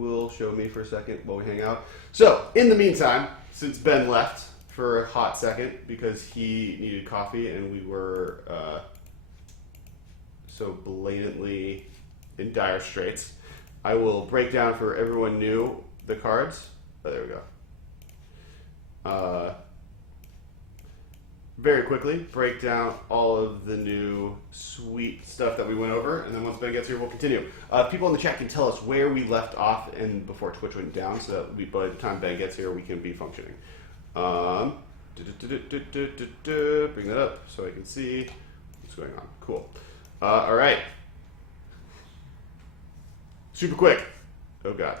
will show me for a second while we hang out. So, in the meantime, since Ben left for a hot second because he needed coffee and we were so blatantly in dire straits, I will break down for everyone new the cards. Oh, there we go. Very quickly, break down all of the new sweet stuff that we went over, and then once Ben gets here, we'll continue. People in the chat can tell us where we left off and before Twitch went down, so that by the time Ben gets here, we can be functioning. Bring that up so I can see what's going on. Cool. All right. Super quick. Oh, God.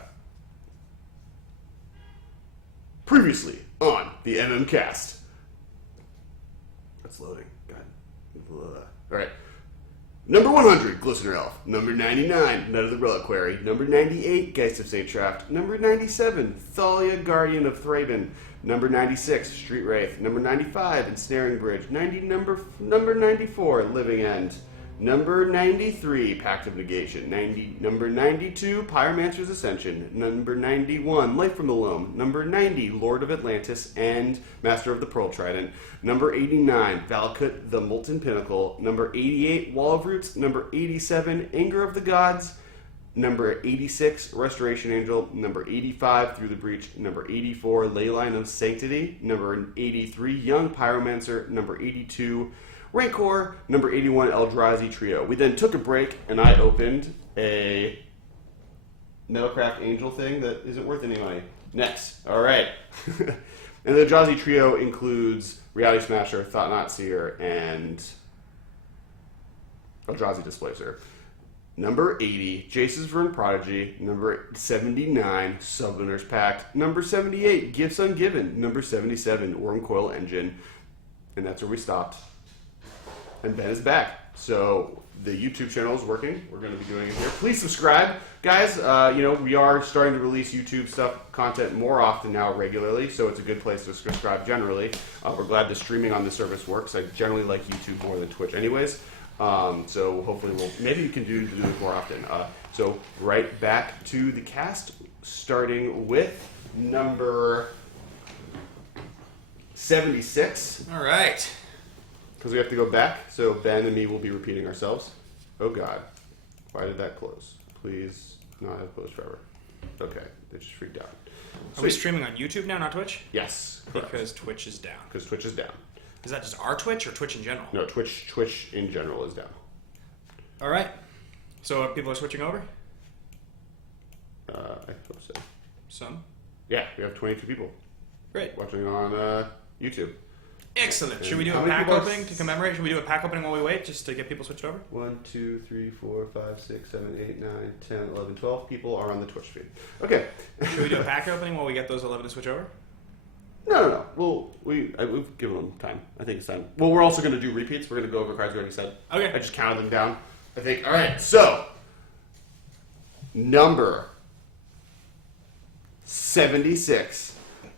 Previously on the MM Cast. That's loading. God. All right. Number 100, Glistener Elf. Number 99, Knight of the Reliquary. Number 98, Geist of St. Traft. Number 97, Thalia, Guardian of Thraben. Number 96, Street Wraith. Number 95, Ensnaring Bridge. Number 94, Living End. Number 93, Pact of Negation. Number 92, Pyromancer's Ascension. Number 91, Light from the Loam. Number 90, Lord of Atlantis and Master of the Pearl Trident. Number 89, Valakut, the Molten Pinnacle. Number 88, Wall of Roots. Number 87, Anger of the Gods. Number 86, Restoration Angel. Number 85, Through the Breach. Number 84, Leyline of Sanctity. Number 83, Young Pyromancer. Number 82, Rancor. Number 81, Eldrazi Trio. We then took a break, and I opened a Metalcraft Angel thing that isn't worth any money. Next. All right. And the Eldrazi Trio includes Reality Smasher, Thought-Knot Seer, and Eldrazi Displacer. Number 80, Jace's Vern Prodigy. Number 79, Summoner's Pact. Number 78, Gifts Ungiven. Number 77, Wormcoil Engine. And that's where we stopped. And Ben is back. So the YouTube channel is working. We're going to be doing it here. Please subscribe, guys. We are starting to release YouTube content more often now regularly, so it's a good place to subscribe generally. We're glad the streaming on the service works. I generally like YouTube more than Twitch anyways. So hopefully maybe you can do it more often. So right back to the cast, starting with number 76. All right. Because we have to go back, so Ben and me will be repeating ourselves. Oh, God. Why did that close? Please not have closed forever. Okay, they just freaked out. Are we streaming on YouTube now, not Twitch? Yes. Correct. Because Twitch is down. Because Twitch is down. Is that just our Twitch or Twitch in general? No, Twitch in general is down. All right. So people are switching over? I hope so. Some? Yeah, we have 22 people. Great. Watching on YouTube. Excellent. Should we do a pack opening to commemorate? Should we do a pack opening while we wait, just to get people switched over? 1, 2, 3, 4, 5, 6, 7, 8, 9, 10, 11, 12 people are on the Twitch feed. Okay. Should we do a pack opening while we get those 11 to switch over? No. Well, we've given them time. I think it's time. Well, we're also going to do repeats. We're going to go over cards we already said. Okay. I just counted them down. I think. All right. So, number 76,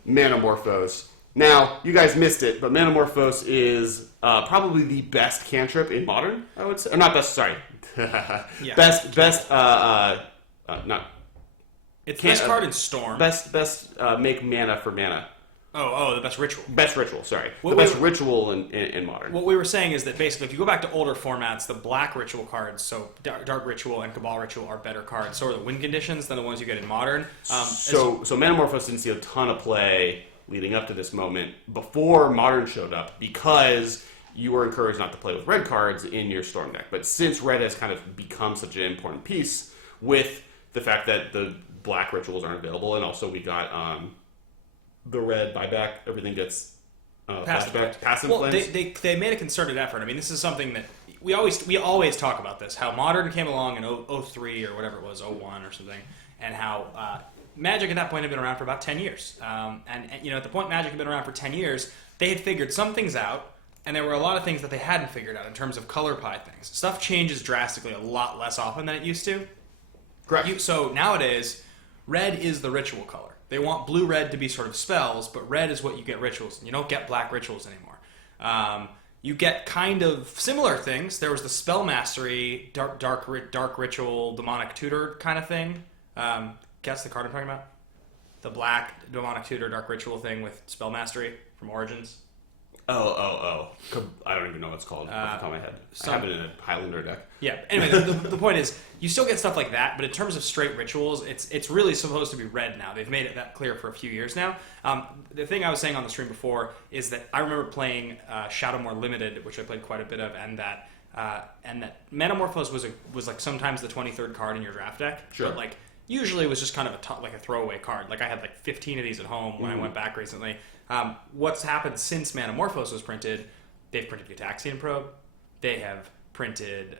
Manamorphose. Now, you guys missed it, but Manamorphose is probably the best cantrip in Modern, I would say. Or not best, sorry. Yeah. Best, not... It's best card in Storm. Best make mana for mana. Oh, the best ritual. Best ritual, sorry. The best ritual in Modern. What we were saying is that basically, if you go back to older formats, the black ritual cards, so Dark Ritual and Cabal Ritual, are better cards. So are the win conditions than the ones you get in Modern. So Manamorphose didn't see a ton of play leading up to this moment before Modern showed up because you were encouraged not to play with red cards in your Storm deck. But since red has kind of become such an important piece with the fact that the black rituals aren't available, and also we got the red buyback, everything gets passive influence. They made a concerted effort. I mean, this is something that we always talk about this, how Modern came along in 03 or whatever it was, 01 or something, and how Magic at that point had been around for about 10 years. And at the point Magic had been around for 10 years, they had figured some things out, and there were a lot of things that they hadn't figured out in terms of color pie things. Stuff changes drastically a lot less often than it used to. Correct. So nowadays, red is the ritual color. They want blue-red to be sort of spells, but red is what you get rituals. You don't get black rituals anymore. You get kind of similar things. There was the Spell Mastery, dark ritual, demonic tutor kind of thing. guess the card I'm talking about? The black Demonic Tutor Dark Ritual thing with Spell Mastery from Origins. Oh. I don't even know what it's called off the top of my head. I have it in a Highlander deck. Yeah. Anyway, the point is, you still get stuff like that, but in terms of straight rituals, it's really supposed to be red now. They've made it that clear for a few years now. The thing I was saying on the stream before is that I remember playing Shadowmoor Limited, which I played quite a bit of, and that Metamorphose was like sometimes the 23rd card in your draft deck. Sure. But like usually it was just kind of like a throwaway card. Like I had like 15 of these at home when I went back recently. What's happened since Metamorphose was printed, they've printed Gitaxian Probe, they have printed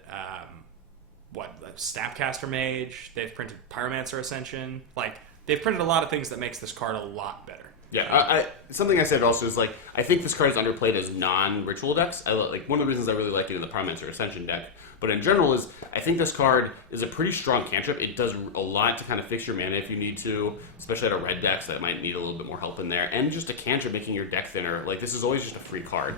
Snapcaster Mage, they've printed Pyromancer Ascension, like they've printed a lot of things that makes this card a lot better. Yeah, something I said also is like I think this card is underplayed as non-ritual decks. Like one of the reasons I really like it in the Pyromancer Ascension deck, but in general is I think this card is a pretty strong cantrip. It does a lot to kind of fix your mana if you need to, especially at a red deck that might need a little bit more help in there, and just a cantrip making your deck thinner. Like this is always just a free card.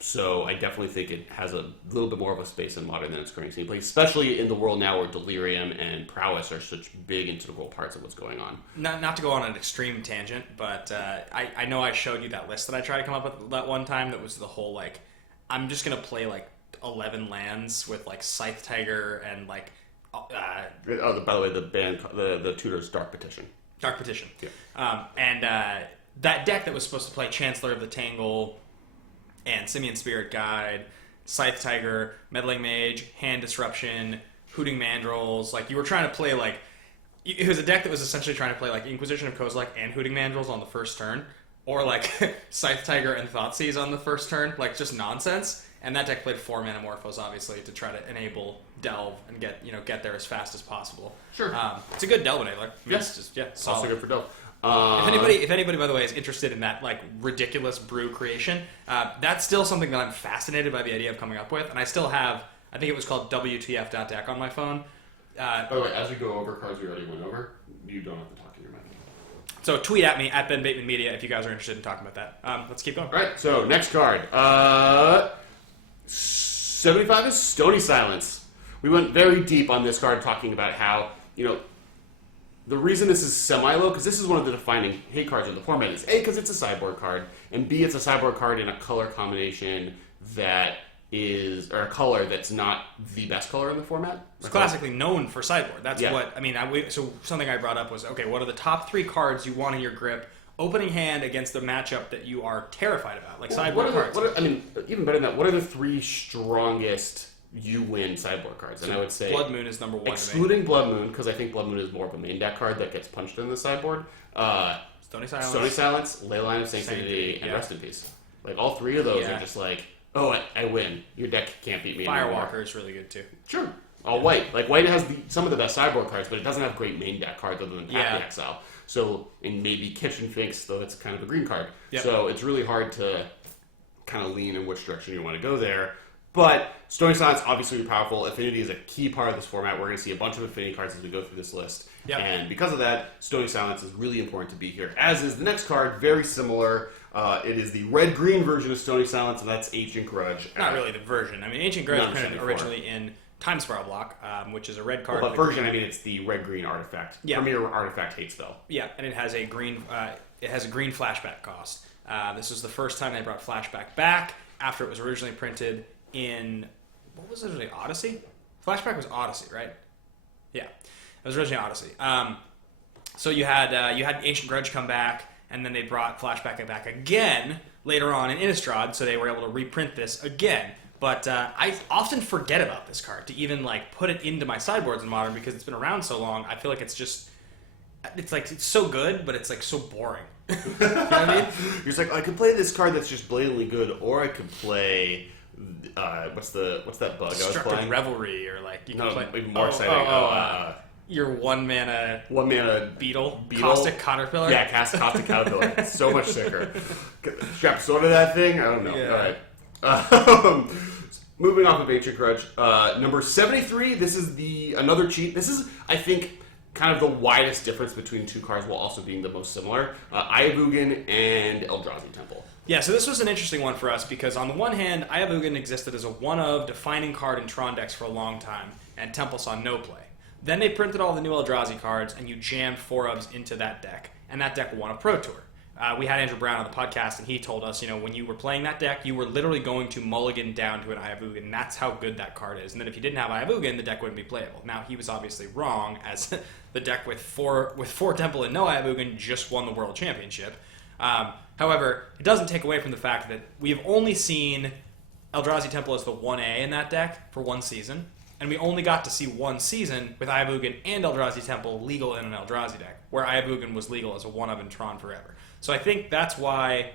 So I definitely think it has a little bit more of a space in Modern than it's currently seen play, especially in the world now where Delirium and Prowess are such big integral parts of what's going on. Not to go on an extreme tangent, but I know I showed you that list that I tried to come up with that one time that was the whole, like, I'm just going to play, like, 11 lands with, like, Scythe Tiger and, like... by the way, the tutor's Dark Petition. Dark Petition. Yeah. That deck that was supposed to play Chancellor of the Tangle... and Simian Spirit Guide, Scythe Tiger, Meddling Mage, Hand Disruption, Hooting Mandrills. Like, you were trying to play, like... It was a deck that was essentially trying to play, like, Inquisition of Kozilek and Hooting Mandrills on the first turn. Or, like, Scythe Tiger and Thoughtseize on the first turn. Like, just nonsense. And that deck played 4 Metamorphose, obviously, to try to enable Delve and get there as fast as possible. Sure. It's a good Delve enabler. Yes. It's also good for Delve. If anybody, by the way, is interested in that like ridiculous brew creation, that's still something that I'm fascinated by the idea of coming up with, and I still have. I think it was called WTF.deck on my phone. By the way, as we go over cards we already went over, you don't have to talk in your mind. So tweet at me at Ben Bateman Media if you guys are interested in talking about that. Let's keep going. All right. So next card, 75 is Stony Silence. We went very deep on this card, talking about how the reason this is semi-low, because this is one of the defining hate cards of the format, is A, because it's a sideboard card, and B, it's a sideboard card in a color combination that is, or a color that's not the best color in the format. It's classically known for sideboard. That's Yeah. what, I mean, so something I brought up was, okay, what are the top 3 cards you want in your grip, opening hand against the matchup that you are terrified about, like sideboard cards? Even better than that, what are the 3 strongest you win sideboard cards? And I would say Blood Moon is number 1. excluding Blood Moon, because I think Blood Moon is more of a main deck card that gets punched in the sideboard. Stony Silence, Leyline of Sanctity, and yeah. Rest in Peace. Like all 3 of those Yeah. are just like, oh, I win. Your deck can't beat me anymore. Firewalker is really good too. Sure. All white. Like white has some of the best sideboard cards, but it doesn't have great main deck cards other than Path to Exile. So, and maybe Kitchen Finks, though that's kind of a green card. Yep. So it's really hard to kind of lean in which direction you want to go there. But Stony Silence, obviously powerful. Affinity is a key part of this format. We're going to see a bunch of Affinity cards as we go through this list. Yep. And because of that, Stony Silence is really important to be here. As is the next card, very similar. It is the red-green version of Stony Silence, and that's Ancient Grudge. Not really the version. I mean, Ancient Grudge No, printed 74. originally in Time Spiral Block, which is a red card. Well, but version, I mean, it's the red-green artifact. Yeah. Premier artifact hate spell. Yeah, and it has a green. It has a green flashback cost. This was the first time they brought flashback back after it was originally printed in. What was it originally? Odyssey? Flashback was Odyssey, right? Yeah, it was originally Odyssey. So you had Ancient Grudge come back, and then they brought flashback back again later on in Innistrad, so they were able to reprint this again. But I often forget about this card to even like put it into my sideboards in Modern because it's been around so long. I feel like it's so good, but it's like so boring. You know what I mean? You're just like, I could play this card that's just blatantly good, or I could play what's that bug I was Destructive playing? Revelry, or like you can play even more exciting. your one mana beetle, Beetle. Caustic Caterpillar. Yeah, Caustic Caterpillar. It's so much sicker. Strap sword of that thing? I don't know. Yeah. All right. Moving off of Ancient Grudge, number 73. This is another cheat. This is, I think, kind of the widest difference between 2 cards, while also being the most similar. Ayavugan and Eldrazi Temple. Yeah, so this was an interesting one for us because on the one hand, Ayavugan existed as a one-of defining card in Tron decks for a long time, and Temple saw no play. Then they printed all the new Eldrazi cards, and you jammed 4-ofs into that deck, and that deck won a Pro Tour. We had Andrew Brown on the podcast, and he told us, when you were playing that deck, you were literally going to mulligan down to an Ayavugan, and that's how good that card is. And then if you didn't have Ayavugan, the deck wouldn't be playable. Now, he was obviously wrong, as the deck with four Temple and no Ayavugan just won the World Championship. However, it doesn't take away from the fact that we have only seen Eldrazi Temple as the 1A in that deck for one season, and we only got to see one season with Ayavugan and Eldrazi Temple legal in an Eldrazi deck, where Ayavugan was legal as a 1-of in Tron forever. So I think that's why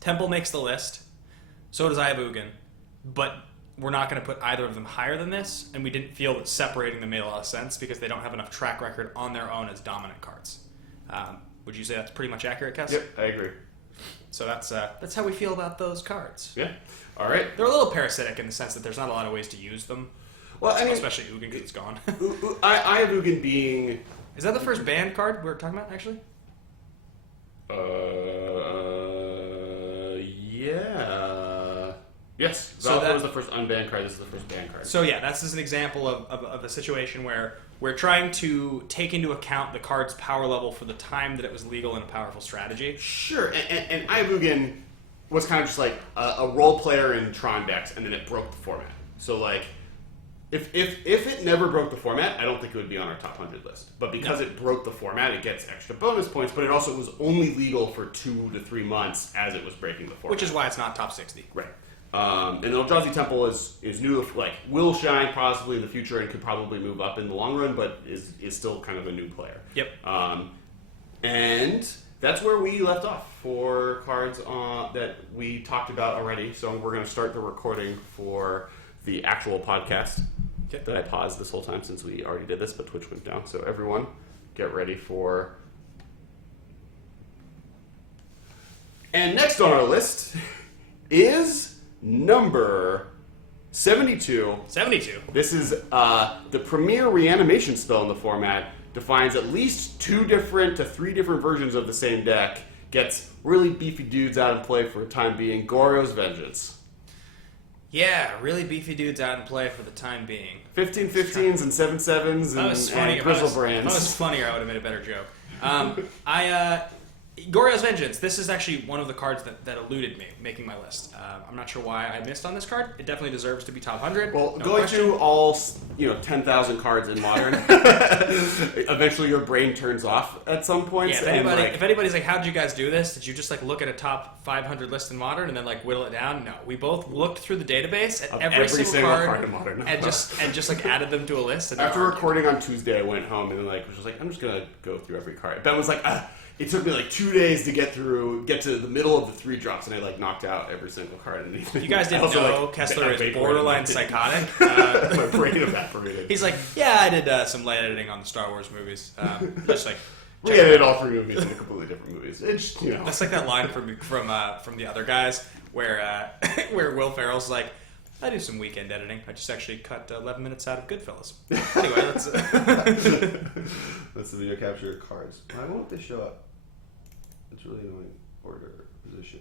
Temple makes the list, so does Ayavugan, but we're not going to put either of them higher than this, and we didn't feel that separating them made a lot of sense because they don't have enough track record on their own as dominant cards. Would you say that's pretty much accurate, Kes? Yep, I agree. So that's how we feel about those cards. Yeah. All right. They're a little parasitic in the sense that there's not a lot of ways to use them. Well, I mean, especially Ugin because it's gone. Ayavugan being... Is that the first banned card we were talking about, actually? Yeah. Yes. So that was the first unbanned card. This is the first banned card. So yeah, that's just an example of a situation where we're trying to take into account the card's power level for the time that it was legal in a powerful strategy. Sure, and Ayavugan was kind of just like a role player in Tron decks, and then it broke the format. So like, if it never broke the format, I don't think it would be on our top 100 list. But because it broke the format, it gets extra bonus points. But it also was only legal for 2 to 3 months as it was breaking the format, Which is why it's not top 60. Right. And Eldrazi Temple is new, like will shine possibly in the future and could probably move up in the long run, but is still kind of a new player. Yep. And that's where we left off for cards that we talked about already. So we're going to start the recording for the actual podcast that I paused this whole time since we already did this, but Twitch went down. So everyone, get ready for... And next on our list is number 72. 72. This is the premier reanimation spell in the format. Defines at least 2 different to 3 different versions of the same deck. Gets really beefy dudes out in play for the time being. Goryo's Vengeance. Yeah, really beefy dudes out in play for the time being. 15-15s and 7-7s and Griselbrands. If I was funnier, I would have made a better joke. Goryo's Vengeance. This is actually one of the cards that eluded me making my list. I'm not sure why I missed on this card. It definitely deserves to be top 100. Well, no going question. through all 10,000 cards in Modern, eventually your brain turns off at some point. Yeah, if anybody's like, "How did you guys do this? Did you just like look at a top 500 list in Modern and then like whittle it down?" No, we both looked through the database at every single card in Modern, and just like added them to a list. And after recording on Tuesday, I went home and like was just like, I'm just gonna go through every card. Ben was like, it took me like 2 days to get to the middle of the 3 drops, and I like knocked out every single card. And you guys didn't know Kessler is borderline psychotic. My brain evaporated. He's like, yeah, I did some light editing on the Star Wars movies. Just like we edited all 3 movies in completely different movies. It's that's like that line from the Other Guys where where Will Ferrell's like, I do some weekend editing. I just actually cut 11 minutes out of Goodfellas. Anyway, that's the video capture cards. Why won't they show up? It's really annoying. Order, position.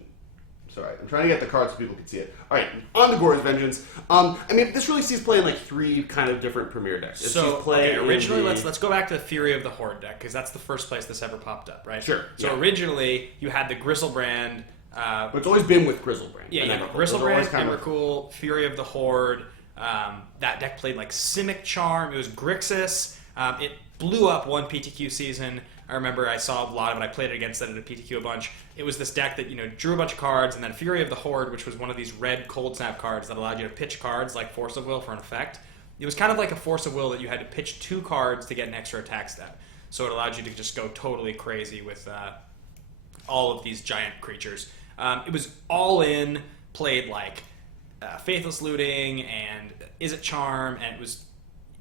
Sorry, I'm trying to get the cards so people can see it. All right, on the Goryo's Vengeance. I mean, this really sees play in like 3 kind of different premier decks. Originally, let's go back to the Fury of the Horde deck because that's the first place this ever popped up, right? Sure. So originally, you had the Griselbrand. But it's always been with Griselbrand. Yeah, Griselbrand, Emrakul, Fury of the Horde. That deck played like Simic Charm. It was Grixis. It blew up one PTQ season. I remember I saw a lot of it. I played it against it at a PTQ a bunch. It was this deck that drew a bunch of cards, and then Fury of the Horde, which was one of these red Cold Snap cards that allowed you to pitch cards like Force of Will for an effect. It was kind of like a Force of Will that you had to pitch 2 cards to get an extra attack step. So it allowed you to just go totally crazy with all of these giant creatures. It was all in, played like Faithless Looting and Is It Charm, and it was...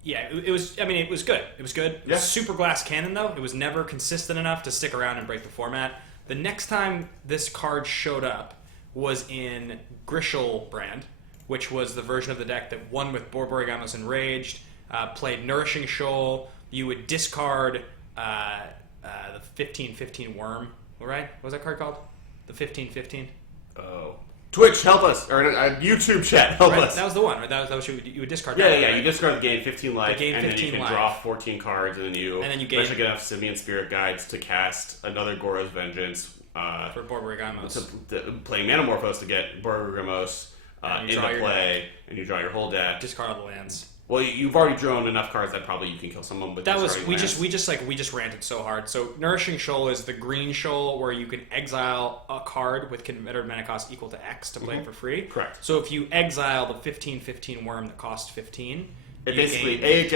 Yeah, it was. I mean, it was good. It was good. It was super glass cannon, though. It was never consistent enough to stick around and break the format. The next time this card showed up was in Griselbrand, which was the version of the deck that won with Borborygamos Enraged, played Nourishing Shoal. You would discard the 15-15 Worm, right? What was that card called? The 15-15? Oh. Twitch, help us, or YouTube chat, help us. That was the one, right? That was you would discard. Yeah, that, yeah. right? You discard the gain 15 life, gain and then 15 you can life. draw 14 cards, and then you gain eventually get enough Simian Spirit Guides to cast another Goro's Vengeance for Borborygamos. Playing Manamorphose to get Borborygamos into play, and you draw your whole deck. Discard all the lands. Well, you've already drawn enough cards that probably you can kill someone. But that was we just ranted so hard. So Nourishing Shoal is the green shoal where you can exile a card with converted mana cost equal to X to play it for free. Correct. So if you exile the 15/15 worm that costs 15, it basically it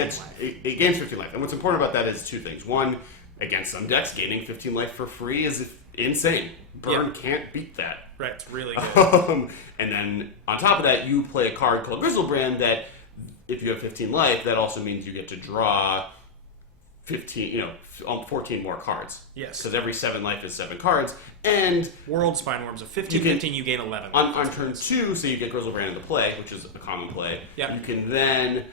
gains 15 life. And what's important about that is two things. One, against some decks, gaining 15 life for free is insane. Burn can't beat that. Right, it's really good. And then on top of that, you play a card called Griselbrand that, if you have 15 life, that also means you get to draw 14 more cards. Yes. Because every 7 life is 7 cards. And World Spine Worms of 15/15, you gain 11. On turn 2, so you get Griselbrand into play, which is a common play. Yep. You can then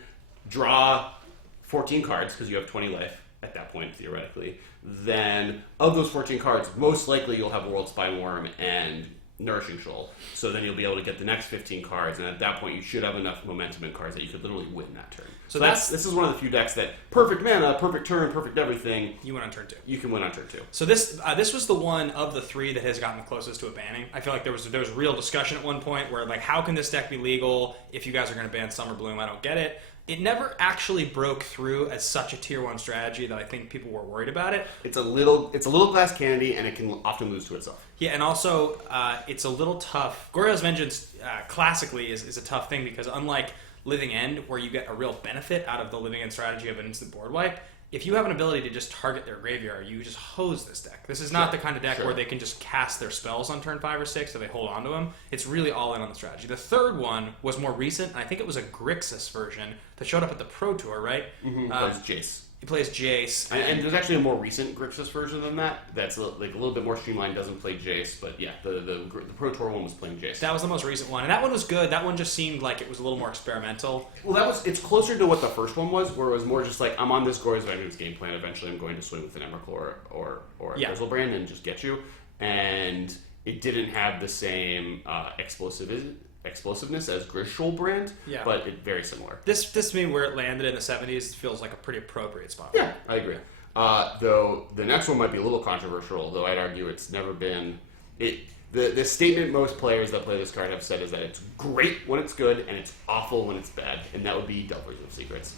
draw 14 cards, because you have 20 life at that point, theoretically. Then, of those 14 cards, most likely you'll have World Spine Worm and Nourishing Shoal. So then you'll be able to get the next 15 cards, and at that point you should have enough momentum and cards that you could literally win that turn. So this is one of the few decks that perfect mana, perfect turn, perfect everything. You win on turn 2. You can win on turn 2. So this was the one of the 3 that has gotten the closest to a banning. I feel like there was real discussion at one point where, like, how can this deck be legal if you guys are going to ban Summer Bloom? I don't get it. It never actually broke through as such a tier 1 strategy that I think people were worried about it. It's a little glass candy, and it can often lose to itself. Yeah, and also it's a little tough. Goryo's Vengeance classically is a tough thing because unlike Living End, where you get a real benefit out of the Living End strategy of an instant board wipe, if you have an ability to just target their graveyard, you just hose this deck. This is not the kind of deck where they can just cast their spells on turn 5 or 6 so they hold on to them. It's really all in on the strategy. The third one was more recent, and I think it was a Grixis version that showed up at the Pro Tour, right? Mm-hmm. Plays Jace. He plays Jace. And there's actually a more recent Grixis version than that. That's like a little bit more streamlined, doesn't play Jace. But yeah, the Pro Tour one was playing Jace. That was the most recent one. And that one was good. That one just seemed like it was a little more experimental. Well, it's closer to what the first one was, where it was more just like, I'm on this Goryo's Vengeance game plan. Eventually I'm going to swing with an Emrakul or a Griselbrand and just get you. And it didn't have the same explosiveness as Griselbrand, but it's very similar. This to me, where it landed in the 70s, feels like a pretty appropriate spot. Yeah, I agree. Though the next one might be a little controversial, though I'd argue it's never been... The statement most players that play this card have said is that it's great when it's good, and it's awful when it's bad, and that would be Delvers of Secrets.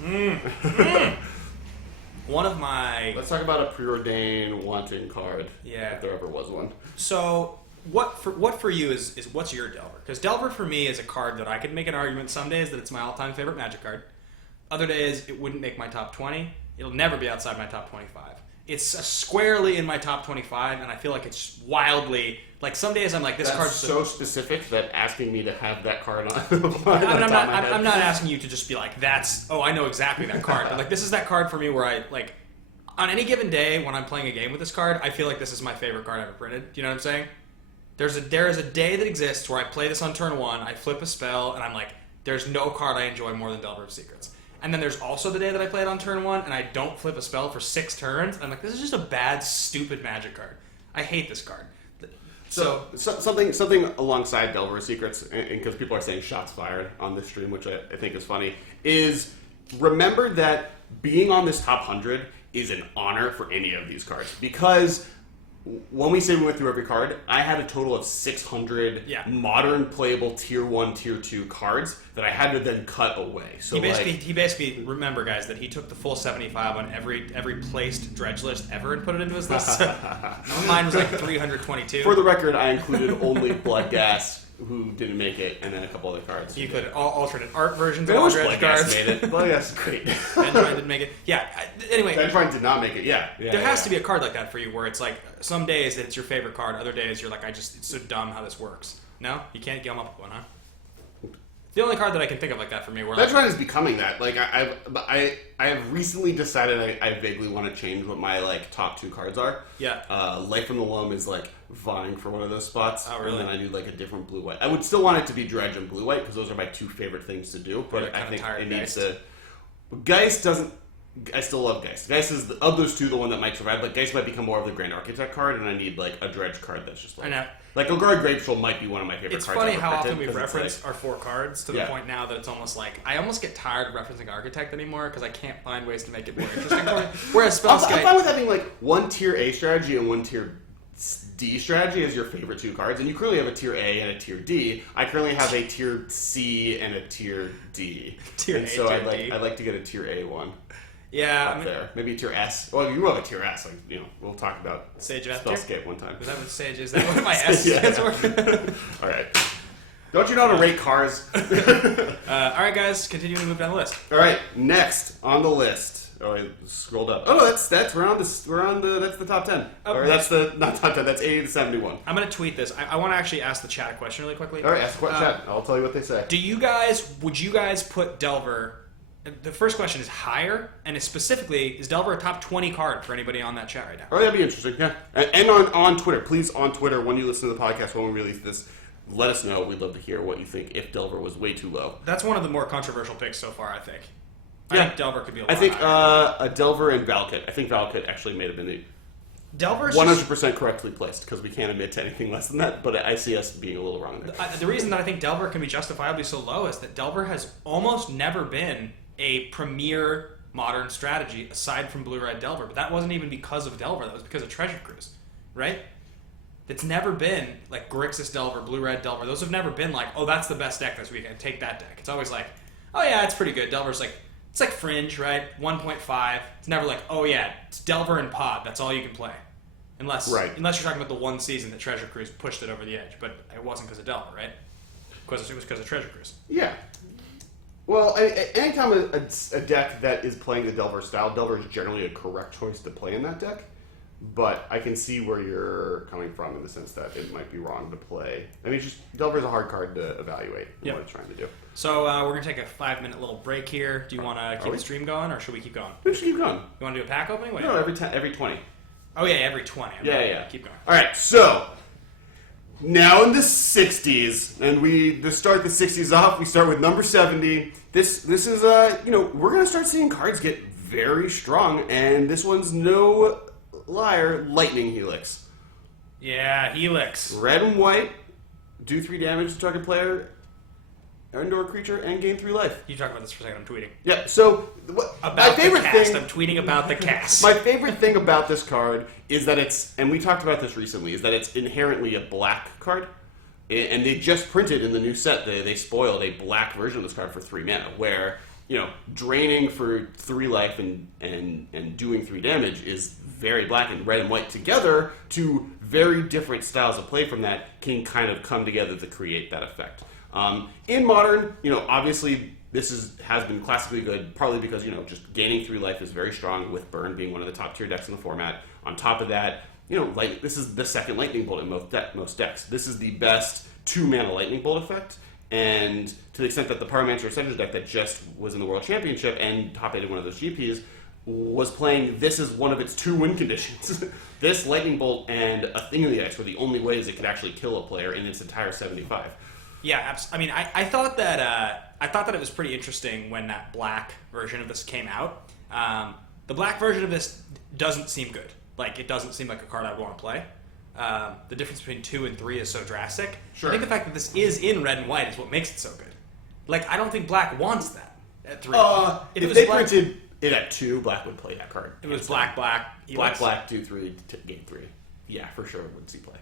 One of my... Let's talk about a preordained wanting card, if there ever was one. So... What for you is what's your Delver? Because Delver for me is a card that I could make an argument some days that it's my all-time favorite Magic card. Other days it wouldn't make my top 20. It'll never be outside my top 25. It's squarely in my top 25, and I feel like it's wildly... Like, some days I'm like, this card's so specific that asking me to have that card on... I'm not asking you to just be like, I know exactly that card. But, like, this is that card for me where I, like... On any given day when I'm playing a game with this card, I feel like this is my favorite card ever printed. Do you know what I'm saying? There is a day that exists where I play this on turn 1, I flip a spell, and I'm like, there's no card I enjoy more than Delver of Secrets. And then there's also the day that I play it on turn 1, and I don't flip a spell for 6 turns, and I'm like, this is just a bad, stupid Magic card. I hate this card. So something alongside Delver of Secrets, and because people are saying shots fired on this stream, which I think is funny, is remember that being on this top 100 is an honor for any of these cards. Because... when we say we went through every card, I had a total of 600 modern playable tier 1, tier 2 cards that I had to then cut away. So he basically remember, guys, that he took the full 75 on every placed dredge list ever and put it into his list. Mine was like 322. For the record, I included only Bloodghast, who didn't make it, and then a couple other cards. You could alternate art versions of all dredge cards. Made it. Bloodghast is great. Vengevine didn't make it. Yeah. Anyway, Vengevine did not make it. Yeah. There has to be a card like that for you, where it's like some days it's your favorite card, other days you're like, it's so dumb how this works. No, you can't gum up with one, huh? The only card that I can think of like that for me, where Vengevine is becoming that. Like I have recently decided I vaguely want to change what my like top 2 cards are. Yeah. Life from the Loam is like vying for one of those spots. Oh, really? And then I do like a different blue-white. I would still want it to be Dredge and blue-white because those are my 2 favorite things to do. But I think it needs to... Geist doesn't... I still love Geist. Geist is, of those two, the one that might survive. Like, Geist might become more of the Grand Architect card, and I need, like, a Dredge card that's just like... I know. Like, Golgari Grave-Troll might be one of my favorite It's cards. funny ever how printed, often we 'cause it's reference like, our 4 cards to the point now that it's almost like... I almost get tired of referencing Architect anymore because I can't find ways to make it more interesting for me. Whereas I'm Spellskite... fine with having, like, one tier A strategy and one tier D strategy as your favorite 2 cards, and you currently have a tier A and a tier D. I currently have a tier C and a tier D. Tier and A, so tier I'd D. like to get a tier A one. Yeah, Up there. Maybe a tier S. Well, you have a tier S. Like, you know, we'll talk about Sage of F tier? Spellscape one time. Is that what Sage is? That what my S Yeah. stands for? All right. Don't you know how to rate cars? All right, guys, continuing to move down the list. All right, next on the list. Oh, I scrolled up. Oh, that's that's the top 10. Oh, or that's the not top 10. That's 80 to 71. I'm gonna tweet this. I want to actually ask the chat a question really quickly. All right, ask the chat. I'll tell you what they say. Would you guys put Delver? The first question is higher, and it's specifically, is Delver a top 20 card for anybody on that chat right now? Oh, that'd be interesting. Yeah, and on Twitter, please, on Twitter, when you listen to the podcast, when we release this, let us know. We'd love to hear what you think if Delver was way too low. That's one of the more controversial picks so far, I think. Yeah. I think Delver could be a lot I think higher. a Delver and Valkut. I think Valkut actually may have been the Delver's 100% correctly placed because we can't admit to anything less than that. But I see us being a little wrong there. The reason that I think Delver can be justifiably so low is that Delver has almost never been a premier modern strategy aside from Blue-Red Delver. But that wasn't even because of Delver. That was because of Treasure Cruise, right? It's never been like Grixis Delver, Blue-Red Delver. Those have never been like, oh, that's the best deck this weekend. Take that deck. It's always like, oh yeah, it's pretty good. Delver's like, it's like Fringe, right? 1.5. It's never like, oh yeah, it's Delver and Pod. That's all you can play. Unless you're talking about the one season that Treasure Cruise pushed it over the edge. But it wasn't because of Delver, right? It was because of Treasure Cruise. Yeah. Well, anytime a deck that is playing the Delver style, Delver is generally a correct choice to play in that deck. But I can see where you're coming from in the sense that it might be wrong to play. I mean, Delver is a hard card to evaluate what it's trying to do. So we're going to take a 5-minute little break here. Do you want to keep the stream going, or should we keep going? We should keep going. You want to do a pack opening? Wait. No, every 20. Oh, yeah, every 20. Yeah. Keep going. All right, so now in the 60s, and to start the 60s off, we start with number 70. This is we're going to start seeing cards get very strong, and this one's no liar, Lightning Helix. Yeah, Helix. Red and white, do 3 damage to target player, and/or creature, and gain 3 life. You talk about this for a second. I'm tweeting. Yeah. So my favorite the cast. thing. I'm tweeting about the cast. My favorite thing about this card is that it's, and we talked about this recently, is that it's inherently a black card, and they just printed in the new set. They spoiled a black version of this card for 3 mana, where draining for 3 life and doing 3 damage is very black, and red and white together, 2 very different styles of play from that can kind of come together to create that effect. In Modern, obviously this has been classically good, partly because, just gaining 3 life is very strong, with Burn being one of the top tier decks in the format. On top of that, this is the second Lightning Bolt in most decks. This is the best 2-mana Lightning Bolt effect, and to the extent that the Pyromancer Ascension deck that just was in the World Championship and top-8 one of those GPs was playing this as one of its 2 win conditions. This Lightning Bolt and a Thing in the Ice were the only ways it could actually kill a player in its entire 75. Yeah, I mean, I thought that it was pretty interesting when that black version of this came out. The black version of this doesn't seem good. Like, it doesn't seem like a card I would want to play. The difference between 2 and 3 is so drastic. Sure. I think the fact that this is in red and white is what makes it so good. Like, I don't think black wants that at 3. If they printed it at 2, black would play that card. It was black, Helix. Black, 2/3, game 3. Yeah, for sure would see play.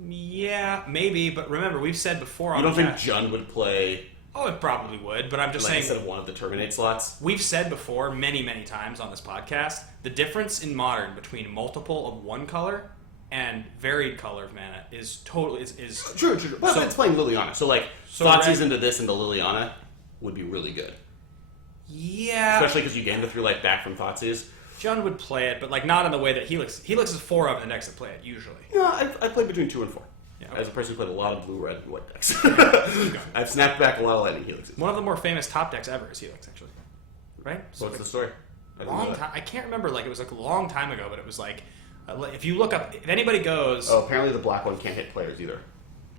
Yeah, maybe, but remember, we've said before on You don't the think Jund would play? Oh, it probably would, but I'm just saying, instead of one of the Terminate slots? We've said before many, many times on this podcast, the difference in Modern between multiple of one color and varied color of mana is totally is True. Well, so, it's playing Liliana, so Thoughtseize into this into Liliana would be really good. Yeah, especially because you gain the 3 life back from Thoughtseize. John would play it, but not in the way that Helix is 4 of the decks that play it usually. No, I played between 2 and 4. Yeah, as a person who played a lot of blue, red, and white decks. I've snapped back a lot of Lightning Helixes. One of the more famous top decks ever is Helix, actually. Right? So what's the story? Long time. I can't remember. It was a long time ago, but it was if you look up, if anybody goes. Oh, apparently the black one can't hit players either.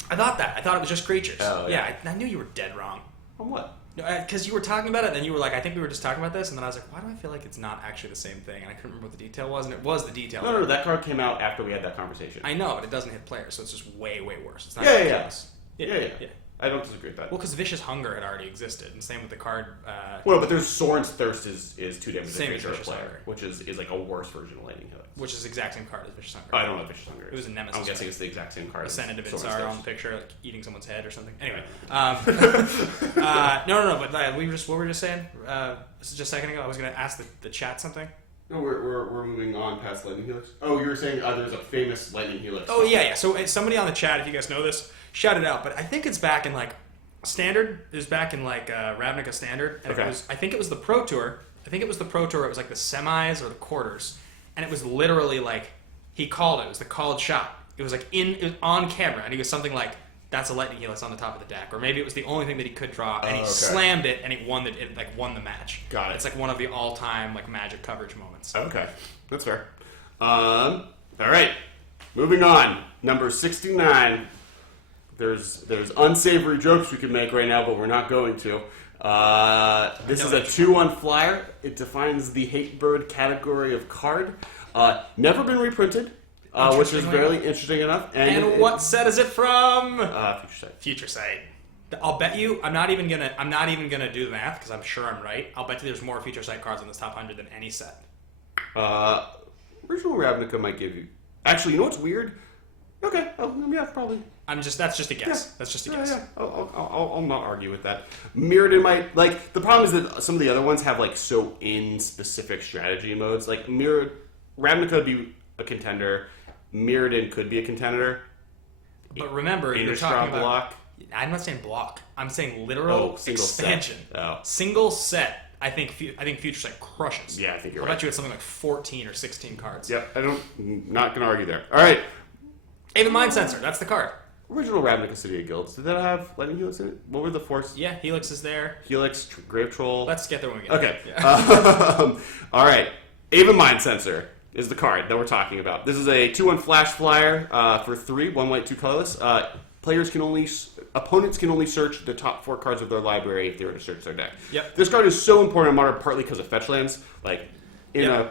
I thought that. I thought it was just creatures. Oh, yeah. I knew you were dead wrong. On what? Because you were talking about it, and then you were like, I think we were just talking about this, and then I was like, why do I feel like it's not actually the same thing? And I couldn't remember what the detail was, and it was the detail. No, that card came out after we had that conversation. I know, but it doesn't hit players, so it's just way, way worse. It's not Yeah. Yeah. I don't disagree with that. Well, because Vicious Hunger had already existed, and same with the card. Well, but there's Soren's Thirst is 2 damage Same to as Vicious player, Hunger. which is like a worse version of Lightning Helix. Which is the exact same card as Vicious Hunger. Oh, I don't know what Vicious Hunger is. It was a Nemesis. I'm guessing it's the exact same card. Ascendant of Soren's Insar Thirst. on the picture, like eating someone's head or something. Anyway, no. But we what were we just saying? This is just a second ago. I was going to ask the chat something. No, we're moving on past Lightning Helix. Oh, you were saying there's a famous Lightning Helix. Oh yeah. So somebody on the chat, if you guys know this, shout it out. But I think it's back in like Standard. It was back in like Ravnica Standard. And Okay. I think it was the Pro Tour. It was like the semis or the quarters, and it was literally like he called it. It was the called shot. It was like it was on camera, and he was something like, "That's a Lightning Helix on the top of the deck," or maybe it was the only thing that he could draw, and he slammed it, and it won the match. Got it. It's like one of the all-time like Magic coverage moments. Okay, that's fair. All right, moving on. Number 69. There's unsavory jokes we could make right now, but we're not going to. This is a 2/1 flyer. It defines the hate bird category of card. Never been reprinted, which is very interesting enough. And what set is it from? Future Sight. Future Sight. I'll bet you. I'm not even gonna do the math because I'm sure I'm right. I'll bet you there's more Future Sight cards in this top 100 than any set. Original Ravnica might give you. Actually, you know what's weird? Okay, yeah, probably. That's just a guess. Yeah. That's just a guess. Yeah. I'll not argue with that. Mirrodin might like the problem is that some of the other ones have like so in specific strategy modes. Like Ravnica would be a contender. Mirrodin could be a contender. But remember, you're Innistrad talking about. block. I'm not saying block. I'm saying literal single expansion. Set. Oh. Single set. I think Future Sight crushes. Yeah, I think you're I'll right. bet you it's something like 14 or 16 cards. Yep, not gonna argue there. All right. Aven Mindcensor. That's the card. Original Ravnica City of Guilds. Did that have Lightning Helix in it? What were the force? Yeah, Helix is there. Helix, Grave-Troll. Let's get there when we get Okay. there. Yeah. All right. Aven Mindcensor is the card that we're talking about. This is a 2/1 flash flyer for 3, 1 white, 2 colorless. Opponents can only search the top 4 cards of their library if they were to search their deck. Yep. This card is so important in Modern, partly because of Fetchlands. Like, Yeah,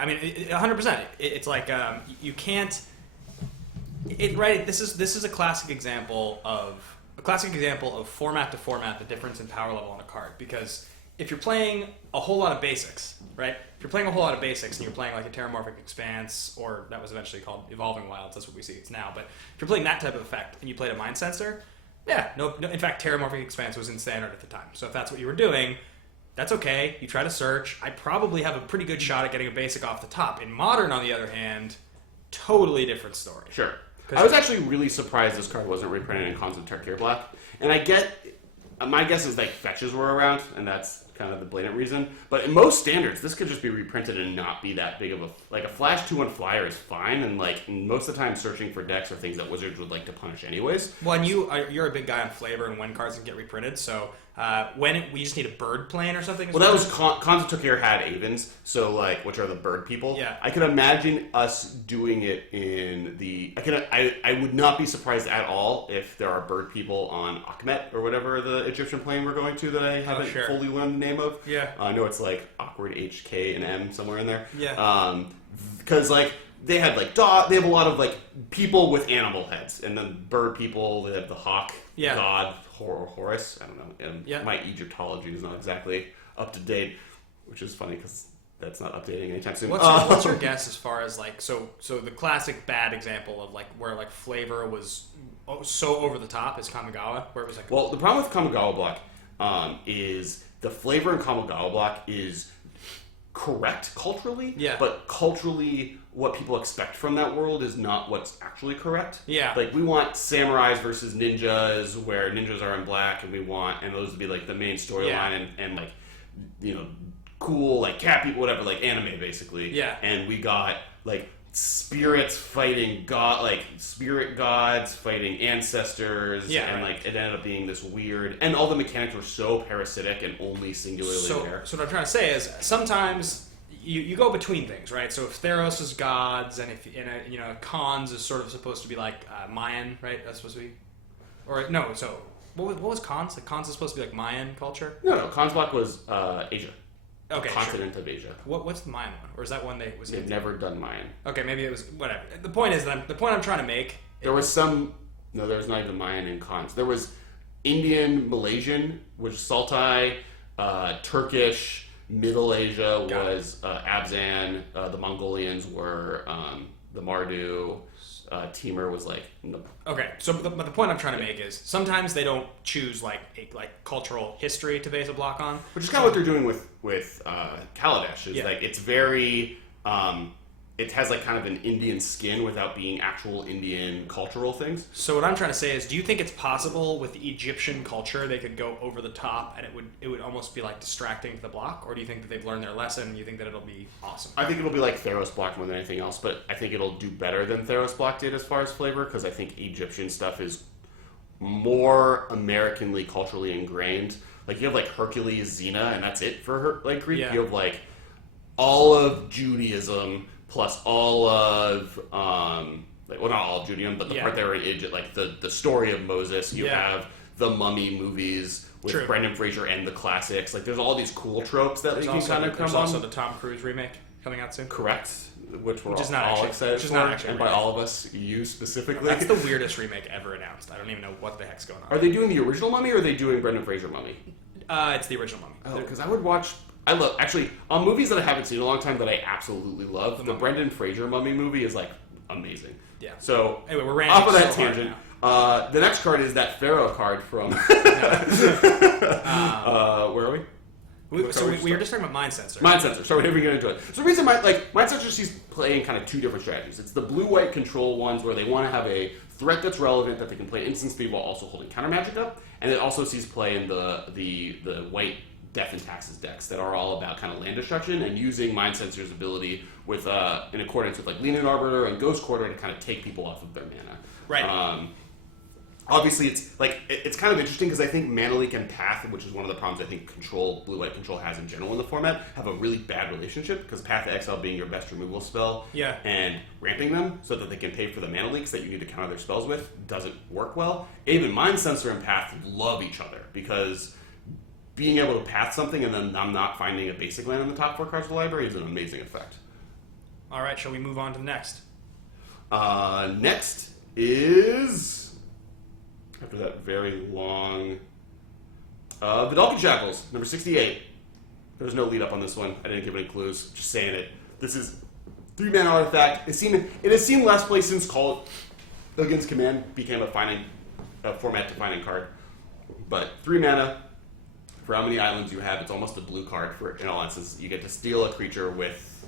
I mean, 100%. It's like you can't. Right. This is a classic example of format to format, the difference in power level on a card. Because if you're playing a whole lot of basics, right? If you're playing a whole lot of basics and you're playing like a Terramorphic Expanse, or that was eventually called Evolving Wilds, that's what we see it's now. But if you're playing that type of effect and you played a Mindcensor, yeah, no. In fact, Terramorphic Expanse was in Standard at the time. So if that's what you were doing, that's okay. You try to search. I probably have a pretty good shot at getting a basic off the top. In Modern, on the other hand, totally different story. Sure. I was actually really surprised this card wasn't reprinted in Khans of Tarkir Black. And I get, my guess is like fetches were around, and that's kind of the blatant reason. But in most standards, this could just be reprinted and not be that big of a flash 2/1 flyer is fine, and like most of the time searching for decks are things that Wizards would like to punish anyways. Well, and you're a big guy on flavor and when cards can get reprinted, so we just need a bird plane or something. Well, that was Khans of Tarkir had Avens, so like which are the bird people. Yeah. I could imagine us doing it in the. I would not be surprised at all if there are bird people on Akhmet or whatever the Egyptian plane we're going to that I haven't fully learned the name of. Yeah. I know it's like awkward H, K, and M somewhere in there. Yeah. Because like they had like they have a lot of like people with animal heads, and then bird people. They have the hawk god Horus. I don't know. And my Egyptology is not exactly up to date, which is funny because that's not updating anytime soon. What's your guess as far as like so the classic bad example of like where like flavor was so over the top is Kamigawa, where it was like. Well, the problem with Kamigawa block is the flavor in Kamigawa block is correct culturally, but culturally what people expect from that world is not what's actually correct. Yeah. Like we want samurais versus ninjas where ninjas are in black, and those would be like the main storyline and like, you know, cool like cat people, whatever, like anime basically. Yeah. And we got like spirits fighting spirit gods fighting ancestors, and like it ended up being this weird, and all the mechanics were so parasitic and only singularly there. So what I'm trying to say is sometimes you go between things, right? So if Theros is gods, and if Khans is sort of supposed to be like Mayan, right? That's supposed to be, or no? So What was Khans? Like Khans is supposed to be like Mayan culture. No, Khan's block was Asia. Okay, Continent of Asia. What's the Mayan one? Or is that one They've never done Mayan. Okay, maybe it was whatever. The point is that the point I'm trying to make. There was some. No, there was not even Mayan in Khans. There was Indian, Malaysian, which is Saltai, Turkish, Middle Asia was Abzan. The Mongolians were the Mardu. Timur was like. Okay, so but the point I'm trying to make is sometimes they don't choose like cultural history to base a block on, which is kind of what they're doing with Kaladesh. Is like it's very. It has like kind of an Indian skin without being actual Indian cultural things. So what I'm trying to say is, do you think it's possible with the Egyptian culture they could go over the top and it would almost be like distracting to the block, or do you think that they've learned their lesson and you think that it'll be awesome? I think it'll be like Theros block more than anything else, but I think it'll do better than Theros block did as far as flavor, because I think Egyptian stuff is more Americanly culturally ingrained. Like you have like Hercules, Xena, and that's it for her. Like Greek, you have like all of Judaism. Plus all of, well, not all of Judaism, but the part that were in Egypt, like the story of Moses. You have the Mummy movies with Brendan Fraser and the classics. Like, there's all these cool tropes that you can kind of come on. There's also the Tom Cruise remake coming out soon. Correct. Which we're not all excited for, and by remake. all of us, you specifically. That's the weirdest remake ever announced. I don't even know what the heck's going on. Are they doing the original Mummy, or are they doing Brendan Fraser Mummy? It's the original Mummy. Oh, because I would watch... I love, actually, on movies that I haven't seen in a long time that I absolutely love, the Brendan Fraser Mummy movie is, like, amazing. Yeah. So, anyway, we're off of that tangent, the next card is that Pharaoh card from... where are we? We were just talking about Mindcensor. Mindcensor. So we're going into it. So the reason Mindcensor sees playing kind of two different strategies. It's the blue-white control ones where they want to have a threat that's relevant that they can play instant speed while also holding counter magic up, and it also sees play in the white Death and Taxes decks that are all about kind of land destruction and using Mindcensor's ability with in accordance with like Leaning Arbiter and Ghost Quarter to kind of take people off of their mana. Right. Obviously, it's kind of interesting because I think Mana Leak and Path, which is one of the problems I think blue-white control has in general in the format, have a really bad relationship because Path to Exile being your best removal spell and ramping them so that they can pay for the Mana Leaks that you need to counter their spells with doesn't work well. Even Mindcensor and Path love each other because being able to path something and then I'm not finding a basic land in the top 4 cards of the library is an amazing effect. All right, shall we move on to the next? Next is, after that very long, Vedalken Shackles, number 68. There's no lead up on this one. I didn't give any clues. Just saying it. This is 3-mana artifact. It has seen less play since Call Against Command became a format defining card. But 3 mana. For how many islands you have, it's almost a blue card. In all instances, you get to steal a creature with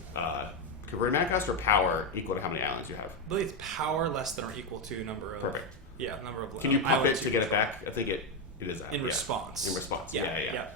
converted mana cost or power equal to how many islands you have. I believe it's power less than or equal to number of... Perfect. Yeah, number of... Can you pop it to get it back? I think it is that. In response. In response, yeah.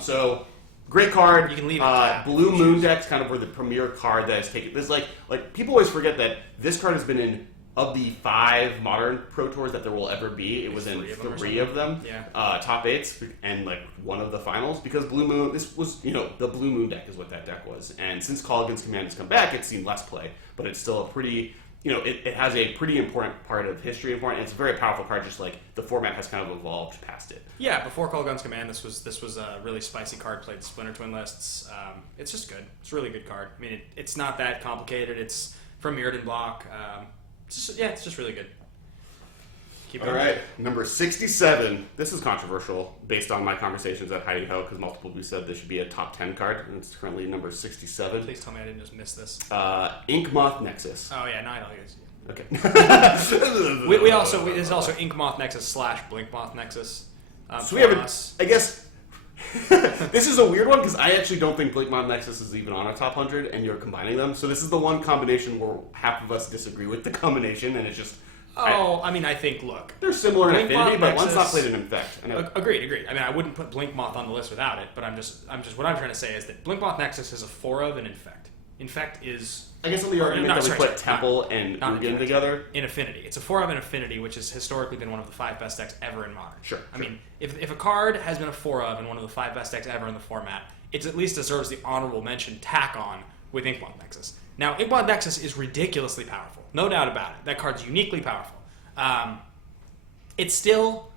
So, great card. You can leave it Blue Moon decks kind of were the premier card that has taken... This like people always forget that this card has been in... Of the 5 modern Pro Tours that there will ever be, it was in 3 of them. Yeah. Top 8s, and like one of the finals, because Blue Moon, this was, the Blue Moon deck is what that deck was. And since Call Against Command has come back, it's seen less play, but it's still a pretty, it has a pretty important part of history and it's a very powerful card, just like the format has kind of evolved past it. Yeah, before Call Against Command, this was a really spicy card, played Splinter Twin lists. It's just good. It's a really good card. I mean, it's not that complicated. It's from Mirrodin block. It's just really good. Keep going. All right, number 67. This is controversial based on my conversations at Hiding Ho because multiple people said this should be a top 10 card, and it's currently number 67. Please tell me I didn't just miss this. Ink-Moth Nexus. Oh yeah, no, I know it is. Okay. There's also Ink-Moth Nexus / Blink-Moth Nexus. So we have I guess this is a weird one because I actually don't think Blink-Moth Nexus is even on a top 100, and you're combining them. So this is the one combination where half of us disagree with the combination, and it's just. I think, look, they're similar in affinity, but Nexus, one's not played in Infect. Agreed. I mean, I wouldn't put Blink-Moth on the list without it, but what I'm trying to say is that Blink-Moth Nexus is a 4 of an Infect. Infect is... I guess on the argument that we put Temple and Ugin together. In Affinity. It's a 4 of an Affinity, which has historically been one of the 5 best decks ever in Modern. Sure. I mean, if a card has been a 4 of and one of the 5 best decks ever in the format, it at least deserves the honorable mention tack on with Ink-Moth Nexus. Now, Ink-Moth Nexus is ridiculously powerful. No doubt about it. That card's uniquely powerful. It's still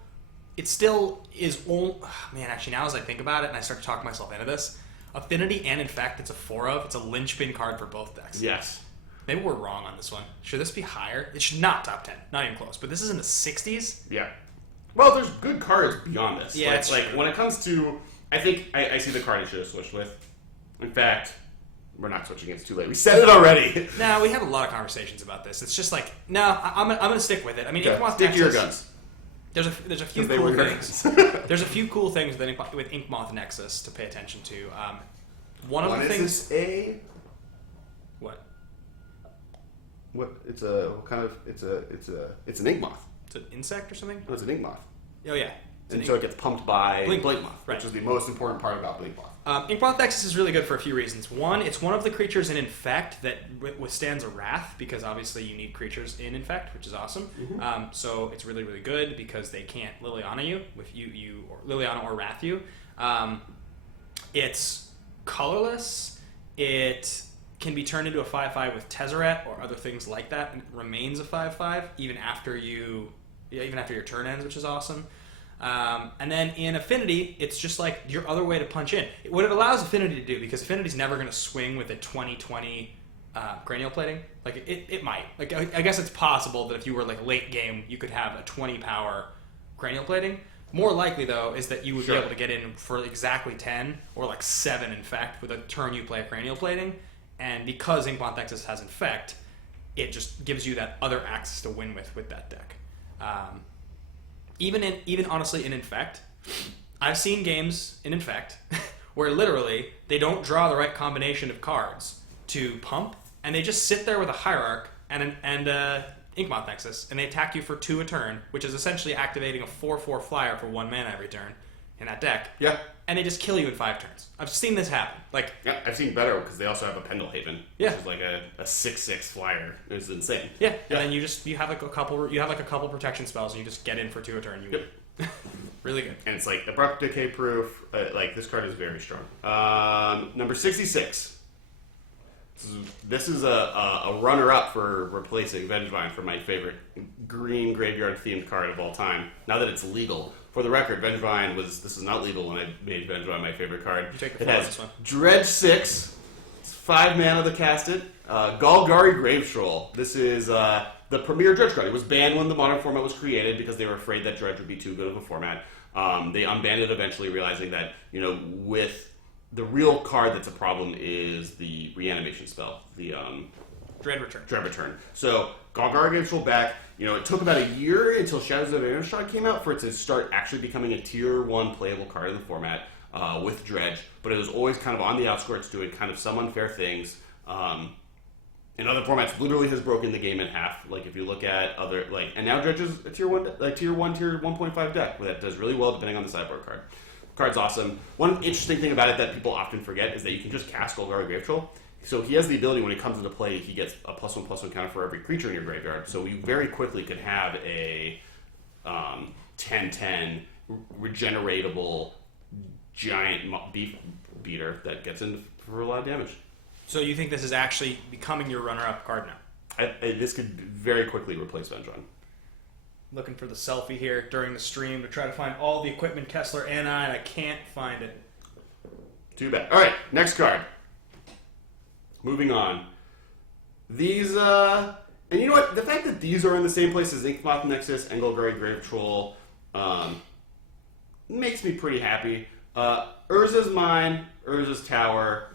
it still is man, actually, now as I think about it and I start to talk myself into this, Affinity and Infect, it's a 4-of. It's a linchpin card for both decks. Yes. Maybe we're wrong on this one. Should this be higher? It should not top 10. Not even close. But this is in the 60s? Yeah. Well, there's good cards beyond this. Yeah, it's like true. when it comes to, I think I see the card I should have switched with. In fact, we're not switching. It's too late. We said it already. No, we had a lot of conversations about this. It's just like, no, I'm gonna stick with it. I mean, Okay, Ink-Moth stick to your Nexus, guns. There's a few They cool were your things. guns. There's a few cool things with Ink-Moth Nexus to pay attention to. One of What the is things. this a? What? What? It's a kind of. It's an Ink-Moth. It's an insect or something? No, it's an Ink-Moth. Oh yeah. It's an And so it gets pumped by Blink-Moth, Moth, right. which is the most important part about Blink-Moth. Ink-Moth Nexus is really good for a few reasons. One, it's one of the creatures in Infect that withstands a Wrath, because obviously you need creatures in Infect, which is awesome. Mm-hmm. So it's really, really good because they can't Liliana you, if you or Liliana or Wrath you. It's colorless. It can be turned into a 5/5 with Tezzeret or other things like that, and it remains a 5/5 even after your turn ends, which is awesome. And then in Affinity, it's just like your other way to punch in. What it allows Affinity to do, because Affinity's never going to swing with a 20/20 cranial plating. Like it might. Like I guess it's possible that if you were like late game, you could have a 20 power cranial plating. More likely though is that you would be able to get in for exactly 10 or like 7 Infect with a turn you play cranial plating. And because Ink-Moth Nexus has Infect, it just gives you that other axis to win with that deck. Even honestly in Infect, I've seen games in Infect where literally they don't draw the right combination of cards to pump, and they just sit there with a Hierarch and Ink-Moth Nexus, and they attack you for 2 a turn, which is essentially activating a 4/4 flyer for 1 mana every turn in that deck. Yeah. And they just kill you in 5 turns. I've seen this happen. Like, Yeah, I've seen better because they also have a Pendlehaven, Yeah. which is like a 6/6 flyer. It's insane. yeah, and then you have like a couple protection spells, and you just get in for 2 a turn. Really good. And it's like abrupt decay proof. Like this card is very strong. Number 66. This is a runner-up for replacing Vengevine for my favorite green graveyard-themed card of all time. Now that it's legal. For the record, Vengevine this is not legal when I made Vengevine my favorite card. You take the it floor on has this one. Dredge 6. It's 5 mana to cast it. Golgari Grave-Troll. This is the premier Dredge card. It was banned when the modern format was created because they were afraid that Dredge would be too good of a format. They unbanned it eventually, realizing that, with the real card that's a problem is the reanimation spell, the Dread Return. Dread Return. So Golgari Grave-Troll back. It took about a year until Shadows of Innistrad came out for it to start actually becoming a tier 1 playable card in the format with Dredge, but it was always kind of on the outskirts doing kind of some unfair things. In other formats, literally has broken the game in half. Like if you look at other and now Dredge is a tier 1.5 deck that does really well depending on the sideboard card. Card's awesome. One interesting thing about it that people often forget is that you can just cast Golgari Grave-Troll. So he has the ability when he comes into play, he gets a +1/+1 counter for every creature in your graveyard. So you very quickly could have a 10/10 regeneratable giant beef beater that gets in for a lot of damage. So you think this is actually becoming your runner-up card now? This could very quickly replace Vengevine. Looking for the selfie here during the stream to try to find all the equipment Kessler and I can't find it. Too bad. All right, next card. Moving on. These, and you know what? The fact that these are in the same place as Ink-Moth Nexus and Golgari Grave-Troll makes me pretty happy. Urza's mine, Urza's tower,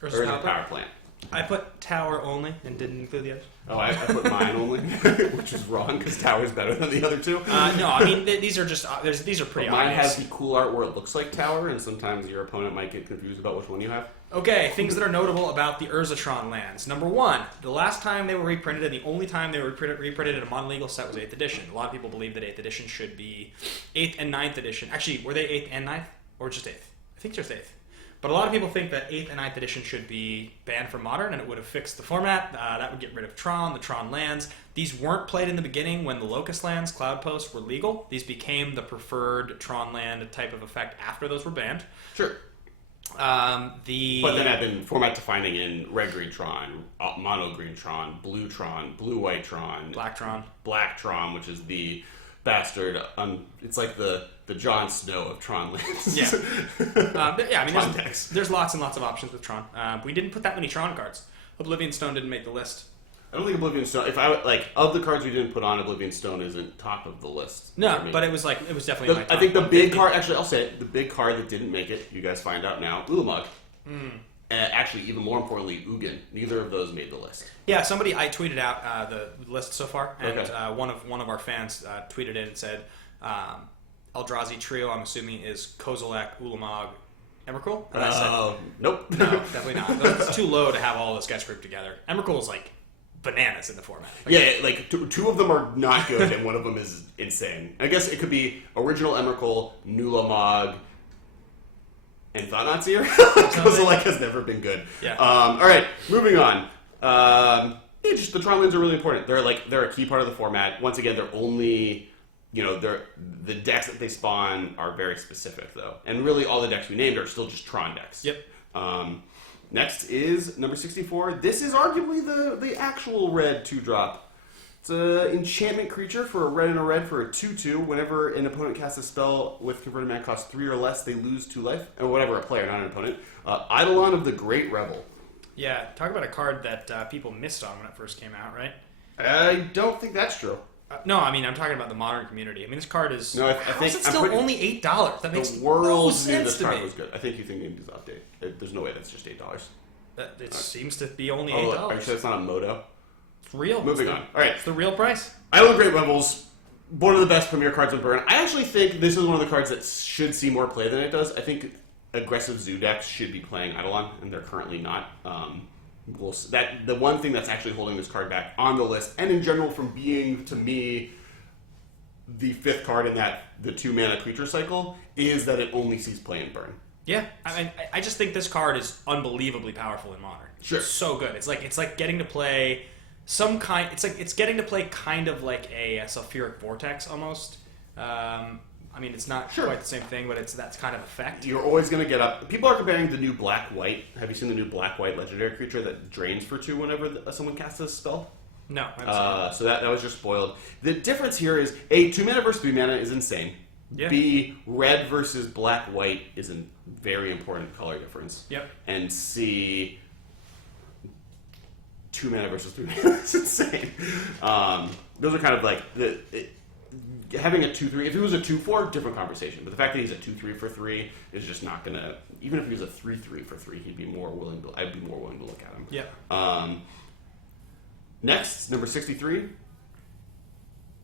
Urza's power plant. I put tower only and didn't include the others. Oh, I put mine only, which is wrong because tower's better than the other two. No, I mean these are just these are pretty But mine obvious. has the cool art where it looks like tower, and sometimes your opponent might get confused about which one you have. Okay, things that are notable about the Urzatron lands. Number 1, the last time they were reprinted and the only time they were reprinted in a mono-legal set was 8th edition. A lot of people believe that 8th edition should be 8th and 9th edition. Actually, were they 8th and 9th? Or just 8th? I think just 8th. But a lot of people think that 8th and 9th edition should be banned from Modern, and it would have fixed the format. That would get rid of Tron, the Tron lands. These weren't played in the beginning when the Locust lands, Cloud Post, were legal. These became the preferred Tron land type of effect after those were banned. Sure. But then I've been format defining in red green Tron, mono green Tron, blue white Tron, Black Tron, which is the bastard. It's like the Jon Snow of Tron lands. Yeah. I mean, Tron decks. there's lots and lots of options with Tron. We didn't put that many Tron cards. Oblivion Stone didn't make the list. I don't think Oblivion Stone. If I of the cards we didn't put on, Oblivion Stone isn't top of the list. No, I mean, but it was definitely my top. I think the big card. Actually, I'll say it. The big card that didn't make it. You guys find out now. Ulamog. Actually, even more importantly, Ugin. Neither of those made the list. Yeah, I tweeted out the list so far, and Okay. one of our fans tweeted in and said, Eldrazi trio. I'm assuming is Kozilek, Ulamog, Emrakul. And I said, nope. no, definitely not. It's too low to have all this guys grouped together. Emrakul is like bananas in the format. Two of them are not good, and one of them is insane. I guess it could be original Emrakul, Nulamog, and Thoughtseize. Kozilek has never been good. Yeah. All right, moving on. Just the Tron lands are really important. They're a key part of the format. Once again, they're only, the decks that they spawn are very specific though, and really all the decks we named are still just Tron decks. Yep. Next is number 64. This is arguably the actual red 2-drop. It's an enchantment creature for a red and a red for a 2/2. Whenever an opponent casts a spell with converted mana cost 3 or less, they lose 2 life. Or whatever, a player, not an opponent. Eidolon of the Great Rebel. Yeah, talk about a card that people missed on when it first came out, right? I don't think that's true. No, I mean, I'm talking about the modern community. I mean, this card is... No, I how think... is it still only $8? That makes the world no knew sense this to card me. was good. I think you think it needs to update. There's no way that's just $8. It seems to be only Oh, $8. are you sure it's not a Moto? It's real. Moving on. All right. It's the real price. Eidolon Great Rebels, one of the best premier cards on Burn. I actually think this is one of the cards that should see more play than it does. I think aggressive Zoo decks should be playing Eidolon, and they're currently not. The one thing that's actually holding this card back on the list, and in general from being, to me, the 5th card in the 2-mana creature cycle, is that it only sees play in Burn. Yeah, I mean, I just think this card is unbelievably powerful in Modern. Sure. It's so good. It's like getting to play some kind. It's getting to play kind of like a Sulfuric Vortex almost. I mean, it's not quite the same thing, but it's that kind of effect. You're always going to get up. People are comparing the new black-white. Have you seen the new black-white legendary creature that drains for 2 whenever someone casts a spell? No, I haven't seen So that was just spoiled. The difference here is, A, 2 mana versus 3 mana is insane. Yeah. B, red versus black-white is a very important color difference. Yep. And C, 2 mana versus 3 mana is insane. Those are kind of like having a 2/3. If it was a 2/4, different conversation. But the fact that he's a 2/3 for 3 is just not gonna. Even if he was a 3/3 for 3, I'd be more willing to look at him. Yeah. Next, number 63.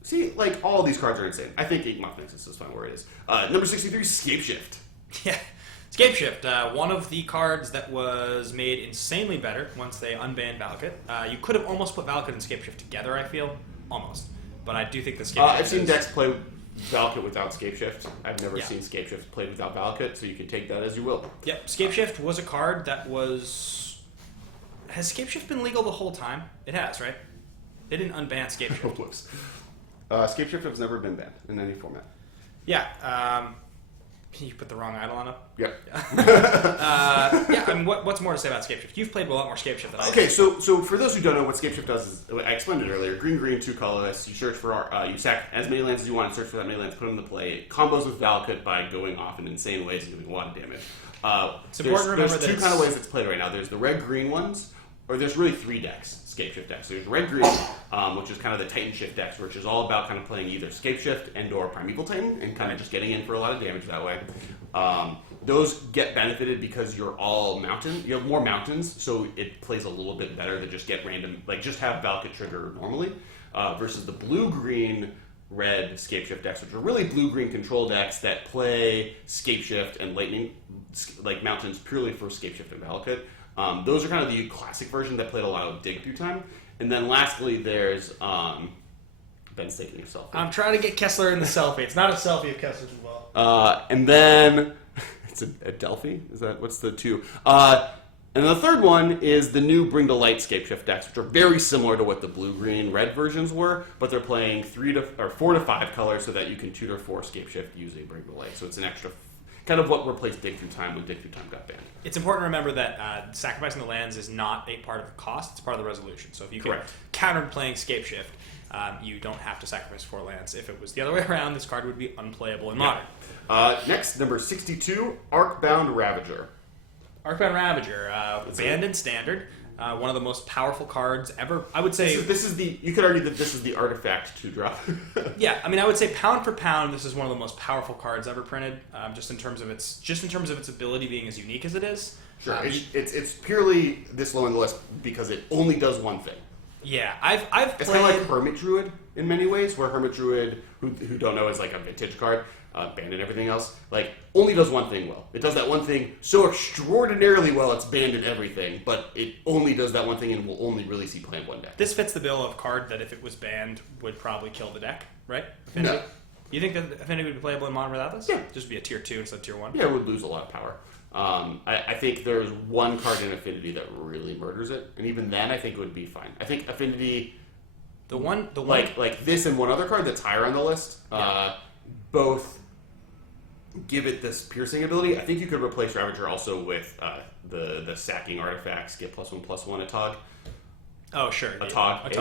See, like, all these cards are insane. I think Ink-Moth Nexus is fine where it is. Number 63, Scapeshift. Yeah. Scapeshift, one of the cards that was made insanely better once they unbanned Valakut. You could have almost put Valakut and Scapeshift together, I feel. Almost. But I do think the Scapeshift I've seen decks play Valakut without Scapeshift. I've never Yeah. seen Scapeshift played without Valakut, so you can take that as you will. Yep, Scapeshift was a card that was... Has Scapeshift been legal the whole time? It has, right? They didn't unban Scapeshift. Whoops. Scapeshift has never been banned in any format. Yeah, you put the wrong Eidolon up? Yep. Yeah, I mean, what's more to say about Scapeshift? You've played a lot more Scapeshift than I have. Okay, so for those who don't know, what Scapeshift does is, I explained it earlier, green, 2 colorless, you search for, you sack as many lands as you want, and search for that many lands, put them into play. It combos with Valakut by going off in insane ways and doing a lot of damage. It's important to remember there's 2 kind of ways it's played right now. There's the red-green ones, or there's really 3 decks, Scapeshift decks. There's red-green, which is kind of the Titan Shift decks, which is all about kind of playing either Scapeshift and or Primeval Titan, and kind of just getting in for a lot of damage that way. Those get benefited because you're all mountain. You have more mountains, so it plays a little bit better to just get random, like just have Valakut trigger normally, versus the blue-green red Scapeshift decks, which are really blue-green control decks that play Scapeshift and Lightning, like mountains purely for Scapeshift and Valakut. Those are kind of the classic version that played a lot of dig through time. And then lastly, there's Ben's taking a selfie. I'm trying to get Kessler in the selfie. It's not a selfie of Kessler's as well. And then it's a Delphi. Is that what's the 2? And the third one is the new Bring to Light Scapeshift decks, which are very similar to what the blue, green, red versions were, but they're playing 4 to 5 colors so that you can tutor 4 Scapeshift using Bring to Light. So it's an extra. Kind of what replaced Dig Through Time when Dig Through Time got banned. It's important to remember that sacrificing the lands is not a part of the cost, it's part of the resolution. So if you can Correct. counter playing Scapeshift you don't have to sacrifice 4 lands. If it was the other way around, this card would be unplayable in Modern. Next, number 62, Arcbound Ravager. Arcbound Ravager, banned in Standard. One of the most powerful cards ever. I would say this is the. You could argue that this is the artifact 2-drop. Yeah, I mean, I would say pound for pound, this is one of the most powerful cards ever printed. Just in terms of its ability being as unique as it is. Sure, it's purely this low on the list because it only does one thing. Yeah, I've played. It's kind of like Hermit Druid in many ways, where Hermit Druid, who don't know, is like a vintage card, banned and everything else. Like only does one thing well. It does that one thing so extraordinarily well, it's banned in everything. But it only does that one thing and will only really see play in one deck. This fits the bill of card that if it was banned would probably kill the deck, right? No. You think that Affinity would be playable in Modern without this? Yeah. Just be a tier 2 instead of tier 1? Yeah, it would lose a lot of power. I think there's one card in Affinity that really murders it, and even then, I think it would be fine. I think Affinity, the one like this and one other card that's higher on the list, both give it this piercing ability. I think you could replace Ravager also with the sacking artifacts, get +1/+1 a Tog. Oh sure, A Tog. The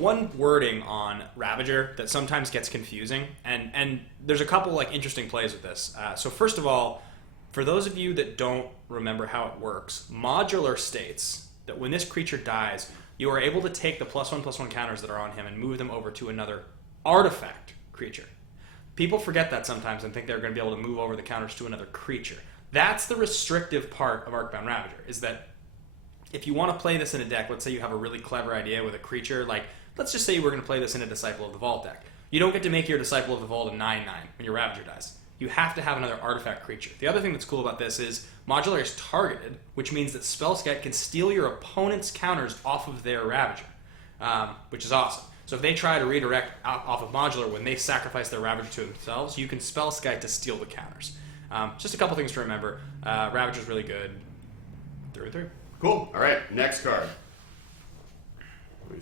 one wording on Ravager that sometimes gets confusing, and there's a couple like interesting plays with this. So first of all, for those of you that don't remember how it works, modular states that when this creature dies, you are able to take the +1/+1 counters that are on him and move them over to another artifact creature. People forget that sometimes and think they're going to be able to move over the counters to another creature. That's the restrictive part of Arcbound Ravager, is that if you want to play this in a deck, let's say you have a really clever idea with a creature, like, let's just say you were going to play this in a Disciple of the Vault deck. You don't get to make your Disciple of the Vault a 9/9 when your Ravager dies. You have to have another artifact creature. The other thing that's cool about this is modular is targeted, which means that Spellskite can steal your opponent's counters off of their Ravager, which is awesome. So if they try to redirect off of modular when they sacrifice their Ravager to themselves, you can Spellskite to steal the counters. Just a couple things to remember. Ravager's really good through and through. Cool. All right, next card. We're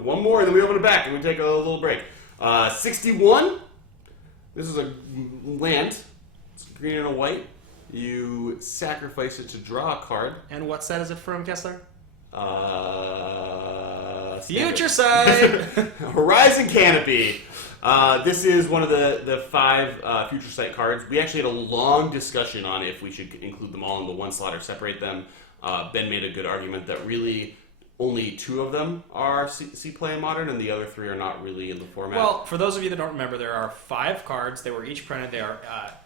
one more, and then we open it back, and we take a little break. 61. This is a land. It's green and a white. You sacrifice it to draw a card. And what set is it from, Kessler? Future Sight! Horizon Canopy. This is one of the 5 Future Sight cards. We actually had a long discussion on if we should include them all in the one slot or separate them. Ben made a good argument that really only 2 of them are see play in Modern, and the other 3 are not really in the format. Well, for those of you that don't remember, there are 5 cards. They were each printed. They are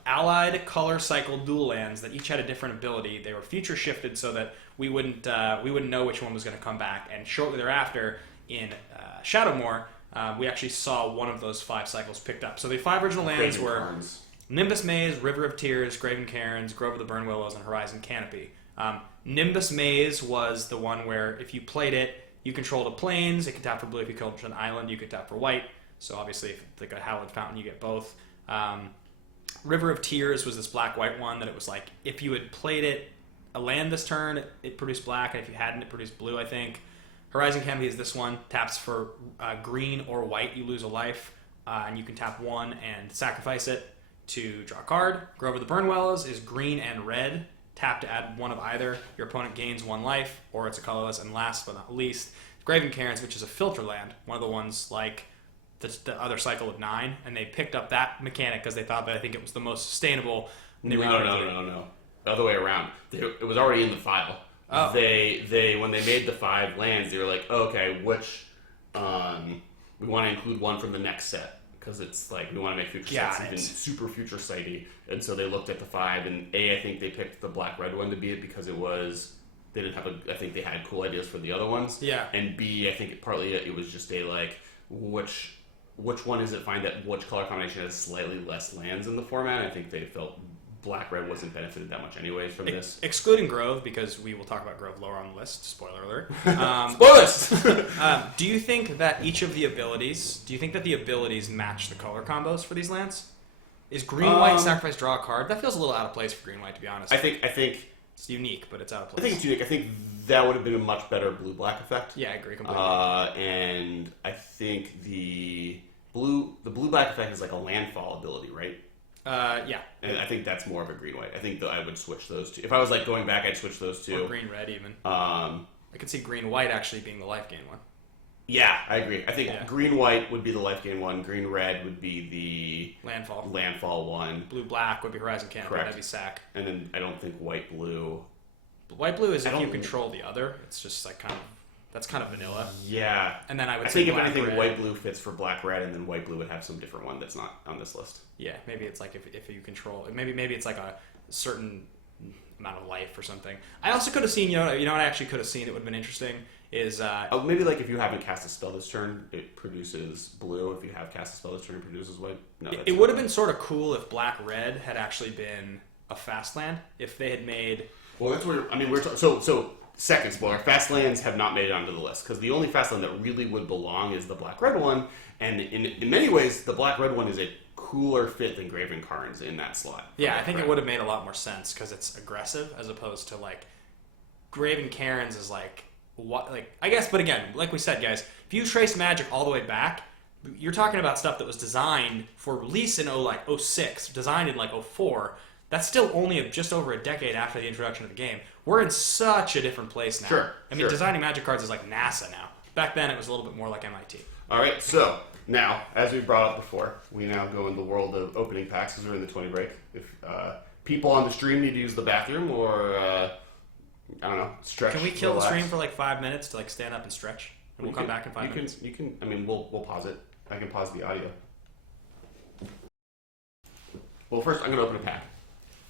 allied color cycle dual lands that each had a different ability. They were future shifted so that we wouldn't know which one was going to come back. And shortly thereafter, in Shadowmoor, we actually saw one of those 5 cycles picked up. So the 5 original lands were Karns. Nimbus Maze, River of Tears, Graven Cairns, Grove of the Burn Willows, and Horizon Canopy. Nimbus Maze was the one where if you played it, you controlled a plains. It could tap for blue. If you controlled an island, you could tap for white. So obviously, if it's like a Hallowed Fountain, you get both. River of Tears was this black-white one that it was like, if you had played it a land this turn, it produced black, and if you hadn't, it produced blue, I think. Horizon Canopy is this one. Taps for green or white, you lose a life, and you can tap 1 and sacrifice it to draw a card. Grove of the Burnwells is green and red. Tap to add 1 of either. Your opponent gains 1 life, or it's a colorless. And last but not least, Graven Cairns, which is a filter land. One of the ones like the other cycle of 9, and they picked up that mechanic because they thought that I think it was the most sustainable. No. The other way around. It was already in the file. Oh. They when they made the 5 lands, they were like, oh, okay, which we want to include one from the next set because it's like we want to make future sites even super future sighty. And so they looked at the 5, and I think they picked the black-red one to be it because it was they didn't have I think they had cool ideas for the other ones. Yeah. And B, I think partly it was just a like which one is it? Find that which color combination has slightly less lands in the format. I think they felt black-red wasn't benefited that much anyways from this. Excluding Grove, because we will talk about Grove lower on the list. Spoiler alert. Spoilers! Do you think that each of the abilities, match the color combos for these lands? Is green-white sacrifice draw a card? That feels a little out of place for green-white, to be honest. I think it's unique, but it's out of place. I think it's unique. I think that would have been a much better blue-black effect. Yeah, I agree completely. And I think the blue-black effect is like a landfall ability, right? Yeah. And I think that's more of a green-white. I think I would switch those two. If I was like going back, I'd switch those two. Or green-red even. I could see green-white actually being the life gain one. Yeah, I agree. I think green-white would be the life gain one. Green-red would be the landfall one. Blue-black would be Horizon Canopy. Correct. That'd be sack. And then I don't think white-blue. White-blue is if you control the other. It's just like that's kind of vanilla. Yeah. And then I would I say think if anything, red. white-blue fits for black-red, and then white-blue would have some different one that's not on this list. Yeah, maybe it's like if you control. Maybe it's like a certain amount of life or something. I also could have seen, you know what I actually could have seen that would have been interesting is... maybe like if you haven't cast a spell this turn, it produces blue. If you have cast a spell this turn, it produces white. No, it would have been sort of cool if black-red had actually been a fast land. If they had made... Well, that's where... I mean, so second spoiler, fast lands have not made it onto the list, because the only fast land that really would belong is the black-red one, and in many ways, the black-red one is a cooler fit than Graven Karns in that slot. Yeah, I think it would have made a lot more sense, because it's aggressive, as opposed to, like, Graven Karns is like... What, like, I guess, but again, like we said, guys, if you trace Magic all the way back, you're talking about stuff that was designed for release in 06, designed in 04. That's still only just over a decade after the introduction of the game. We're in such a different place now. Sure. I mean, designing Magic cards is like NASA now. Back then, it was a little bit more like MIT. All right, so now, as we brought up before, we now go in the world of opening packs because we're in the 20 break. If people on the stream need to use the bathroom or, I don't know, stretch. Can we kill the stream for like 5 minutes to like stand up and stretch? And we'll come back in 5 minutes. You can. I mean, we'll pause it. I can pause the audio. Well, first I'm going to open a pack.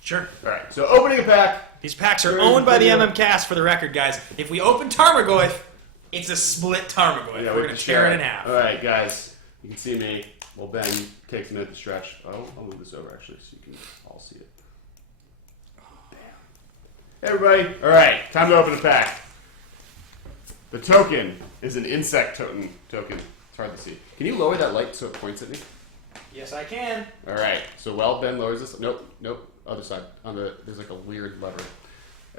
Sure. All right. So opening a pack. These packs are owned by the MMCast, for the record, guys. If we open Tarmogoyf, it's a split Tarmogoyf. Yeah, we're going to tear it in half. All right, guys. You can see me. Well, Ben takes a minute to stretch. I'll move this over actually, so you can all see it. Hey, everybody. All right. Time to open a pack. The token is an insect token. It's hard to see. Can you lower that light so it points at me? Yes, I can. All right. So while Ben lowers this, nope. Other side. There's like a weird lever.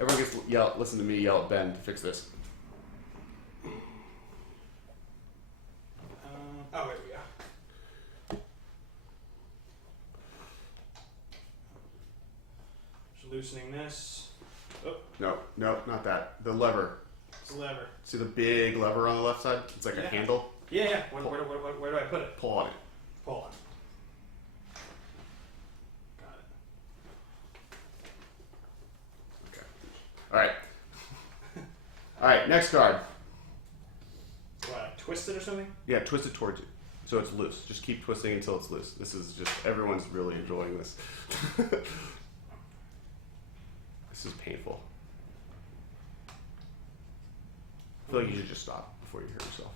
Everyone gets listen to me yell at Ben to fix this. There we go. Just loosening this. Oh. No, not that. The lever. It's the lever. See the big lever on the left side? It's like a handle. Yeah. Where do I put it? Pull on it. Pull on. Got it. Okay. All right. Next card. What? Twist it or something? Yeah, twist it towards you, so it's loose. Just keep twisting until it's loose. This is just everyone's really enjoying this. This is painful. I feel like you should just stop before you hurt yourself.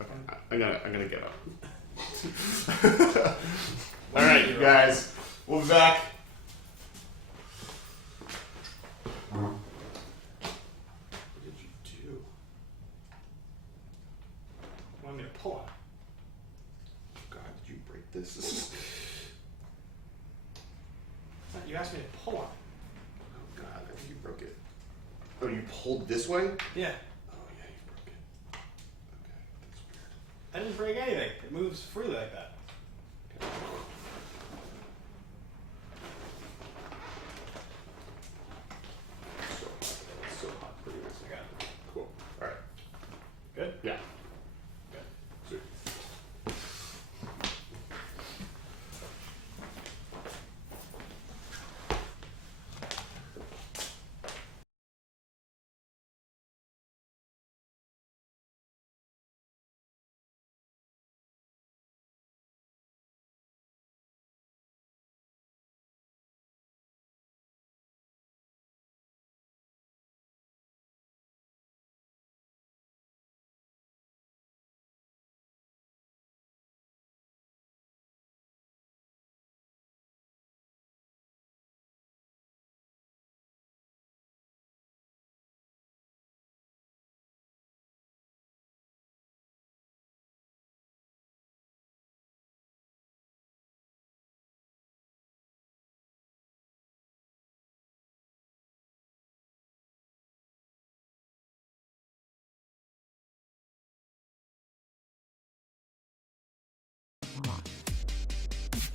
Okay, I'm gonna get up. All right, you guys, we'll be back. What did you do? You want me to pull on? God, did you break this? You asked me to pull on. Oh God, I think you broke it. Oh, you pulled this way? Yeah. Oh yeah, you broke it. Okay, that's weird. I didn't break anything. It moves freely like that. Okay. It's so hot. Pretty nice. I got it. Cool. All right. Good? Yeah. Good. Sweet.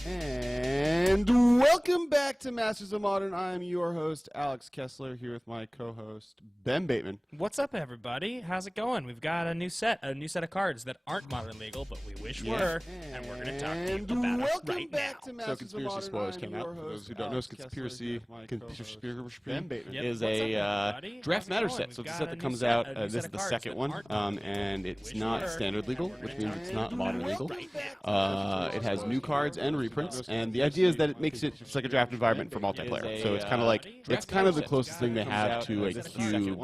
And Welcome back to Masters of Modern. I am your host, Alex Kessler, here with my co-host, Ben Bateman. What's up, everybody? How's it going? We've got a new set of cards that aren't modern legal, but we wish were, and we're going to talk to you about it right now. So Conspiracy Spoilers came out. For those who don't know, Conspiracy is a Draft Matter set. So it's a set that comes out, this is the second one, and it's not standard legal, which means it's not modern legal. It has new cards and reprints, and the idea is that it makes it just like a draft environment for multiplayer. So it's kind of like, it's kind of the closest thing they have to a cube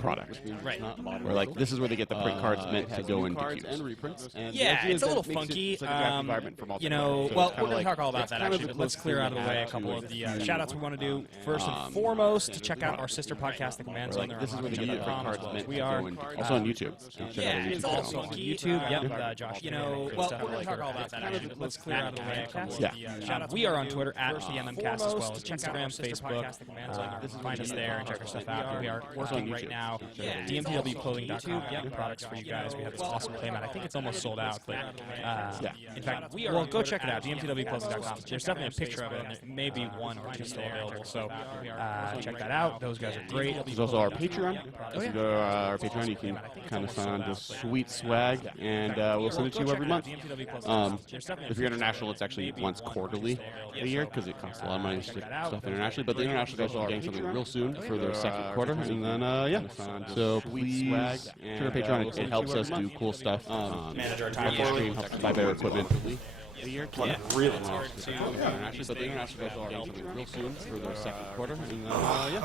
product. Right. Where like, this is where they get the print cards meant to go into cubes. Yeah, it's a little funky. You know, well, we're going to talk all about that actually, but let's clear out of the way a couple of the shout-outs we want to do. First and foremost, check out our sister podcast, The Command Zone. This is where they get the print cards meant to go into cubes. Also on YouTube. Yeah, it's also on YouTube. Yep, Josh. You know, well, we're going to talk all about that actually, but let's clear out of the way a couple of the we are on Twitter at the MMCast as well as Instagram, Facebook. Find us there and check our stuff out. We are working right now. DMTWclothing.com. Products for you guys. We have this awesome playmat. I think it's almost sold out, but in fact, well, go check it out. DMTWclothing.com. There's definitely a picture of it, and there may be one or two still available. So check that out. Those guys are great. There's also our Patreon. If you go to our Patreon, you can kind of find this sweet swag, and we'll send it to you every month. If you're international, it's actually once quarterly a year because it costs a lot of money to ship stuff internationally. But the international guys will be getting something real soon for their second quarter, and then so please check our Patreon. It helps us do cool stuff. Manage our Help us stream, helps us buy better equipment. Really Actually, but the international guys will be getting something real soon for their second quarter, and then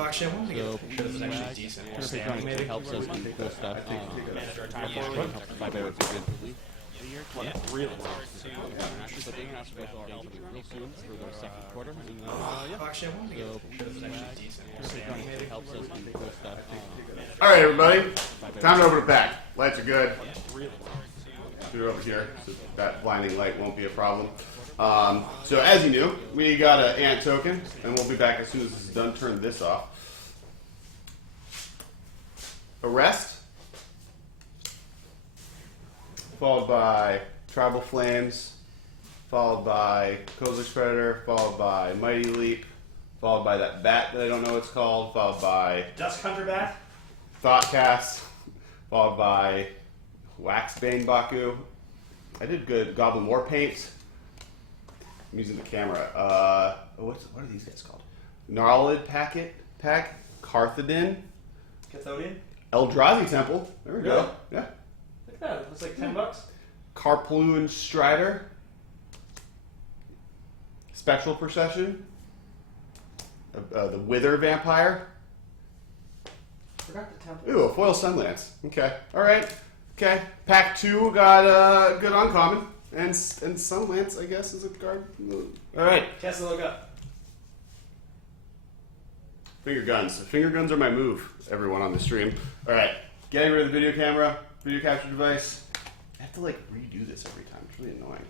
Actually, I want to get a picture that's actually decent. Patreon helps us do cool stuff. Manage our time. Helps us buy better equipment. Really. Actually, but the international guys will be getting something real soon for their second quarter, and then Actually, I want to get a picture that's actually decent. helps us do cool stuff. All right, everybody, time to open it back. Lights are good. Do it over here, so that blinding light won't be a problem. So as you knew, we got an ant token, and we'll be back as soon as this is done. Turn this off. Arrest, followed by Tribal Flames, followed by Kozilek's Predator, followed by Mighty Leap, followed by that bat that I don't know what it's called, followed by Dusk Hunter Bat? Thoughtcast, followed by Waxbane Baku. I did good. Goblin War Paint. I'm using the camera. What are these guys called? Gnarled Pack, Carthadin, Cathodian? Eldrazi Temple. There we Really? go. Yeah. Look at that. It's like $10. Carpluan Strider. Spectral Procession. The Wither Vampire. Forgot the temple. Ooh, a Foil Sunlance. Okay. Alright. Okay. Pack 2 got good uncommon. And Sunlance, I guess, is a card. Alright. Tesla, look up. Finger guns. Finger guns are my move, everyone on the stream. Alright. Getting rid of the video camera, video capture device. I have to like redo this every time. It's really annoying.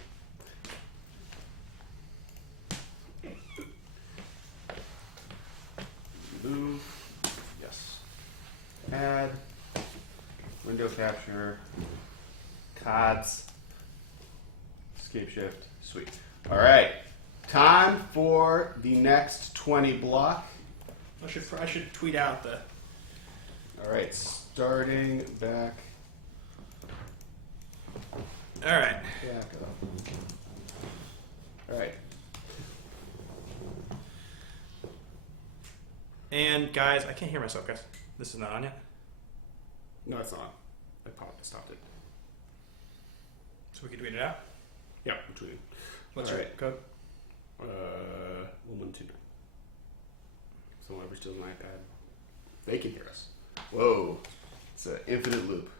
Move. Yes. Add. Window capture. CODs. Scapeshift. Sweet. Alright. Time for the next 20 block. I should tweet out the... Alright, starting back Alright. up. Alright. And guys, I can't hear myself, guys. This is not on yet. No, it's not. I stopped it. So we can tweet it out. Yep, I'm tweeting. What's All your right. code? 1129. So whenever steals an iPad, they can hear us. Whoa. It's an infinite loop.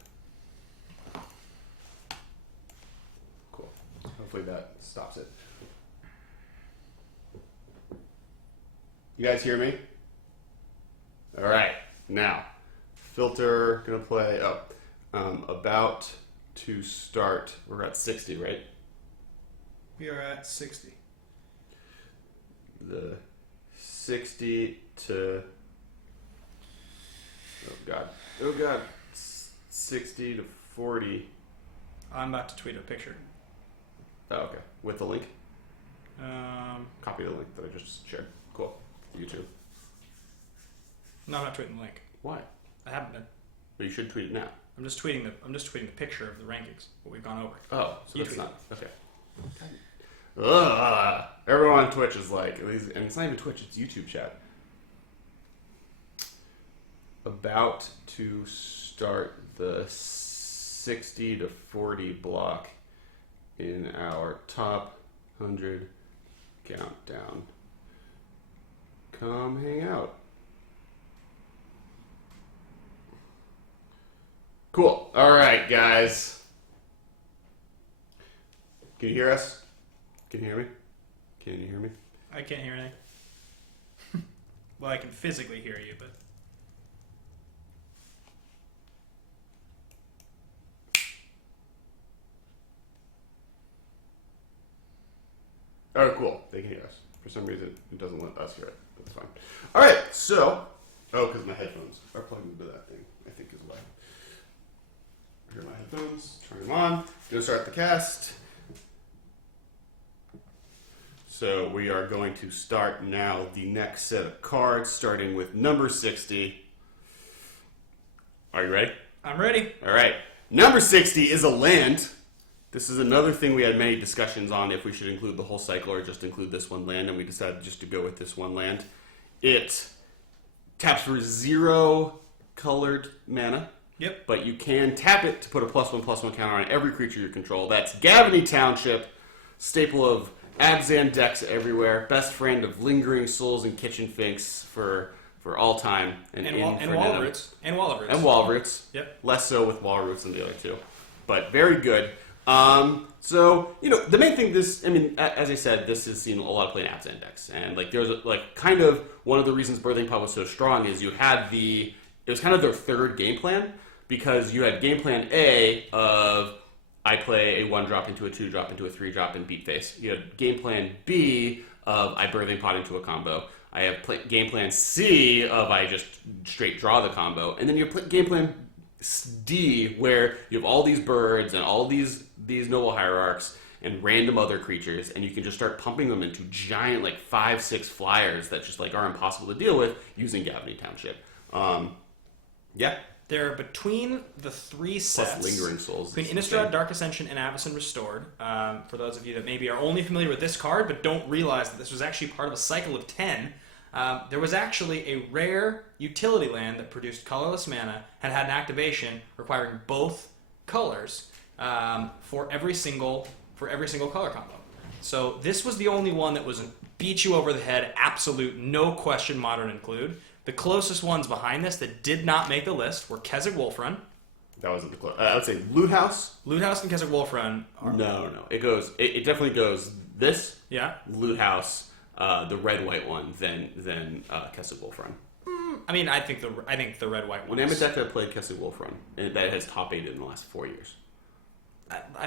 Cool. Hopefully that stops it. You guys hear me? Alright. Now, filter, gonna play, about to start. We're at 60, right? We are at 60. The 60 to oh god 60 to 40. I'm about to tweet a picture. Oh, okay, with the link. Copy the link that I just shared. Cool. YouTube. No, I'm not tweeting the link. Why? I haven't been. But you should tweet it now. I'm just tweeting the picture of the rankings, what we've gone over. Oh, so You that's tweet not okay. Ugh. Everyone on Twitch is like, and it's not even Twitch; it's YouTube chat. About to start the 60 to 40 block in our top 100 countdown. Come hang out. Cool. All right, guys. Can you hear us? Can you hear me? Can you hear me? I can't hear anything. Well, I can physically hear you, but... Oh, cool. They can hear us. For some reason, it doesn't let us hear it. That's fine. All right, so... Oh, because my headphones are plugged into that thing, I think is why. Here are my headphones. Turn them on. Gonna start the cast. So we are going to start now the next set of cards, starting with number 60. Are you ready? I'm ready. All right. Number 60 is a land. This is another thing we had many discussions on if we should include the whole cycle or just include this one land, and we decided just to go with this one land. It taps for 0 colored mana. Yep. But you can tap it to put a +1/+1 counter on every creature you control. That's Gavony Township, staple of Abzan decks everywhere, best friend of Lingering Souls and Kitchen Finks for all time. And Walroots. And Walroots. And Walroots. Yep. Less so with Walroots than the other two. But very good. So, the main thing as I said, this has seen a lot of play in Abzan decks. And, there's, kind of one of the reasons Birthing Pod was so strong is you had it was kind of their third game plan, because you had game plan A of I play a 1-drop into a 2-drop into a 3-drop and beat face. You had game plan B of I Birthing Pod into a combo. I have game plan C of I just straight draw the combo. And then you have game plan D where you have all these birds and all these noble hierarchs and random other creatures, and you can just start pumping them into giant 5-6 flyers that just are impossible to deal with using Gavony Township. Yeah. They're between the 3 sets. Plus Lingering Souls. Between Innistrad, Dark Ascension, and Avacyn Restored. For those of you that maybe are only familiar with this card but don't realize that this was actually part of a cycle of 10, there was actually a rare utility land that produced colorless mana and had an activation requiring both colors for every single color combo. So this was the only one that was beat you over the head, absolute, no question, modern include. The closest ones behind this that did not make the list were Keswick Wolfrun. That wasn't the close. I would say Loot House. Loot House and Keswick Wolfrun. No. It goes. It definitely goes. This. Yeah. Loot House, the red-white one, then Keswick Wolfrun. I think the red-white one. Name a deck that played Keswick Wolfrun and that has top 8 in the last 4 years.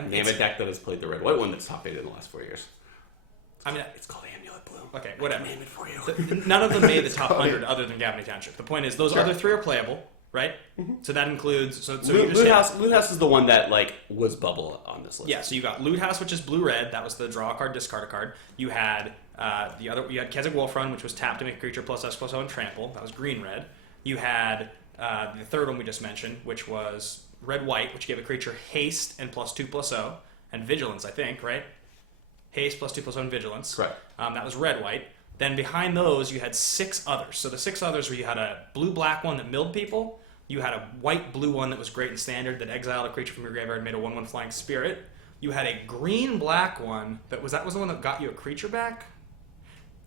Name a deck that has played the red-white one that's top 8 in the last 4 years. It's called Amulet Bloom. Okay, whatever. I can name it for you. None of them made the top 100 other than Gavony Township. The point is, those other 3 are playable, right? Mm-hmm. So that includes... Loot House is the one that was bubble on this list. Yeah, so you got Loot House, which is blue-red. That was the draw a card, discard a card. You had you had Keswick Wolfrun, which was tap to make a creature +S/+O and trample. That was green-red. You had the third one we just mentioned, which was red-white, which gave a creature haste and +2/+O and vigilance, I think, right? Haste +2/+O and vigilance. Correct. That was red-white. Then behind those, you had 6 others. So the 6 others were you had a blue-black one that milled people. You had a white-blue one that was great in standard that exiled a creature from your graveyard and made a 1/1 flying spirit. You had a green-black one that was the one that got you a creature back?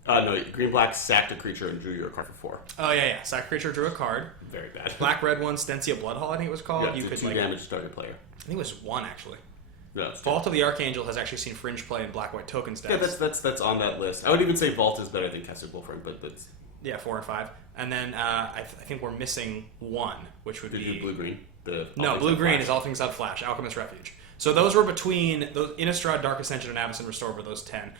No, green-black sacked a creature and drew you a card for 4. Oh, yeah. Sack creature, drew a card. Very bad. Black-red one, Stencia Bloodhall, I think it was called. Yeah, you could 2 damage to target player. I think it was 1, actually. Yeah, Vault of the Archangel has actually seen fringe play in black-white tokens decks. Yeah, that's on that list. I would even say Vault is better than Keswick Wolfrun, but that's... Yeah, 4 and 5. And then I think we're missing 1, which would be... blue-green? No, blue-green is All Things Out Flash, Alchemist Refuge. So those were between those Innistrad, Dark Ascension, and Avacyn Restored were those 10.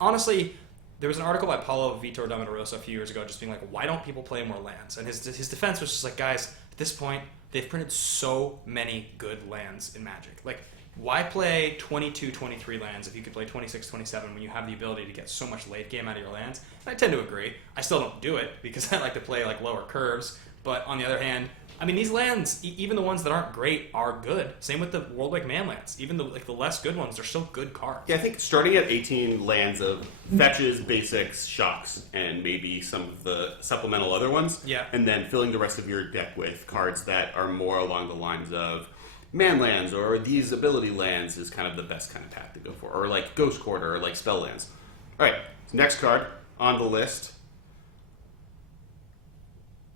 Honestly, there was an article by Paulo Vitor Domodorosa a few years ago just being like, why don't people play more lands? And his defense was just like, guys, at this point, they've printed so many good lands in Magic. why play 22, 23 lands if you could play 26, 27 when you have the ability to get so much late game out of your lands? And I tend to agree. I still don't do it because I like to play like lower curves. But on the other hand, I mean, these lands, even the ones that aren't great, are good. Same with the Worldwide Command lands. Even the less good ones, they're still good cards. Yeah, I think starting at 18 lands of fetches, basics, shocks, and maybe some of the supplemental other ones. Yeah. And then filling the rest of your deck with cards that are more along the lines of man lands or these ability lands is kind of the best kind of path to go for. Or like Ghost Quarter or like spell lands. All right, next card on the list.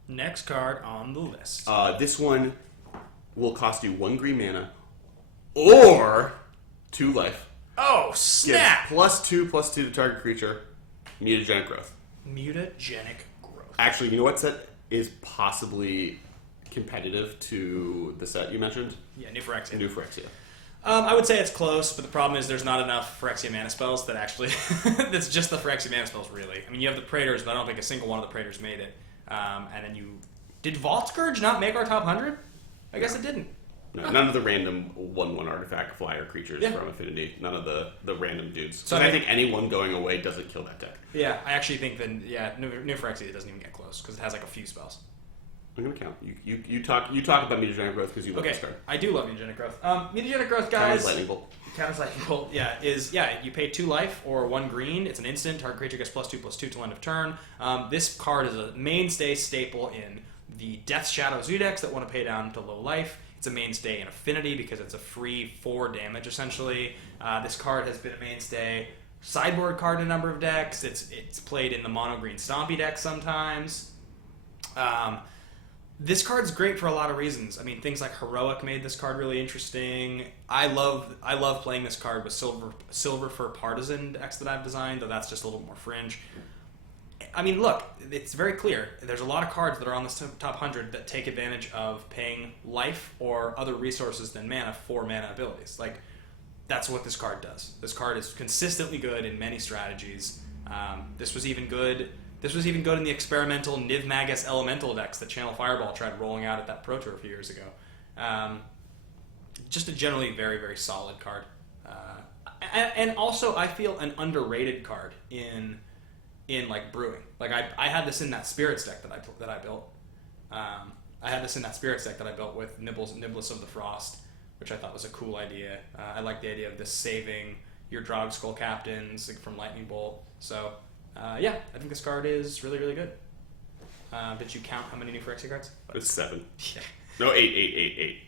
Next card on the list. This one will cost you 1 green mana or 2 life. Oh, snap! Gives +2/+2 to target creature. Mutagenic Growth. Mutagenic Growth. Actually, you know what set is possibly competitive to the set you mentioned? Yeah, New Phyrexia. New Phyrexia. I would say it's close, but the problem is there's not enough Phyrexia mana spells that actually... that's just the Phyrexia mana spells, really. I mean, you have the Praetors, but I don't think a single one of the Praetors made it. And then you... Did Vault Scourge not make our top 100? I guess it didn't. No, none of the random 1/1 artifact flyer creatures Yeah. from Affinity. None of the random dudes. So I think anyone going away doesn't kill that deck. Yeah, I actually think that, New Phyrexia doesn't even get close, because it has like a few spells. I'm gonna count. You talk about Mutagenic Growth because you love Okay, this card. I do love Mutagenic Growth. Mutagenic Growth, guys... Counters Lightning Bolt. Counters Lightning Bolt, you pay 2 life or 1 green. It's an instant. Target creature gets +2/+2 till end of turn. This card is a mainstay staple in the Death Shadow Zoo decks that want to pay down to low life. It's a mainstay in Affinity because it's a free 4 damage, essentially. This card has been a mainstay sideboard card in a number of decks. It's played in the mono-green Stompy deck sometimes. This card's great for a lot of reasons. I mean, things like Heroic made this card really interesting. I love playing this card with Silver for Partisan decks that I've designed, though that's just a little more fringe. I mean, look, it's very clear. There's a lot of cards that are on this top 100 that take advantage of paying life or other resources than mana for mana abilities. Like, that's what this card does. This card is consistently good in many strategies. This was even good in the experimental Niv Magus Elemental decks that Channel Fireball tried rolling out at that Pro Tour a few years ago. Just a generally very, very solid card. And also, I feel an underrated card in like brewing. Like I had this in that Spirits deck that I built. I had this in that Spirits deck that I built with Niblis of the Frost, which I thought was a cool idea. I like the idea of this saving your Drog Skull Captains from Lightning Bolt. So I think this card is really, really good. Did you count how many New Phyrexia cards? It's 7. Yeah. No, 8.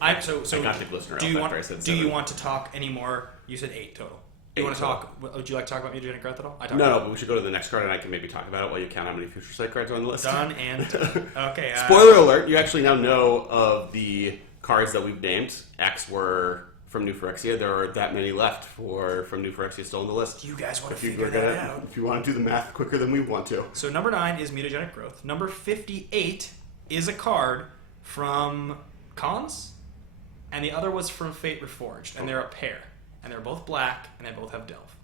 I got the Glistener do you Elf want after I said do 7. you want to talk any more? You said 8 total. Do you want to talk? Would you like to talk about Mutagenic Growth at all? No, but we should go to the next card, and I can maybe talk about it while you count how many Future Sight cards are on the list. Done and done. Okay. Spoiler alert, you actually now know of the cards that we've named. X were from New Phyrexia. There are that many left from New Phyrexia still on the list. You guys want to If you figure that out? If you want to do the math quicker than we want to. So number 9 is Mutagenic Growth. Number 58 is a card from Cons, and the other was from Fate Reforged, and they're a pair. And they're both black, and they both have Delve.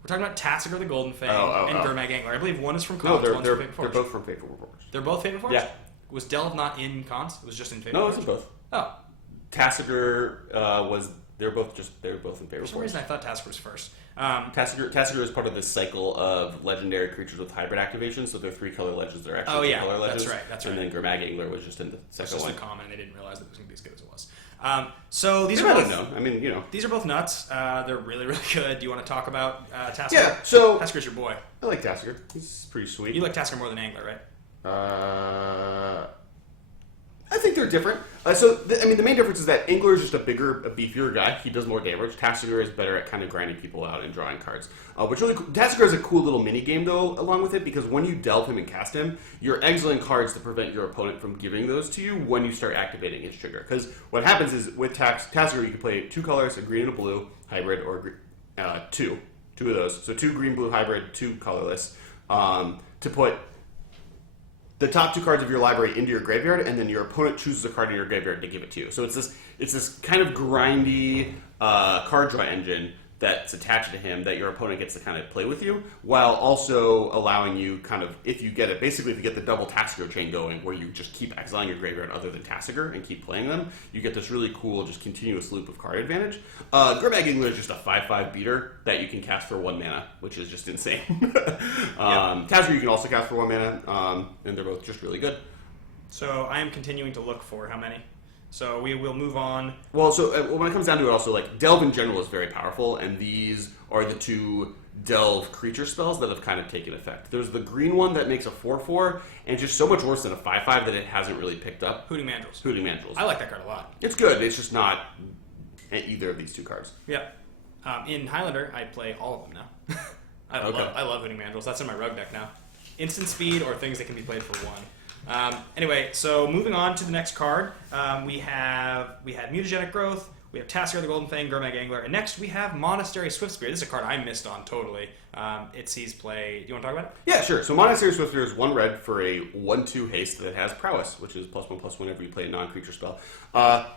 We're talking about Tasigur the Golden Fang and Gurmag Angler. I believe one is from Cons, one's from Fate Reforged. They're both from Fate Reforged. They're both Fate Reforged? Yeah. Was Delve not in Cons? It was just in Fate Reforged? No, it's in both. Oh. Tasigur they're both in Fate Reforged. For some reason I thought Tasigur was first. Tasigur is part of this cycle of legendary creatures with hybrid activations, so they're 3-color legends. They're actually 2-color legends. That's right. And then Gurmag Angler was just in the second just one. a common, and they didn't realize that it was going to be as good as it was. So these They are might both. have known. I mean, you know. These are both nuts. They're really, really good. Do you want to talk about Tasigur? Yeah. So Tasigur's your boy. I like Tasigur. He's pretty sweet. You like Tasigur more than Angler, right? I think they're different. The main difference is that Angler is just a beefier guy. He does more damage. Tasigur is better at kind of grinding people out and drawing cards. Which really cool. Tasigur is a cool little mini game though, along with it, because when you delve him and cast him, you're exiling cards to prevent your opponent from giving those to you when you start activating his trigger. Because what happens is with Tasigur, you can play 2 colors, a green and a blue hybrid, or 2 of those. So 2 green blue hybrid, 2 colorless, to put the top 2 cards of your library into your graveyard, and then your opponent chooses a card in your graveyard to give it to you. So it's this kind of grindy card draw engine that's attached to him that your opponent gets to kind of play with you, while also allowing you kind of, if you get it, basically if you get the double Tasigur chain going, where you just keep exiling your graveyard other than Tasigur and keep playing them, you get this really cool, just continuous loop of card advantage. Mutagenic is just a 5/5 beater that you can cast for 1 mana, which is just insane. Tasigur you can also cast for 1 mana, and they're both just really good. So I am continuing to look for how many. So we will move on. Well, so when it comes down to it, also, like, Delve in general is very powerful, and these are the 2 Delve creature spells that have kind of taken effect. There's the green one that makes a 4/4, and just so much worse than a 5/5 that it hasn't really picked up. Hooting Mandrills. Hooting Mandrills. I like that card a lot. It's good. It's just not either of these 2 cards. Yep. In Highlander, I play all of them now. I love Hooting Mandrills. That's in my rug deck now. Instant speed or things that can be played for 1. Anyway, so moving on to the next card, we had Mutagenic Growth, we have Tasigur the Golden Fang, Gurmag Angler, and next we have Monastery Swiftspear. This is a card I missed on totally. It sees play. Do you want to talk about it? Yeah, sure. So Monastery Swiftspear is 1 red for a 1/2 haste that has Prowess, which is +1/+1 whenever you play a non-creature spell.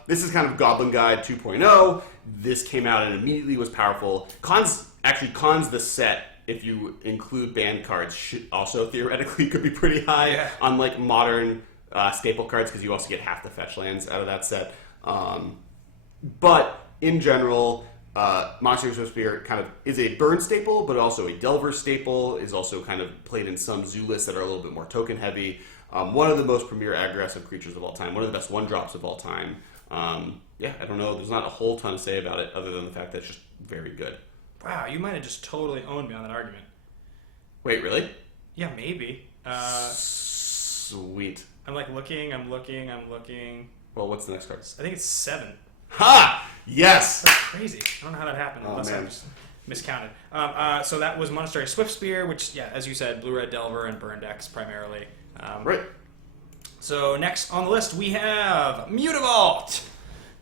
This is kind of Goblin Guide 2.0. This came out and immediately was powerful. Cons the set, if you include banned cards, also theoretically could be pretty high on like modern staple cards, because you also get half the fetch lands out of that set. But in general, Monastery Swiftspear kind of is a burn staple, but also a Delver staple, is also kind of played in some zoo lists that are a little bit more token heavy. One of the most premier aggressive creatures of all time, one of the best 1-drops of all time. I don't know, there's not a whole ton to say about it other than the fact that it's just very good. Wow, you might have just totally owned me on that argument. Wait, really? Yeah, maybe. Sweet. I'm looking. Well, what's the next card? I think it's 7. Ha! Yes! That's crazy. I don't know how that happened, unless man. I just miscounted. So that was Monastery Swiftspear, which, as you said, Blue-Red Delver and Burn decks primarily. Right. So next on the list we have Mutavault.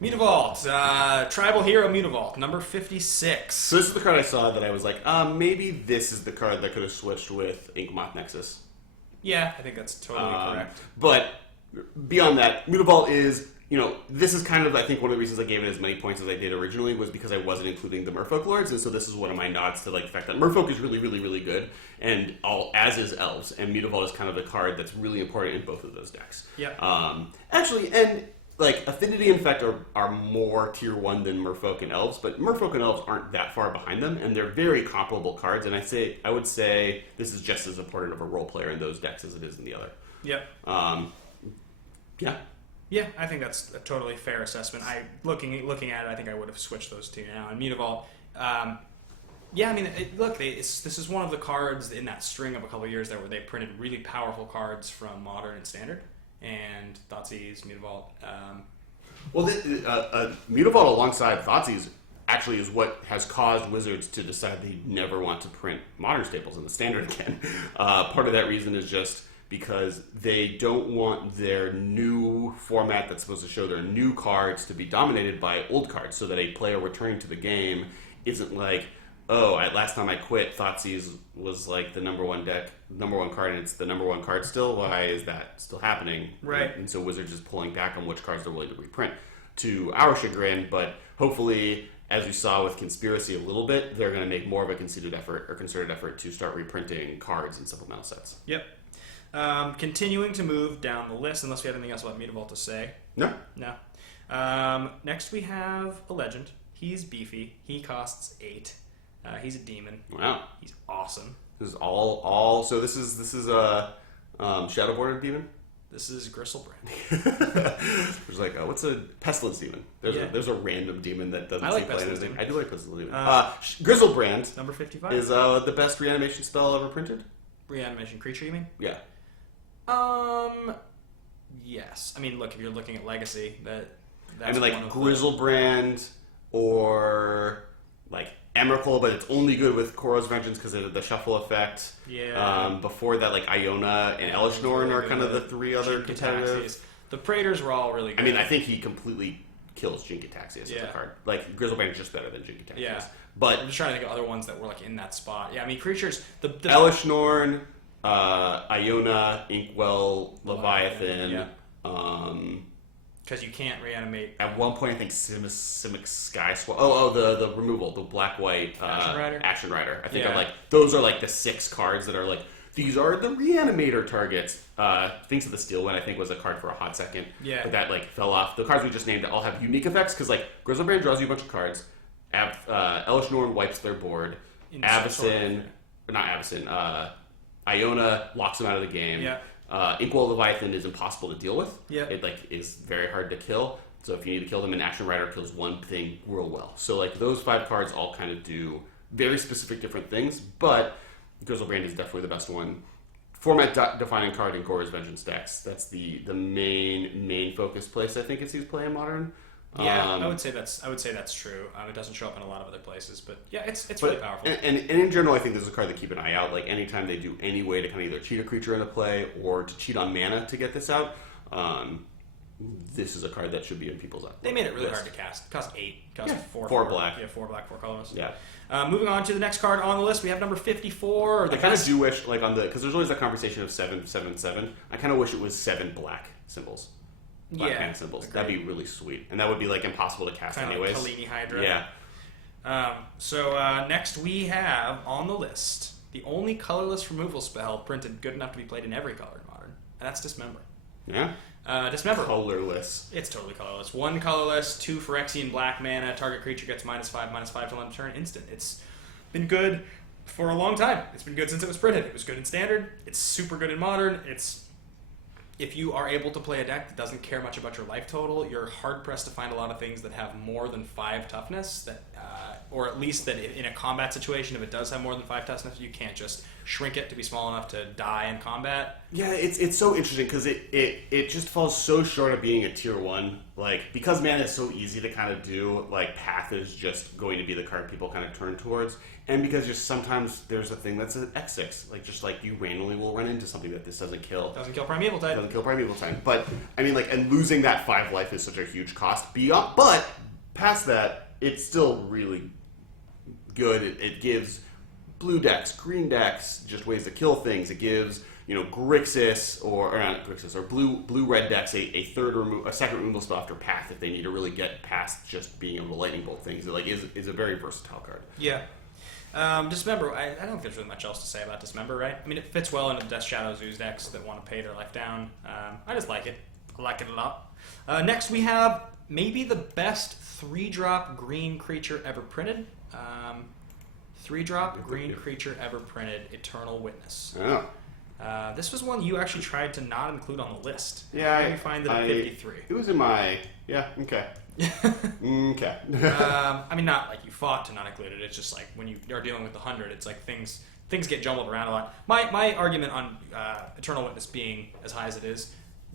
Tribal Hero Mutavault, number 56. So this is the card I saw that I was like, maybe this is the card that could have switched with Ink-Moth Nexus. Yeah, I think that's totally correct. But beyond that, Mutavault is, this is kind of, I think, one of the reasons I gave it as many points as I did originally was because I wasn't including the Merfolk Lords, and so this is one of my nods to like the fact that Merfolk is really, really, really good, and as is Elves, and Mutavault is kind of the card that's really important in both of those decks. Yeah. Actually, and like Affinity and Infect are more tier 1 than Merfolk and Elves, but Merfolk and Elves aren't that far behind them, and they're very comparable cards, and I would say this is just as important of a role player in those decks as it is in the other. Yep. Yeah. Yeah, I think that's a totally fair assessment. Looking at it, I think I would have switched those two now. And Mutavault, this is one of the cards in that string of a couple of years there where they printed really powerful cards from Modern and Standard, and Thoughtseize, Mutavault. Mutavault alongside Thoughtseize actually is what has caused Wizards to decide they never want to print Modern staples in the Standard again. Part of that reason is just because they don't want their new format that's supposed to show their new cards to be dominated by old cards, so that a player returning to the game isn't like, last time I quit, Thoughtseize was like the number one card, and it's the number 1 card still. Why is that still happening? Right. And so Wizards is pulling back on which cards they're willing to reprint, to our chagrin, but hopefully, as we saw with Conspiracy a little bit, they're going to make more of a concerted effort to start reprinting cards in supplemental sets. Yep. Continuing to move down the list, unless we have anything else about Mutavault to say. No. Next we have a legend. He's beefy. He costs 8. He's a demon. Wow. He's awesome. This is all. So this is a Shadow Border demon. This is Griselbrand. There's like what's a Pestilence demon? There's a random demon that doesn't. I like play Pestilence demon. I do like Pestilence demon. Griselbrand number 55 is the best reanimation spell ever printed. Reanimation creature, you mean? Yeah. Yes. I mean, look, if you're looking at Legacy, that's like Griselbrand or like Emrakul, but it's only good with Koro's Vengeance because of the shuffle effect. Yeah. Before that, like Iona and Elishnorn are kind of the 3 other competitors. The Praetors were all really good. I mean, I think he completely kills Jin-Gitaxias as a card. Like, Griselbrand is just better than Jin-Gitaxias. Yeah. But I'm just trying to think of other ones that were like in that spot. Yeah, I mean, creatures... The Elishnorn, Iona, Inkwell, Leviathan, Because you can't reanimate. At one point, I think Simic Sky Swap. The removal, the black-white Action Rider. I think those are like the 6 cards that are like, these are the reanimator targets. Things of the Steel One, I think, was a card for a hot second. Yeah. But that like fell off. The cards we just named all have unique effects because like Griselbrand draws you a bunch of cards. Elish Norn wipes their board. Iona locks them out of the game. Yeah. Inkwell Leviathan is impossible to deal with. Yeah. It like is very hard to kill. So if you need to kill them, an Action Rider kills one thing real well. So like those 5 cards all kind of do very specific different things, but Griselbrand is definitely the best one. Format defining card in Gore's Vengeance decks. That's the main focus place I think it sees play in Modern. Yeah, I would say that's true. It doesn't show up in a lot of other places, but yeah, it's really powerful. And in general, I think this is a card to keep an eye out. Like anytime they do any way to kind of either cheat a creature into play or to cheat on mana to get this out, this is a card that should be in people's eyes. They made it really hard to cast. It cost 8. It cost 4 black. Yeah, 4 black, 4 colorless. Yeah. Moving on to the next card on the list, we have number 54. I kind of do wish, like on the, because there's always that conversation of 7/7/7. I kind of wish it was 7 black symbols. Black hand symbols. Agreed. That'd be really sweet, and that would be like impossible to cast kind anyways. Like Kalini Hydra. Yeah. So next we have on the list the only colorless removal spell printed good enough to be played in every color in Modern, and that's Dismember. Yeah. Dismember. Colorless. It's totally colorless. 1 colorless, 2 Phyrexian black mana. Target creature gets -5/-5 till end of turn. Instant. It's been good for a long time. It's been good since it was printed. It was good in Standard. It's super good in Modern. If you are able to play a deck that doesn't care much about your life total, you're hard-pressed to find a lot of things that have more than 5 toughness, or at least that in a combat situation, if it does have more than 5 toughness, you can't just shrink it to be small enough to die in combat. Yeah, it's so interesting because it just falls so short of being a tier 1. Like, because mana is so easy to kind of do, like, Path is just going to be the card people kind of turn towards. And because just sometimes there's a thing that's an X6. Like, just like you randomly will run into something that this doesn't kill. Doesn't kill Primeval type. Doesn't kill Primeval type. But, I mean, like, and losing that 5 life is such a huge cost. But, past that, it's still really good. It gives blue decks, green decks, just ways to kill things. It gives, Grixis, or not Grixis, or blue-red decks a second removal spell after Path if they need to really get past just being able to lightning bolt things. It, like, is a very versatile card. Yeah. Dismember, I don't think there's really much else to say about Dismember, right? I mean, it fits well into Death Shadow Ooze decks that want to pay their life down. I just like it. I like it a lot. Next, we have maybe the best 3-drop green creature ever printed. 3-drop green creature ever printed, Eternal Witness. Oh. This was one you actually tried to not include on the list. Yeah, Where do you find it at 53? It was in my... Yeah, okay. Okay. I mean, not like you fought to not include it. It's just like when you are dealing with the 100, it's like things get jumbled around a lot. My argument on Eternal Witness being as high as it is,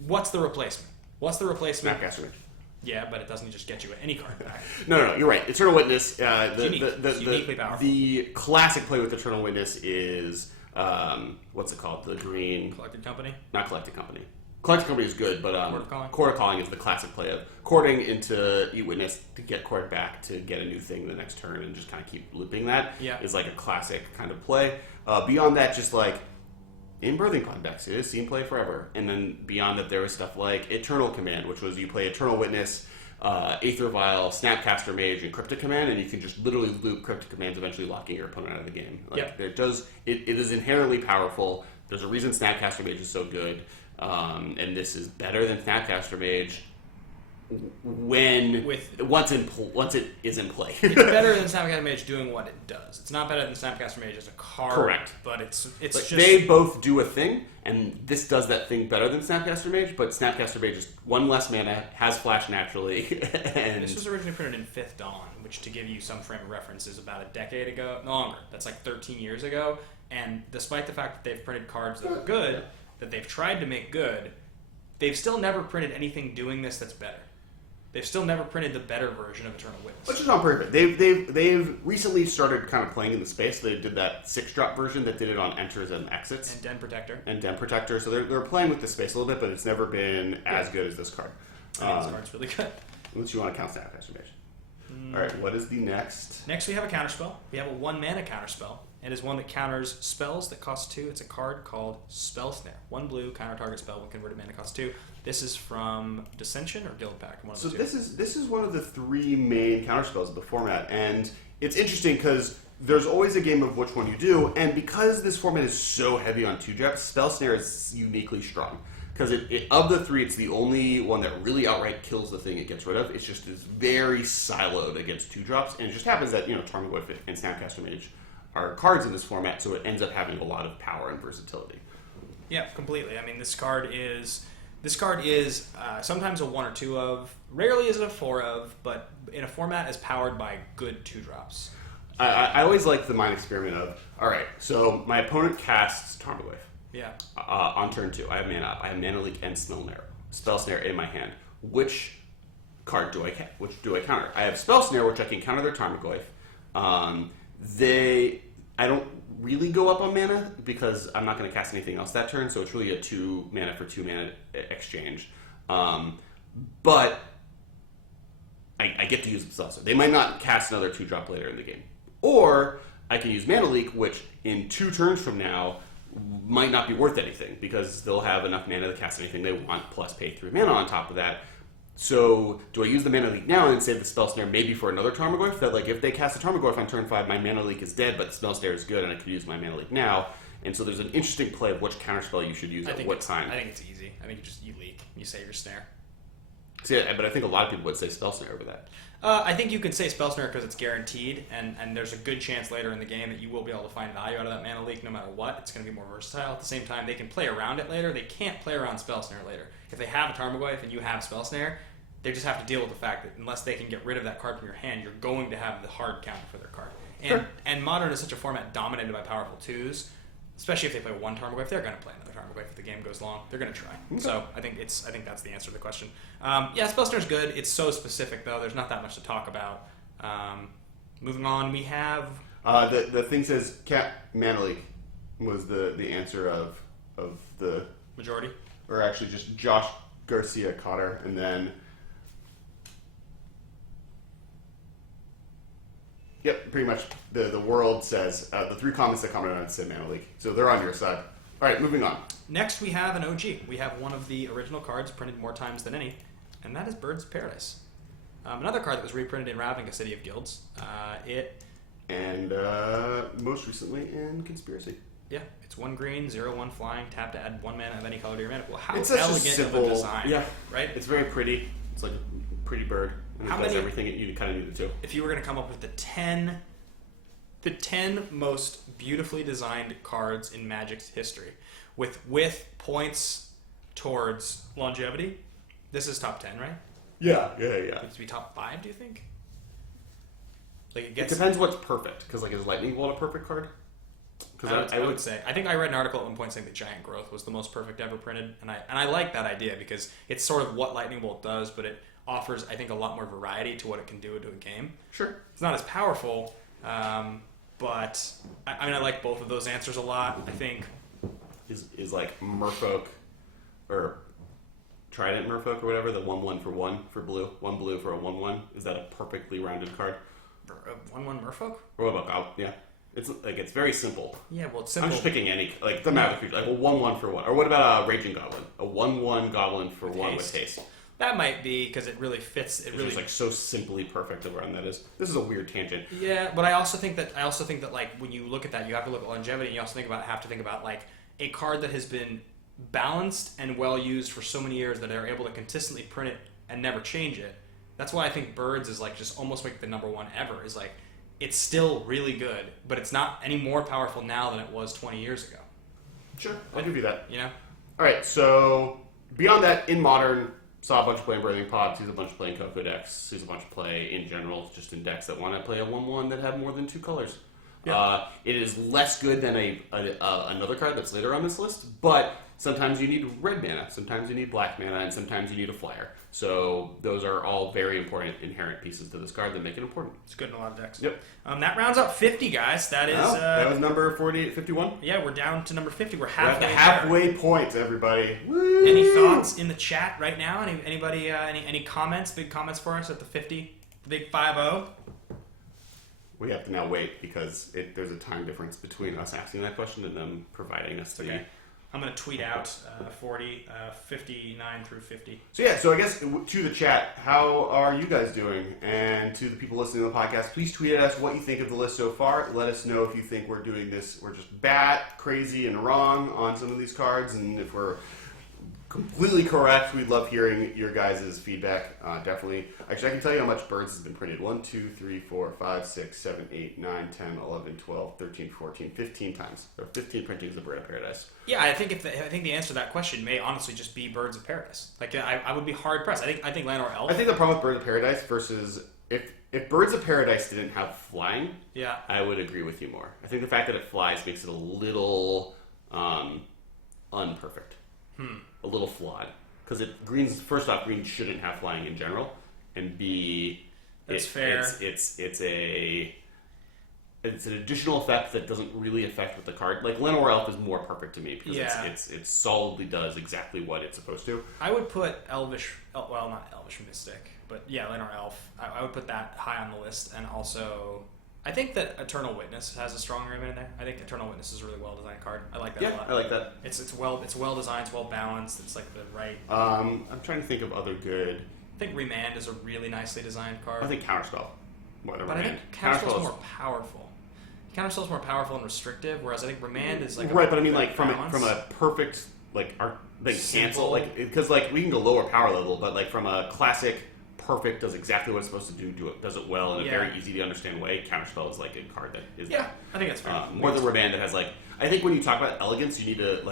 what's the replacement? Snapcaster Mage. Yeah, but it doesn't just get you any card back. No, you're right. Eternal Witness. It's uniquely powerful. The classic play with Eternal Witness is what's it called? The green Collected Company. Not Collected Company. Collected Company is good, but Court of Calling is the classic play of courting into Eat Witness to get court back to get a new thing the next turn and just kind of keep looping that. Yeah. Is like a classic kind of play. Beyond that, just like in Birthing Pod decks, it is seen play forever. And then beyond that, there was stuff like Eternal Command, which was you play Eternal Witness, Aether Vial, Snapcaster Mage, and Cryptic Command, and you can just literally loop Cryptic Commands, eventually locking your opponent out of the game. Like, it is inherently powerful. There's a reason Snapcaster Mage is so good. And this is better than Snapcaster Mage once it is in play. It's better than Snapcaster Mage doing what it does. It's not better than Snapcaster Mage as a card. Correct. But it's like, just... They both do a thing, and this does that thing better than Snapcaster Mage, but Snapcaster Mage is 1 less mana, has flash naturally, and... This was originally printed in 5th Dawn, which, to give you some frame of reference, is about a decade ago. No longer. That's like 13 years ago. And despite the fact that they've printed cards that are good, that they've tried to make good, they've still never printed anything doing this that's better. They've still never printed the better version of Eternal Witness. Which is not perfect. They've recently started kind of playing in the space. They did that 6-drop version that did it on enters and exits. And Den Protector. So they're playing with the space a little bit, but it's never been as good as this card. This card's really good. Unless you want to count Snapcaster Mage. All right, what is the next? Next we have a counterspell. We have a 1-mana counterspell. It is one that counters spells that cost 2. It's a card called Spell Snare. 1 blue, counter target spell when converted mana costs 2. This is from Dissension or Guild Pack? One of the two. This is one of the 3 main counterspells of the format, and it's interesting because there's always a game of which one you do, and because this format is so heavy on 2-drops, Spell Snare is uniquely strong. Because of the 3, it's the only one that really outright kills the thing it gets rid of. It's just is very siloed against 2-drops, and it just happens that Tarmogoyf and Soundcaster Mage are cards in this format, so it ends up having a lot of power and versatility. Yeah, completely. I mean, this card is sometimes a 1 or 2 of, rarely is it a 4 of, but in a format is powered by good 2-drops. I always like the mind experiment of, all right, so my opponent casts Tarmogoyf. Yeah. On turn 2, I have mana up. I have Mana Leak and Spell Snare in my hand. Which card do I counter? I have Spell Snare, which I can counter their Tarmogoyf. I don't really go up on mana because I'm not going to cast anything else that turn, so it's really a 2 mana for 2 mana exchange. But I get to use Spell Snare. They might not cast another 2-drop later in the game. Or I can use Mana Leak, which in 2 turns from now might not be worth anything because they'll have enough mana to cast anything they want, plus pay 3 mana on top of that. So, do I use the Mana Leak now and save the Spell Snare maybe for another Tarmogoyf? That, if they cast a Tarmogoyf on turn 5, my Mana Leak is dead, but the Spell Snare is good, and I could use my Mana Leak now. And so there's an interesting play of which counterspell you should use at what time. I think it's easy. I think you leak. You save your Snare. See, but I think a lot of people would say Spell Snare over that. I think you can say Spell Snare because it's guaranteed, and there's a good chance later in the game that you will be able to find value out of that Mana Leak no matter what. It's going to be more versatile. At the same time, they can play around it later. They can't play around Spell Snare later. If they have a Tarmogoyf and you have Spell Snare, they just have to deal with the fact that unless they can get rid of that card from your hand, you're going to have the hard counter for their card. And Modern is such a format dominated by powerful 2s, especially if they play one Tarmogoyf, they're going to play another Tarmogoyf if the game goes long. They're going to try. Okay. So I think that's the answer to the question. Spell Snare's good. It's so specific though. There's not that much to talk about. Moving on, we have the thing says Mana Leak was the answer of the majority, or actually just Josh Garcia Cotter, and then. Yep, pretty much the world says, the 3 comments that commented on it said Mana Leak. So they're on your side. All right, moving on. Next, we have an OG. We have one of the original cards printed more times than any, and that is Birds of Paradise. Another card that was reprinted in Ravnica City of Guilds. And most recently in Conspiracy. Yeah, it's 1 green, 0/1 flying, tap to add 1 mana of any color to your mana pool. How it's elegant simple, of a design, yeah, right? It's very pretty. It's like a pretty bird. And it does everything you kind of need it to. If you were going to come up with the 10 most beautifully designed cards in Magic's history, with points towards longevity, this is top 10, right? Yeah. Would it be top 5? Do you think? It depends what's perfect. Because is Lightning Bolt a perfect card? I would say. I think I read an article at one point saying that Giant Growth was the most perfect ever printed, and I like that idea because it's sort of what Lightning Bolt does, but it offers, I think, a lot more variety to what it can do to a game. Sure. It's not as powerful, but I like both of those answers a lot. I think is like Merfolk or Trident Merfolk or whatever, the 1/1 for 1 for blue, 1 blue for a 1/1. Is that a perfectly rounded card? 1/1 Merfolk? Or what about yeah? It's very simple. Yeah, well, it's simple. I'm just picking any the Maverick creature, a 1/1 for 1. Or what about a Raging Goblin? A 1/1 Goblin for 1 with haste. That might be because it really fits. It's really so simply perfect of around that is. This is a weird tangent. Yeah, but I also think that when you look at that, you have to look at longevity. And you also have to think about a card that has been balanced and well used for so many years that they're able to consistently print it and never change it. That's why I think Birds is just almost the number 1 ever. Is it's still really good, but it's not any more powerful now than it was 20 years ago. Sure, I'll give you that. All right, so beyond that, in Modern, saw a bunch of play in Birthing Pod, sees a bunch of play in Coco decks, sees a bunch of play in general, just in decks that want to play a 1/1 that have more than 2 colors. Yeah. It is less good than another card that's later on this list, but sometimes you need red mana, sometimes you need black mana, and sometimes you need a flyer. So those are all very important inherent pieces to this card that make it important. It's good in a lot of decks. Yep. That rounds up 50, guys. That is... that was number 51? Yeah, we're down to number 50. We're halfway at the halfway point, everybody. Woo! Any thoughts in the chat right now? Anybody, any comments, big comments for us at the 50? The big 50? We have to now wait because there's a time difference between us asking that question and them providing us the... Okay. I'm going to tweet out 59 through 50. So I guess to the chat, how are you guys doing? And to the people listening to the podcast, please tweet at us what you think of the list so far. Let us know if you think we're doing this, we're just crazy, and wrong on some of these cards. And if we're completely correct, we'd love hearing your guys' feedback. Definitely. Actually, I can tell you how much Birds has been printed. 1, 2, 3, 4, 5, 6, 7, 8, 9, 10, 11, 12, 13, 14, 15 times. There are 15 printings of Bird of Paradise. Yeah, I think the answer to that question may honestly just be Birds of Paradise. Like, I would be hard pressed. I think Land or Elf. I think the problem with Bird of Paradise versus if Birds of Paradise didn't have flying, yeah, I would agree with you more. I think the fact that it flies makes it a little unperfect. A little flawed. Because first off, green shouldn't have flying in general, and B, that's fair. It's an additional effect that doesn't really affect with the card. Like Lenore Elf is more perfect to me because it solidly does exactly what it's supposed to. I would put not Elvish Mystic, but yeah, Lenore Elf. I would put that high on the list, and also I think that Eternal Witness has a strong argument in there. I think Eternal Witness is a really well designed card. I like that a lot. I like that. It's well designed, it's well balanced. It's like the right. I'm trying to think of other good. I think Remand is a really nicely designed card. I think Counterspell. But I think Counterspell is more powerful. Counterspell is more powerful and restrictive, whereas I think Remand is like right. But I mean, like from a perfect cancel because we can go lower power level, but like from a classic. Perfect does exactly what it's supposed to do. Does it well in a very easy to understand way. Counterspell is like a card that is I think that's fair. More than Remand that has I think when you talk about elegance, you need to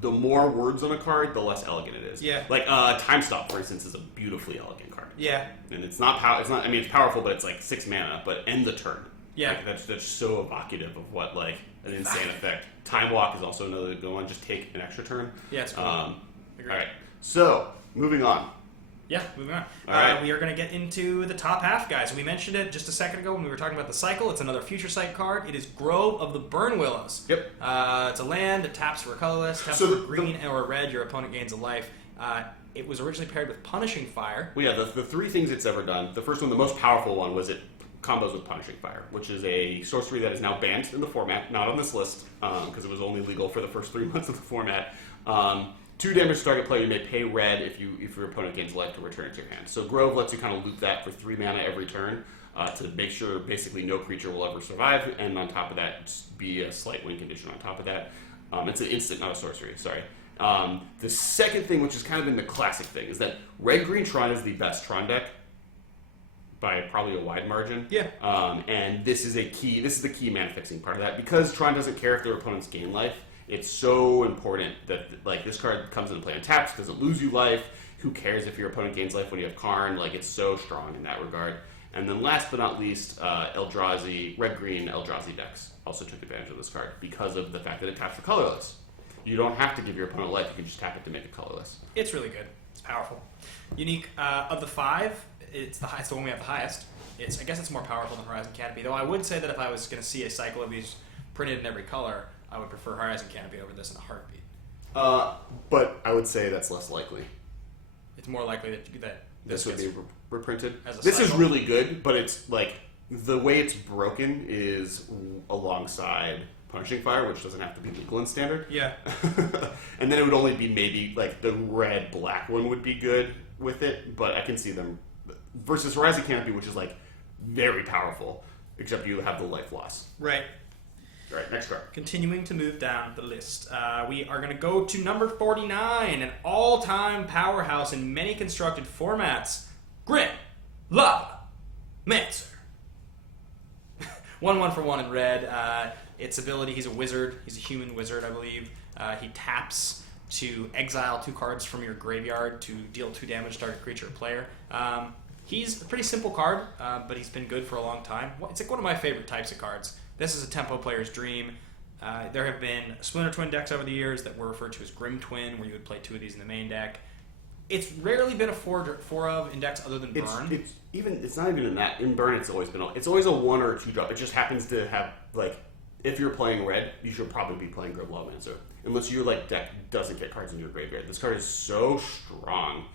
the more words on a card, the less elegant it is. Yeah. Like Time Stop, for instance, is a beauiously elegant card. Yeah. And it's not power. It's not. I mean, it's powerful, but it's like 6 mana. But end the turn. Yeah. That's so evocative of what an insane effect. Time Walk is also another good one. Just take an extra turn. Yeah, it's cool. All right. So moving on. Yeah, moving on. Right. We are going to get into the top half, guys. We mentioned it just a second ago when we were talking about the cycle. It's another Future Sight card. It is Grove of the Burn Willows. Yep. It's a land that taps for a colorless, taps for green or red. Your opponent gains a life. It was originally paired with Punishing Fire. Well, yeah, the 3 things it's ever done. The first one, the most powerful one, was it combos with Punishing Fire, which is a sorcery that is now banned in the format, not on this list, because it was only legal for the first 3 months of the format. 2 damage to target player. You may pay red if your opponent gains life to return it to your hand. So Grove lets you kind of loop that for 3 mana every turn to make sure basically no creature will ever survive, and on top of that, just be a slight win condition on top of that. It's an instant, not a sorcery. Sorry. The second thing, which has kind of been the classic thing, is that red-green Tron is the best Tron deck by probably a wide margin. Yeah. And this is the key mana fixing part of that, because Tron doesn't care if their opponents gain life. It's so important that this card comes into play and taps, doesn't lose you life. Who cares if your opponent gains life when you have Karn? It's so strong in that regard. And then last but not least, Eldrazi, red-green Eldrazi decks also took advantage of this card because of the fact that it taps for colorless. You don't have to give your opponent life, you can just tap it to make it colorless. It's really good. It's powerful. Unique of the 5, it's the one we have the highest. I guess it's more powerful than Horizon Canopy, though I would say that if I was going to see a cycle of these printed in every color, I would prefer Horizon Canopy over this in a heartbeat. But I would say that's less likely. It's more likely that this would be reprinted. This is really good, but it's the way it's broken is alongside Punishing Fire, which doesn't have to be legal in Standard. Yeah. And then it would only be maybe the red-black one would be good with it, but I can see them versus Horizon Canopy, which is very powerful, except you have the life loss. Right. All right, next card. Continuing to move down the list, we are going to go to number 49, an all-time powerhouse in many constructed formats, Grit, Lava, Mancer. 1/1 for 1 in red. Its ability, he's a wizard. He's a human wizard, I believe. He taps to exile 2 cards from your graveyard to deal 2 damage to target creature or player. He's a pretty simple card, but he's been good for a long time. It's one of my favorite types of cards. This is a tempo player's dream. There have been Splinter Twin decks over the years that were referred to as Grim Twin, where you would play 2 of these in the main deck. It's rarely been a 4 of in decks other than Burn. It's not even in that. In Burn, it's always a 1 or 2 drop. It just happens to have if you're playing red, you should probably be playing Grim Lawmancer, unless your deck doesn't get cards in your graveyard. This card is so strong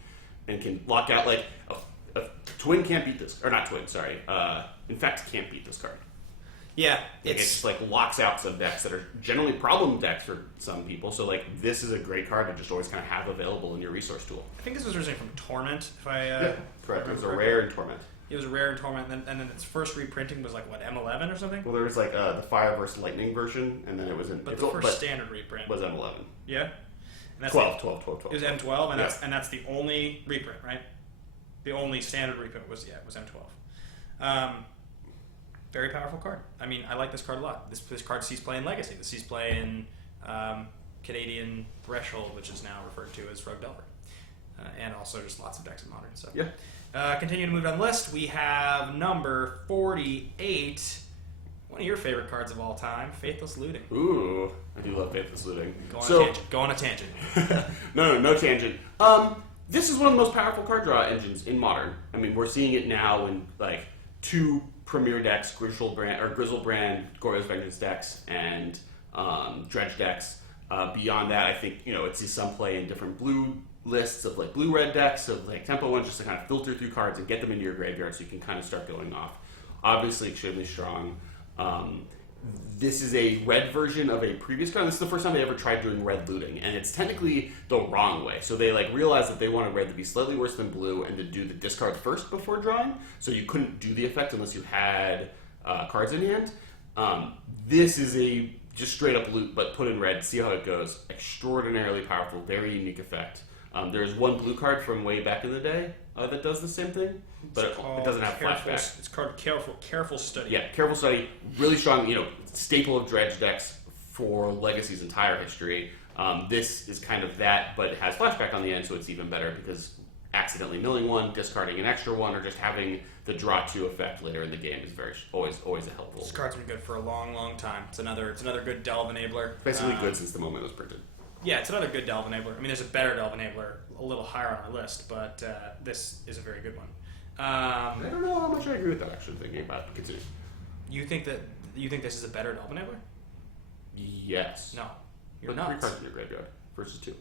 and can lock out a Twin can't beat this, or not Twin. Sorry, Infect can't beat this card. Yeah, It just like locks out some decks that are generally problem decks for some people. So like this is a great card to just always kind of have available in your resource tool. I think this was originally from Torment. If I Yeah, correct. if I It was a remember rare in Torment. It was a rare in Torment, and then its first reprinting was like what, M11 or something? Well, there was like the Fire versus Lightning version, and then it was in. But the first standard reprint was M11. Yeah. And that's 12. It was M12, and that's the only reprint, right? The only standard reprint was M12. Very powerful card. I mean, I like this card a lot. This card sees play in Legacy. This sees play in Canadian Threshold, which is now referred to as Rogue Delver. And also just lots of decks in Modern. So yeah. Continue to move down the list. We have number 48. One of your favorite cards of all time, Faithless Looting. Ooh, I do love Faithless Looting. Go on a tangent. No tangent. This is one of the most powerful card draw engines in Modern. I mean, we're seeing it now in like 2 premier decks, Griselbrand, Goryo's Vengeance decks, and Dredge decks. Beyond that, I think it sees some play in different blue lists of like blue-red decks of like tempo ones, just to kind of filter through cards and get them into your graveyard, so you can kind of start going off. Obviously, extremely strong. This is a red version of a previous card. This is the first time they ever tried doing red looting, and it's technically the wrong way. So they like realized that they wanted red to be slightly worse than blue and to do the discard first before drawing. So you couldn't do the effect unless you had cards in hand. This is a just straight up loot, but put in red. See how it goes. Extraordinarily powerful, very unique effect. There's one blue card from way back in the day that does the same thing, but it doesn't have flashback. It's called Careful Study. Yeah, Careful Study. Really strong, staple of Dredge decks for Legacy's entire history. This is kind of that, but it has flashback on the end, so it's even better because accidentally milling one, discarding an extra one, or just having the draw 2 effect later in the game is always a helpful. This card's been good for a long time. It's another good Delve enabler. Basically good since the moment it was printed. Yeah, it's another good Delve enabler. I mean, there's a better Delve enabler a little higher on our list, but this is a very good one. I don't know how much I agree with that, actually, thinking about it. Continue. You think this is a better Delve enabler? Yes. No. You're put nuts. 3 cards in your graveyard versus 2.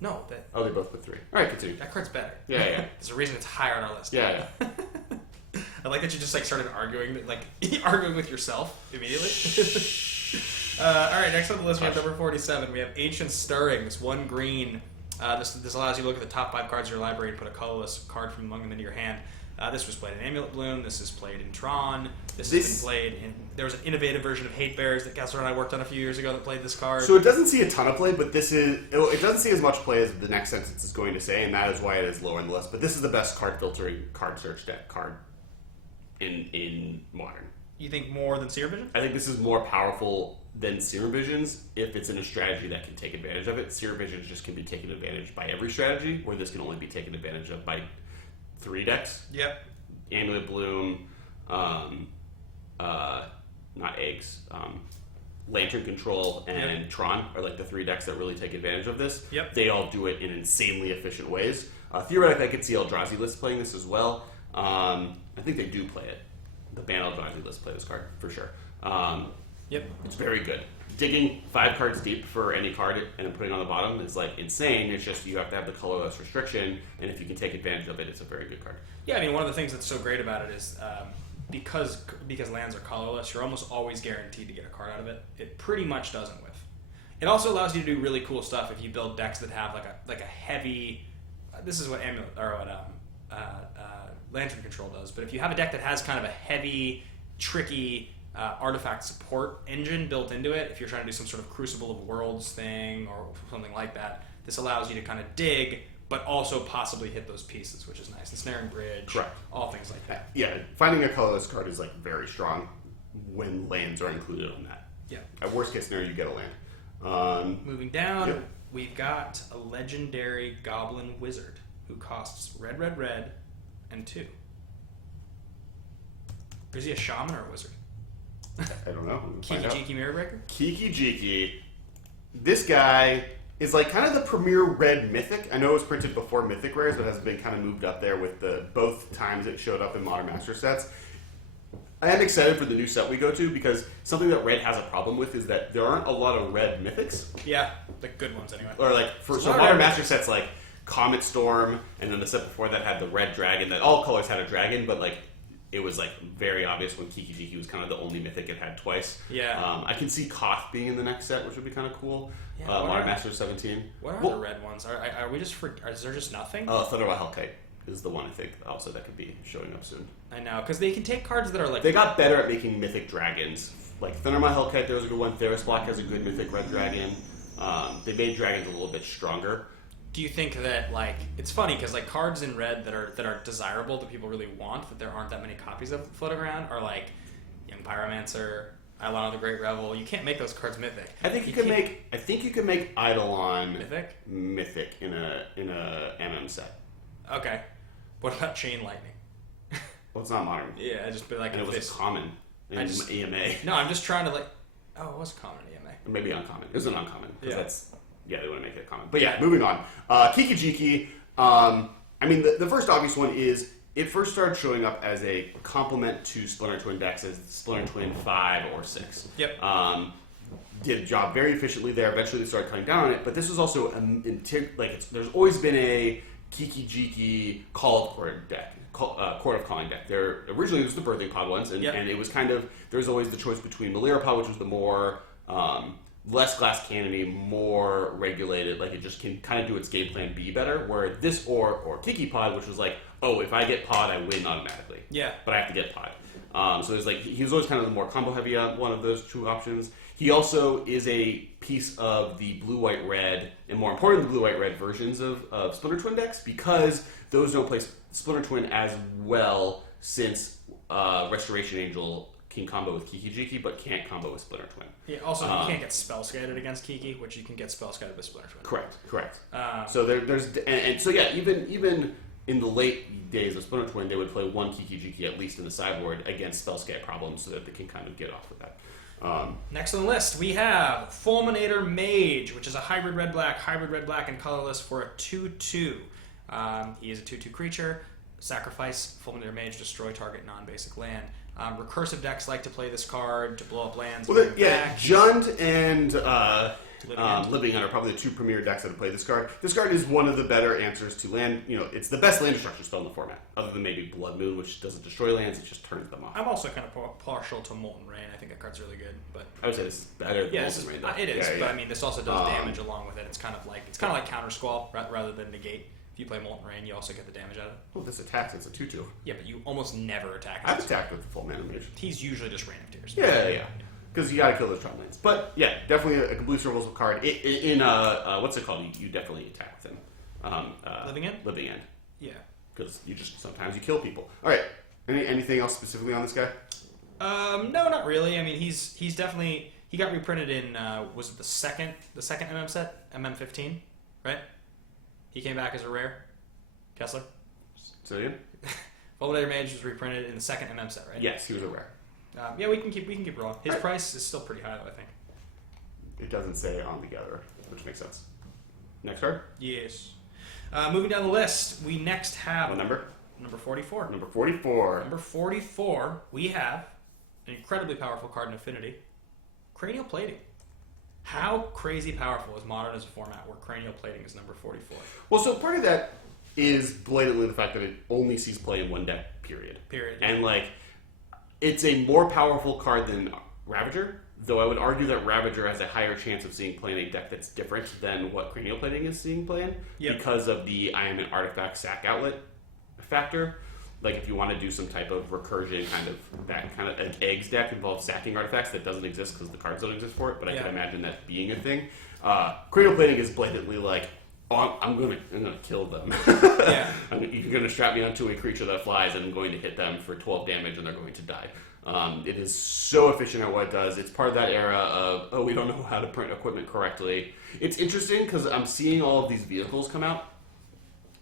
No. Oh, they both put 3. All right, continue. That card's better. Yeah. There's a reason it's higher on our list. Yeah. I like that you just started arguing with yourself immediately. All right, next on the list we have number 47. We have Ancient Stirrings, 1 green. This allows you to look at the top 5 cards of your library and put a colorless card from among them into your hand. This was played in Amulet Bloom. This is played in Tron. This has been played in... There was an innovative version of Hate Bears that Kessler and I worked on a few years ago that played this card. So it doesn't see a ton of play, but it doesn't see as much play as the next sentence is going to say, and that is why it is lower on the list. But this is the best card filtering card search deck card in Modern. You think more than Seer Vision? I think this is more powerful than Seer Visions if it's in a strategy that can take advantage of it. Seer Visions just can be taken advantage by every strategy, where this can only be taken advantage of by 3 decks. Yep. Amulet Bloom, not Eggs, Lantern Control, and Tron are like the 3 decks that really take advantage of this. Yep. They all do it in insanely efficient ways. Theoretically, I could see Eldrazi lists playing this as well. I think they do play it. The ban Eldrazi lists play this card, for sure. Yep. It's very good. Digging 5 cards deep for any card and then putting it on the bottom is insane. It's just you have to have the colorless restriction, and if you can take advantage of it, it's a very good card. Yeah, I mean, one of the things that's so great about it is because lands are colorless, you're almost always guaranteed to get a card out of it. It pretty much doesn't whiff. It also allows you to do really cool stuff if you build decks that have like a heavy. This is what Lantern Control does. But if you have a deck that has kind of a heavy, tricky artifact support engine built into it, if you're trying to do some sort of Crucible of Worlds thing or something like that, this allows you to kind of dig, but also possibly hit those pieces, which is nice. Ensnaring Bridge, correct. All things like that. Yeah, finding a colorless card is very strong when lands are included on that. Yeah. At worst case scenario, you get a land. Moving down, we've got a legendary Goblin Wizard who costs red, and 2. Is he a shaman or a wizard? I don't know. Kiki-Jiki Mirrorbreaker? Kiki-Jiki. This guy is kind of the premier red mythic. I know it was printed before Mythic Rares, but has been kind of moved up there with both times it showed up in Modern Master sets. I am excited for the new set we go to because something that red has a problem with is that there aren't a lot of red mythics. Yeah, the good ones anyway. Or so Modern Master sets Comet Storm, and then the set before that had the red dragon. That all colors had a dragon, but it was like very obvious when Kiki-Jiki was kind of the only mythic it had twice. Yeah. I can see Koth being in the next set, which would be kind of cool. Yeah, Modern Master 17. What are the red ones? Are we just is there just nothing? Thunderwild Hellkite is the one I think also that could be showing up soon. I know, because they can take cards that are like... They got better at making mythic dragons. Like Thunderwild Hellkite, there was a good one. Theris Block has a good mythic red dragon. They made dragons a little bit stronger. Do you think that, like, it's funny because like cards in red that are desirable that people really want, that there aren't that many copies of floating around, are like Young Pyromancer, Eidolon of the Great Revel. You can't make those cards mythic. I think you can make Eidolon mythic in a MM set. Okay. What about Chain Lightning? Well, it's not modern. Yeah, I just be like, and it was common in EMA. No, I'm just trying to like. Oh, it was common in EMA. Maybe uncommon. It was an uncommon. Yeah. They want to make it common. But yeah, moving on. Kiki-Jiki. I mean, the first obvious one is it first started showing up as a complement to Splinter Twin decks as Splinter Twin 5 or 6. Yep. Did a job very efficiently there. Eventually, they started cutting down on it. But this was also there's always been a Kiki-Jiki Call of Court deck. Court of Calling deck. There originally was the Birthing Pod ones, and it was kind of there's always the choice between Malira Pod, which was the more less glass cannony, more regulated, like it just can kind of do its game plan B better. Where this or Kiki Pod, which was like, oh, if I get Pod, I win automatically. Yeah. But I have to get Pod. So there's like he was always kind of the more combo heavy one of those two options. He also is a piece of the blue-white-red, and more importantly, the blue-white-red versions of Splinter Twin decks, because those don't play Splinter Twin as well, since Restoration Angel can combo with Kiki-Jiki, but can't combo with Splinter Twin. Yeah, also, you can't get spell scattered against Kiki, which you can get spell scattered with Splinter Twin. Correct. So so even in the late days of Splinter Twin, they would play one Kiki-Jiki at least in the sideboard against spell scat problems, so that they can kind of get off with that. Next on the list, we have Fulminator Mage, which is a hybrid red-black, and colorless for a 2/2. He is a 2/2 creature. Sacrifice Fulminator Mage, destroy target non-basic land. Recursive decks like to play this card to blow up lands. Well, Jund and Living End are probably the two premier decks that have played this card. This card is one of the better answers to land. It's the best land destruction spell in the format, other than maybe Blood Moon, which doesn't destroy lands; it just turns them off. I'm also kind of partial to Molten Rain. I think that card's really good, but I would say this is better than Molten Rain. It is, but I mean, this also does damage along with it. It's kind of like Counter Squall rather than negate. If you play Molten Rain, you also get the damage out of it. Well, this attacks. It's a 2/2. Yeah, but you almost never attack. I've attacked with the full mana mage. He's usually just Rain of Tears. Yeah. Because you gotta kill those Tron lands. But yeah, definitely a complete reversal card. In what's it called? You definitely attack with him. Living End? Living End. Yeah. Because sometimes you kill people. Alright. Anything else specifically on this guy? No, not really. I mean, he's definitely... He got reprinted in, was it the second MM set? MM15, right? He came back as a rare. Kessler? So again? Fulminator Mage was reprinted in the second MM set, right? Yes, he was a rare. Yeah, we can keep rolling. His price is still pretty high, though, I think. It doesn't say on together, which makes sense. Next card? Yes. Moving down the list, we next have... What number? Number 44. Number 44. Number 44, we have an incredibly powerful card in Affinity, Cranial Plating. How crazy powerful is Modern as a format where Cranial Plating is number 44? Well, so part of that is blatantly the fact that it only sees play in one deck, period. And, it's a more powerful card than Ravager, though I would argue that Ravager has a higher chance of seeing play in a deck that's different than what Cranial Plating is seeing play in, because of the I am an artifact sack outlet factor. Like, if you want to do some type of recursion that kind of an eggs deck involves sacking artifacts that doesn't exist because the cards don't exist for it, but I can imagine that being a thing. Cranial Plating is blatantly like, oh, I'm gonna kill them. You're gonna strap me onto a creature that flies, and I'm going to hit them for 12 damage, and they're going to die. It is so efficient at what it does. It's part of that era of we don't know how to print equipment correctly. It's interesting because I'm seeing all of these vehicles come out,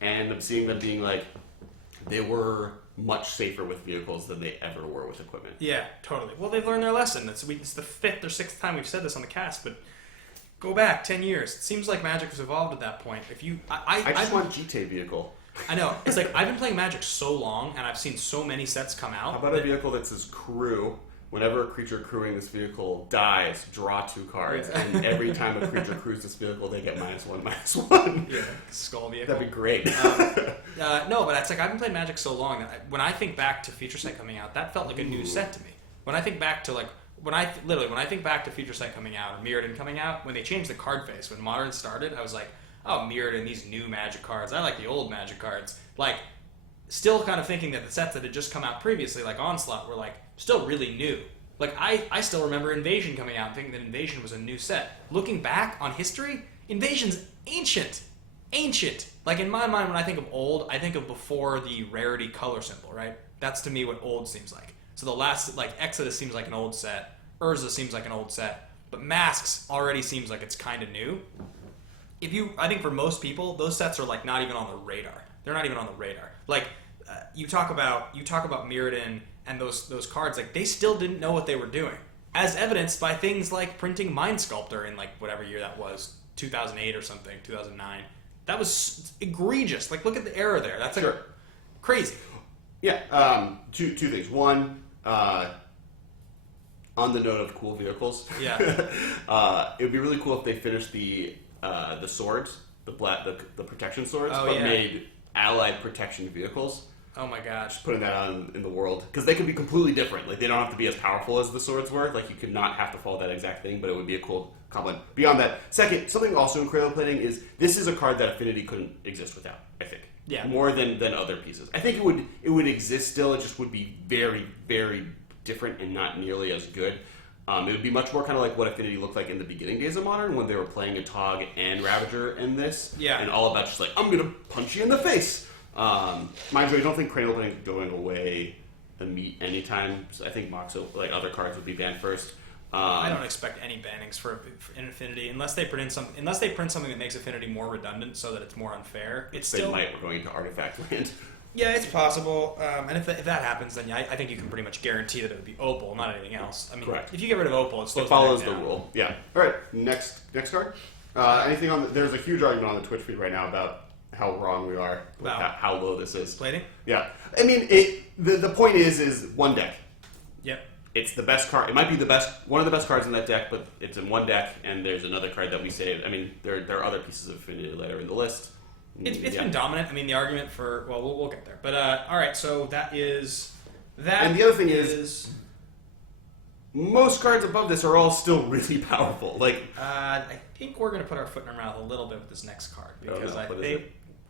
and I'm seeing them being like they were much safer with vehicles than they ever were with equipment. Yeah, totally. Well, they've learned their lesson. It's the 5th or 6th time we've said this on the cast, but. Go back 10 years. It seems like Magic has evolved at that point. I just want GTA vehicle. I know. It's like I've been playing Magic so long, and I've seen so many sets come out. How about a vehicle that says crew, whenever a creature crewing this vehicle dies, draw 2 cards, and every time a creature crews this vehicle, they get -1/-1. Yeah, skull vehicle. That'd be great. No, but it's like I've been playing Magic so long that when I think back to Future Sight coming out, that felt like a new set to me. When I think back to when I think back to Future Sight coming out or Mirrodin coming out, when they changed the card face, when Modern started, I was like, oh, Mirrodin, these new Magic cards. I like the old Magic cards. Like, still kind of thinking that the sets that had just come out previously, like Onslaught, were like still really new. Like I still remember Invasion coming out and thinking that Invasion was a new set. Looking back on history, Invasion's ancient. Like in my mind, when I think of old, I think of before the rarity color symbol, right? That's to me what old seems like. So the last, like Exodus seems like an old set, Urza seems like an old set, but Masks already seems like it's kind of new. I think for most people, those sets are like not even on the radar. They're not even on the radar. Like you talk about Mirrodin and those cards, like they still didn't know what they were doing, as evidenced by things like printing Mind Sculptor in like whatever year that was, 2008 or something, 2009. That was egregious. Like look at the error there. That's like crazy. Yeah. Two things. One, on the note of cool vehicles, it would be really cool if they finished the swords, the protection swords, made allied protection vehicles. Oh my gosh. Just putting that out in the world. Because they can be completely different. Like, they don't have to be as powerful as the swords were. Like, you could not have to follow that exact thing, but it would be a cool compliment. Beyond that, second, something also in Cradle Plating is this is a card that Affinity couldn't exist without, I think. Yeah. More than other pieces. I think it would exist still, it just would be very, very different and not nearly as good. It would be much more kind of like what Affinity looked like in the beginning days of Modern, when they were playing a Tog and Ravager in this. Yeah. And all about just like, I'm going to punch you in the face. Mind you, I don't think Cradle Plating is going away anytime. So I think Moxo, like other cards, would be banned first. I don't expect any bannings for Infinity unless they print something that makes Affinity more redundant, so that it's more unfair. They might. We're going into Artifact Land. Yeah, it's possible. And if that happens, then I think you can pretty much guarantee that it would be Opal, not anything else. I mean, correct. If you get rid of Opal, it follows the rule. Yeah. All right. Next card. Anything on? There's a huge argument on the Twitch feed right now about how wrong we are, how low this is. Plating? Yeah. I mean, the point is one deck. Yep. It's the best card. It might be one of the best cards in that deck, but it's in one deck, and there's another card that we saved. I mean, there are other pieces of Affinity later in the list. It's been dominant. I mean, the argument for we'll get there. But all right, so that is that. And the other thing is most cards above this are all still really powerful. Like I think we're going to put our foot in our mouth a little bit with this next card because I think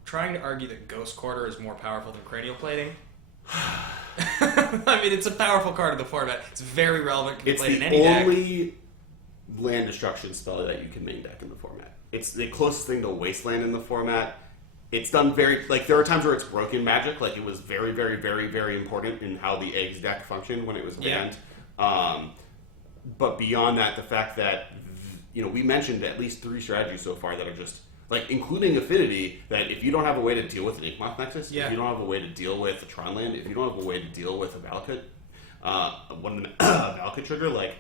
trying to argue that Ghost Quarter is more powerful than Cranial Plating. I mean, it's a powerful card in the format. It's very relevant. Can be played in any deck. It's the only land destruction spell that you can main deck in the format. It's the closest thing to Wasteland in the format. It's done there are times where it's broken Magic, like it was very, very, very, very important in how the Eggs deck functioned when it was banned. But beyond that, the fact that we mentioned at least 3 strategies so far that are just like, including Affinity, that if you don't have a way to deal with an Ink-Moth Nexus, if you don't have a way to deal with a Tron land, if you don't have a way to deal with a Valakut, Valakut trigger, like,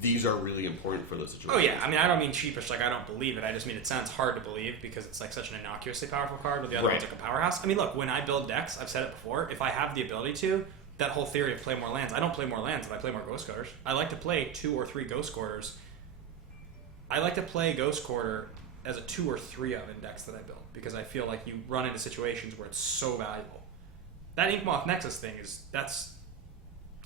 these are really important for those situations. Oh yeah, I mean, I don't mean cheapish, like I don't believe it. I just mean it sounds hard to believe because it's like such an innocuously powerful card, but the other one's like a powerhouse. I mean, look, when I build decks, I've said it before, if I have the ability to, that whole theory of play more lands, I don't play more lands, but I play more Ghost Quarters. I like to play 2 or 3 Ghost Quarters. I like to play Ghost Quarter as a 2 or 3 of index that I build because I feel like you run into situations where it's so valuable. That Ink-Moth Nexus thing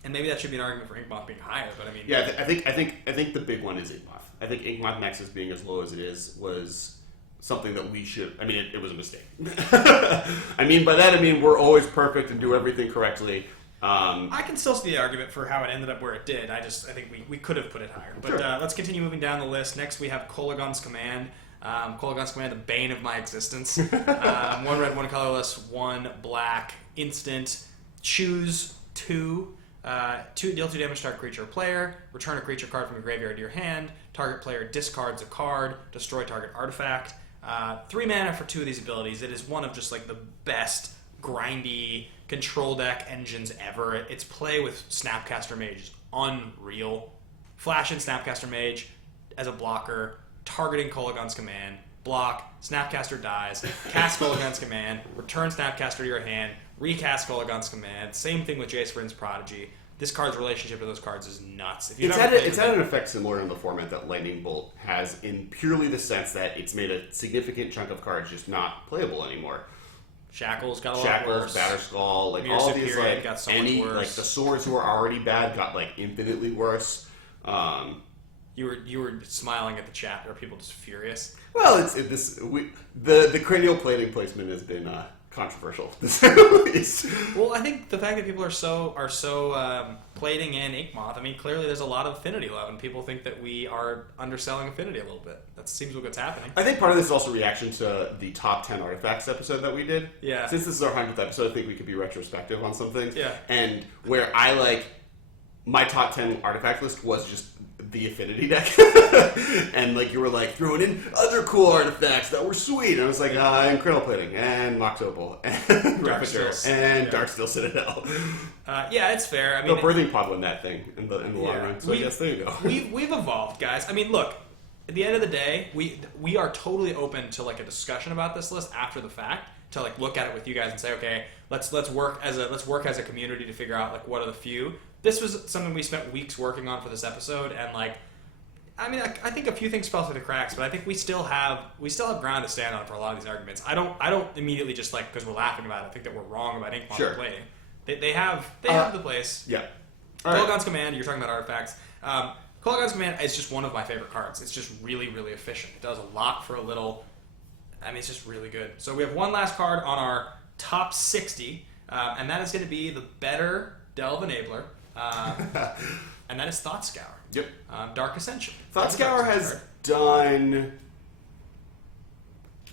and maybe that should be an argument for Ink-Moth being higher, but I mean... Yeah, I think the big one is Ink-Moth. I think Ink-Moth Nexus being as low as it is was something that we should... I mean, it was a mistake. I mean, by that I mean we're always perfect and do everything correctly. I can still see the argument for how it ended up where it did. I think we could have put it higher. But let's continue moving down the list. Next we have Kolaghan's Command. Kolaghan's Command, the bane of my existence. 1 red, 1 colorless, 1 black, instant. Choose 2. Deal 2 damage to target creature or player. Return a creature card from your graveyard to your hand. Target player discards a card. Destroy target artifact. 3 mana for 2 of these abilities. It is one of just like the best grindy control deck engines ever. Its play with Snapcaster Mage is unreal. Flash in Snapcaster Mage as a blocker, targeting Kolaghan's Command, block, Snapcaster dies, cast Kolaghan's Command, return Snapcaster to your hand, recast Kolaghan's Command. Same thing with Jace Vryn's Prodigy. this card's relationship to those cards is nuts. If you've It's ever played had with an effect similar in the format that Lightning Bolt has, in purely the sense that it's made a significant chunk of cards just not playable anymore. Shackles got a lot Shackles, worse. Batterskull, like Mirror all these Superior like got so much any worse. like the swords who are already bad got like infinitely worse. You were smiling at the chat. Are people just furious? Well, the cranial plating placement has been controversial. To say the least. Well, I think the fact that people are so plating in Ink-Moth, I mean, clearly there's a lot of affinity love, and people think that we are underselling affinity a little bit. That seems what's happening. I think part of this is also reaction to the top 10 artifacts episode that we did. Yeah. Since this is our 100th episode, I think we could be retrospective on some things. Yeah. And where my top 10 artifact list was just the affinity deck. And like you were like throwing in other cool artifacts that were sweet. And I was like, Incredible Plating, and Mox Opal, and Ravager, and Darksteel Citadel. Yeah, it's fair. I mean, The Birthing Pod won that thing in the long run. So I guess there you go. We've evolved, guys. I mean, look, at the end of the day, we are totally open to like a discussion about this list after the fact, to like look at it with you guys and say, okay, let's work as a community to figure out like what are the few. This was something we spent weeks working on for this episode, and like, I mean, I think a few things fell through the cracks, but I think we still have ground to stand on for a lot of these arguments. I don't immediately just like because we're laughing about it, think that we're wrong about Ink-Moth plating. They have the place. Yeah. Kolaghan's Command. You're talking about artifacts. Kolaghan's Command is just one of my favorite cards. It's just really, really efficient. It does a lot for a little. I mean, it's just really good. So we have one last card on our top 60, and that is going to be the better Delve Enabler. And that is Thoughtscour. Yep. Dark Ascension. Thoughtscour has done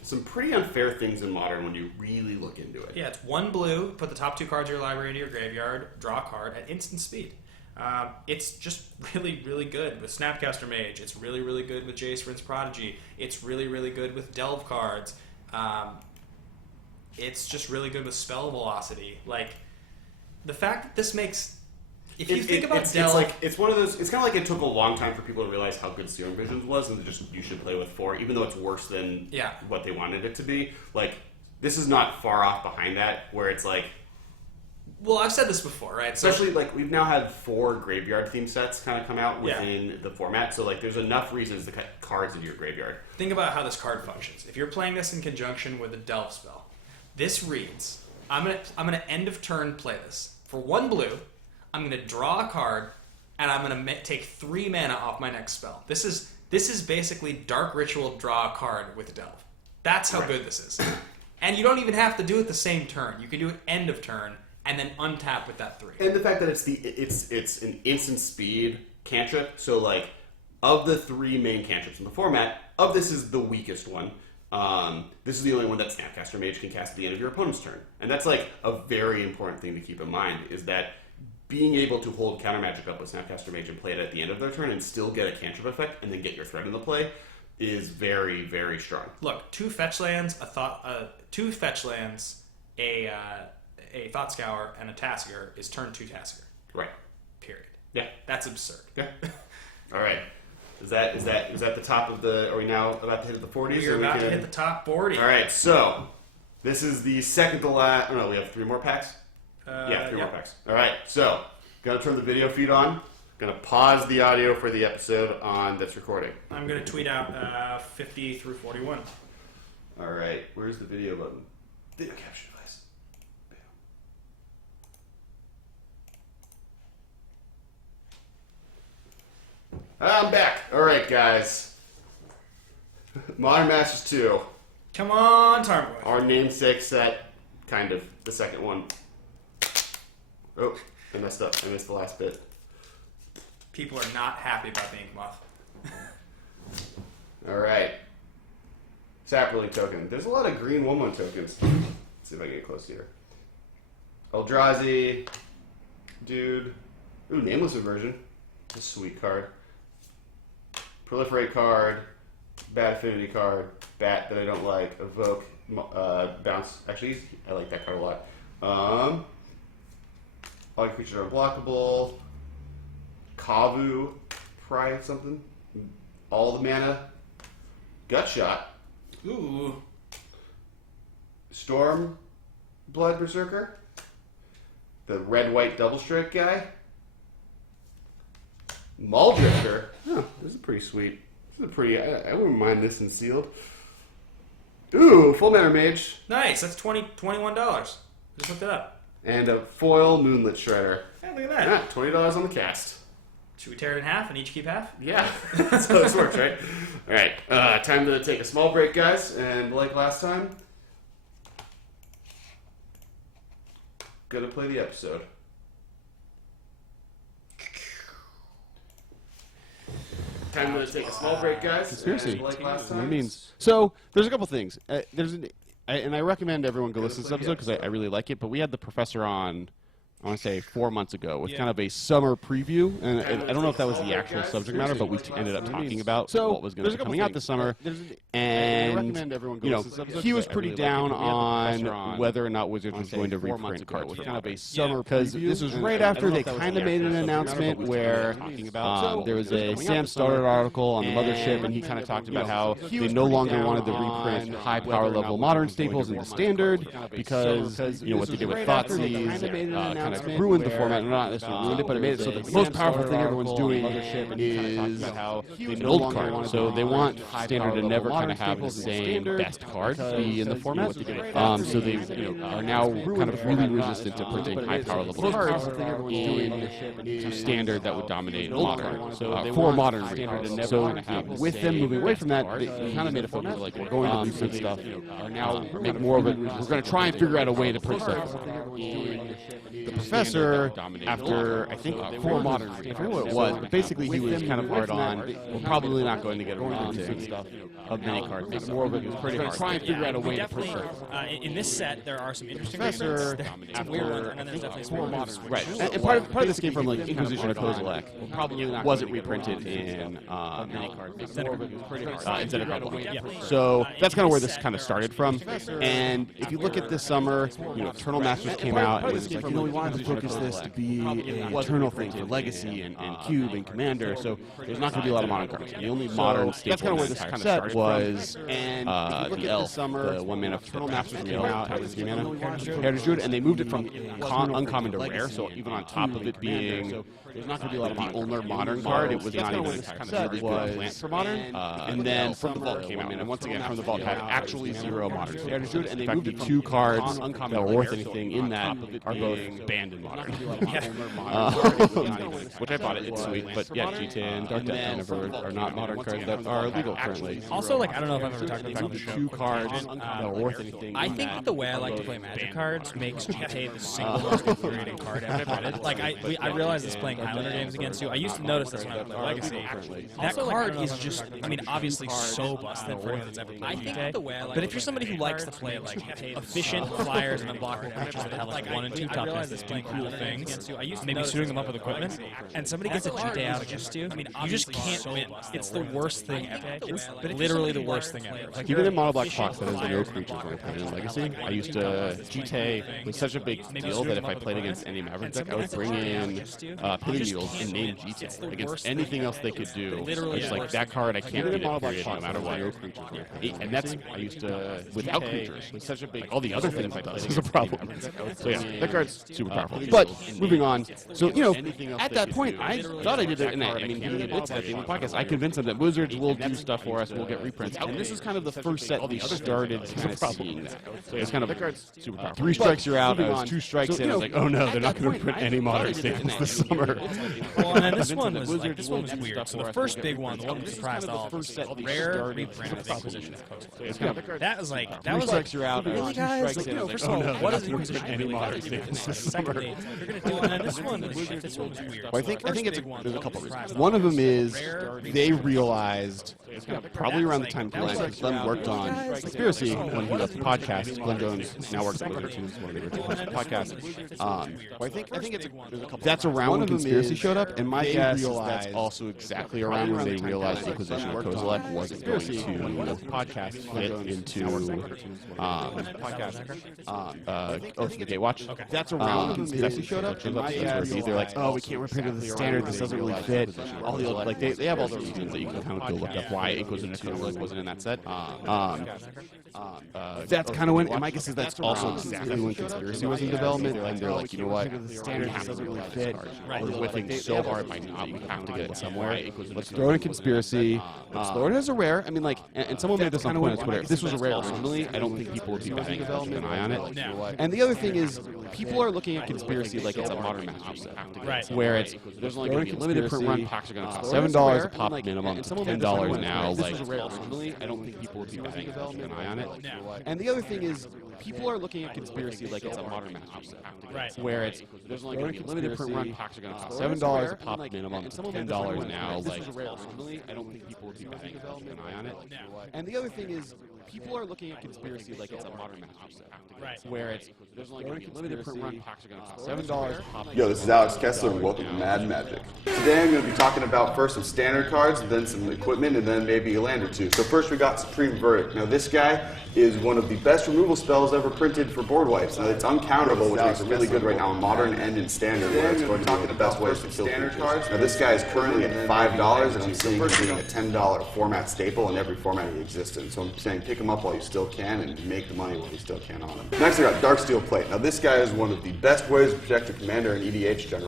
some pretty unfair things in Modern when you really look into it. Yeah, it's 1 blue, put the top 2 cards of your library into your graveyard, draw a card at instant speed. It's just really, really good with Snapcaster Mage. It's really, really good with Jace Vryn's Prodigy. It's really, really good with Delve cards. It's just really good with Spell Velocity. Like, the fact that this makes... If you think about Delve... It's one of those... It's kind of like it took a long time for people to realize how good Serum Visions was, and just you should play with 4, even though it's worse than what they wanted it to be. Like, this is not far off behind that, where it's like... Well, I've said this before, right? Especially, like, we've now had 4 graveyard theme sets kind of come out within the format, so, like, there's enough reasons to cut cards into your graveyard. Think about how this card functions. If you're playing this in conjunction with a Delve spell, this reads, I'm gonna end of turn play this. For 1 blue, I'm gonna draw a card, and I'm gonna take 3 mana off my next spell. This is basically Dark Ritual draw a card with Delve. That's how good this is. And you don't even have to do it the same turn. You can do it end of turn, and then untap with that 3. And the fact that it's an instant speed cantrip, so like of the 3 main cantrips in the format, this is the weakest one. This is the only one that Snapcaster Mage can cast at the end of your opponent's turn. And that's like a very important thing to keep in mind, is that being able to hold counter magic up with Snapcaster Mage and play it at the end of their turn and still get a cantrip effect and then get your threat into play is very, very strong. Look, 2 fetch lands, a Thoughtscour, and a Tasigur is turn 2 Tasigur. Right. Period. Yeah. That's absurd. Yeah. All right. Is that the top of the? Are we now about to hit the 40s? We're about to hit the top 40. All right. So this is the second to last. Oh no, we have 3 more packs. 3 more packs. All right. So gonna turn the video feed on. Gonna pause the audio for the episode on this recording. I'm gonna tweet out 50 through 41. All right. Where's the video button? Video capture device. I'm back. All right, guys. Modern Masters 2. Come on, Tarnboy. Our namesake set, kind of. The second one. Oh, I messed up. I missed the last bit. People are not happy about the Ink-Moth. All right. Saproling token. There's a lot of green 1/1 tokens. Let's see if I can get close here. Eldrazi. Dude. Ooh, Nameless Inversion. That's a sweet card. Proliferate card. Bad Affinity card. Bat that I don't like. Evoke. Bounce. Actually, I like that card a lot. All your creatures are unblockable. Kavu. Pry something. All the mana. Gut Shot. Ooh. Storm Blood Berserker. The red-white double strike guy. Mauldrifter. Oh, this is pretty sweet. This is pretty. I wouldn't mind this and sealed. Ooh, full mana mage. Nice. That's $21. Just looked it up. And a foil Moonlit Shredder. Hey, look at that. Yeah, $20 on the cast. Should we tear it in half and each keep half? Yeah, that's how this works, right? All right, time to take a small break, guys. And like last time, gonna play the episode. Time to take a small break, guys. Conspiracy. And like last What time. it means. So there's a couple things. And I recommend everyone go listen to this episode because I really like it. But we had the professor on, I want to say 4 months ago, with kind of a summer preview. And I don't know if that was the actual subject matter, but we ended up talking about what was going to be coming out this summer. And he was pretty down on whether or not Wizards was going to reprint cards. Kind of a summer because this was right after they kind of made an announcement where there was a Sam Stoddard article on the Mothership, and he kind of talked about how they no longer wanted to reprint high power level modern staples into standard because what they did with Thoughtseize kind of ruined the format. Not necessarily ruined it, but it made it so that the most powerful thing everyone's doing is an old card. So they want standard to never kind of have the same best card be in the format. So they are now kind of really resistant to printing high power level cards into standard that would dominate modern. So for modern reprint. So with them moving away from that, they kind of made a focus like we're going to reprint stuff. Now make more of it. We're going to try and figure out a way to print stuff. The professor, after I think 4 modern, I forget what it was, but basically he was kind of hard on. We're probably not going to get around to stuff of many cards. Make more of it. We're going to try and figure out a way to print stuff. In this set, there are some interesting Professor, some weird ones, and then there's definitely some more modern. Right, and part of this came from like Inquisition of Kozilek. Probably wasn't reprinted in many cards. Instead of Goblin. So that's kind of where this kind of started from. And if you look at this summer, Eternal Masters came out. It was like we wanted to focus this to be an eternal thing for Legacy and Cube and Commander. So there's not going to be a lot of modern cards. The only modern staple in this kind of set was the Elf, the 1 mana Eternal Masters came out. It was 3 mana Heritage Druid, and they moved it from uncommon to rare. So even on top of it being there's not going to be a lot of the older modern card. It was not even a kind of really good plant for modern. And then From the Vault came out, and once again, From the Vault had actually 0 modern. And they moved the 2 cards that were worth anything in that are both banned in modern. Which I bought it. It's sweet, but yeah, GTA and Dark Death are not modern cards that are legal currently. Also, I don't know if I've ever talked about the 2 cards that are worth anything. I think that the way I like to play Magic cards makes GTA the single most infuriating card ever printed. I realize this playing Highlander games against you. I used to notice this when I played Legacy. That card is just, obviously so busted for anyone that's ever played GTA. But if you're somebody who likes to play efficient flyers and unblocker creatures that have 1 and 2 toughness that's playing cool things, maybe suiting them up with equipment, and somebody gets a GTA out against you, you just can't win. It's the worst thing ever. It's literally the worst thing ever. Even in Mono Black Fox, that has no creatures when I played in Legacy. I used to GTA was such a big deal that if I played against any Maverick deck, I would bring in Pity Needles and name GTA against anything else they could do. It's like that card I can't beat it, period, no matter what. And that's I used to without creatures. It's such a big all the other things I played is a problem. So yeah, that card's super powerful. But moving on, so at that point I thought I did it, and he admits at the end of the podcast. I convinced him that Wizards will do stuff for us, we'll get reprints, and this is kind of the first set we started kind of seeing that. So it's kind of super powerful. 3 strikes you're out. I was 2 strikes in. I was like, oh no, they're not going to print any modern staples this summer. Well, and then this one was weird. So the first big one, the one that surprised all of us, rare reprint of Inquisition of Kozilek. That was really, guys? First of all, what is Inquisition any modern staples this summer? You're going to do it, and then this one was weird. Well, I think there's a couple reasons. One of them is they realized probably around the time Glenn worked on Conspiracy when he left the podcast. Glenn Jones now works at Wizards, one of the original podcast. Well, I think there's a couple. That's around when Conspiracy showed up, and my guess is that's also exactly around when they realized Inquisition of Kozilek wasn't going to podcast fit into Oath of the Gatewatch. That's around Conspiracy actually showed up. They're like, oh, we can't repair to the standard. This doesn't really fit. All the old, like they have all the reasons that you can kind of go look up why Inquisition wasn't in that set. That's kind of when, and my guess is that's also exactly when Conspiracy was in development, and they're like, you know what, the standard doesn't really fit. We're whiffing so hard by not, we have to get it somewhere. Let's throw it in Conspiracy. Let's throw it as a rare. I mean, like, and someone made this on point on Twitter. If this was a rare originally, I don't think people would be betting an eye on it. And the other thing is, people are looking at Conspiracy like it's a modern Magic set, where it's there's only going to be limited print run packs are going to cost $7 a pop minimum, to $10 now. Like, I don't think people would be betting an eye on it. And the other thing is, people are looking at Conspiracy like it's a modern Magic set, where it's there's only going to be limited print run packs are going to cost $7 a pop minimum, to $10 now. Like, I don't think people would be betting an eye on it. And the other thing is, people are looking at Conspiracy like it's a modern Magic set, where it's there's only going to be limited print run packs are going to cost $7 a pop. Yo, this is Alex Kessler, and welcome to Mad Magic. Today I'm going to be talking about first some standard cards, then some equipment, and then maybe a land or two. So first we got Supreme Verdict. Now this guy is one of the best removal spells ever printed for board wipes. Now it's uncounterable, which makes it really good right now in Modern and in Standard, where it's going to be one of the best ways to kill standard cards. Now this guy is currently at $5, and I'm seeing him being a $10 format staple in every format he exists in. So I'm saying pick him up while you still can and make the money while you still can on him. Next I got Darksteel Plate. Now this guy is one of the best ways to protect your commander in EDH general.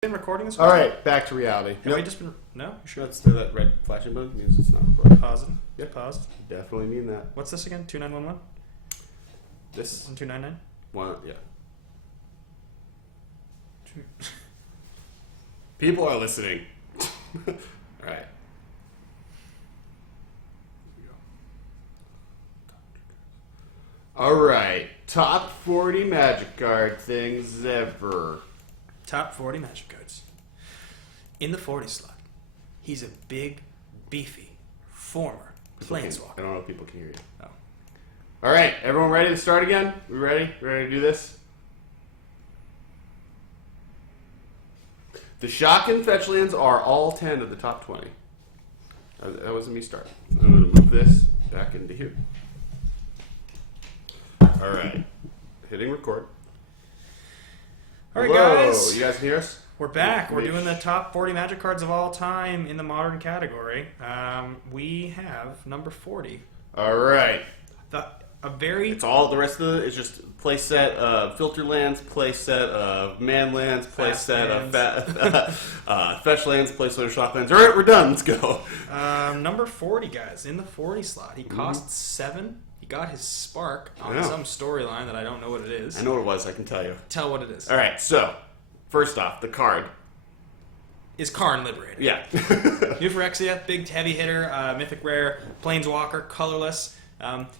Been recording this? All right, back to reality. Have we just been? No, you sure? Let's do that red flashing button. Means it's not recording. Pause it. Yep. Pause. Definitely mean that. What's this again? 2911. This Isn't 299? one, yeah. People are listening. All right. All right. Top 40 Magic card things ever. Top 40 Magic cards. In the 40 slot, he's a big, beefy, former planeswalker. I don't know if people can hear you. Oh. All right. Everyone ready to start again? We ready? We ready to do this? The Shock and Fetchlands are all 10 of the top 20. That wasn't me starting. I'm going to move this back into here. All right. Hitting record. All right, Hello. guys. You guys can hear us? We're back. We're doing the top 40 Magic cards of all time in the modern category. We have number 40. All right. It's all the rest of it's just play set of filter lands, play set of man lands, play set of fetch lands, play set of shock lands. All right, we're done. Let's go. Number 40, guys, in the 40 slot. He costs 7. He got his spark on some storyline that I don't know what it is. I know what it was. I can tell you. Tell what it is. All right. So, first off, the card is Karn Liberated. Yeah. New Phyrexia, big heavy hitter, mythic rare, planeswalker, colorless.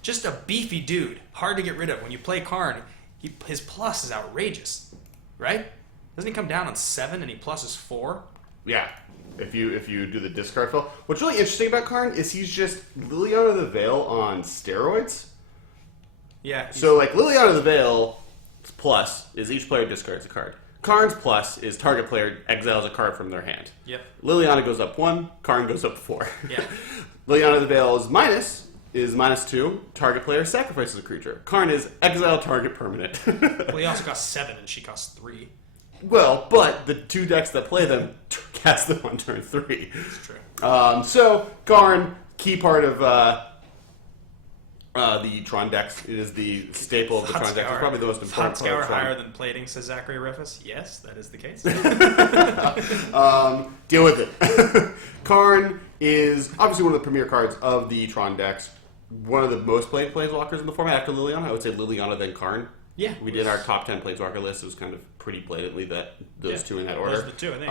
Just a beefy dude, hard to get rid of. When you play Karn, his plus is outrageous, right? Doesn't he come down on 7 and he pluses 4? Yeah. If you do the discard fill. What's really interesting about Karn is he's just Liliana the Veil on steroids. Yeah. So like Liliana the Veil plus is each player discards a card. Karn's plus is target player exiles a card from their hand. Yep. Liliana goes up 1, Karn goes up 4. Yeah. Liliana the Veil's minus is -2. Target player sacrifices a creature. Karn is exile target permanent. Well, he also costs 7 and she costs 3. Well, but the two decks that play them cast them on turn 3. That's true. So Karn, key part of the Tron decks. It is the staple of the Tron decks. It's probably the most important part Scour of Tron. higher than plating, says Zachary Riffus. Yes, that is the case. Deal with it. Karn is obviously one of the premier cards of the Tron decks. One of the most played planeswalkers in the format after Liliana. I would say Liliana, then Karn. Yeah. We did our top 10 planeswalker list. It was kind of pretty blatantly that those two in that order. Those are the two, I think.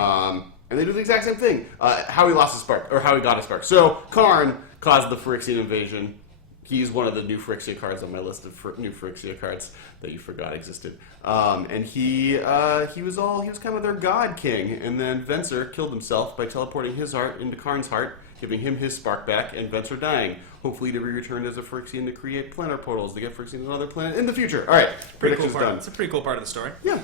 And they do the exact same thing. How he lost his spark, or how he got his spark. So Karn caused the Phyrexian invasion. He's one of the new Phyrexia cards on my list of new Phyrexia cards that you forgot existed. And he was kind of their god king. And then Venser killed himself by teleporting his heart into Karn's heart giving him his spark back, and vents are dying. Hopefully to be returned as a Phyrexian to create planar portals to get Phyrexian to another planet in the future. All right, predictions done. It's a pretty cool part of the story. Yeah.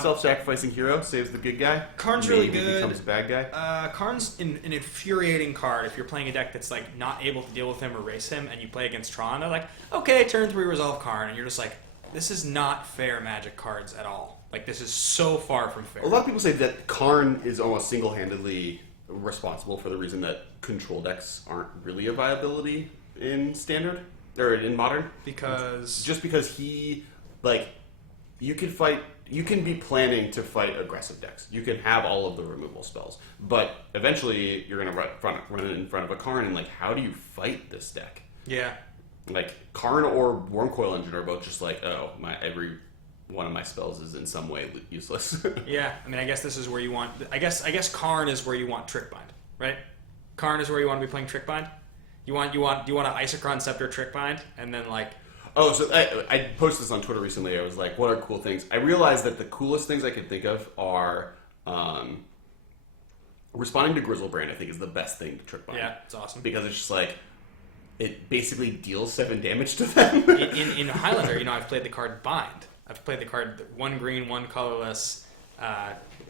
Self-sacrificing hero saves the good guy. Karn's really Maybe good. becomes bad guy. Karn's an infuriating card if you're playing a deck that's like not able to deal with him or race him, and you play against Tron. They're like, okay, turn 3 resolve Karn, and you're just like, this is not fair Magic cards at all. Like, this is so far from fair. A lot of people say that Karn is almost single-handedly responsible for the reason that control decks aren't really a viability in Standard or in Modern. Because he, like, you can be planning to fight aggressive decks. You can have all of the removal spells, but eventually you're going to run in front of a Karn, and like, how do you fight this deck? Yeah. Like, Karn or Wormcoil Engine are both just like, oh, every one of my spells is in some way useless. Yeah, I mean, I guess this is where you want. I guess Karn is where you want Trickbind, right? Karn is where you want to be playing Trickbind. You want an Isochron Scepter Trickbind, and then like. Oh, so I posted this on Twitter recently. I was like, what are cool things? I realized that the coolest things I could think of are responding to Griselbrand. I think is the best thing to Trickbind. Yeah, it's awesome because it's just like. It basically deals 7 damage to them. in Highlander, I've played the card Bind. I've played the card 1 green, 1 colorless,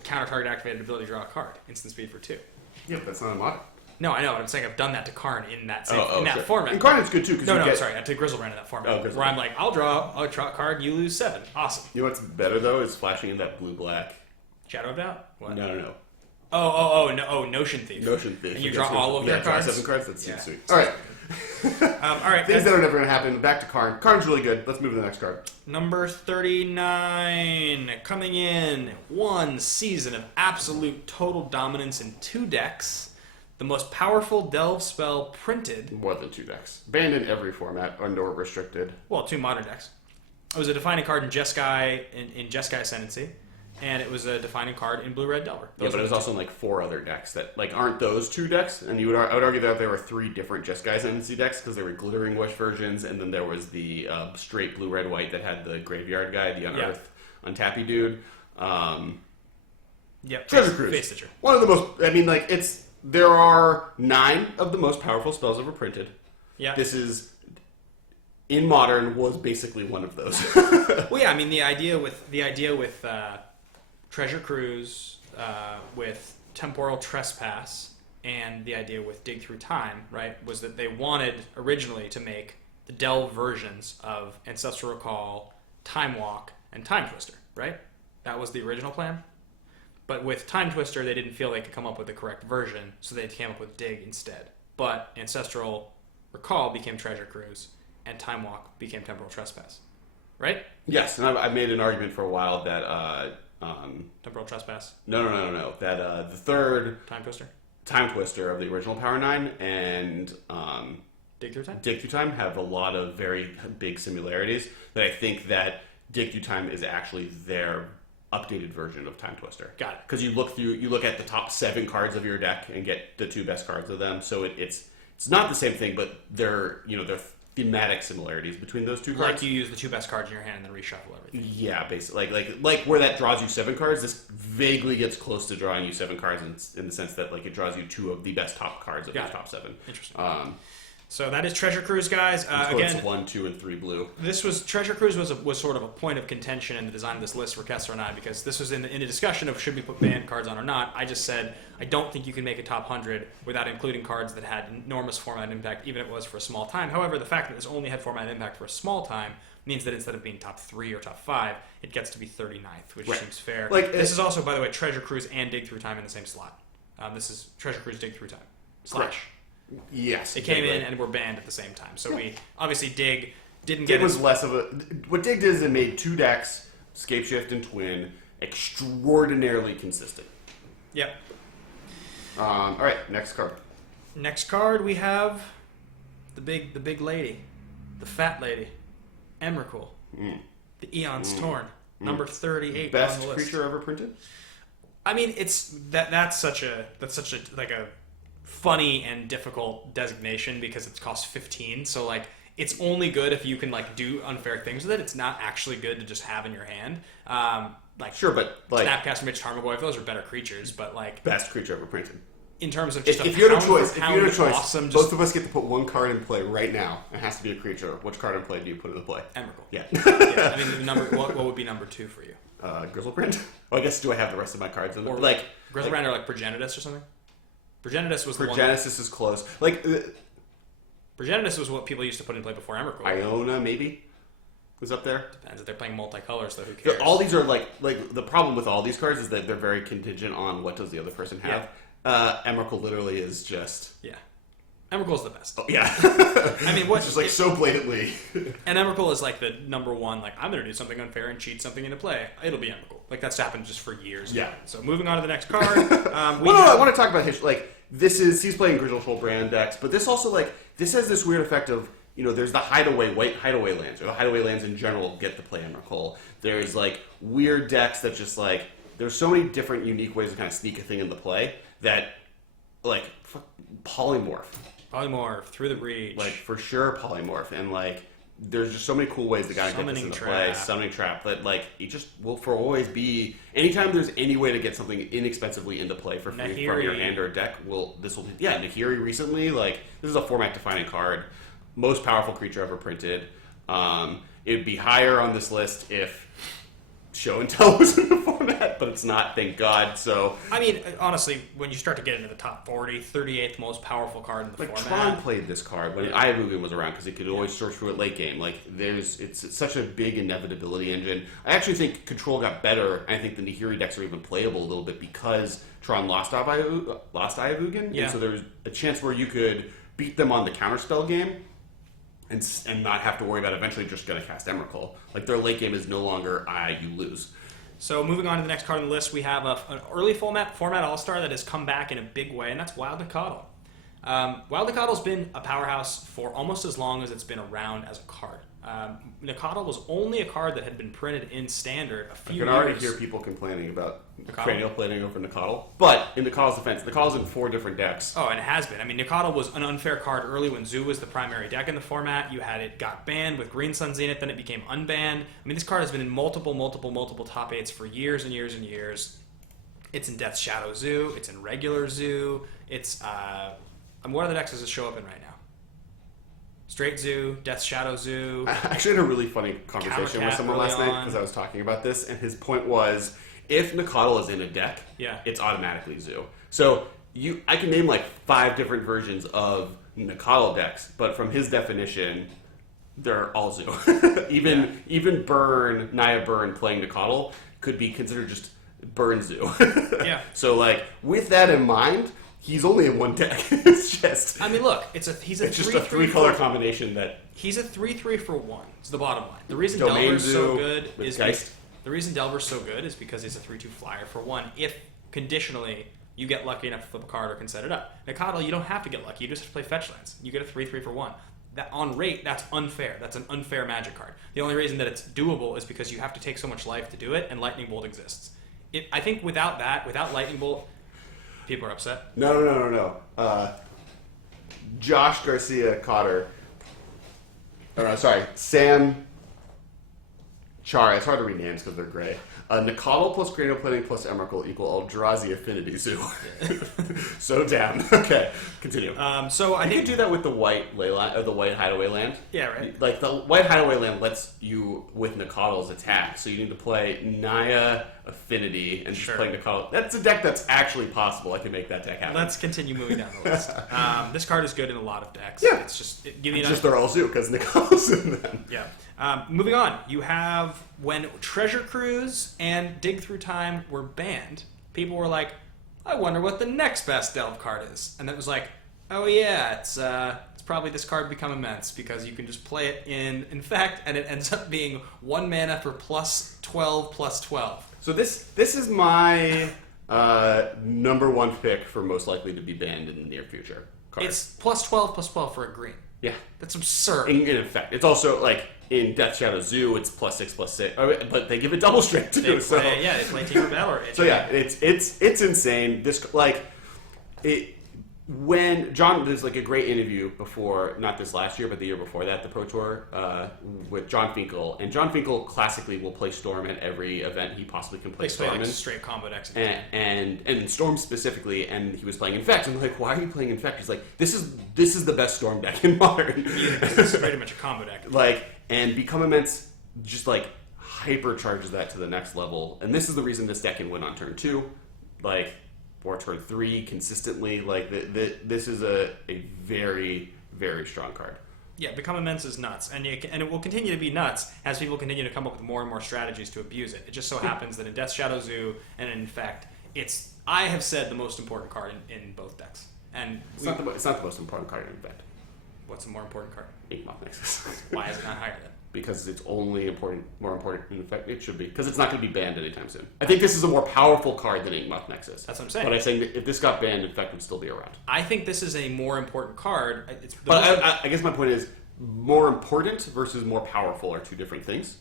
counter target activated ability, draw a card, instant speed for 2. Yeah, but that's not a modern. No, I know, but I'm saying I've done that to Karn in that same sure. format. And Karn is good too. Sorry, I took Griselbrand in that format. Where I'm like, I'll draw a card, you lose 7. Awesome. You know what's better though is flashing in that blue-black. Shadow of Doubt? What? No. Notion Thief. Notion Thief. And you draw all of their cards? 7 cards? That's sweet. All right. All right. Things that are never going to happen. Back to Karn. Karn's really good. Let's move to the next card. Number 39. Coming in. 1 season of absolute total dominance in 2 decks. The most powerful delve spell printed. More than 2 decks. Banned in every format, or restricted. Well, 2 modern decks. It was a defining card in Jeskai, in Jeskai Ascendancy. And it was a defining card in Blue-Red Delver. Yeah, but it was also in like 4 other decks that like aren't those 2 decks. And I would argue that there were 3 different Jeskai Ascendancy decks because there were Glittering Wish versions, and then there was the straight blue-red-white that had the graveyard guy, the Unearth Untappy dude. Yep. Treasure Cruise. Face Stitcher. One of the most. I mean, like there are 9 of the most powerful spells ever printed. Yeah. This is. In Modern was basically one of those. Well, yeah, I mean the idea with Treasure Cruise, with Temporal Trespass, and the idea with Dig Through Time, right, was that they wanted originally to make the Delve versions of Ancestral Recall, Time Walk, and Time Twister, right? That was the original plan. But with Time Twister, they didn't feel they could come up with the correct version, so they came up with Dig instead. But Ancestral Recall became Treasure Cruise, and Time Walk became Temporal Trespass, right? Yes, and I made an argument for a while that Temporal Trespass. No. That the third Time Twister of the original Power 9 and Dig Through Time have a lot of very big similarities. That I think that Dig Through Time is actually their updated version of Time Twister. Got it. Because you look at the top 7 cards of your deck and get the 2 best cards of them. So it's not the same thing, but they're thematic similarities between those 2 cards. Like you use the 2 best cards in your hand and then reshuffle everything. Yeah, basically. Like where that draws you 7 cards, this vaguely gets close to drawing you 7 cards in the sense that like it draws you 2 of the best top cards of those top 7. Interesting. So that is Treasure Cruise, guys. Again, 1, 2, and 3 blue. This was Treasure Cruise was sort of a point of contention in the design of this list for Kessler and I, because this was in the discussion of should we put banned cards on or not. I just said I don't think you can make a top 100 without including cards that had enormous format impact, even if it was for a small time. However, the fact that this only had format impact for a small time means that instead of being top 3 or top 5, it gets to be 39th, which seems fair. This is also, by the way, Treasure Cruise and Dig Through Time in the same slot. This is Treasure Cruise Dig Through Time / Yes, they came in and were banned at the same time. So we obviously Dig didn't get. Dig was less of a. What Dig did is it made 2 decks, Scapeshift and Twin, extraordinarily consistent. Yep. All right, next card. Next card we have the big lady, the fat lady, Emrakul, the Eon's Torn, number 38 Best on the list. creature ever printed. I mean, that's such a like a funny and difficult designation because it costs 15. So like it's only good if you can like do unfair things with it. It's not actually good to just have in your hand. Sure, but like Snapcaster, Mitch Tarmogoyf, those are better creatures. But like best creature ever printed. in terms of just If you had a choice, awesome, both of us get to put one card in play right now. It has to be a creature. Which card in play do you put in the play? Emrakul. Yeah. Yeah. I mean, what would be number 2 for you? Griselbrand. Oh, I guess do I have the rest of my cards in the Or like Griselbrand or like Progenitus or something? Progenitus was the one. Progenitus is close. Like Progenitus was what people used to put in play before Emrakul. Iona maybe was up there. Depends if they're playing multicolors, though. Who cares? All these are like the problem with all these cards is that they're very contingent on what does the other person have. Emrakul literally is just Emrakul's the best. Oh, yeah. I mean, what's just like so blatantly. And Emrakul is like the number one. Like, I'm going to do something unfair and cheat something into play. It'll be Emrakul. Like that's happened just for years. Yeah. So moving on to the next card. I want to talk about his like. He's playing Griselbrand decks, but this also this has this weird effect of there's the white hideaway lands, or the hideaway lands in general get to play Emrakul. There's weird decks that just there's so many different unique ways to kind of sneak a thing into play that Polymorph through the breach, for sure polymorph, and there's just so many cool ways to kind of get this into play. Summoning trap that it just will for always be. Anytime there's any way to get something inexpensively into play for free from your hand or deck, Nahiri recently this is a format defining card, most powerful creature ever printed. It'd be higher on this list if Show and Tell was in the format, but it's not, thank God. So I mean, honestly, when you start to get into the top 40, 38th most powerful card in the format. Tron played this card when Iobugan was around because it could always search through it late game. It's such a big inevitability engine. I actually think Control got better. I think the Nahiri decks are even playable a little bit because Tron lost Iobugan. Yeah. And so there's a chance where you could beat them on the counterspell game and not have to worry about eventually just going to cast Emrakul. Their late game is no longer you lose. So moving on to the next card on the list, we have an early format all-star that has come back in a big way, and that's Wild Nacatl. Wild Nacattl's been a powerhouse for almost as long as it's been around as a card. Nacatl was only a card that had been printed in Standard a few years. I can already hear people complaining about cranial plating over Nacatl. But in Nacatl's defense, Nacatl's in 4 different decks. Oh, and it has been. I mean, Nacatl was an unfair card early when Zoo was the primary deck in the format. You had it got banned with Green Sun Zenith, then it became unbanned. I mean, this card has been in multiple top 8s for years and years and years. It's in Death Shadow Zoo. It's in regular Zoo. It's what other decks does it show up in right now? Straight Zoo, Death Shadow Zoo. I actually had a really funny conversation with someone last night because I was talking about this, and his point was, if Nacatl is in a deck, it's automatically Zoo. So I can name 5 different versions of Nacatl decks, but from his definition, they're all Zoo. Even Naya Burn playing Nacatl could be considered just Burn Zoo. Yeah. So with that in mind, he's only in one deck. It's just. I mean, look, he's a just a 3-color combination that. He's a 3/3 for 1. It's the bottom line. The reason Domain Delver's so good is because he's a 3/2 flyer for 1. If conditionally you get lucky enough to flip a card or can set it up. Nacatl, you don't have to get lucky. You just have to play Fetchlands. You get a 3/3 for 1. That on rate, that's unfair. That's an unfair Magic card. The only reason that it's doable is because you have to take so much life to do it, and Lightning Bolt exists. I think without Lightning Bolt. People are upset. No. Josh Garcia Cotter. Sam Chara. It's hard to read names because they're gray. Nacatl plus cranial plating plus Emrakul equal Eldrazi Affinity Zoo. So down. Okay, continue. So I think you do that with the white Leyline, or the white hideaway land. Yeah, right. The white hideaway land lets you with Nacatl's attack, so you need to play Naya Affinity and just play Nacatl. That's a deck that's actually possible. I can make that deck happen. Let's continue moving down the list. This card is good in a lot of decks. Yeah, it's just they're all Zoo because Nacatl's in them. Yeah. Moving on, you have when Treasure Cruise and Dig Through Time were banned, people were like, I wonder what the next best Delve card is. And that was like, oh yeah, it's probably this card Become Immense because you can just play it in Infect and it ends up being 1 mana for +12/+12. So this is my number 1 pick for most likely to be banned in the near future card. It's +12/+12 for a green. Yeah. That's absurd. In effect. It's also in Death Shadow Zoo, it's +6/+6, but they give it double strength too. They play Team Rebel. So yeah, it's insane. This when John, there's like a great interview before, not this last year, but the year before that, the Pro Tour, with John Finkel. And John Finkel classically will play Storm at every event he possibly can play Storm like in. straight combo decks. And Storm specifically, and he was playing Infect. I'm like, why are you playing Infect? He's like, this is the best Storm deck in Modern. Yeah, it's pretty much a combo deck. Like, and Become Immense just like hypercharges that to the next level. And this is the reason this deck can win on turn 2. Like, or turn 3 consistently. Like, this is a very, very strong card. Yeah, Become Immense is nuts, and it will continue to be nuts as people continue to come up with more and more strategies to abuse it. It just so happens that in Death Shadow Zoo and in Infect, I have said the most important card in both decks. And It's not the most important card in Infect. What's the more important card? Ink-Moth Nexus. Why is it not higher then? Because it's only more important in Infect. It should be. Because it's not going to be banned anytime soon. I think this is a more powerful card than Ink-Moth Nexus. That's what I'm saying. But I'm saying that if this got banned, Infect would still be around. I think this is a more important card. I guess my point is, more important versus more powerful are two different things.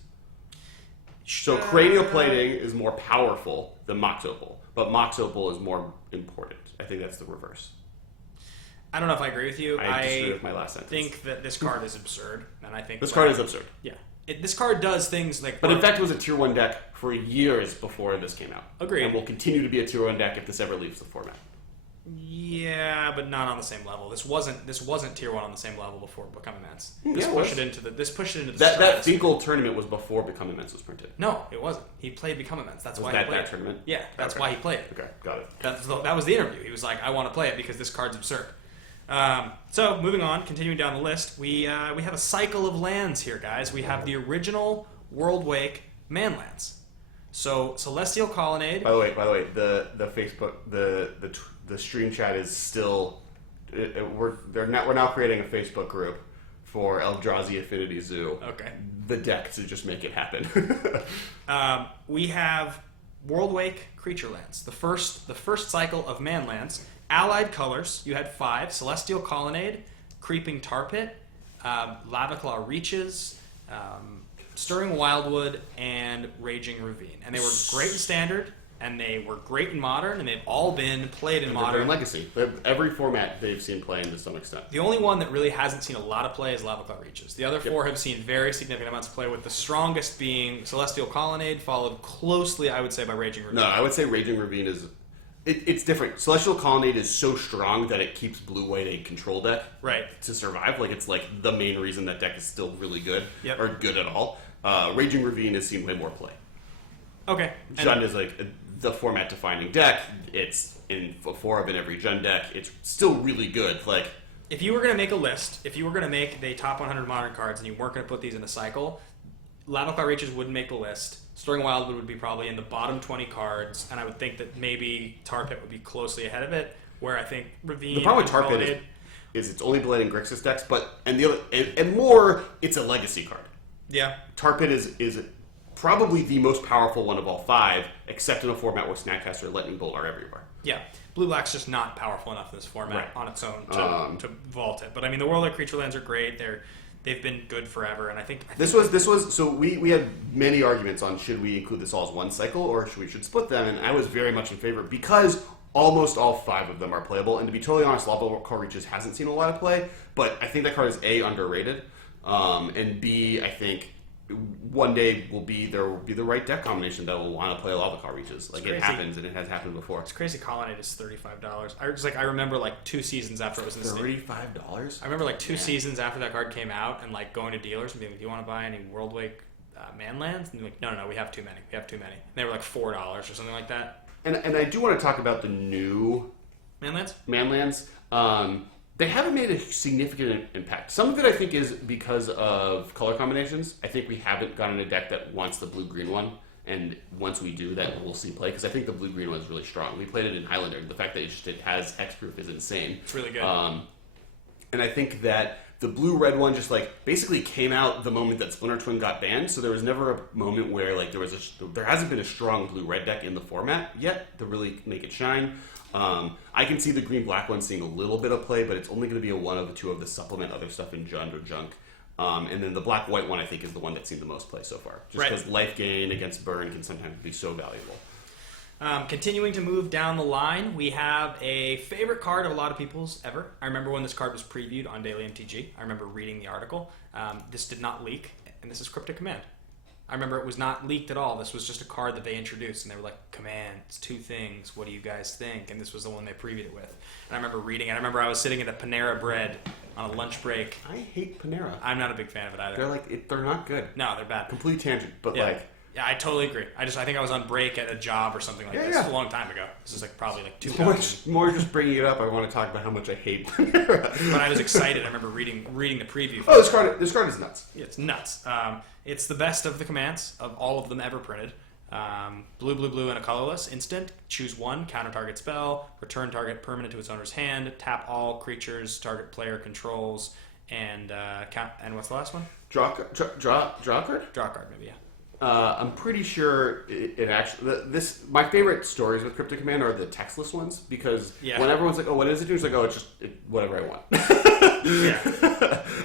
So Cranial Plating is more powerful than Mox Opal, but Mox Opal is more important. I think that's the reverse. I don't know if I agree with you. I disagree with my last sentence. think that this card is absurd, and I think This card is absurd. Yeah, this card does things like. But Infect was a Tier 1 deck for years before this came out. Agreed. And will continue to be a Tier 1 deck if this ever leaves the format. Yeah, but not on the same level. This wasn't Tier 1 on the same level before Become Immense. This pushed it into the That stratosphere. Finkel tournament was before Become Immense was printed. No, it wasn't. He played Become Immense. That's Was why that he played that it. tournament? Yeah, that's Okay. why he played it. Okay, got it. That was the interview. He was like, I want to play it because this card's absurd. So, moving on, continuing down the list, we have a cycle of lands here, guys. We have the original World Wake Manlands. So, Celestial Colonnade. By the way, the Facebook, the stream chat is still. We're now creating a Facebook group for Eldrazi Affinity Zoo. Okay. The deck to just make it happen. We have World Wake Creature Lands. The first cycle of Manlands. Allied colors. You had 5: Celestial Colonnade, Creeping Tar Pit, Lavaclaw Reaches, Stirring Wildwood, and Raging Ravine. And they were great in Standard, and they were great in Modern, and they've all been played in Modern. In Legacy. Every format they've seen playing to some extent. The only one that really hasn't seen a lot of play is Lavaclaw Reaches. The other 4 have seen very significant amounts of play, with the strongest being Celestial Colonnade, followed closely, I would say, by Raging Ravine. No, I would say Raging Ravine is... It's different. Celestial Colonnade is so strong that it keeps blue-white a control deck to survive. Like, it's like the main reason that deck is still really good, or good at all. Raging Ravine has seen way more play. Okay. Jund is like the format-defining deck. It's in 4 of in every Jund deck. It's still really good. Like, if you were going to make a list, if you were going to make the top 100 Modern cards and you weren't going to put these in a cycle, Lavaclaw Reaches wouldn't make the list. Stirring Wildwood would be probably in the bottom 20 cards, and I would think that maybe Tar Pit would be closely ahead of it, where I think Ravine... The problem with Tar Pit is it's only blading Grixis decks, but and more, it's a legacy card. Yeah. Tar Pit is probably the most powerful one of all 5, except in a format where Snapcaster and Lightning Bolt are everywhere. Yeah. Blue-Black's just not powerful enough in this format on its own to vault it. But I mean, the World Wake Creature Lands are great. They've been good forever, and I think this was so we had many arguments on should we include this all as one cycle or should split them, and I was very much in favor because almost all 5 of them are playable. And to be totally honest, Lavaclaw Reaches hasn't seen a lot of play, but I think that card is A, underrated, and B, I think one day there will be the right deck combination that will want to play Lavaclaw Reaches. Like, it happens, and it has happened before. It's crazy. Colonnade is $35. I remember like 2 seasons after it was in the $35. I remember like 2 seasons after that card came out, and like going to dealers and being like, "Do you want to buy any World Wake Manlands?" And they're like, "No, we have too many. We have too many." And they were like $4 or something like that. And I do want to talk about the new Manlands. They haven't made a significant impact. Some of it, I think, is because of color combinations. I think we haven't gotten a deck that wants the blue-green one, and once we do, that we'll see play, because I think the blue-green one is really strong. We played it in Highlander. The fact that it has Hexproof is insane. It's really good. And I think that the blue-red one just, like, basically came out the moment that Splinter Twin got banned, so there was never a moment where, like, there hasn't been a strong blue-red deck in the format yet to really make it shine. I can see the green-black one seeing a little bit of play, but it's only going to be a 1 of the 2 of the supplement other stuff in Jund or Junk. And then the black-white one, I think, is the one that's seen the most play so far. Just because life gain against burn can sometimes be so valuable. Continuing to move down the line, we have a favorite card of a lot of people's ever. I remember when this card was previewed on Daily MTG. I remember reading the article. This did not leak, and this is Cryptic Command. I remember it was not leaked at all. This was just a card that they introduced, and they were like, "Command, it's 2 things. What do you guys think?" And this was the one they previewed it with. And I remember reading it. I remember I was sitting at a Panera Bread on a lunch break. I hate Panera. I'm not a big fan of it either. They're like they're not good. No, they're bad. Complete tangent, but Yeah. like. Yeah, I totally agree. I think I was on break at a job or something like this. Yeah. A long time ago. This is like probably like 2 More just bringing it up. I want to talk about how much I hate Panera. But I was excited. I remember reading the preview. Oh, this card is nuts. It's nuts. It's the best of the commands of all of them ever printed. Blue, blue, blue, and a colorless. Instant. Choose 1. Counter target spell. Return target permanent to its owner's hand. Tap all creatures target player controls. And what's the last one? Draw card. Draw a card, maybe. Yeah. I'm pretty sure it actually. My favorite stories with Cryptic Command are the textless ones because when everyone's like, "Oh, what does it do?" It's like, "Oh, it's just whatever I want." Yeah.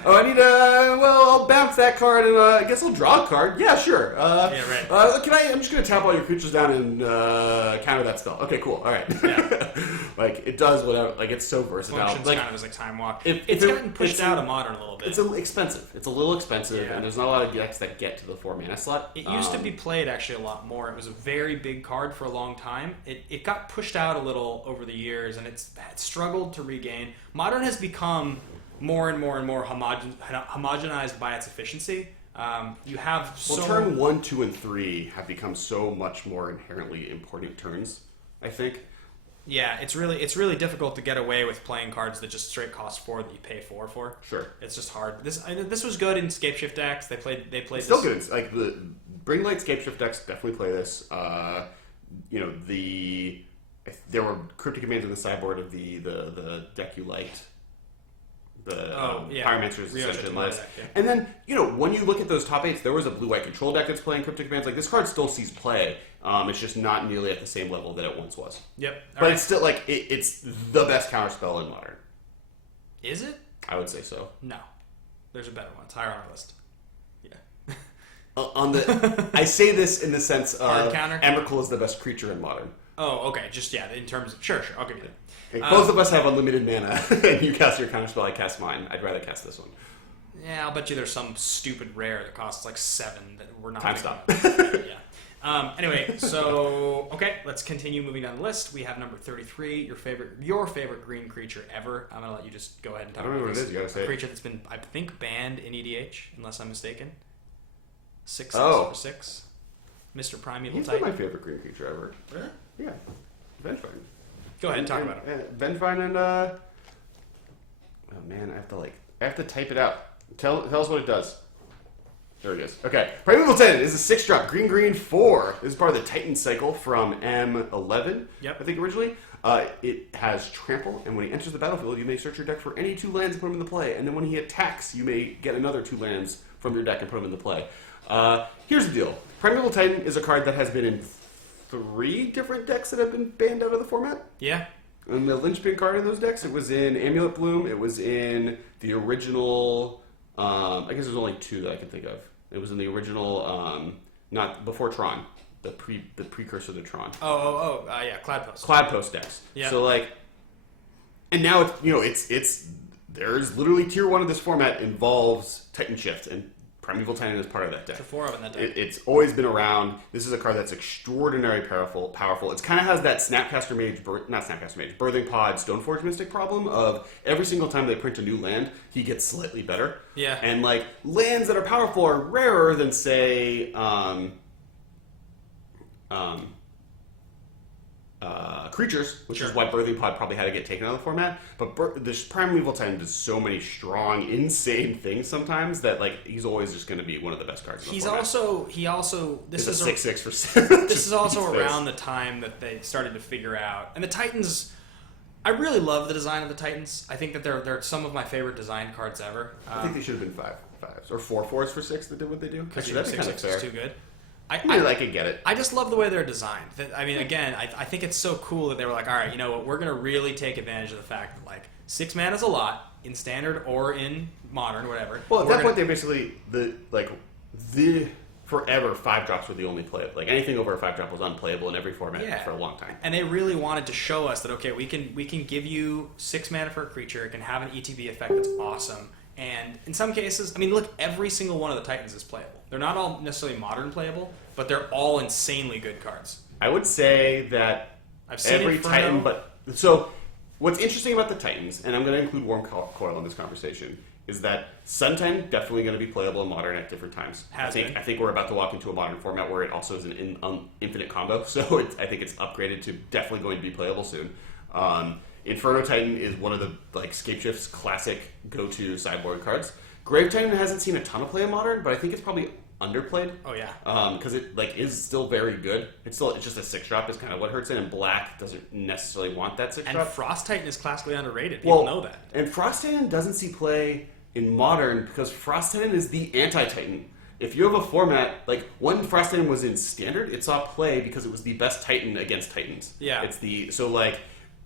Oh, I need I'll bounce that card and I guess I'll draw a card. Yeah, sure. Yeah, right. I'm just gonna tap all your creatures down and counter that spell. Okay, cool. All right. Yeah. Like it does whatever. Like it's so versatile. Functions Like kind of as like Time Walk. if It's it- gotten pushed it's out of Modern a little bit. it's expensive. It's a little expensive, Yeah. and there's not a lot of decks that get to the 4 mana slot. It used to be played actually a lot more. It was a very big card for a long time. It got pushed out a little over the years, and it struggled to regain. Modern has become more and more and more homogenized by its efficiency. You have turn 1, 2, and 3 have become so much more inherently important turns. I think. Yeah, it's really difficult to get away with playing cards that just straight cost 4 that you pay 4 for. Sure. It's just hard. This was good in Scapeshift decks. They played It's still this. good. Like the Bring Light Scapeshift decks definitely play this. There were Cryptic Commands in the sideboard of the deck you liked. Pyromancer's Rio's Ascension July list. deck, yeah. And then, when you look at those top 8s, there was a blue-white control deck that's playing Cryptic Commands. Like, this card still sees play. It's just not nearly at the same level that it once was. Yep. But it's still, like, it's the best counterspell in Modern. Is it? I would say so. No. There's a better one. It's higher on our list. Yeah. I say this in the sense Hard of counter? Emrakul is the best creature in Modern. Oh, okay. Just, yeah, in terms of... Sure. I'll give you that. Like, both of us have unlimited mana, and you cast your counterspell, I cast mine. I'd rather cast this one. Yeah, I'll bet you there's some stupid rare that costs like 7 that we're not... Time stop. Yeah. Anyway, so... Okay, let's continue moving down the list. We have number 33, your favorite green creature ever. I'm going to let you just go ahead and talk about I don't know what this. it is. You gotta say A it. creature that's been, I think, banned in EDH, unless I'm mistaken. 6 Oh. for 6. Mr. Primeval He's been Titan. my favorite green creature ever. Really? Yeah. Vengefine. Go ahead and talk about it. Vengefine and, oh man, I have to type it out. Tell us what it does. There it is. Okay. Primeval Titan is a 6-drop, green, 4. This is part of the Titan cycle from M11, Yep. I think originally. It has Trample, and when he enters the battlefield, you may search your deck for any 2 lands and put them into play. And then when he attacks, you may get another 2 lands from your deck and put them into play. Here's the deal. Primeval Titan is a card that has been in 3 different decks that have been banned out of the format. Yeah. And the linchpin card in those decks, it was in Amulet Bloom, it was in the original, I guess there's only 2 that I can think of. It was in the original, not before Tron, the precursor to Tron. Yeah, Cloudpost. Cloudpost decks. Yeah. So and now it's there's literally tier 1 of this format involves Titan Shift, and Primeval Titan is part of that deck. For 4 of in that deck. It's always been around. This is a card that's extraordinarily powerful. It kind of has that Birthing Pod, Stoneforge Mystic problem of every single time they print a new land, he gets slightly better. Yeah. And lands that are powerful are rarer than say creatures, which is why Birthing Pod probably had to get taken out of the format. But this Primeval Titan does so many strong, insane things sometimes that he's always just going to be one of the best cards in the format. This It's is a 6/6 for 7. This is also around the time that they started to figure out, and the Titans. I really love the design of the Titans. I think that they're some of my favorite design cards ever. I think they should have been 5/5s or 4/4s for 6 that did what they do. Actually, that'd be kind of 6/6 fair. is too good. I can get it. I just love the way they're designed. I mean, again, I think it's so cool that they were like, all right, you know what, we're going to really take advantage of the fact that 6 mana is a lot in Standard or in Modern, whatever. Well, at that point, they basically forever 5-drops were the only play. Like anything over a 5-drop was unplayable in every format for a long time. And they really wanted to show us that okay, we can give you 6 mana for a creature. It can have an ETB effect that's awesome. And in some cases, I mean, look, every single one of the Titans is playable. They're not all necessarily modern playable, but they're all insanely good cards. I would say that I've seen every Inferno. Titan, but so what's interesting about the Titans, and I'm going to include Warm Coil in this conversation, is that Sun Titan definitely going to be playable in Modern at different times. I think we're about to walk into a Modern format where it also is an infinite combo, so I think it's upgraded to definitely going to be playable soon. Inferno Titan is one of the Scapeshift's classic go-to sideboard cards. Grave Titan hasn't seen a ton of play in Modern, but I think it's probably underplayed. Oh yeah. Because it is still very good. It's just a 6-drop is kind of what hurts it, and Black doesn't necessarily want that 6-drop. And Frost Titan is classically underrated. People know that. And Frost Titan doesn't see play in Modern because Frost Titan is the anti-Titan. If you have a format, like when Frost Titan was in Standard, it saw play because it was the best Titan against Titans. Yeah.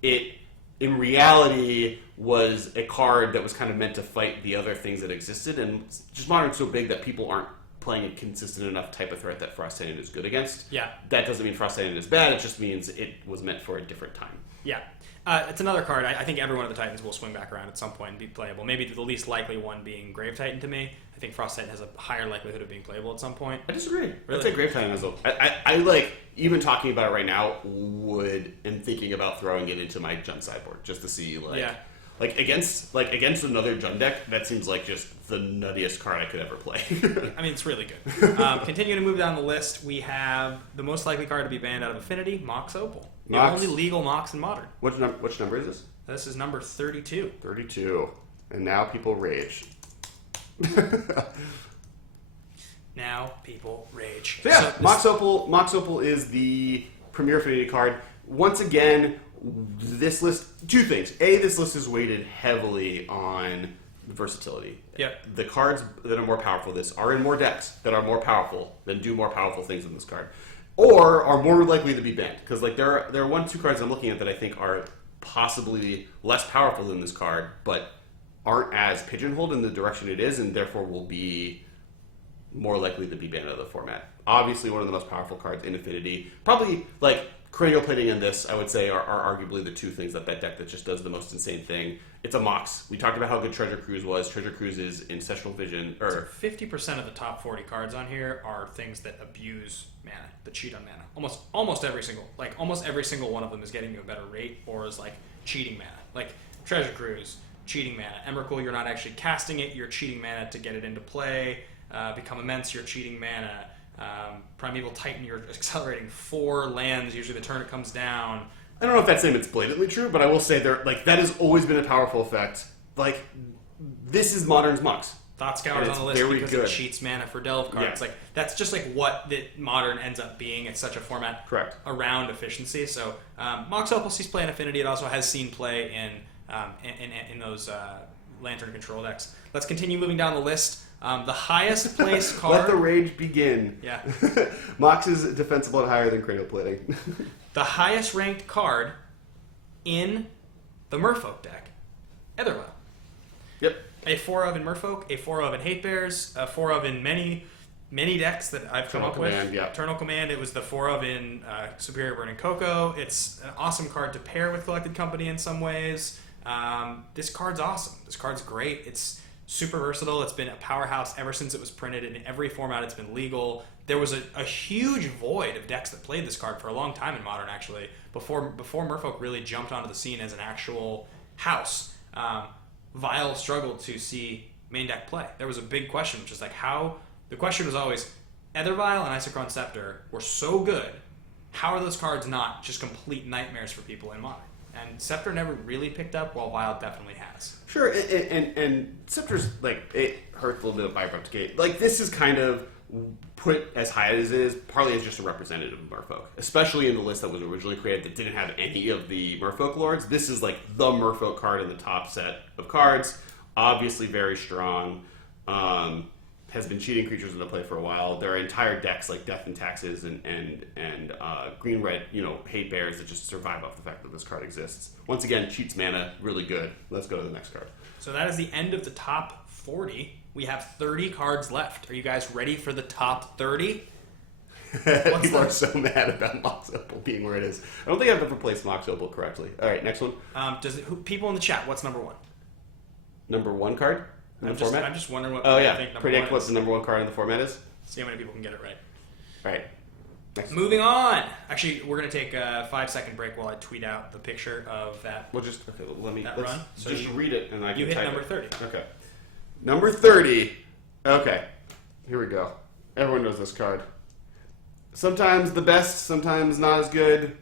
It in reality was a card that was kind of meant to fight the other things that existed, and just Modern's so big that people aren't playing a consistent enough type of threat that Frost Titan is good against. Yeah. That doesn't mean Frost Titan is bad, it just means it was meant for a different time. Yeah. It's another card. I think every one of the Titans will swing back around at some point and be playable. Maybe the least likely one being Grave Titan to me. I think Frost Titan has a higher likelihood of being playable at some point. I disagree. Really? I'd say Grave Titan is I like, even talking about it right now, am thinking about throwing it into my Jund sideboard just to see, against another Jund deck, that seems like just the nuttiest card I could ever play. I mean, it's really good. Continuing to move down the list, we have the most likely card to be banned out of Affinity, Mox Opal. The only legal Mox in Modern. Which number is this? This is number 32. 32. And now people rage. Now people rage. So yeah, Mox Opal is the premier Affinity card. Once again, this list, 2 things. A, this list is weighted heavily on versatility. Yep. The cards that are more powerful than this are in more decks that are more powerful, that do more powerful things than this card. Or are more likely to be banned. Because there are 1-2 cards I'm looking at that I think are possibly less powerful than this card, but aren't as pigeonholed in the direction it is, and therefore will be more likely to be banned out of the format. Obviously, one of the most powerful cards in Affinity. Probably, Cranial Plating and this, I would say, are arguably the 2 things that deck that just does the most insane thing. It's a Mox. We talked about how good Treasure Cruise was. Treasure Cruise is Ancestral Vision. 50% of the top 40 cards on here are things that abuse mana, that cheat on mana. Almost every single one of them is getting you a better rate, or is cheating mana. Like Treasure Cruise, cheating mana. Emrakul, you're not actually casting it, you're cheating mana to get it into play. Become Immense, you're cheating mana. Primeval Titan, you're accelerating 4 lands, usually the turn it comes down. I don't know if that's saying it's blatantly true, but I will say that has always been a powerful effect. This is Modern's Mox. Thoughtscour's on the list because it cheats mana for delve cards. Yeah. That's just what the Modern ends up being. It's such a format around efficiency. So Mox Opal sees play in Affinity. It also has seen play in those Lantern control decks. Let's continue moving down the list. The highest place card... Let the rage begin. Yeah. Mox is defensible and higher than Cranial Plating. The highest ranked card in the Merfolk deck, Etherwell. Yep. A 4-of in Merfolk, a 4-of in Hate Bears, a 4-of in many decks that I've come up with. Yeah. Eternal Command, it was the 4-of in Superior Burning Cocoa. It's an awesome card to pair with Collected Company in some ways. This card's awesome. This card's great. It's super versatile. It's been a powerhouse ever since it was printed. In every format it's been legal. There was a huge void of decks that played this card for a long time in Modern, actually, before Merfolk really jumped onto the scene as an actual house. Vile struggled to see main deck play. There was a big question, which is how... The question was always, Ethervile and Isochron Scepter were so good, how are those cards not just complete nightmares for people in Modern? And Scepter never really picked up, while Vile definitely has. Sure, and Scepter's, it hurts a little bit of vibe up to gate. This is kind of put as high as it is, partly as just a representative of Merfolk. Especially in the list that was originally created that didn't have any of the Merfolk lords. This is, the Merfolk card in the top set of cards. Obviously very strong. Has been cheating creatures into play for a while. There are entire decks like Death and Taxes and green-red, Hate Bears that just survive off the fact that this card exists. Once again, cheats mana, really good. Let's go to the next card. So that is the end of the top 40. We have 30 cards left. Are you guys ready for the top 30? People are so mad about Mox Opal being where it is. I don't think I've ever placed Mox Opal correctly. All right, next one. People in the chat, what's number 1? Number 1 card in the format? I'm just wondering what Oh, I yeah. think number Predict 1 what is. the number 1 card in the format is. See how many people can get it right. All right. Next. Moving on. Actually, we're going to take a 5-second break while I tweet out the picture of that. We'll just, okay, That let's run? So just read it and I can You hit type number it. 30. Okay. Number 30. Okay. Here we go. Everyone knows this card. Sometimes the best, sometimes not as good.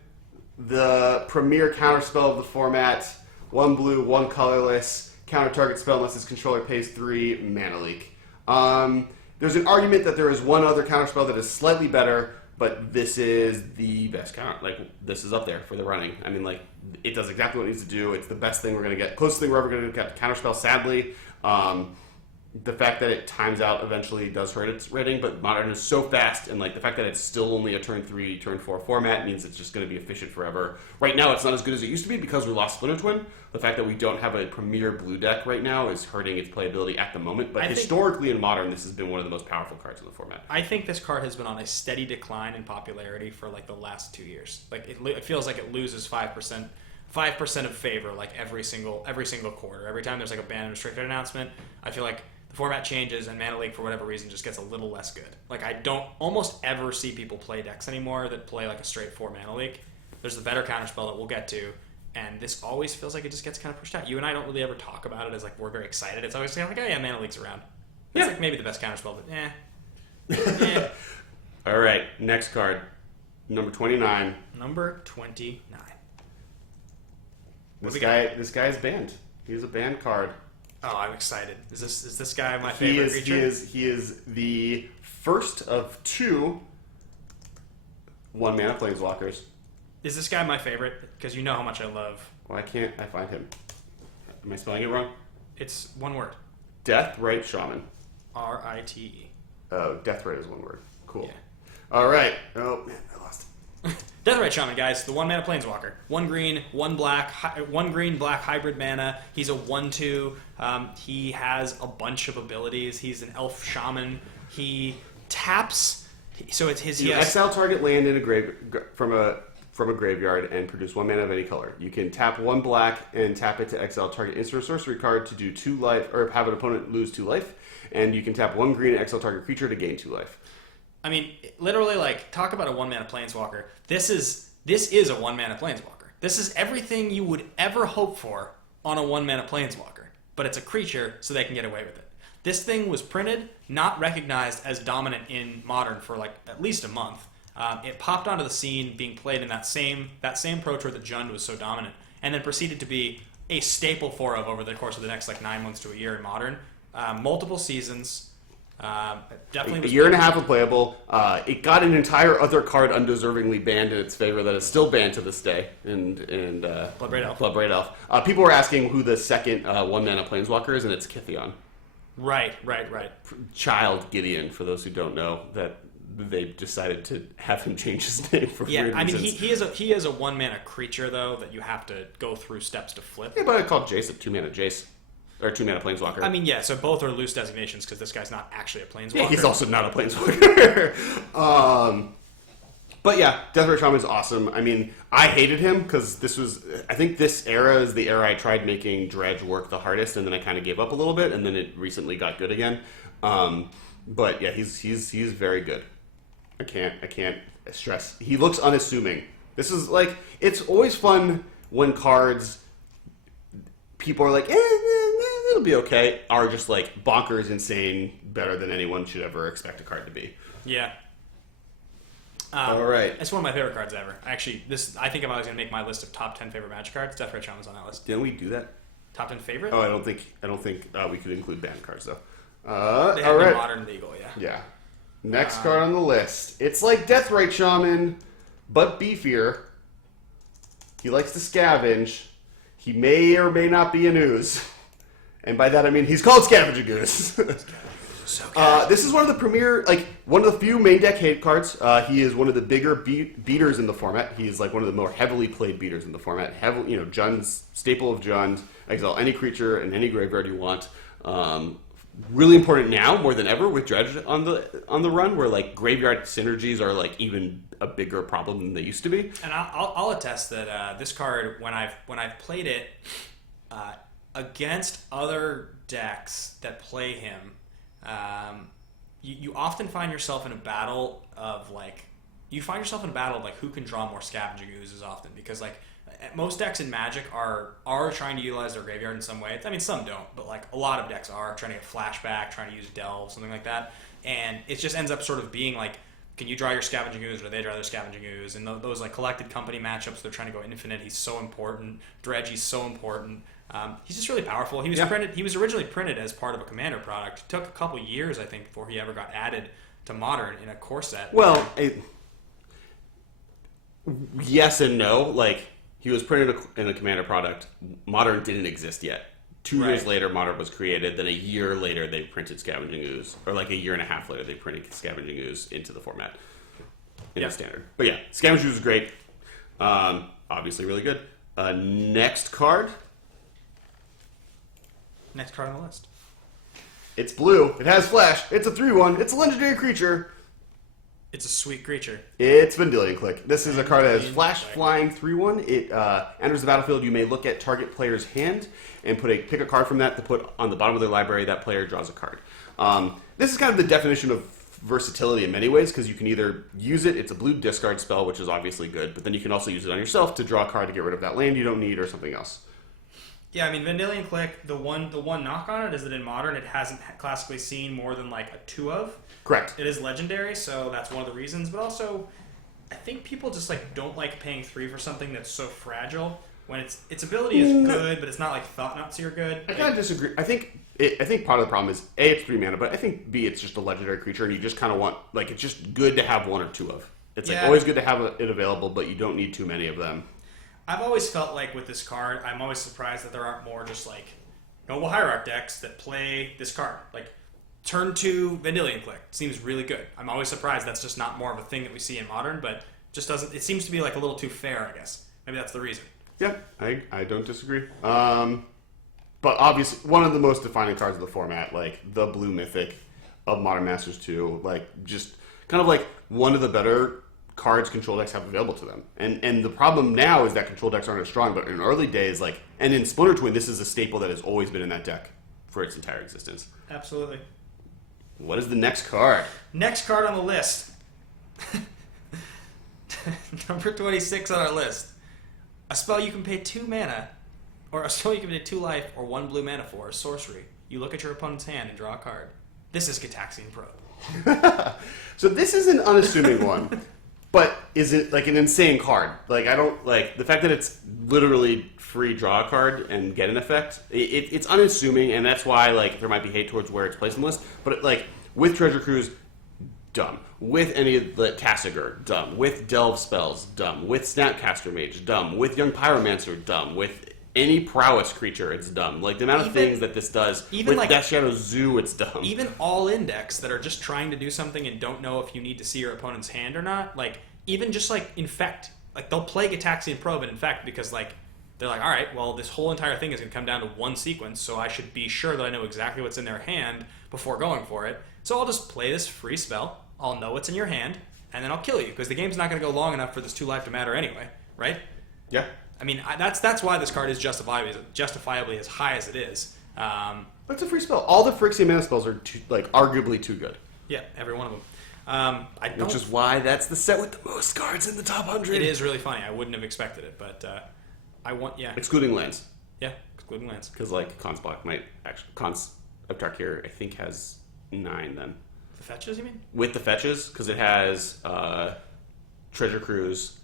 The premier counterspell of the format. 1 blue, 1 colorless. Counter target spell unless its controller pays 3. Mana Leak. There's an argument that there is one other counterspell that is slightly better, but this is the best counter. Like, this is up there for the running. I mean, like, it does exactly what it needs to do. It's the best thing we're going to get. Closest thing we're ever going to get to counterspell, sadly. The fact that it times out eventually does hurt its rating, but Modern is so fast, and like the fact that it's still only a turn 3, turn 4 format means it's just going to be efficient forever. Right now, it's not as good as it used to be because we lost Splinter Twin. The fact that we don't have a premier blue deck right now is hurting its playability at the moment, but historically in Modern, this has been one of the most powerful cards in the format. I think this card has been on a steady decline in popularity for like the last 2 years. Like it feels like it loses 5% of favor like every single quarter. Every time there's like a ban and restricted announcement, I feel like the format changes and Mana Leak for whatever reason just gets a little less good. Like I don't almost ever see people play decks anymore that play like a straight 4 Mana Leak. There's the better counterspell that we'll get to, and this always feels like it just gets kind of pushed out. You and I don't really ever talk about it as like we're very excited. It's always kind of like, oh yeah, Mana Leak's around. It's like maybe the best counterspell, but All right, next card, number 29. Number 29. This guy is banned. He's a banned card. Oh, I'm excited. Is this guy my favorite creature? He is the first of 2 1 mana planeswalkers. Is this guy my favorite? Because you know how much I love. Why can't I find him? Am I spelling it wrong? It's one word. Deathrite Shaman. R-I-T-E. Oh, Deathrite is 1 word. Cool. Yeah. All right. Oh man, I lost it. Deathrite Shaman, guys, the 1 mana planeswalker. 1 green, 1 black, 1 green black hybrid mana. He's a 1/2. He has a bunch of abilities. He's an elf shaman. He taps. So it's his. You exile target land in a from a graveyard and produce 1 mana of any color. You can tap 1 black and tap it to exile target instant or sorcery card to do 2 life, or have an opponent lose 2 life. And you can tap 1 green and exile target creature to gain 2 life. I mean, literally, like, talk about a 1 mana planeswalker. This is a 1 mana planeswalker. This is everything you would ever hope for on a 1 mana planeswalker. But it's a creature, so they can get away with it. This thing was printed, not recognized as dominant in Modern for like at least a month. It popped onto the scene, being played in that same Pro Tour that Jund was so dominant, and then proceeded to be a staple for over the course of the next like 9 months to a year in Modern. Multiple seasons. Definitely a year and a half of playable. It got an entire other card undeservingly banned in its favor that is still banned to this day. And Bloodbraid Elf. Bloodbraid Elf. People were asking who the second 1 mana planeswalker is, and it's Kithion. Right. Child Gideon, for those who don't know, that they decided to have him change his name for weird I mean, reasons. he is a 1 mana creature though that you have to go through steps to flip. Yeah, but I called Jace a 2 mana Jace. Or 2 mana planeswalker. I mean, yeah, so both are loose designations because this guy's not actually a planeswalker. Yeah, he's also not a planeswalker. But yeah, Deathrite Shaman is awesome. I mean, I hated him because I think this era is the era I tried making Dredge work the hardest, and then I kind of gave up a little bit, and then it recently got good again. But yeah, he's very good. I can't stress. He looks unassuming. This is like, it's always fun when cards people are like, it'll be okay, are just like bonkers, insane, better than anyone should ever expect a card to be. Yeah. All right. It's one of my favorite cards ever. Actually, I think I'm always going to make my list of top 10 favorite Magic cards. Deathrite Shaman's on that list. Didn't we do that? Top 10 favorite? Oh, I don't think we could include banned cards though. They All have right. the modern legal, yeah. Yeah. Next card on the list. It's like Deathrite Shaman, but beefier. He likes to scavenge. He may or may not be an Ooze. And by that I mean he's called Scavenging Ooze. So this is one of the premier, like, one of the few main deck hate cards. He is one of the bigger beaters in the format. He is like one of the more heavily played beaters in the format. Jund's staple of Jund. Exile any creature in any graveyard you want. really important now more than ever with Dredge on the run, where like graveyard synergies are like even a bigger problem than they used to be. And I'll attest that this card, when I've played it against other decks that play him, you often find yourself in a battle of like who can draw more Scavenging Oozes often, because like most decks in Magic are trying to utilize their graveyard in some way. I mean, some don't, but like a lot of decks are trying to get flashback, trying to use Delve, something like that. And it just ends up sort of being like, can you draw your Scavenging Ooze, or they draw their Scavenging Ooze? And those like collected company matchups, they're trying to go infinite. He's so important. Dredge, he's so important. He's just really powerful. He was printed. He was originally printed as part of a Commander product. It took a couple years, I think, before he ever got added to Modern in a core set. Well, yes and no. Like, he was printed in a Commander product. Modern didn't exist yet. 2 years later, Modern was created. Then a year later, they printed Scavenging Ooze. Or like a year and a half later, they printed Scavenging Ooze into the format. In the standard. But yeah, Scavenging Ooze is great. Obviously really good. Next card. Next card on the list. It's blue. It has flash. It's a 3/1. It's a legendary creature. It's a sweet creature. It's Vendilion Clique. This is a card that has flash, flying, 3/1. It enters the battlefield. You may look at target player's hand and pick a card from that to put on the bottom of their library. That player draws a card. This is kind of the definition of versatility in many ways, because you can either use it. It's a blue discard spell, which is obviously good, but then you can also use it on yourself to draw a card to get rid of that land you don't need or something else. Yeah, I mean, Vendilion Clique, the one knock on it is that in Modern it hasn't classically seen more than like a 2 of. Correct. It is legendary, so that's one of the reasons. But also, I think people just like don't like paying 3 for something that's so fragile. When its ability is good, but it's not like Thought-Knotseer good. I kind of disagree. I think part of the problem is A, it's 3 mana, but I think B, it's just a legendary creature, and you just kind of want, like, it's just good to have 1 or 2 of. It's like always good to have it available, but you don't need too many of them. I've always felt like with this card, I'm always surprised that there aren't more just like Noble Hierarch decks that play this card. Like turn 2 Vendilion Clique seems really good. I'm always surprised that's just not more of a thing that we see in Modern, but just doesn't. It seems to be like a little too fair, I guess. Maybe that's the reason. Yeah, I don't disagree. But obviously, one of the most defining cards of the format, like the blue mythic of Modern Masters 2, like just kind of like one of the better cards control decks have available to them. And the problem now is that control decks aren't as strong, but in early days, like, and in Splinter Twin, this is a staple that has always been in that deck for its entire existence. Absolutely. What is the next card? Next card on the list. Number 26 on our list. A spell you can pay 2 mana, or a spell you can pay 2 life, or 1 blue mana for, a sorcery. You look at your opponent's hand and draw a card. This is Gitaxian Probe. So this is an unassuming one. But is it like an insane card? Like, I don't like the fact that it's literally free draw a card and get an effect. It's unassuming, and that's why like there might be hate towards where it's placed on the list. But like with Treasure Cruise, dumb. With any of the Tasigur, dumb. With Delve spells, dumb. With Snapcaster Mage, dumb. With Young Pyromancer, dumb. With any prowess creature, it's dumb. Like the amount of things that this does. Even with like Death Shadow Zoo, it's dumb. Even all-in decks that are just trying to do something and don't know if you need to see your opponent's hand or not. Like even just like Infect, like they'll play Gitaxian Probe and Infect because like they're like, all right, well this whole entire thing is going to come down to one sequence, so I should be sure that I know exactly what's in their hand before going for it. So I'll just play this free spell. I'll know what's in your hand, and then I'll kill you because the game's not going to go long enough for this 2 life to matter anyway, right? Yeah. I mean, that's why this card is justifiably as high as it is. But it's a free spell. All the Phyrexian mana spells are arguably too good. Yeah, every one of them. Which is why that's the set with the most cards in the top 100. It is really funny. I wouldn't have expected it, but excluding lands. Yeah, excluding lands. Because like Cons Block might actually of Tarkir I think has 9 then. The fetches, you mean? With the fetches, because it has Treasure Cruise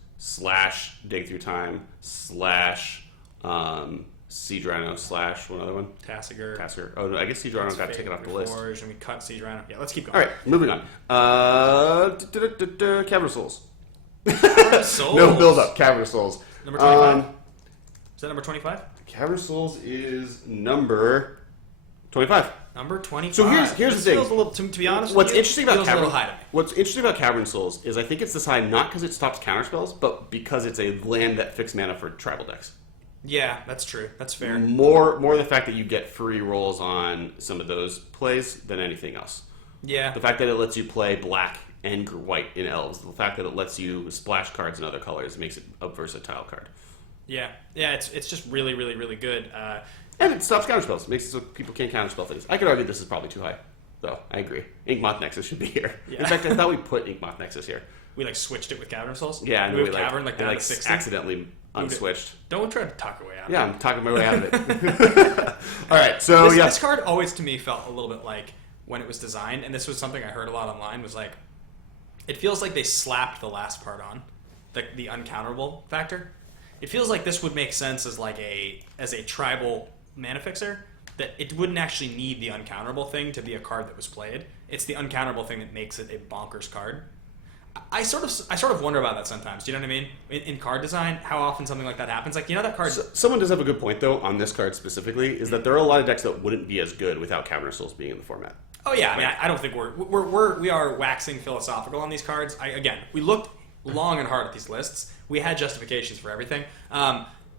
/ Dig Through Time / Siege Rhino / one other one. Tasigur. Oh no, I guess Siege Rhino got taken off the list. And we cut Siege Rhino. Yeah, let's keep going. All right, moving on. Cavern Souls. Souls. No build up. Cavern Souls. Number 25. Is that number 25? Cavern Souls is number 25. Number 25. So here's the thing. Feels a little, to be honest, What's with you, interesting about feels a little high to me. What's interesting about Cavern Souls is I think it's this high not because it stops counter spells, but because it's a land that fixed mana for tribal decks. Yeah, that's true. That's fair. More the fact that you get free rolls on some of those plays than anything else. Yeah. The fact that it lets you play black and white in elves, the fact that it lets you splash cards in other colors makes it a versatile card. Yeah. Yeah, it's just really, really, really good. And it stops counterspells. It makes it so people can't counterspell things. I could argue this is probably too high, though. I agree. Ink-Moth Nexus should be here. Yeah. In fact, I thought we put Ink-Moth Nexus here. We like switched it with Cavern of Souls. Yeah, and we we moved Cavern like down to 60. accidentally unswitched. Don't try to talk away out of it. Yeah, I'm talking my way out of it. All right, so This card always to me felt a little bit like when it was designed, and this was something I heard a lot online, was like, it feels like they slapped the last part on, the uncounterable factor. It feels like this would make sense as like a tribal mana fixer, that it wouldn't actually need the uncounterable thing to be a card that was played. It's the uncounterable thing that makes it a bonkers card. I sort of wonder about that sometimes. Do you know what I mean? In card design, how often something like that happens. Like, that card. Someone does have a good point though on this card specifically. Is that there are a lot of decks that wouldn't be as good without Cavern of Souls being in the format. Oh yeah, I mean, I don't think we are waxing philosophical on these cards. We looked long and hard at these lists. We had justifications for everything.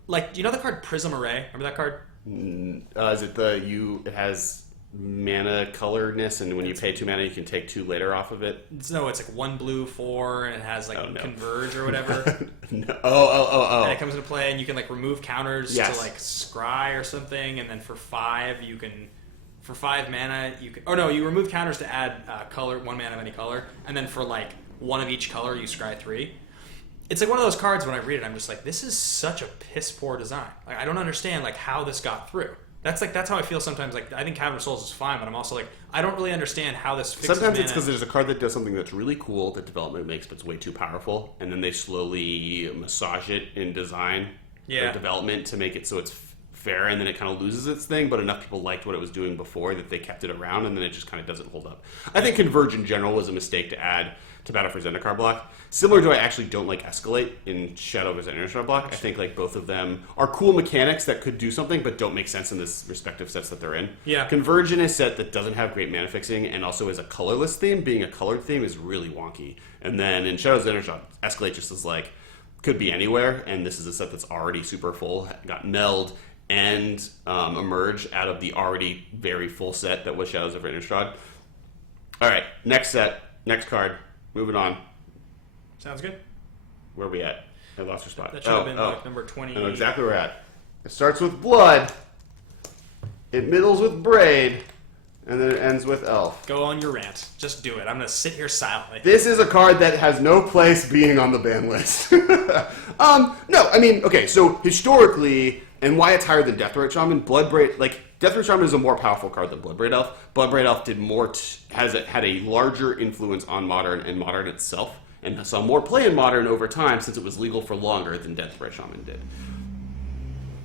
Like, do you know the card Prism Array? Remember that card? Is it it has mana colorness, and when you pay 2 mana, you can take 2 later off of it? No, it's like 1 blue, 4, and it has like Converge or whatever. No. And it comes into play, and you can like remove counters to like Scry or something, and then for 5 you can. For 5 mana, you can. Oh no, you remove counters to add color, 1 mana of any color, and then for like 1 of each color, you scry 3. It's like one of those cards when I read it, I'm just like, this is such a piss poor design. Like, I don't understand like how this got through. That's how I feel sometimes. Like, I think Cavern of Souls is fine, but I'm also like, I don't really understand how this fixes Sometimes mana. it's because there's a card that does something that's really cool that development makes, but it's way too powerful, and then they slowly massage it in design or development to make it so it's fair, and then it kind of loses its thing, but enough people liked what it was doing before that they kept it around, and then it just kind of doesn't hold up. I think Converge in general was a mistake to add to Battle for Zendikar block. Similar to I actually don't like Escalate in Shadow vs. Innistrad block. I think like both of them are cool mechanics that could do something, but don't make sense in this respective sets that they're in. Yeah. Converge in a set that doesn't have great mana fixing and also is a colorless theme, being a colored theme is really wonky. And then in Shadow vs. Innistrad, Escalate just is like, could be anywhere, and this is a set that's already super full, got meld and emerge out of the already very full set that was Shadows of Innistrad. All right, next set, next card, moving on. Sounds good. Where are we at? I lost your spot. That should have been like number 20. I know exactly where we're at. It starts with Blood, it middles with Braid, and then it ends with Elf. Go on your rant. Just do it. I'm going to sit here silently. This is a card that has no place being on the ban list. No, I mean, okay, so historically, and why it's higher than Deathrite Shaman, Bloodbraid, like, Deathrite Shaman is a more powerful card than Bloodbraid Elf. Bloodbraid Elf did more, had a larger influence on Modern and Modern itself, and saw more play in Modern over time since it was legal for longer than Deathrite Shaman did.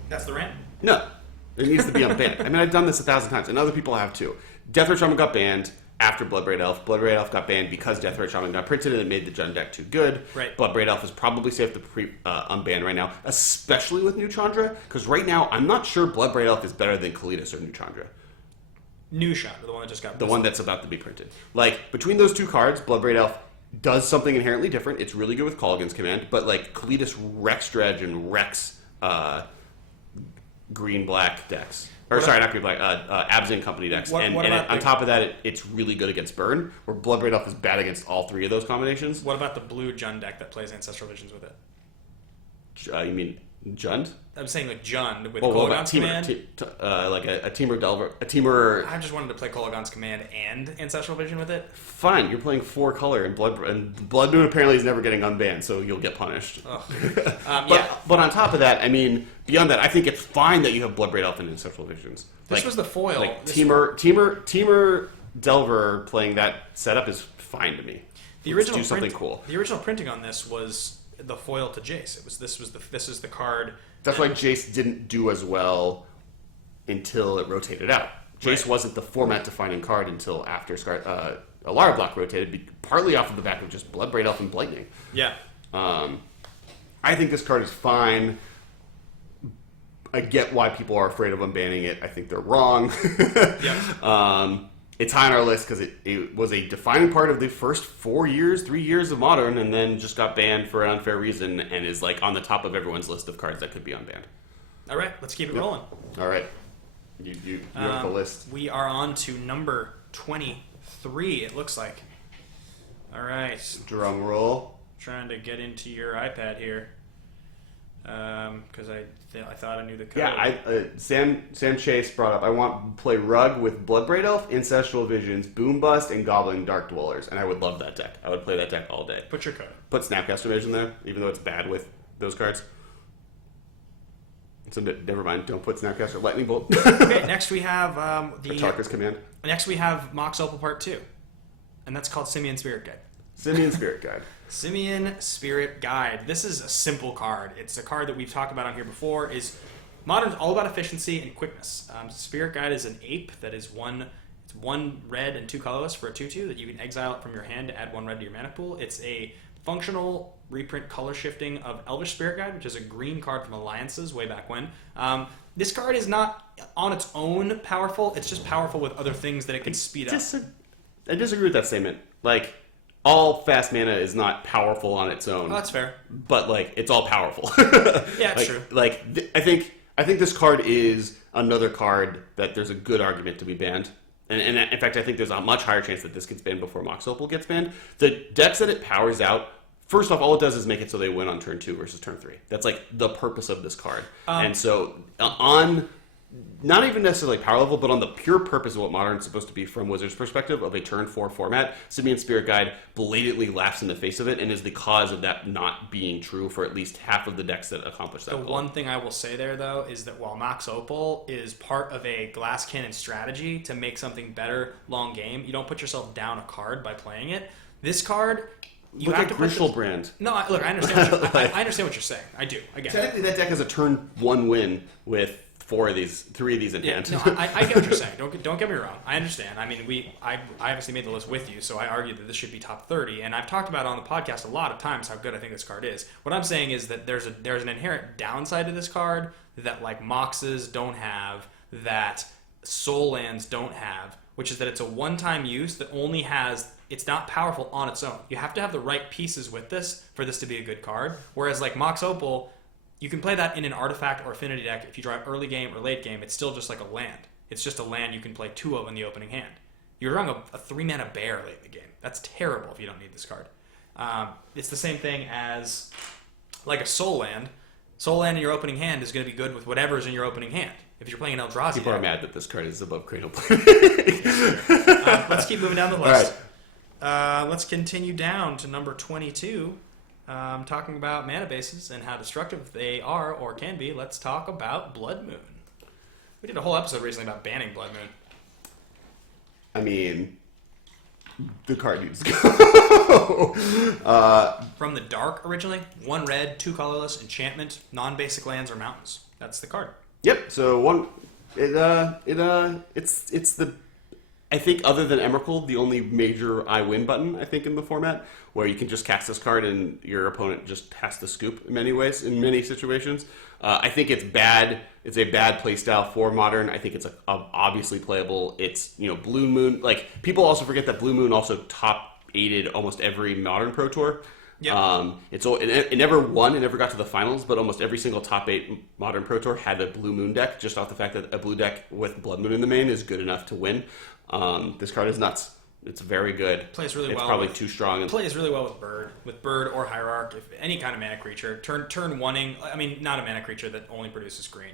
That's the rant? No. It needs to be unbanned. I mean, I've done this 1,000 times, and other people have too. Deathrite Shaman got banned after Bloodbraid Elf. Bloodbraid Elf got banned because Deathrite Shaman got printed and it made the Jund deck too good. Right. Bloodbraid Elf is probably safe to unban right now, especially with New Chandra, because right now I'm not sure Bloodbraid Elf is better than Kalitas or New Chandra. New Chandra, the one that just got The one that's about to be printed. Like, between those two cards, Bloodbraid Elf does something inherently different. It's really good with Kolaghan's Command, but like Kalitas wrecks Dredge and wrecks green-black decks. Or sorry, not green-black, Abzin Company decks. And on top of that, it's really good against Burn, where Bloodbraid Elf is bad against all 3 of those combinations. What about the blue Jund deck that plays Ancestral Visions with it? You mean Jund? I'm saying like Jund with What about Kolaghan's Command. like a Teamer Delver, a Teamer. I just wanted to play Kolaghan's Command and Ancestral Vision with it. Fine, you're playing 4 color, and Blood Moon apparently is never getting unbanned, so you'll get punished. But on top of that, I mean, beyond that, I think it's fine that you have Bloodbraid Elf and Ancestral Visions. This was the foil. Like Teamer Delver playing that setup is fine to me. Let's do something cool. The original printing on this was the foil to Jace. This is the card. That's why Jace didn't do as well until it rotated out. Jace wasn't the format-defining card until after Alara Block rotated, partly off of the back of just Bloodbraid Elf and Blightning. Yeah. I think this card is fine. I get why people are afraid of unbanning it. I think they're wrong. Yep. It's high on our list because it was a defining part of the first 3 years of Modern, and then just got banned for an unfair reason, and is like on the top of everyone's list of cards that could be unbanned. All right, let's keep it rolling. All right. You have the list. We are on to number 23, it looks like. All right. Drum roll. Trying to get into your iPad here. Because I thought I knew the code. Yeah, Sam Chase brought up, I want to play Rug with Bloodbraid Elf, Ancestral Visions, Boombust, and Goblin Dark Dwellers. And I would love that deck. I would play that deck all day. Put your code. Put Snapcaster Mage in there, even though it's bad with those cards. So never mind. Don't put Snapcaster Lightning Bolt. Okay, next we have Tarka's Command. Next we have Mox Opal Part 2. And that's called Simian Spirit Guide. Simian Spirit Guide. Simian Spirit Guide. This is a simple card. It's a card that we've talked about on here before. Modern's all about efficiency and quickness. Spirit Guide is an ape that is one red and 2 colorless for a 2/2 that you can exile it from your hand to add 1 red to your mana pool. It's a functional reprint color shifting of Elvish Spirit Guide, which is a green card from Alliances way back when. This card is not on its own powerful. It's just powerful with other things that it can speed up. I disagree with that statement. Like, all fast mana is not powerful on its own. Oh, that's fair. But like, it's all powerful. Yeah, it's true. I think this card is another card that there's a good argument to be banned. And in fact, I think there's a much higher chance that this gets banned before Mox Opal gets banned. The decks that it powers out, first off, all it does is make it so they win on turn 2 versus turn 3. That's like the purpose of this card. And so on not even necessarily power level, but on the pure purpose of what Modern is supposed to be from Wizards' perspective of a turn 4 format, Simian Spirit Guide blatantly laughs in the face of it and is the cause of that not being true for at least half of the decks that accomplish that The goal. one thing I will say there, though, is that while Mox Opal is part of a Glass Cannon strategy to make something better long game, you don't put yourself down a card by playing it. This card... You Look have at to put Griselbrand. No, I understand. I understand what you're saying. I do. Again, Technically, that deck has a turn 1 win with 3 of these in hand. No, I get what you're saying. Don't get me wrong. I understand. I mean, I obviously made the list with you, so I argue that this should be top 30. And I've talked about on the podcast a lot of times how good I think this card is. What I'm saying is that there's an inherent downside to this card that like Moxes don't have, that Soul Lands don't have, which is that it's a one-time use that only has. It's not powerful on its own. You have to have the right pieces with this for this to be a good card. Whereas like Mox Opal, you can play that in an artifact or affinity deck. If you draw it early game or late game, it's still just like a land. It's just a land you can play 2 of in the opening hand. You're drawing a 3-mana bear late in the game. That's terrible if you don't need this card. It's the same thing as like a Soul Land. Soul Land in your opening hand is going to be good with whatever's in your opening hand. If you're playing an Eldrazi People deck, are mad that this card is above Cradle let's keep moving down the list. All right. Let's continue down to number 22. Talking about mana bases and how destructive they are or can be. Let's talk about Blood Moon. We did a whole episode recently about banning Blood Moon. I mean, the card needs to go. From the dark originally, 1 red, 2 colorless, enchantment, non-basic lands or mountains. That's the card. Yep. So it's the, I think other than Emrakul, the only major I win button I think in the format where you can just cast this card and your opponent just has to scoop in many ways in many situations. I think it's bad. It's a bad playstyle for Modern. I think it's obviously playable. It's Blue Moon. Like people also forget that Blue Moon also top 8'd almost every Modern Pro Tour. Yep. It never won. It never got to the finals, but almost every single top 8 Modern Pro Tour had a Blue Moon deck, just off the fact that a blue deck with Blood Moon in the main is good enough to win. This card is nuts. It's very good. Plays really well. It's probably too strong. Plays really well with Bird or Hierarch. If any kind of mana creature, turn one-ing. I mean, not a mana creature that only produces green.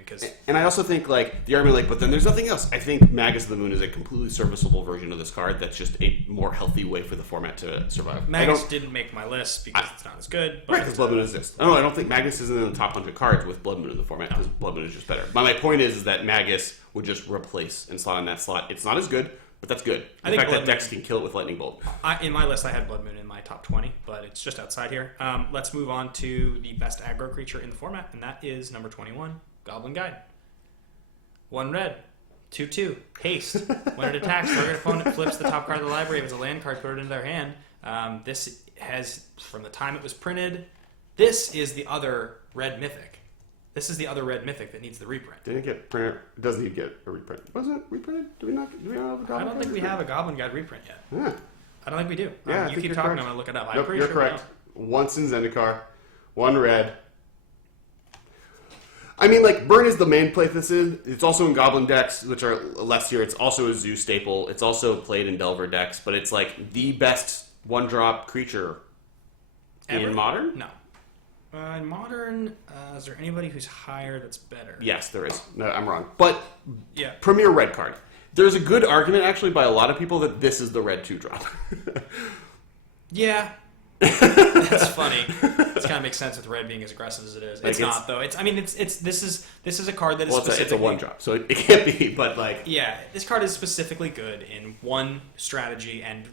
And I also think like the argument, but then there's nothing else. I think Magus of the Moon is a completely serviceable version of this card. That's just a more healthy way for the format to survive. Magus didn't make my list because it's not as good. But right, because Blood Moon exists. I don't think Magus isn't in the top 100 cards with Blood Moon in the format because Blood Moon is just better. But my point is that Magus would just replace and slot in that slot. It's not as good. But that's good. In fact, that Dex can kill it with Lightning Bolt. In my list, I had Blood Moon in my top 20, but it's just outside here. Let's move on to the best aggro creature in the format, and that is number 21, Goblin Guide. 1 red, 2/2, haste. When it attacks, target opponent flips the top card of the library. If it's a land card, put it into their hand. This has, from the time it was printed, this is the other red mythic. This is the other red mythic that needs the reprint. Didn't it get printed? It doesn't need to get a reprint. Wasn't it reprinted? Do we not have a Goblin Guide? I don't think we have a Goblin Guide reprint yet. Yeah. I don't think we do. Yeah, you keep talking, I'm going to look it up. Nope, you're correct. Once in Zendikar, 1 red. I mean, like, Burn is the main play this is. It's also in Goblin decks, which are less here. It's also a Zoo staple. It's also played in Delver decks, but it's, like, the best one-drop creature in Modern? No. In Modern, is there anybody who's higher that's better? Yes, there is. No, I'm wrong. But yeah. Premier red card. There's a good argument, actually, by a lot of people that this is the red 2-drop. Yeah. That's funny. It kind of makes sense with red being as aggressive as it is. It's not though. This is a card that is specifically. It's a 1-drop, so it can't be. But like, yeah, this card is specifically good in one strategy and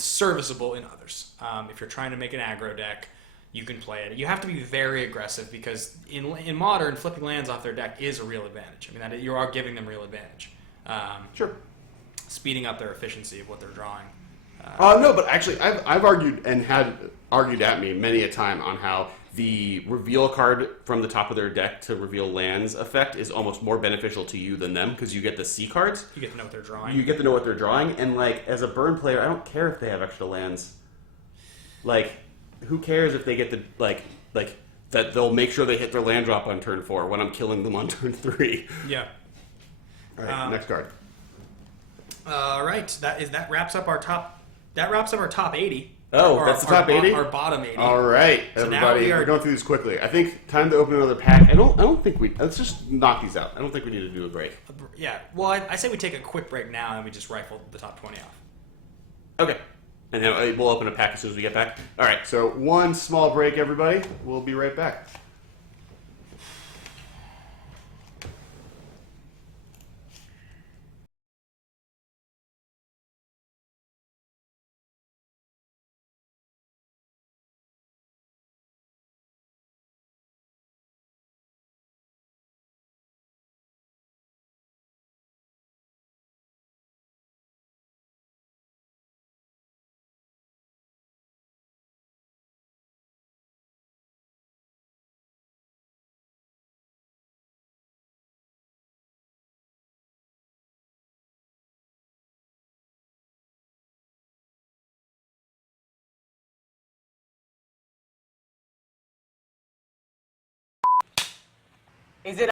serviceable in others. If you're trying to make an aggro deck, you can play it. You have to be very aggressive because in Modern, flipping lands off their deck is a real advantage. I mean, you are giving them real advantage. Sure. Speeding up their efficiency of what they're drawing. No, but actually, I've argued and had argued at me many a time on how the reveal card from the top of their deck to reveal lands effect is almost more beneficial to you than them because you get the C cards. You get to know what they're drawing. You get to know what they're drawing, and like as a burn player, I don't care if they have extra lands. Like, who cares if they get the like that they'll make sure they hit their land drop on turn 4 when I'm killing them on turn 3. Yeah. All right, next card. All right, that wraps up our top. That wraps up our top 80. Oh, that's the top 80? Our bottom 80. All right, So everybody, now we're going through these quickly. I think time to open another pack. I don't think let's just knock these out. I don't think we need to do a break. Yeah, well, I say we take a quick break now and we just rifle the top 20 off. Okay, and then we'll open a pack as soon as we get back. All right, so one small break, everybody. We'll be right back. Is it?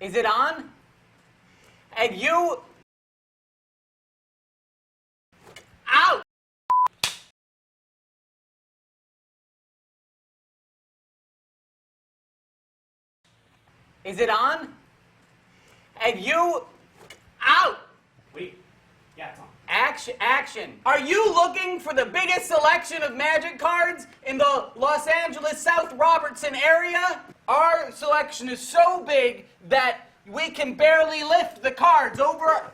Is it on? And you... Out! Is it on? And you... Out! Wait. Yeah, it's on. Action. Are you looking for the biggest selection of Magic cards in the Los Angeles South Robertson area? Our selection is so big that we can barely lift the cards over our...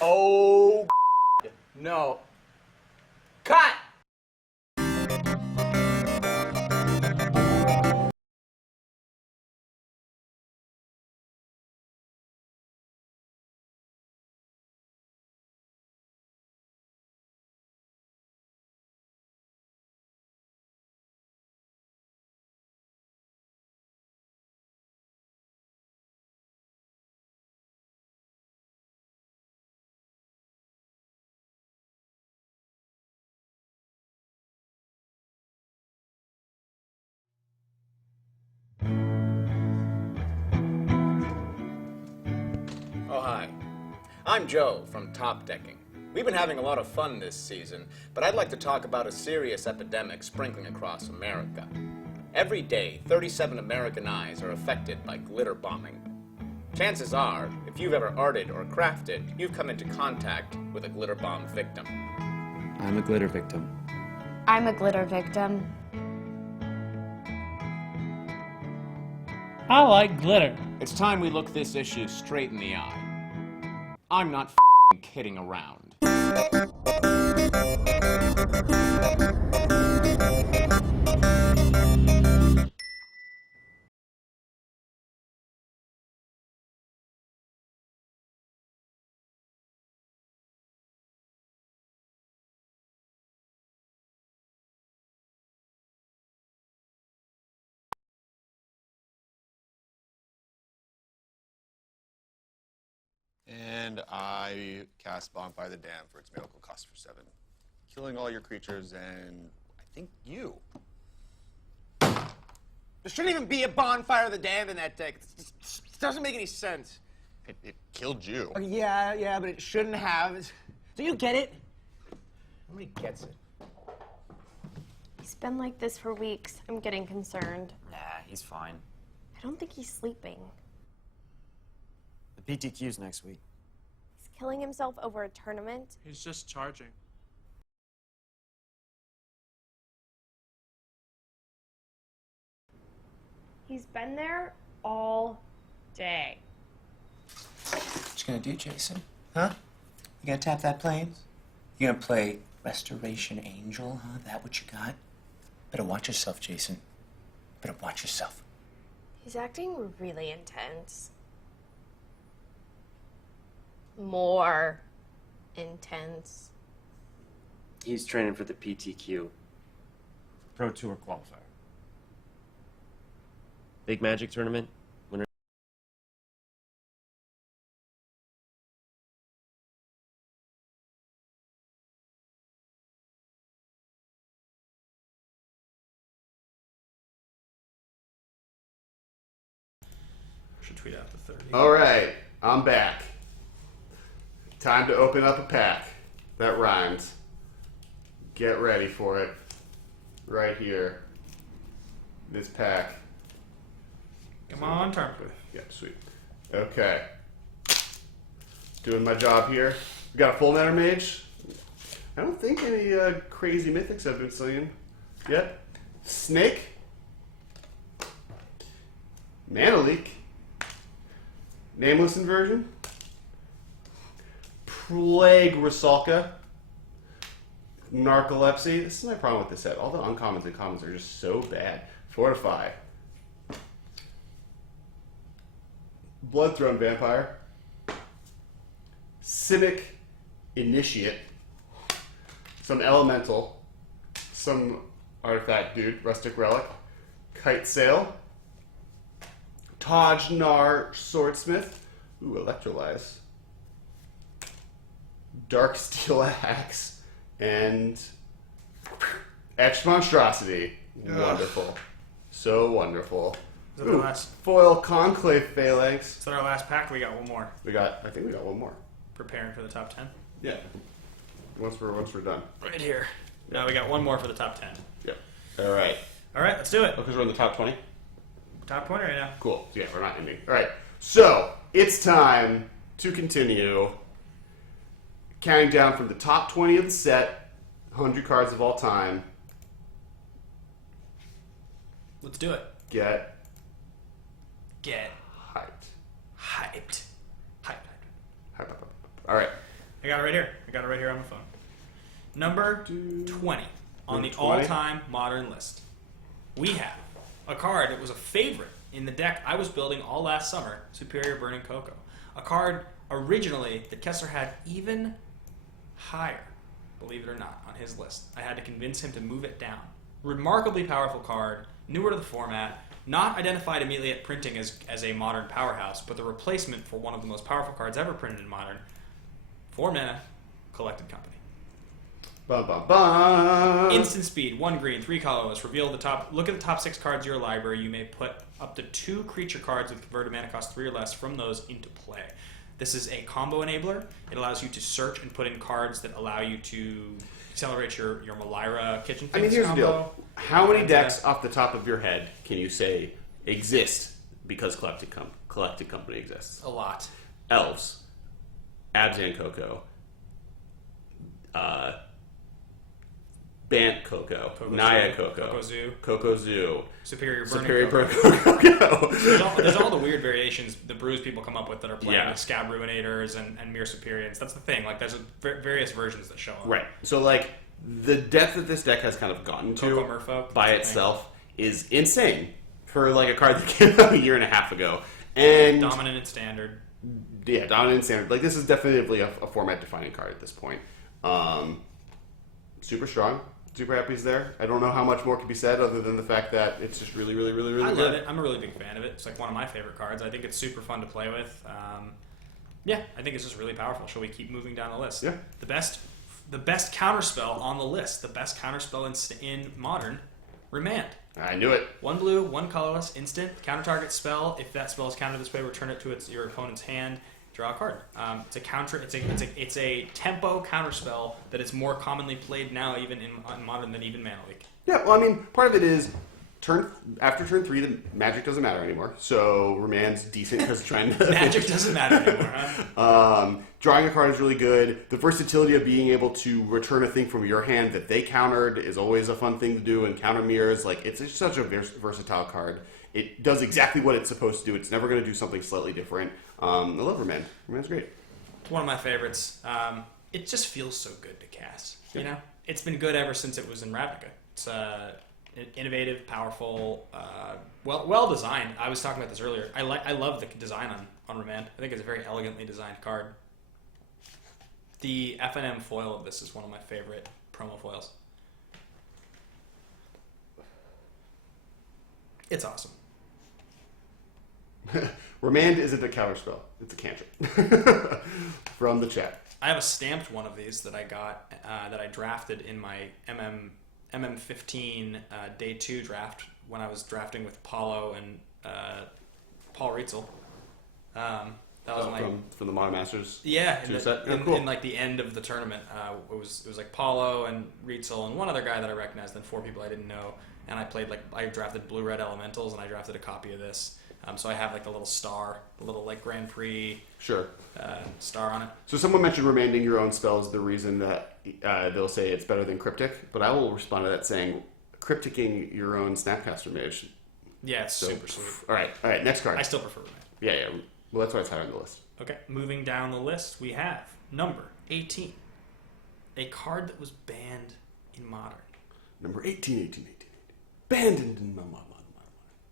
Oh, no. Cut! Oh, hi. I'm Joe from Top Decking. We've been having a lot of fun this season, but I'd like to talk about a serious epidemic sprinkling across America. Every day, 37 American eyes are affected by glitter bombing. Chances are, if you've ever arted or crafted, you've come into contact with a glitter bomb victim. I'm a glitter victim. I'm a glitter victim. I like glitter. It's time we look this issue straight in the eye. I'm not f***ing kidding around. And I cast Bonfire the Dam for its miracle cost for 7. Killing all your creatures and I think you. There shouldn't even be a Bonfire of the Damned in that deck. It doesn't make any sense. It killed you. Yeah, but it shouldn't have. Do you get it? Nobody gets it. He's been like this for weeks. I'm getting concerned. Nah, he's fine. I don't think he's sleeping. The PTQ's next week. He's killing himself over a tournament. He's just charging. He's been there all day. What you gonna do, Jason? Huh? You gonna tap that plains? You gonna play Restoration Angel, huh? That what you got? Better watch yourself, Jason. Better watch yourself. He's acting really intense. More intense. He's training for the PTQ. Pro Tour qualifier. Big Magic tournament. Winner. Should tweet out the 30. All right, I'm back. Time to open up a pack. That rhymes. Get ready for it. Right here. This pack. Come on, turn. Yep, sweet. Okay. Doing my job here. We got a full matter mage. I don't think any crazy mythics have been seen yet. Snake. Mana Leak. Nameless Inversion. Plague Rusalka. Narcolepsy. This is my problem with this set. All the uncommons and commons are just so bad. Fortify. Bloodthrone Vampire. Simic Initiate. Some Elemental. Some Artifact Dude. Rustic Relic. Kite Sail. Taj-Nar Swordsmith. Ooh, Electrolyze. Dark Steel Axe. And Etched Monstrosity. Wonderful. So wonderful. Is that the last? Foil Conclave Phalanx. Is that our last pack? We got one more. I think we got one more. Preparing for the top 10. Yeah. Once we're done. Right here. No, we got one more for the top 10. Yep. All right. All right, let's do it. Because we're in the top 20. Top 20 right now. Cool. So yeah, we're not ending. All right. So it's time to continue counting down from the top 20 of the set, 100 cards of all time. Let's do it. Get hyped. Hyped. All right. I got it right here. On the phone. Number 20 on the 20? all-time modern list. We have a card that was a favorite in the deck I was building all last summer, Superior Burning Cocoa. A card originally that Kessler had even higher, believe it or not, on his list. I had to convince him to move it down. Remarkably powerful card, newer to the format, not identified immediately at printing as a modern powerhouse, but the replacement for one of the most powerful cards ever printed in modern. 4 mana, Collected Company. Bum, bum, bum. Instant speed, 1 green, 3 colorless. Reveal the top. Look at the top 6 cards of your library. You may put up to 2 creature cards with converted mana cost 3 or less from those into play. This is a combo enabler. It allows you to search and put in cards that allow you to accelerate your Malira Kitchen Finks here's combo. the deal. How many decks off the top of your head can you say exist because Collected Company exists? A lot. Elves. Abzan Coco. Bant Coco. Naya Coco. Coco Zoo. Superior Burning Coco. There's all the weird variations the brews people come up with that are playing with Scab Ruinators and Mere Superiors. That's the thing. Like, there's various versions that show up. Right. So, like, the depth that this deck has kind of gotten to by itself is insane for, like, a card that came out a year and a half ago. And dominant and standard. Yeah, dominant and standard. Like, this is definitely a format-defining card at this point. Super strong. Super happy he's there. I don't know how much more can be said other than the fact that it's just really, really, really, really good. I love it. I'm a really big fan of it. It's like one of my favorite cards. I think it's super fun to play with. Yeah, I think it's just really powerful. Shall we keep moving down the list? Yeah. The best counterspell on the list, the best counterspell in Modern, Remand. I knew it. 1 blue, 1 colorless, instant, counter target spell. If that spell is countered this way, return it to your opponent's hand. Draw a card. It's a counter. It's a tempo counter spell that is more commonly played now, even on Modern, than even Mana Leak. Yeah, well, I mean, part of it is after turn 3, the magic doesn't matter anymore. So Remand's decent because trying to Magic doesn't matter anymore, huh? Drawing a card is really good. The versatility of being able to return a thing from your hand that they countered is always a fun thing to do. And counter mirrors, like it's such a versatile card. It does exactly what it's supposed to do. It's never going to do something slightly different. I love Remand. Remand's great. It's one of my favorites. It just feels so good to cast. You know, it's been good ever since it was in Ravnica. It's innovative, powerful, well designed. I was talking about this earlier. I love the design on Remand. I think it's a very elegantly designed card. The FNM foil of this is one of my favorite promo foils. It's awesome. Remand isn't a counterspell. It's a cantrip. From the chat. I have a stamped one of these that I got, that I drafted in my MM15 Day 2 draft when I was drafting with Paulo and Paul Rietzel. That was from the Modern Masters. Yeah, cool. in like the end of the tournament, it was like Paulo and Rietzel and one other guy that I recognized, and 4 people I didn't know. And I drafted blue red elementals, and I drafted a copy of this. So I have like the little star, the little like Grand Prix star on it. So someone mentioned remanding your own spells, the reason that they'll say it's better than Cryptic, but I will respond to that saying Crypticing your own Snapcaster Mage. Yeah, it's super sweet. All right, next card. I still prefer Remand. Yeah. Well, that's why it's higher on the list. Okay, moving down the list, we have number 18, a card that was banned in Modern. Number 18. Banned in Modern.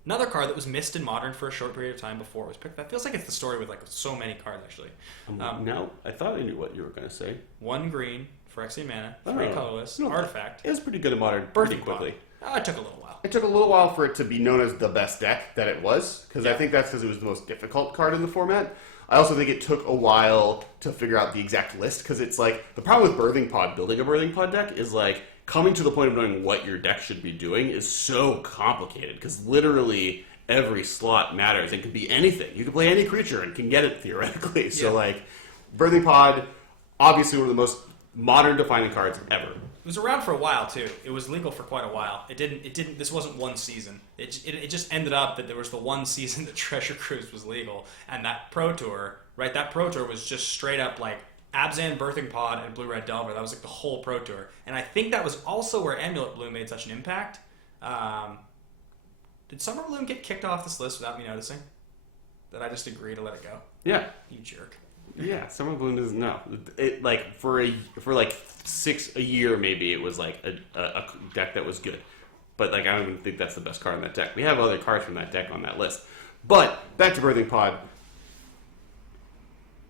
Another card that was missed in Modern for a short period of time before it was picked. That feels like it's the story with like so many cards, actually. Now, I thought I knew what you were going to say. 1 green for X mana, 3 colorless, artifact. It was pretty good in Modern pretty quickly. It took a little while. It took a little while for it to be known as the best deck that it was, because I think that's because it was the most difficult card in the format. I also think it took a while to figure out the exact list, because it's like, the problem with building a Birthing Pod deck is like, coming to the point of knowing what your deck should be doing is so complicated, because literally every slot matters. It could be anything. You can play any creature and can get it theoretically. So like, Birthing Pod, obviously one of the most modern defining cards ever. It was around for a while too. It was legal for quite a while. It didn't. This wasn't one season. It just ended up that there was the one season that Treasure Cruise was legal, and that Pro Tour, right? That Pro Tour was just straight up like Abzan, Birthing Pod, and Blue Red Delver. That was like the whole Pro Tour, and I think that was also where Amulet Bloom made such an impact. Did Summer Bloom get kicked off this list without me noticing? Did I just agree to let it go? Yeah. You jerk. Yeah, Summer Bloom doesn't know. It like for like 6 a year maybe it was like a deck that was good, but like I don't even think that's the best card in that deck. We have other cards from that deck on that list. But back to Birthing Pod.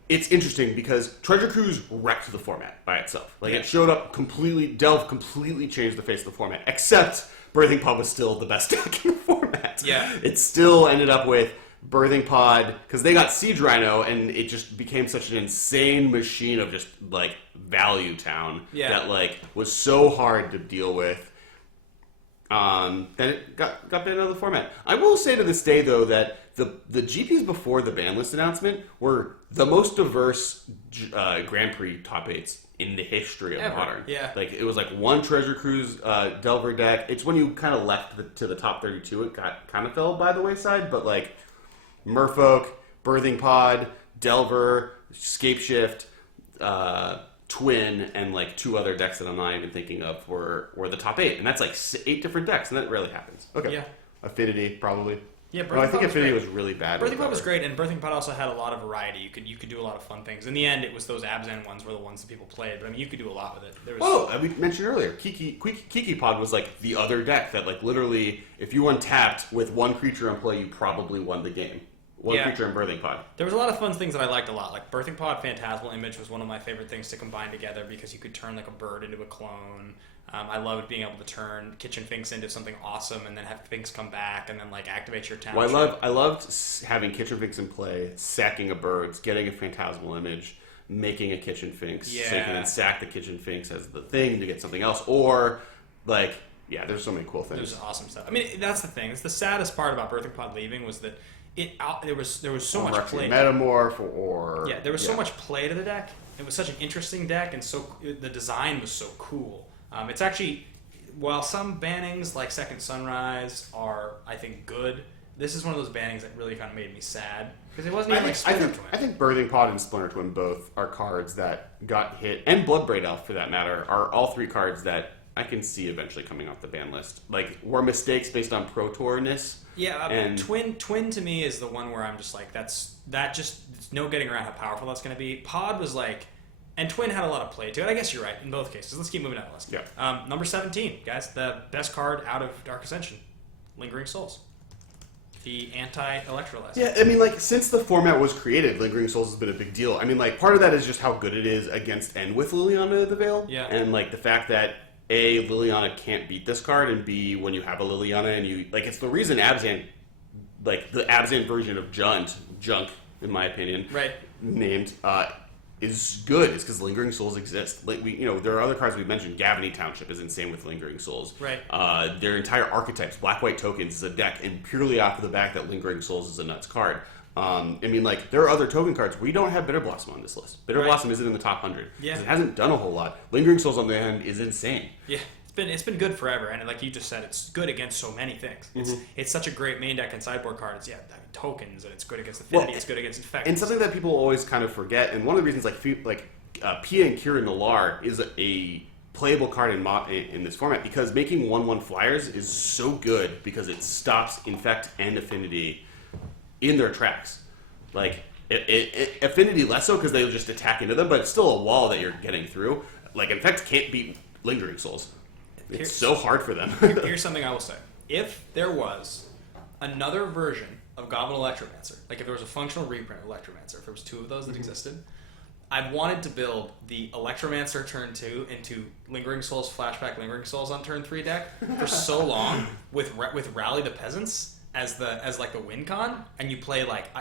It's interesting because Treasure Cruise wrecked the format by itself. Like it showed up Delve completely changed the face of the format. Except Birthing Pod was still the best deck in the format. Yeah, it still ended up with Birthing Pod, because they got Siege Rhino, and it just became such an insane machine of just, like, value town that, like, was so hard to deal with that it got banned out of the format. I will say to this day, though, that the GPs before the ban list announcement were the most diverse Grand Prix top 8s in the history of Modern. Yeah. Like, it was, like, one Treasure Cruise Delver deck. It's when you kind of left to the top 32, it kind of fell by the wayside, but, like, Merfolk, Birthing Pod, Delver, Scapeshift, Twin, and like 2 other decks that I'm not even thinking of were the top 8, and that's like 8 different decks, and that rarely happens. Okay. Yeah. Affinity, probably. Yeah, no, I think Affinity was really bad. Birthing Pod was great, and Birthing Pod also had a lot of variety. You could do a lot of fun things. In the end, it was those Abzan ones were the ones that people played, but I mean, you could do a lot with it. We mentioned earlier, Kiki Pod was like the other deck that like literally, if you untapped with 1 creature in play, you probably won the game. One creature in Birthing Pod. There was a lot of fun things that I liked a lot. Like Birthing Pod Phantasmal Image was one of my favorite things to combine together because you could turn like a bird into a clone. I loved being able to turn Kitchen Finks into something awesome and then have Finks come back and then like activate your township. Well, I loved having Kitchen Finks in play, sacking a bird, getting a Phantasmal Image, making a Kitchen Finks, so you can then sack the Kitchen Finks as the thing to get something else, or like, yeah, there's so many cool things. There's awesome stuff. I mean, that's the thing. It's the saddest part about Birthing Pod leaving was that there was so much play. Metamorph or there was so much play to the deck. It was such an interesting deck, and the design was so cool. It's actually, while some bannings like Second Sunrise are, I think, good, this is one of those bannings that really kind of made me sad because it wasn't even Splinter Twin. I think Birthing Pod and Splinter Twin both are cards that got hit, and Bloodbraid Elf for that matter, are all three cards that I can see eventually coming off the ban list. Like, were mistakes based on Pro Tour-ness. Yeah, and Twin to me is the one where I'm just like, there's no getting around how powerful that's going to be. Pod was like, and Twin had a lot of play to it. I guess you're right in both cases. Let's keep moving down the list. Yeah. Number 17, guys, the best card out of Dark Ascension, Lingering Souls. The anti-electrolyzer. Yeah, I mean, like, since the format was created, Lingering Souls has been a big deal. I mean, like, part of that is just how good it is against and with Liliana of the Veil. Yeah. And, like, the fact that, A, Liliana can't beat this card, and B, when you have a Liliana and you... Like, it's the reason Abzan... Like, the Abzan version of Junk, in my opinion... Right. Named... is good. It's because Lingering Souls exist. Like there are other cards we mentioned. Gavony Township is insane with Lingering Souls. Right. Their entire archetypes, black-white tokens, is a deck, and purely off of the back that Lingering Souls is a nuts card. I mean, like, there are other token cards. We don't have Bitter Blossom on this list. Bitter Blossom isn't in the top 100. Yeah. It hasn't done a whole lot. Lingering Souls, on the other hand, is insane. Yeah. It's been good forever, and like you just said, it's good against so many things. It's such a great main deck and sideboard card. It's tokens, and it's good against Affinity. It's good against Infect. And something that people always kind of forget, and one of the reasons Pia and Kira Nalar is a playable card in this format because making 1/1 flyers is so good because it stops Infect and Affinity in their tracks. Like Affinity less so because they'll just attack into them, but it's still a wall that you're getting through. Like Infect can't beat Lingering Souls. It's so hard for them. Here's something I will say. If there was another version of Goblin Electromancer, like if there was a functional reprint of Electromancer, if there was two of those that existed, I'd wanted to build the Electromancer turn 2 into Lingering Souls, Flashback Lingering Souls on turn 3 deck for so long with Rally the Peasants as like the win con, and you play like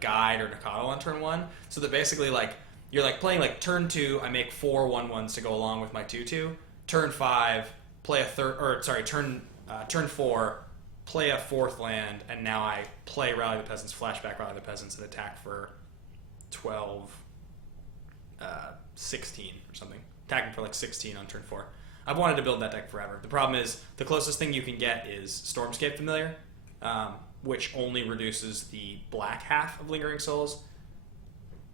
Guide or Nakado on turn 1, so that basically like you're like playing like turn 2, I make 4 1/1s to go along with my 2/2. Turn 5, play turn 4, play a 4th land, and now I play Rally the Peasants, Flashback Rally the Peasants, and attack for 12, 16 or something. Attacking for like 16 on turn 4. I've wanted to build that deck forever. The problem is the closest thing you can get is Stormscape Familiar, which only reduces the black half of Lingering Souls.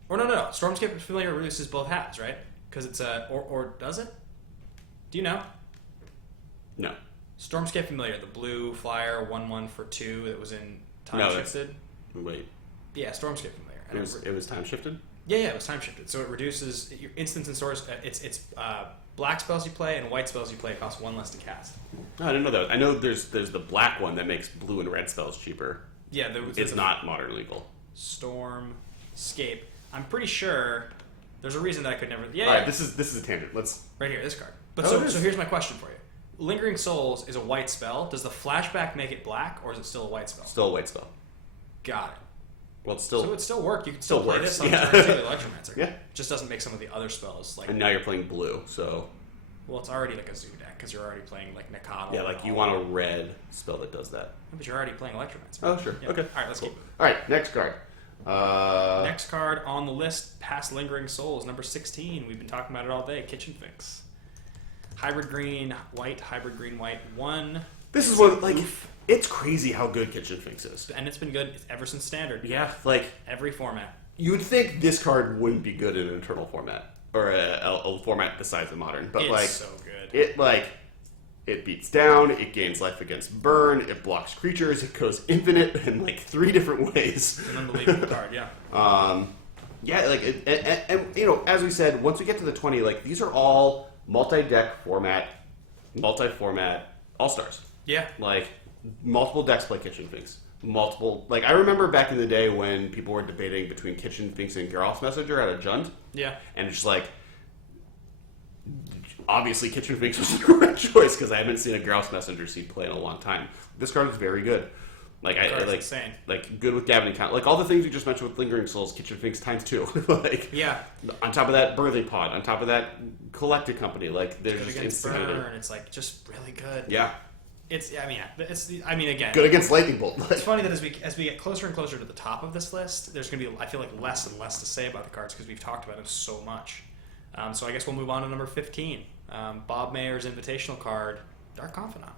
Or no. Stormscape Familiar reduces both halves, right? Because it's or does it? Do you know? No. Stormscape Familiar, the blue flyer 1/1 for 2 that was in time shifted. Wait. Yeah, Stormscape Familiar. It was time shifted? Yeah, it was time shifted. So it reduces your instants and source. It's black spells you play and white spells you play cost 1 less to cast. Oh, I didn't know that. I know there's the black one that makes blue and red spells cheaper. Yeah, it's not modern legal. Stormscape. I'm pretty sure there's a reason that I could never. Yeah. All right, this is a tangent. Let's right here, this card. But so here's my question for you. Lingering Souls is a white spell. Does the flashback make it black, or is it still a white spell? Still a white spell. Got it. Well, it's still... So it still work. You can still play this on turn 2 Electromancer. Yeah. It just doesn't make some of the other spells like... And now you're playing blue, so... Well, it's already like a zoo deck, because you're already playing like Nakado. Yeah, like you want a red spell that does that. Yeah, but you're already playing Electromancer. Oh, sure. Yeah. Okay. Alright, let's keep moving. Alright, next card. Next card on the list, past Lingering Souls, number 16. We've been talking about it all day. Kitchen Finks. Hybrid green, white, 1. This is one, like, it's crazy how good Kitchen Finks is. And it's been good ever since Standard. Yeah, like... Every format. You would think this card wouldn't be good in an Eternal format. Or a format the size of Modern. But, it's so good. It beats down, it gains life against burn, it blocks creatures, it goes infinite in, like, 3 different ways. It's an unbelievable card, yeah. Yeah, like, and, you know, as we said, once we get to the 20, like, these are all... multi-deck format, multi-format all-stars. Yeah. Like, multiple decks play Kitchen Finks. multiple. Like I remember back in the day when people were debating between Kitchen Finks and Geralt's Messenger at a Jund. Yeah. And it's just like, obviously Kitchen Finks was the correct choice because I haven't seen a Geralt's Messenger seed play in a long time. This card is very good. Like I like insane. Like good with Gavony Township. Like all the things you just mentioned with Lingering Souls, Kitchen Finks times 2. Like yeah. On top of that, Birthing Pod. On top of that, Collected Company. Like there's good just against insane. Burn. It's like just really good. Yeah. I mean, again, good against Lightning Bolt. It's funny that as we get closer and closer to the top of this list, there's going to be, I feel like, less and less to say about the cards because we've talked about it so much. So I guess we'll move on to number 15. Bob Mayer's invitational card, Dark Confidant.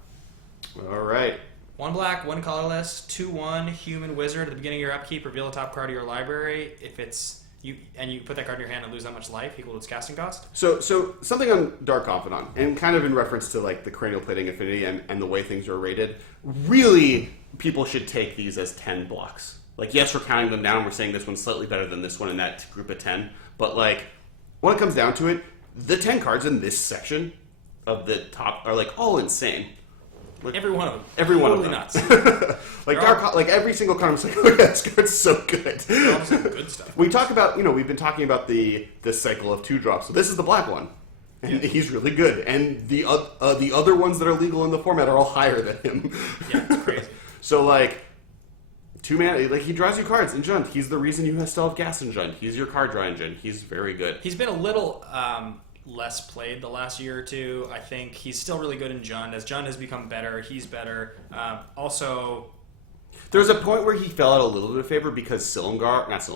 All right. 1 black, 1 colorless, 2/1 human wizard. At the beginning of your upkeep, reveal the top card of your library. If it's you put that card in your hand and lose that much life, equal to its casting cost. So something on Dark Confidant, and kind of in reference to like the cranial plating affinity and the way things are rated. Really, people should take these as 10 blocks. Like, yes, we're counting them down. We're saying this one's slightly better than this one in that group of 10. But like, when it comes down to it, the 10 cards in this section of the top are like all insane. Like, every one of them. Every one totally of them. Nuts. Like every single card, I'm like, oh yeah, this card's so good. They're all some good stuff. We talk about, we've been talking about the cycle of 2 drops. So this is the black one, and he's really good. And the other ones that are legal in the format are all higher than him. Yeah, it's crazy. So like 2 mana, like he draws you cards in Jund. He's the reason you still have gas in Jund. He's your card draw engine. He's very good. He's been a little less played the last year or two. I think he's still really good in Jund. As Jund has become better, he's better. Also, there's a point where he fell out a little bit of favor because Tasigur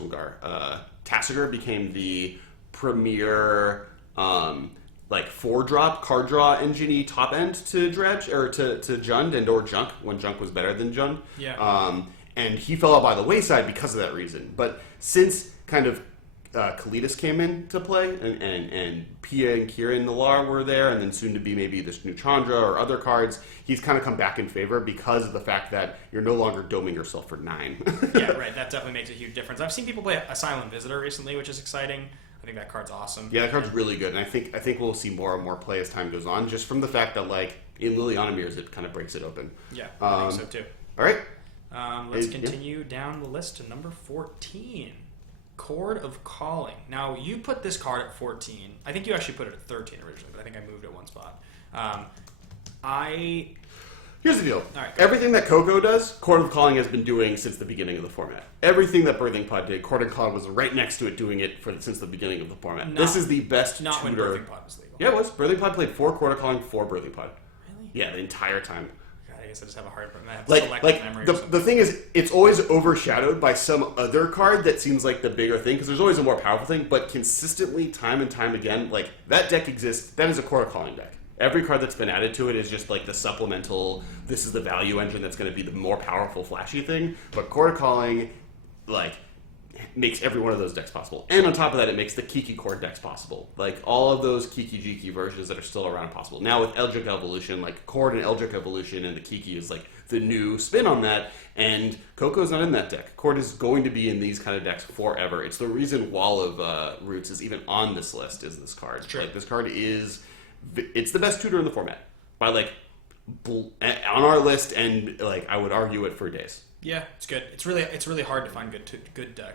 became the premier 4-drop card draw engine top end to Dredge or to Jund and or Junk when Junk was better than Jund. Yeah. And he fell out by the wayside because of that reason. But since kind of Kalidas came into play, and Pia and Kieran Nalar were there, and then soon to be maybe this new Chandra or other cards, he's kind of come back in favor because of the fact that you're no longer doming yourself for 9. Yeah, right. That definitely makes a huge difference. I've seen people play a Silent Visitor recently, which is exciting. I think that card's awesome. Yeah, that card's really good, and I think we'll see more and more play as time goes on, just from the fact that like in Liliana Mirrors, it kind of breaks it open. Yeah, I think so too. All right. Let's continue down the list to number 14. Chord of Calling. Now, you put this card at 14. I think you actually put it at 13 originally, but I think I moved it one spot. Here's the deal. All right, everything that Coco does, Chord of Calling has been doing since the beginning of the format. Everything that Birthing Pod did, Chord of Calling was right next to it doing it since the beginning of the format. This is the best Not tutor. when Birthing Pod was legal. Yeah, it was. Birthing Pod played 4 Chord of Calling, 4 Birthing Pod. Really? Yeah, the entire time. I guess I just have a hard time. The thing is, it's always overshadowed by some other card that seems like the bigger thing, because there's always a more powerful thing, but consistently, time and time again, like, that deck exists. That is a Chord of Calling deck. Every card that's been added to it is just like the supplemental, this is the value engine that's going to be the more powerful, flashy thing, but Chord of Calling, like, makes every one of those decks possible. And on top of that, it makes the Kiki Chord decks possible. Like, all of those Kiki-Jiki versions that are still around possible. Now with Eldritch Evolution, like, Chord and Eldritch Evolution and the Kiki is, like, the new spin on that, and Coco's not in that deck. Chord is going to be in these kind of decks forever. It's the reason Wall of Roots is even on this list, is this card. True. Like, this card is... It's the best tutor in the format. By, like, on our list, and, like, I would argue it for days. Yeah, it's good. It's really hard to find good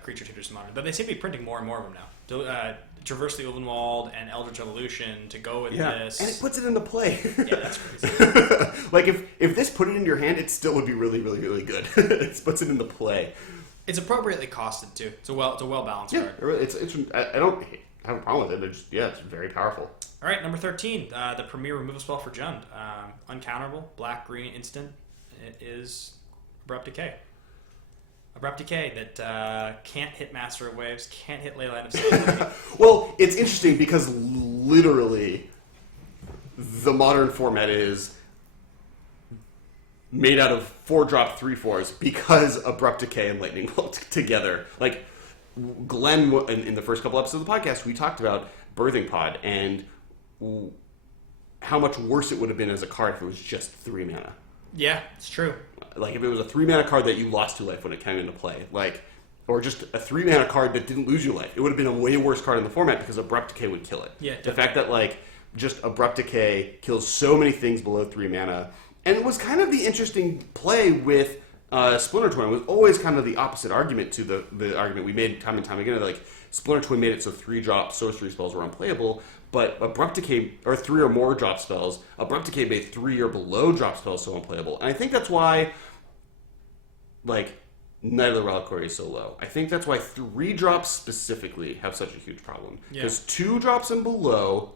creature tutors in Modern, but they seem to be printing more and more of them now. Traverse the Ulvenwald and Eldritch Evolution to go with this, and it puts it into play. Yeah, that's crazy. Like if this put it in your hand, it still would be really, really, really good. It puts it into play. It's appropriately costed too. It's a well balanced card. I don't have a problem with it. It's very powerful. All right, number 13, the premier removal spell for Jund. Uncounterable, black, green, instant. It is Abrupt Decay. Abrupt Decay that can't hit Master of Waves, can't hit Leyline of Stability. Well, it's interesting because literally the modern format is made out of 4-drop 3/4s because Abrupt Decay and Lightning Bolt together. Like, Glenn, in the first couple episodes of the podcast, we talked about Birthing Pod and how much worse it would have been as a card if it was just 3 mana. Yeah, it's true. Like, if it was a 3-mana card that you lost 2 life when it came into play, like, or just a 3-mana card that didn't lose you life, it would have been a way worse card in the format because Abrupt Decay would kill it. Yeah, the fact that, like, just Abrupt Decay kills so many things below 3 mana, and it was kind of the interesting play with Splinter Twin was always kind of the opposite argument to the argument we made time and time again. Like, Splinter Twin made it so 3-drop sorcery spells were unplayable, but Abrupt Decay, or 3 or more drop spells, Abrupt Decay made 3 or below drop spells so unplayable. And I think that's why, like, Night of the Reliquary is so low. I think that's why 3 drops specifically have such a huge problem. Because 2 drops and below,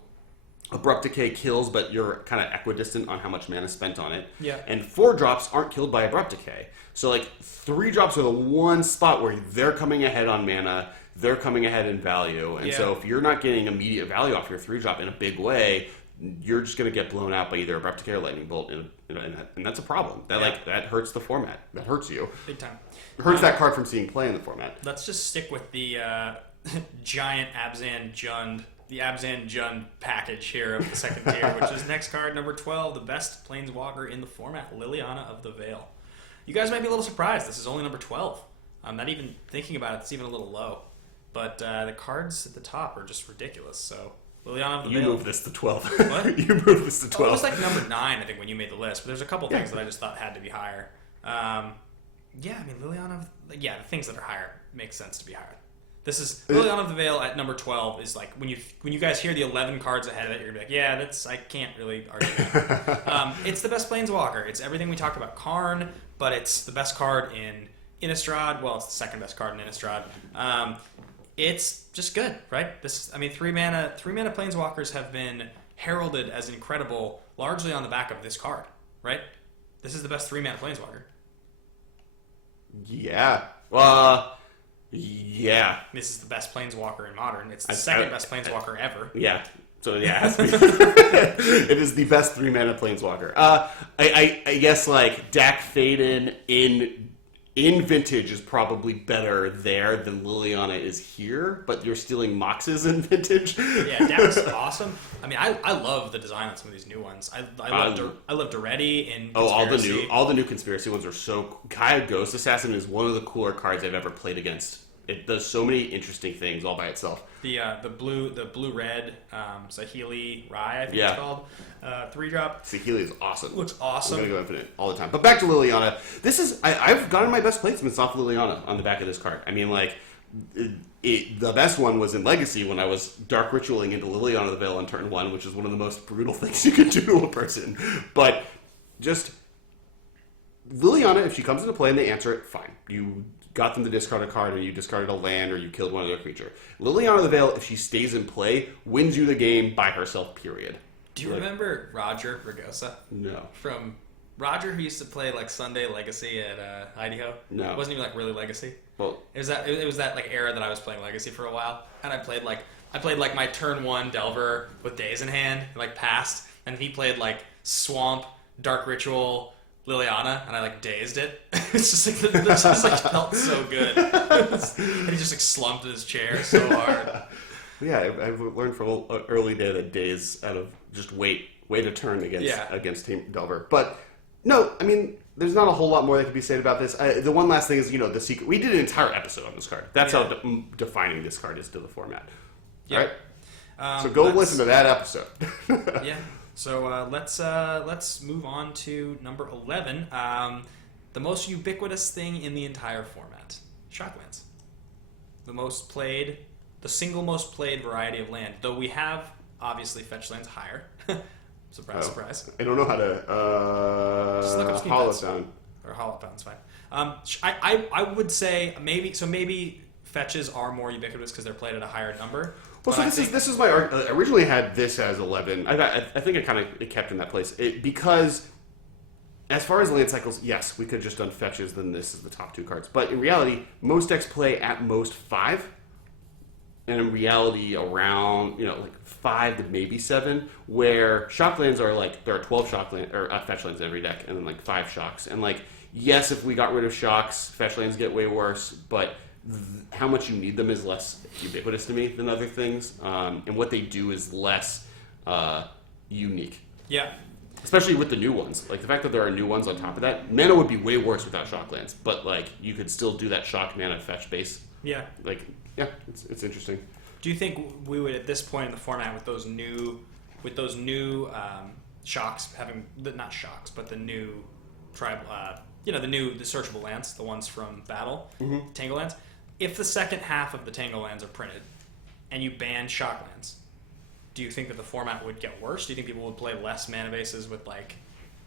Abrupt Decay kills, but you're kind of equidistant on how much mana spent on it. Yeah. And 4 drops aren't killed by Abrupt Decay. So, like, 3 drops are the one spot where they're coming ahead on mana, they're coming ahead in value. And so if you're not getting immediate value off your 3-drop in a big way, you're just going to get blown out by either Abrupt Decay or Lightning Bolt, and that's a problem. That hurts the format. That hurts you. Big time. It hurts that card from seeing play in the format. Let's just stick with the giant Abzan Jund package here of the second tier, which is next card, number 12, the best Planeswalker in the format, Liliana of the Veil. You guys might be a little surprised. This is only number 12. I'm not even thinking about it. It's even a little low. But the cards at the top are just ridiculous. So, Liliana of the Veil. You moved this to 12. What? You moved this to 12. It was like number 9, I think, when you made the list. But there's a couple things that I just thought had to be higher. Liliana the things that are higher make sense to be higher. This is Liliana of the Veil at number 12 is like when you guys hear the 11 cards ahead of it, you're gonna be like, I can't really argue that. It's the best Planeswalker. It's everything we talked about Karn, but it's the best card in Innistrad. Well, it's the second best card in Innistrad. It's just good, right? 3 mana Planeswalkers have been heralded as incredible, largely on the back of this card, right? This is the best 3 mana Planeswalker. Yeah. Yeah. This is the best Planeswalker in Modern. It's the second best Planeswalker ever. Yeah. So yeah, it is the best 3 mana Planeswalker. I guess like Dak Faden in Vintage is probably better there than Liliana is here, but you're stealing Moxes in Vintage. Yeah, Dak's awesome. I mean, I love the design on some of these new ones. I love Doretti in Conspiracy. all the new Conspiracy ones are so. Kaya Ghost Assassin is one of the cooler cards I've ever played against. It does so many interesting things all by itself. The blue red Saheeli Rai, I think it's called. 3-drop. Saheeli is awesome. Looks awesome. I'm gonna go infinite all the time. But back to Liliana. This is I've gotten my best placements off Liliana on the back of this card. I mean, like the best one was in Legacy when I was Dark Ritualing into Liliana of the Veil on turn 1, which is one of the most brutal things you can do to a person. But just Liliana, if she comes into play and they answer it, fine. You got them to discard a card, or you discarded a land, or you killed one of their creature. Liliana of the Veil, if she stays in play, wins you the game by herself, period. Do you remember Roger Ragosa? No. From Roger, who used to play like Sunday Legacy at Idaho? No. It wasn't even like really Legacy. Well, it was that like era that I was playing Legacy for a while, and I played like my turn 1 Delver with Days in hand, like passed, and he played like Swamp, Dark Ritual, Liliana, and I like dazed it. It's just like it just like felt so good, and he just like slumped in his chair so hard. Yeah, I've learned from early day that days out of just wait a turn against Team Delver. But no, I mean, there's not a whole lot more that can be said about this. The one last thing is, the secret. We did an entire episode on this card. That's how defining this card is to the format. Yeah. Right? So go listen to that episode. Yeah. So let's move on to number 11. The most ubiquitous thing in the entire format, Shocklands. The single most played variety of land. Though we have obviously Fetchlands higher. Surprise, surprise. I don't know how to just look up Hollow-Down. Or Hollow-Down's fine. I would say maybe fetches are more ubiquitous because they're played at a higher number. Well, so this is my argument. I originally had this as 11. I think it kind of kept in that place because as far as land cycles, yes, we could have just done fetches. Then this is the top 2 cards. But in reality, most decks play at most 5, and in reality, around like 5 to maybe 7. Where Shocklands are like there are 12 Shocklands or Fetchlands in every deck, and then like 5 Shocks. And like yes, if we got rid of Shocks, Fetchlands get way worse, but how much you need them is less ubiquitous to me than other things, and what they do is less unique. Yeah. Especially with the new ones. Like the fact that there are new ones on top of that, mana would be way worse without Shocklands, but like you could still do that shock mana fetch base. Yeah. Like yeah, it's interesting. Do you think we would at this point in the format with those new shocks having not shocks but the new tribal the searchable lands, the ones from Battle, Tangle lands. If the second half of the Tangle lands are printed, and you ban shock lands, do you think that the format would get worse? Do you think people would play less mana bases with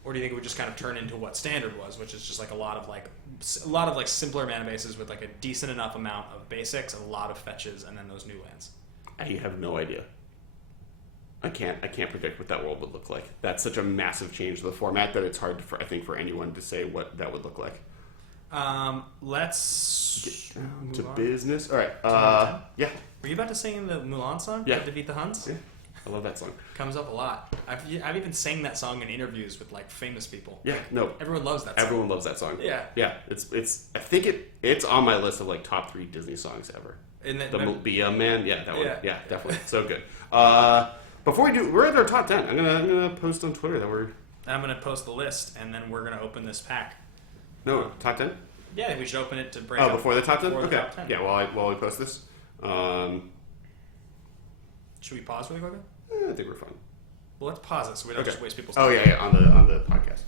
or do you think it would just kind of turn into what Standard was, which is just a lot of simpler mana bases with a decent enough amount of basics, a lot of fetches, and then those new lands? I have no idea. I can't predict what that world would look like. That's such a massive change to the format that it's hard for anyone to say what that would look like. Let's get down to business. All right. Yeah. Were you about to sing the Mulan song? Yeah. Defeat the Huns? Yeah. I love that song. Comes up a lot. I've even sang that song in interviews with famous people. Yeah. No. Everyone loves that song. Everyone loves that song. Yeah. Yeah. It's. I think it's on my list of top 3 Disney songs ever. Be a Man. Yeah. That one. Yeah. Definitely. So good. Before we do, we're at our top 10. I'm gonna post on Twitter that I'm gonna post the list, and then we're gonna open this pack. No, top 10. Yeah, we should open it to break. Oh, before the top 10. Okay. Top 10. Yeah. While we post this. Should we pause really quickly? I think we're fine. Well, let's pause it so we don't just waste people's time. Oh yeah, on the podcast.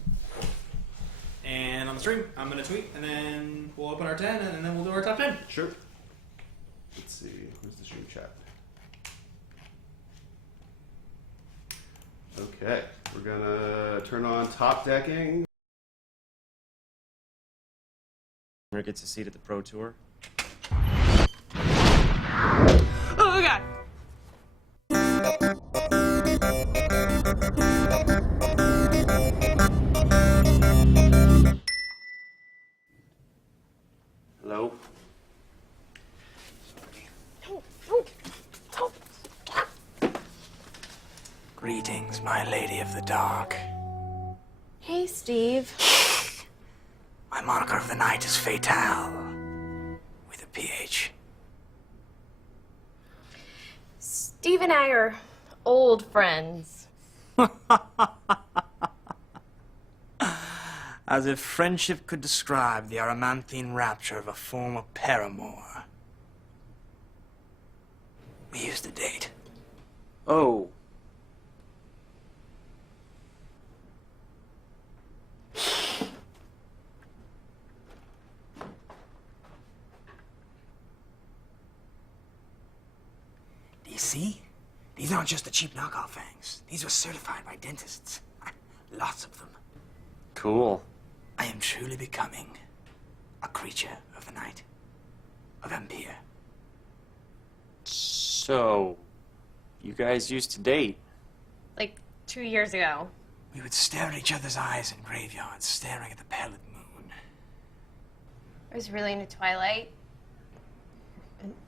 And on the stream, I'm gonna tweet, and then we'll open our 10, and then we'll do our top 10. Sure. Let's see. Where's the stream chat? Okay, we're gonna turn on top decking. Gets a seat at the Pro Tour. Oh god! Hello? Greetings, my lady of the dark. Hey, Steve. My moniker of the night is Fatale, with a PH. Steve and I are old friends. As if friendship could describe the Aramanthian rapture of a former paramour. We used to date. Oh. Do you see? These aren't just the cheap knockoff fangs. These were certified by dentists. Lots of them. Cool. I am truly becoming a creature of the night. A vampire. So, you guys used to date? 2 years ago. We would stare at each other's eyes in graveyards, staring at the pallid moon. I was really into Twilight.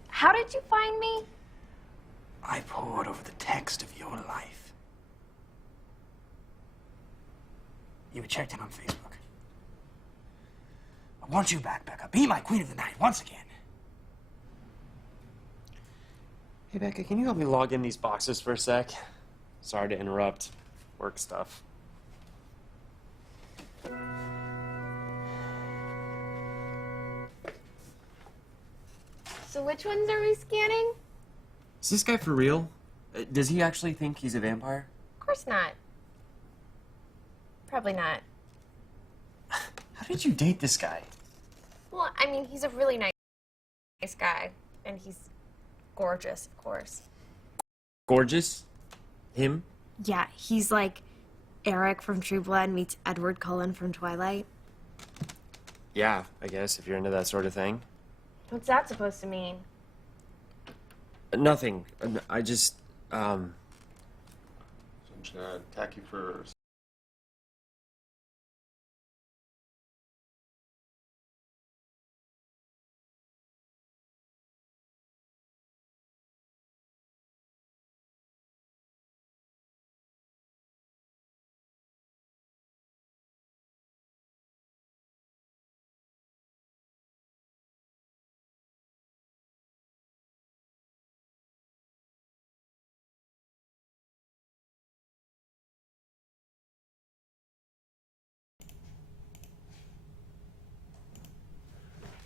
How did you find me? I pored over the text of your life. You were checked in on Facebook. I want you back, Becca. Be my queen of the night once again. Hey, Becca, can you help me log in these boxes for a sec? Sorry to interrupt. Work stuff. So which ones are we scanning? Is this guy for real? Does he actually think he's a vampire? Of course not. Probably not. How did you date this guy? Well, I mean, he's a really nice guy. And he's gorgeous, of course. Gorgeous? Him? Yeah, he's like Eric from True Blood meets Edward Cullen from Twilight. Yeah, I guess, if you're into that sort of thing. What's that supposed to mean? Nothing. I just, So I'm just gonna attack you for.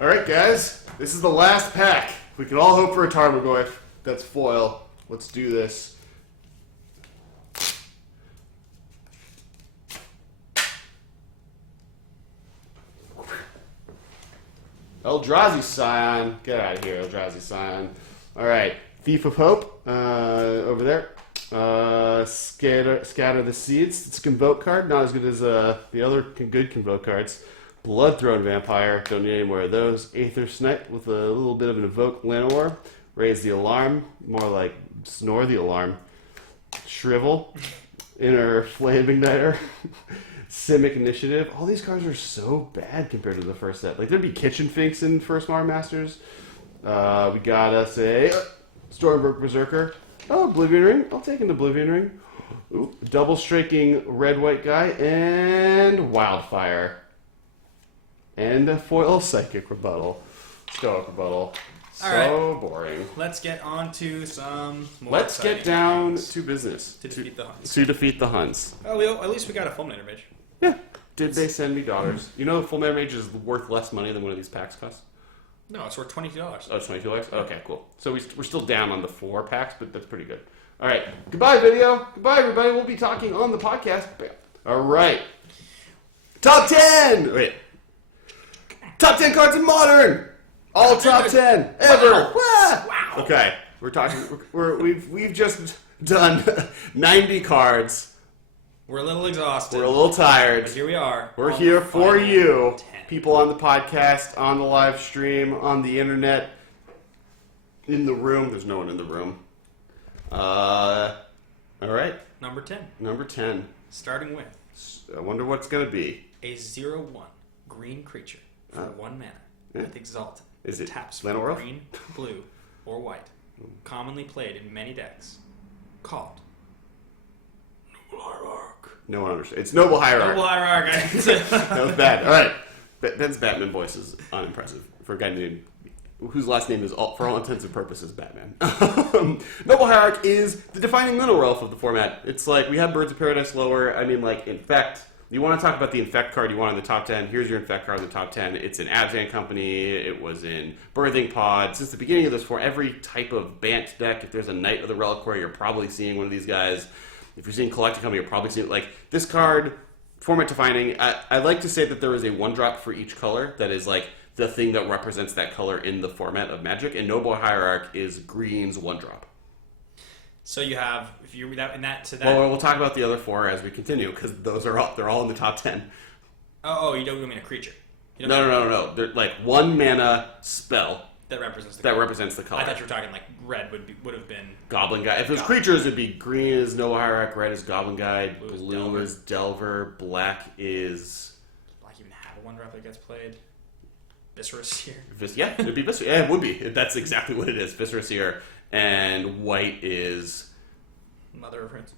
All right, guys, this is the last pack. We can all hope for a Tarmogoyf. That's foil. Let's do this. Eldrazi Scion. Get out of here, Eldrazi Scion. All right. Thief of Hope over there. Scatter the Seeds. It's a Convoke card. Not as good as the other good Convoke cards. Bloodthrone Vampire. Don't need any more of those. Aether Snipe with a little bit of an Evoke Llanowar. Raise the Alarm. More like Snore the Alarm. Shrivel. Inner Flame Igniter. Simic Initiative. All these cards are so bad compared to the first set. Like, there'd be Kitchen Finks in first Modern Masters. We got us a Stormbreaker Berserker. Oh, Oblivion Ring. I'll take an Oblivion Ring. Ooh, double striking red-white guy. And Wildfire. And a foil Psychic Rebuttal. Stoic Rebuttal. So boring. Let's get on to some more Let's get exciting down things to business. to defeat the Huns. To defeat the Huns. Oh, at least we got a Fulminator Mage. Yeah. Did they send me daughters? You know, Fulminator Mage is worth less money than one of these packs costs? No, it's worth $22. Oh, it's $22? Okay, cool. So we're still down on the 4 packs, but that's pretty good. All right. Goodbye, video. Goodbye, everybody. We'll be talking on the podcast. All right. Top 10! Wait. Top 10 cards in Modern! All top 10 ever! Wow. Okay. We're talking... We've just done 90 cards. We're a little exhausted. We're a little tired. But here we are. We're here for you. 10. People on the podcast, on the live stream, on the internet, in the room. There's no one in the room. All right. Number 10. Number 10. Starting with I wonder what's going to be. a 0/1 green creature for 1 mana with Exalt. Is it taps Llanowar for Elf? green, blue, or white. Commonly played in many decks. Called Noble Hierarch. No one understands. It's Noble Hierarch. Noble Hierarch. That was bad. All right. Ben's Batman voice is unimpressive for a guy named whose last name is, for all intents and purposes, Batman. Noble Hierarch is the defining mineral elf of the format. It's like, we have Birds of Paradise lower. I mean, like, Infect. You want to talk about the Infect card you want in the top 10. Here's your Infect card in the top 10. It's in Abzan Company. It was in Birthing Pod. Since the beginning of this, for every type of Bant deck, if there's a Knight of the Reliquary, you're probably seeing one of these guys. If you're seeing Collecting Company, you're probably seeing, like, this card, format defining. I like to say that there is a 1-drop for each color that is, like, the thing that represents that color in the format of Magic, and Noble Hierarch is green's 1-drop. So you have, if you in that to that. Well, we'll talk about the other 4 as we continue, because those are they're all in the top 10. Oh, you don't mean a creature? You don't No. They're like 1 mana spell that represents the that color. represents the color. I thought you were talking like red would have been Goblin Guide. If it was creatures, it'd be green is Noble Hierarch, red is Goblin Guide, blue is Delver, black is. Does black even have a 1-drop that gets played? Viscera Seer. Yeah, it'd be Viscera. Yeah, it would be. That's exactly what it is. Viscera Seer. And white is Mother of Prince.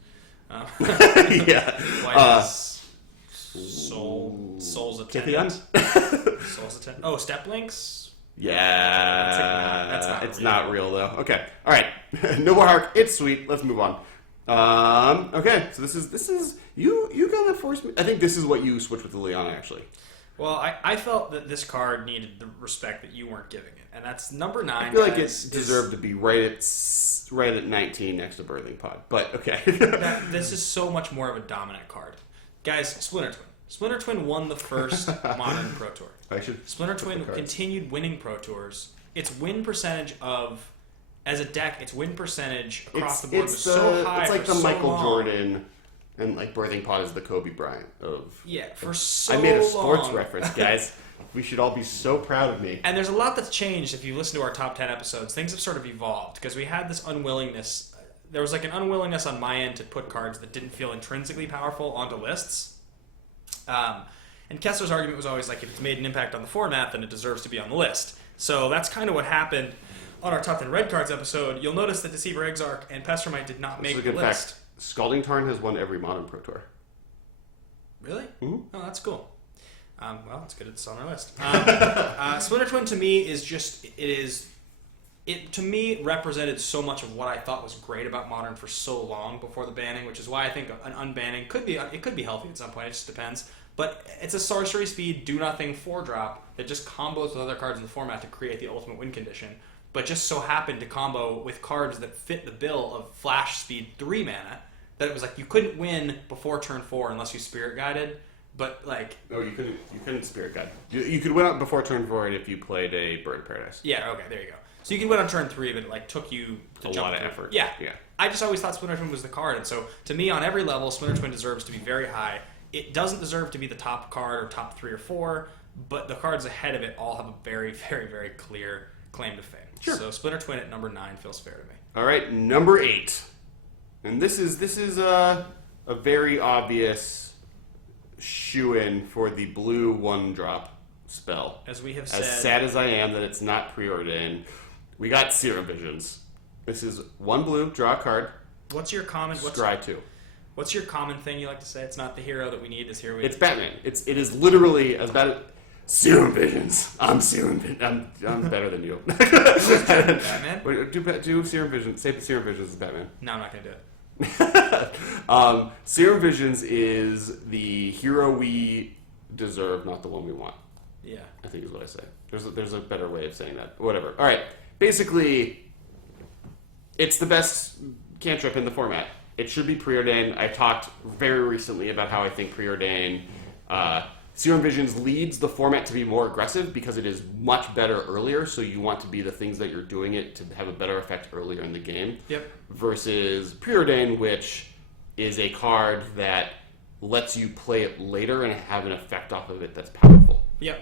yeah. White is Soul's Attendant. Soul's Attendant. Oh, Step Links? Yeah. That's not it's real. not real, though. Okay. All right. Noble Hierarch. It's sweet. Let's move on. Okay. So this is you gotta force me. I think this is what you switch with Liliana, actually. Well, I felt that this card needed the respect that you weren't giving it, and that's number 9. I feel like it's deserved to be right at 19 next to Birthing Pod, but okay. This is so much more of a dominant card, guys. Splinter Twin. Splinter Twin won the first Modern Pro Tour. Splinter Twin continued winning Pro Tours. Its win percentage as a deck, its win percentage across the board was so high. It's like for the so Michael long. Jordan. And like Birthing Pod is the Kobe Bryant of. Yeah, for so long. I made a sports long. reference, guys. We should all be so proud of me. And there's a lot that's changed if you listen to our top 10 episodes. Things have sort of evolved because we had this unwillingness. There was like an unwillingness on my end to put cards that didn't feel intrinsically powerful onto lists. And Kessler's argument was always like, if it's made an impact on the format, then it deserves to be on the list. So that's kind of what happened on our top 10 red cards episode. You'll notice that Deceiver Exarch and Pestermite did not make the list. Fact. Scalding Tarn has won every Modern Pro Tour. Really? Mm-hmm. Oh, that's cool. Well, it's good it's on our list. Splinter Twin to me is just, it to me represented so much of what I thought was great about Modern for so long before the banning, which is why I think an unbanning could be healthy at some point, it just depends. But it's a sorcery speed, do nothing 4-drop that just combos with other cards in the format to create the ultimate win condition. But just so happened to combo with cards that fit the bill of flash speed 3 mana, that it was like you couldn't win before turn 4 unless you Spirit Guided. But like, No, you couldn't Spirit Guide. You could win out before turn 4 if you played a Bird of Paradise. yeah, okay, there you go. So you can win on turn 3, but it like took you to A jump lot of through. effort. Yeah, Yeah. I just always thought Splinter Twin was the card, and so to me, on every level, Splinter Twin deserves to be very high. It doesn't deserve to be the top card or top 3 or 4, but the cards ahead of it all have a very, very, very clear claim to fame. Sure. So Splinter Twin at number 9 feels fair to me. All right, number 8, and this is a very obvious shoe-in for the blue 1-drop spell. As we have said, As sad as I am that it's not preordained, we got Serum Visions. This is 1 blue, draw a card, what's your common? scry 2. What's your common thing you like to say? It's not the hero that we need. It's hero. It's Batman. It is literally as bad as Serum Visions. I'm Serum Visions. I'm better than you. Batman? Wait, do Serum Visions. Say Serum Visions is Batman. No, I'm not gonna do it. Serum Visions is the hero we deserve, not the one we want. Yeah. I think is what I say. There's a better way of saying that. Whatever. All right. Basically, it's the best cantrip in the format. It should be preordained. I talked very recently about how I think preordain. Serum Visions leads the format to be more aggressive because it is much better earlier, so you want to be the things that you're doing it to have a better effect earlier in the game. Yep. Versus Preordain, which is a card that lets you play it later and have an effect off of it that's powerful. Yep.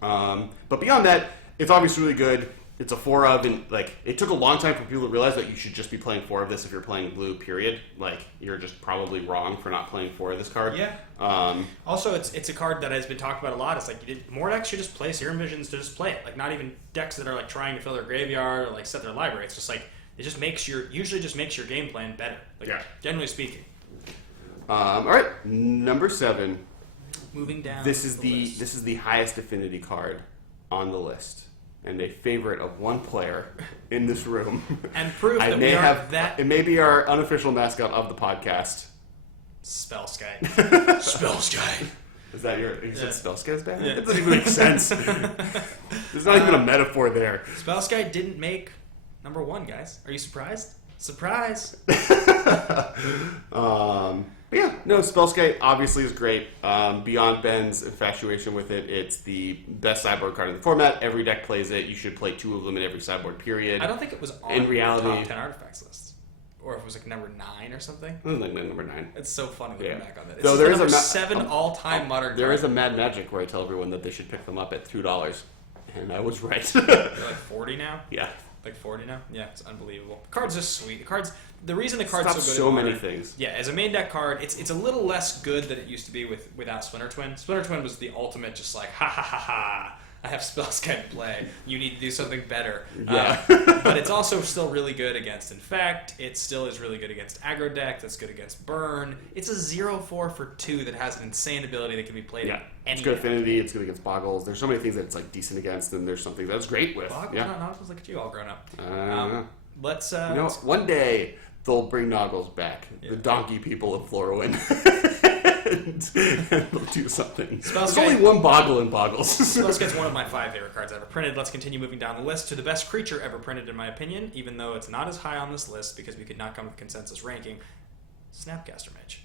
But beyond that, it's obviously really good. It's a 4 of, and like it took a long time for people to realize that you should just be playing 4 of this if you're playing blue. Period. Like you're just probably wrong for not playing 4 of this card. Yeah. Also, it's a card that has been talked about a lot. It's like more decks should just play Serum Visions to just play it. Like not even decks that are like trying to fill their graveyard or like set their library. It's just like it just makes your game plan better. Like, Yeah. Generally speaking. All right, number 7. Moving down. This is the highest affinity card on the list, and a favorite of one player in this room. And proof I that may we are have that it may be our unofficial mascot of the podcast. Spellskite. Spellskite. Is that your? You said Yeah. Spellskite's bad? Yeah. That doesn't even make sense. There's not even a metaphor there. Spellskite didn't make number 1, guys. Are you surprised? Surprise. But yeah, no, Spellskite obviously is great. Beyond Ben's infatuation with it, it's the best sideboard card in the format. Every deck plays it. You should play 2 of them in every sideboard period. I don't think it was on In reality- the top 10 artifacts list. Or if it was like number 9 or something. It was like number 9. It's so funny looking Yeah. back on that. It's Though the there is number a 7 all-time modern There card. is a Mad Magic where I tell everyone that they should pick them up at $2, and I was right. They're like 40 now? Yeah. Like 40 now? Yeah, it's unbelievable. The card's just sweet. The reason the card's Stops so good so in many Modern- things. Yeah, as a main deck card, it's a little less good than it used to be without Splinter Twin. Splinter Twin was the ultimate just like, ha ha ha ha, I have Spellskite to play. You need to do something better. Yeah. But it's also still really good against Infect. It still is really good against aggro deck. That's good against Burn. It's a 0/4 for 2 that has an insane ability that can be played Yeah. in any It's good deck. affinity, it's good against Boggles. There's so many things that it's like decent against, and there's something that's great with. Boggle? Yeah. No, Noggles, look at you all grown up. Let's You know, one day they'll bring Noggles back. The donkey people of Florowin. and they'll do something. There's only one Boggle in Boggles. Spellskite's one of my 5 favorite cards ever printed. Let's continue moving down the list to the best creature ever printed, in my opinion, even though it's not as high on this list because we could not come to consensus ranking. Snapcaster Mage.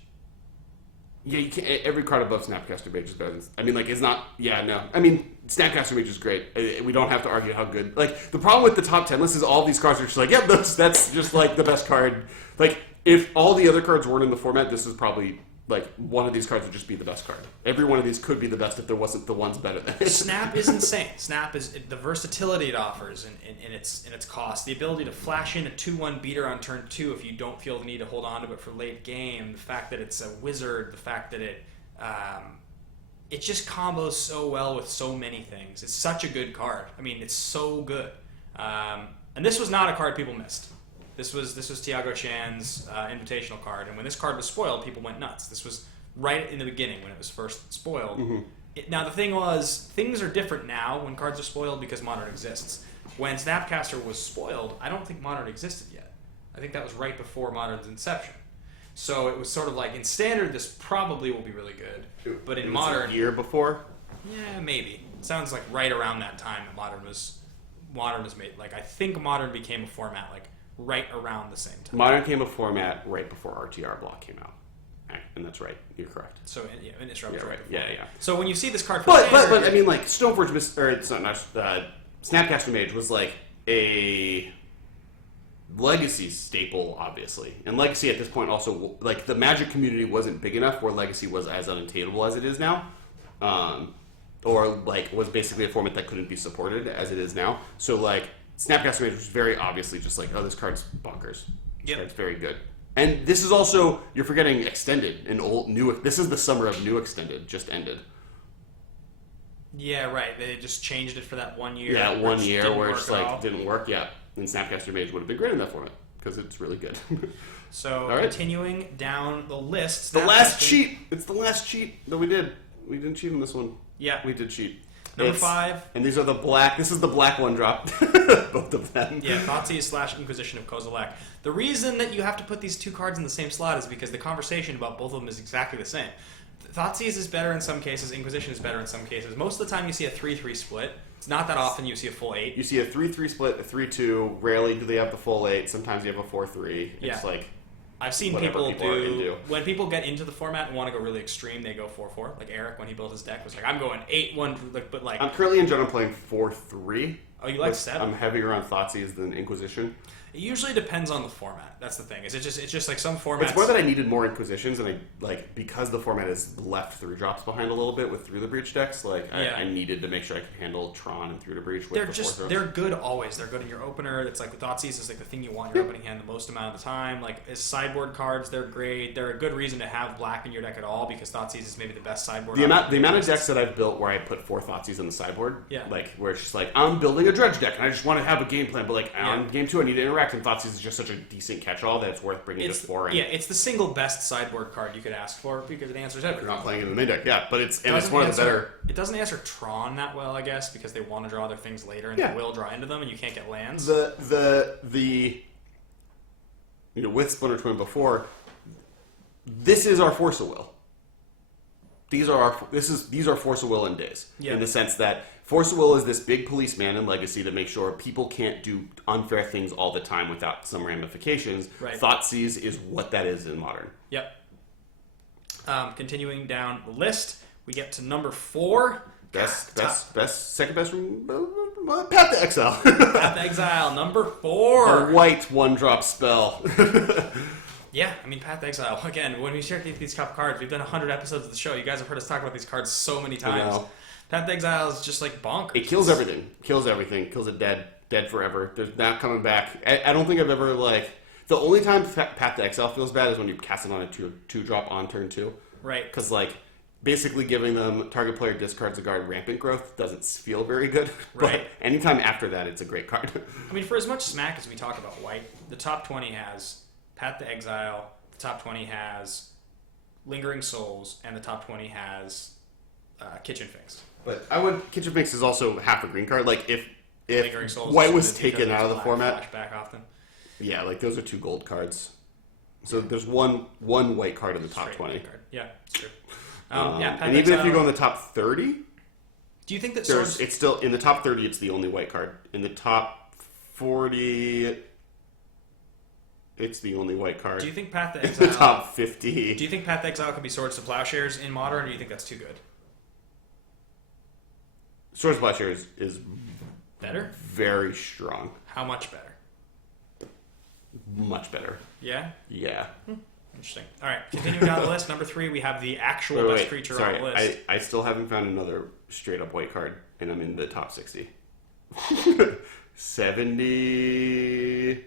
Yeah, you can't. Every card above Snapcaster Mage is better than. I mean, like, it's not. Yeah, no. I mean, Snapcaster Mage is great. We don't have to argue how good. Like, the problem with the top 10 list is all these cards are just like, yeah, that's just like the best card. Like, if all the other cards weren't in the format, this is probably like one of these cards would just be the best card. Every one of these could be the best if there wasn't the ones better than it. Snap is insane. Snap is the versatility it offers in its cost, the ability to flash in a 2/1 beater on turn 2 if you don't feel the need to hold on to it for late game. The fact that it's a wizard, the fact that it just combos so well with so many things. It's such a good card. I mean, it's so good. And this was not a card people missed. This was Tiago Chan's invitational card, and when this card was spoiled, people went nuts. This was right in the beginning when it was first spoiled. Now the thing was, things are different now when cards are spoiled because Modern exists. When Snapcaster was spoiled, I don't think Modern existed yet. I think that was right before Modern's inception. So it was sort of like, in Standard, this probably will be really good, but in Modern, a year before. yeah, maybe. Sounds like right around that time that Modern was made. Like, I think Modern became a format like right around the same time. Modern came a format right before RTR Block came out. And that's right. You're correct. So in its Ravager. Yeah, right. Yeah. So when you see this card, But I mean, like Stoneforge, it's not Snapcaster Mage was like a Legacy staple, obviously, and Legacy at this point also like the Magic community wasn't big enough where Legacy was as unattainable as it is now, or like was basically a format that couldn't be supported as it is now. So like Snapcaster Mage was very obviously just like, oh, this card's bonkers. This card's very good. And this is also, you're forgetting Extended and new. This is the summer of new Extended, just ended. Yeah, right. They just changed it for that 1 year. Yeah, 1 year where it's it's like didn't work. Yeah, and Snapcaster Mage would have been great in that format because it's really good. So right. Continuing down the list, the last cheat. It's the last cheat that we did. We didn't cheat in this one. Yeah, we did cheat. Number 5. And these are the black. This is the black one drop. Both of them. Yeah, Thoughtseize / Inquisition of Kozilek. The reason that you have to put these two cards in the same slot is because the conversation about both of them is exactly the same. Thoughtseize is better in some cases. Inquisition is better in some cases. Most of the time you see a 3-3 split. It's not that often you see a full 8. You see a 3-3 split, a 3-2. Rarely do they have the full 8. Sometimes you have a 4-3. Yeah. It's like... I've seen people do when people get into the format and want to go really extreme, they go 4-4. Like Eric, when he built his deck, was like, "I'm going 8-1," but like I'm currently in general playing 4-3. Oh, you like 7? I'm heavier on Thoughtseize than Inquisition. It usually depends on the format. That's the thing. It's just like some formats. It's more that I needed more Inquisitions, and I like because the format is left 3-drops behind a little bit with Through the Breach decks. Like I needed to make sure I could handle Tron and Through the Breach. With They're good always. They're good in your opener. It's like the Thoughtseize is like the thing you want in your opening hand the most amount of the time. Like as sideboard cards, they're great. They're a good reason to have black in your deck at all because Thoughtseize is maybe the best sideboard. The amount of decks that I've built where I put 4 Thoughtseize on the sideboard, like where it's just like I'm building a dredge deck and I just want to have a game plan, but like on game 2 I need to interact, and Thoughtseize is just such a decent catch-all that it's worth bringing to 4. Yeah, it's the single best sideboard card you could ask for because it answers everything. You're not playing in the main deck, but it's one of the better. It doesn't answer Tron that well, I guess, because they want to draw their things later and they will draw into them, and you can't get lands. The with Splinter Twin before, this is our Force of Will. These are Force of Will in days, in the sense that Force of Will is this big policeman in Legacy to make sure people can't do unfair things all the time without some ramifications. Right. Thoughtseize is what that is in Modern. Yep. Continuing down the list, we get to number 4. Second best from Path to Exile. Path to Exile, number 4. A white 1-drop spell. Yeah, I mean, Path to Exile. Again, when we share these top cards, we've done 100 episodes of the show. You guys have heard us talk about these cards so many times. Path to Exile is just like bonkers. It kills everything. Kills it dead forever. There's not coming back. I don't think I've ever, like... The only time Path to Exile feels bad is when you cast it on a 2-drop on turn 2. Right. Because, like, basically giving them target player discards a guard rampant growth doesn't feel very good. Right. But anytime after that, it's a great card. I mean, for as much smack as we talk about white, the top 20 has Path to Exile, the top 20 has Lingering Souls, and the top 20 has Kitchen Finks. But Kitchen Finks is also half a green card. Like, if Souls white was taken out of the format... Flashback often. Yeah, like, those are 2 gold cards. So there's one white card in the top 20. Yeah, it's true. And even if you go in the top 30... Do you think that it's still... In the top 30, it's the only white card. In the top 40... It's the only white card. Do you think Path to Exile... In the top 50... Do you think Path to Exile could be Swords to Plowshares in Modern, or do you think that's too good? Swords to Plowshares is... Better? Very strong. How much better? Much better. Yeah? Yeah. Interesting. All right, continuing down the list, number 3, we have the actual best creature on the list. I still haven't found another straight-up white card, and I'm in the top 60. 70...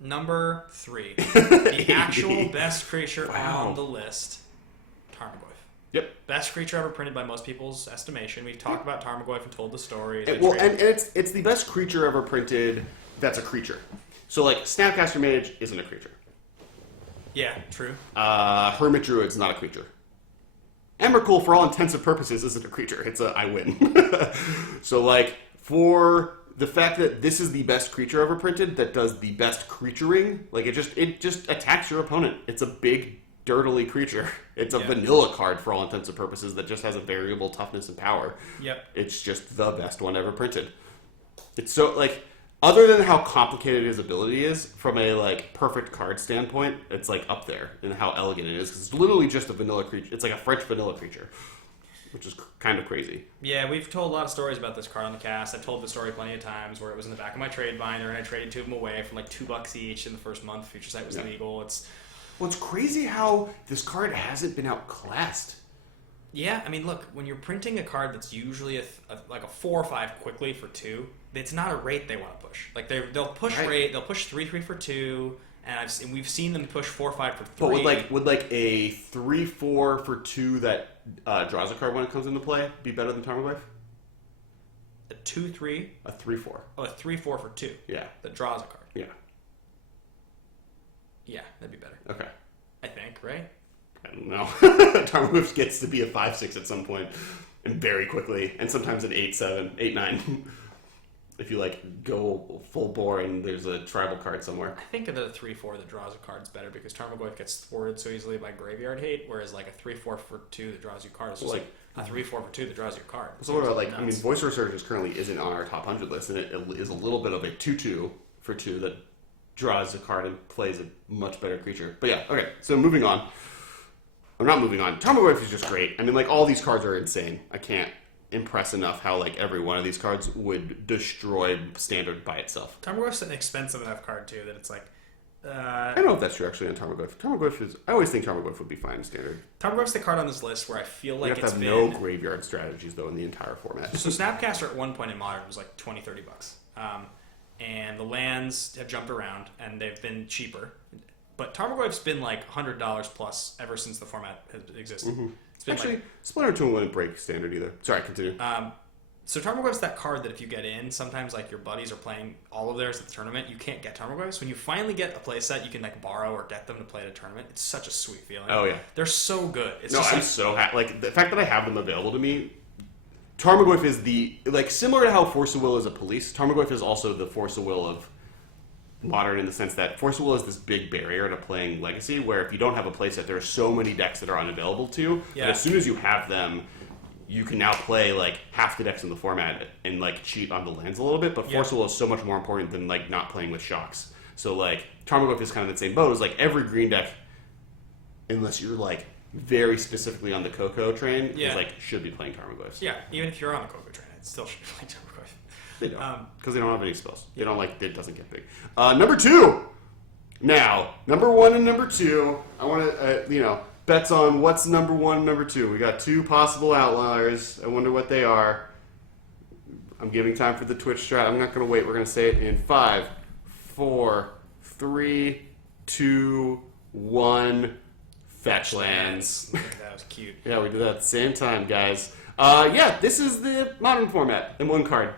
Number 3. The actual best creature on the list, Tarmogoyf. Yep. Best creature ever printed by most people's estimation. We've talked about Tarmogoyf and told the stories. And it's the best creature ever printed that's a creature. So, like, Snapcaster Mage isn't a creature. Yeah, true. Hermit Druid's not a creature. Emrakul, for all intents and purposes, isn't a creature. It's a I win. So, like, for the fact that this is the best creature ever printed that does the best creaturing, like, it just attacks your opponent. It's a big, dirtily creature. It's a vanilla card for all intents and purposes that just has a variable toughness and power. Yep. It's just the best one ever printed. It's so, like, other than how complicated his ability is, from a like perfect card standpoint, it's like up there in how elegant it is because it's literally just a vanilla creature. It's like a French vanilla creature, which is kind of crazy. Yeah, we've told a lot of stories about this card on the cast. I've told the story plenty of times where it was in the back of my trade binder and I traded 2 of them away for like $2 each in the first month. Future Sight was legal. It's crazy how this card hasn't been outclassed. Yeah, I mean, look, when you're printing a card that's usually like a 4 or 5 quickly for 2, it's not a rate they want to push. Like they'll push rate, they'll push 3/3 for 2, and we've seen them push 4 or 5 for 3. But would like a 3/4 for 2 that draws a card when it comes into play be better than Tarmogoyf? A 2/3? A 3/4. Oh, a 3/4 for 2. Yeah. That draws a card. Yeah. Yeah, that'd be better. Okay. I think, right? I don't know. Tarmogoyf gets to be a 5/6 at some point, and very quickly, and sometimes an 8/7, 8/9. If you like go full bore and there's a tribal card somewhere. I think that a 3/4 that draws a card's better because Tarmogoyf gets thwarted so easily by graveyard hate, whereas like a 3/4 for 2 that draws you cards is like a 3/4 for 2 that draws your card. So what about like nuts. I mean, Voice Resurgence currently isn't on our top 100 list, and it is a little bit of a 2/2 for 2 that draws a card and plays a much better creature. But yeah, okay. So moving on. I'm not moving on. Tarmogoyf is just great. I mean, like all these cards are insane. I can't impress enough how like every one of these cards would destroy Standard by itself. Tarmogoyf's an expensive enough card too that it's like. I don't know if that's true actually on Tarmogoyf. Tarmogoyf is. I always think Tarmogoyf would be fine in Standard. Tarmogoyf's the card on this list where I feel like you have to have no graveyard strategies though in the entire format. So Snapcaster at one point in Modern was like $20-$30, and the lands have jumped around and they've been cheaper. But Tarmogoyf's been like $100 plus ever since the format has existed. Mm-hmm. It's been actually, like, Splinter 2 wouldn't break Standard either. Sorry, continue. So Tarmogoyf's that card that if you get in, sometimes like your buddies are playing all of theirs at the tournament. You can't get Tarmogoyfs. When you finally get a playset, you can like borrow or get them to play at a tournament. It's such a sweet feeling. Oh yeah, they're so good. It's no, just I'm like, so happy. Like the fact that I have them available to me. Tarmogoyf is the like similar to how Force of Will is a police. Tarmogoyf is also the Force of Will of Modern in the sense that Force of Will is this big barrier to playing Legacy, where if you don't have a playset, there are so many decks that are unavailable to you. Yeah. But as soon as you have them, you can now play like half the decks in the format and like cheat on the lands a little bit. But Force of Will is so much more important than like not playing with shocks. So like Tarmogoyf is kind of the same boat. It's like every green deck, unless you're like very specifically on the Coco train, is like should be playing Tarmogoyfs. Yeah, even if you're on the Coco train, it still should be playing Tarmogoyf. They don't, because they don't have any spells. They don't like, it doesn't get big. Number 2. Now, number 1 and number 2, I want to, bets on what's number 1 and number 2. We got 2 possible outliers. I wonder what they are. I'm giving time for the Twitch strat. I'm not going to wait. We're going to say it in 5, 4, 3, 2, 1. Fetchlands. That was cute. Yeah, we did that at the same time, guys. This is the Modern format in 1 card.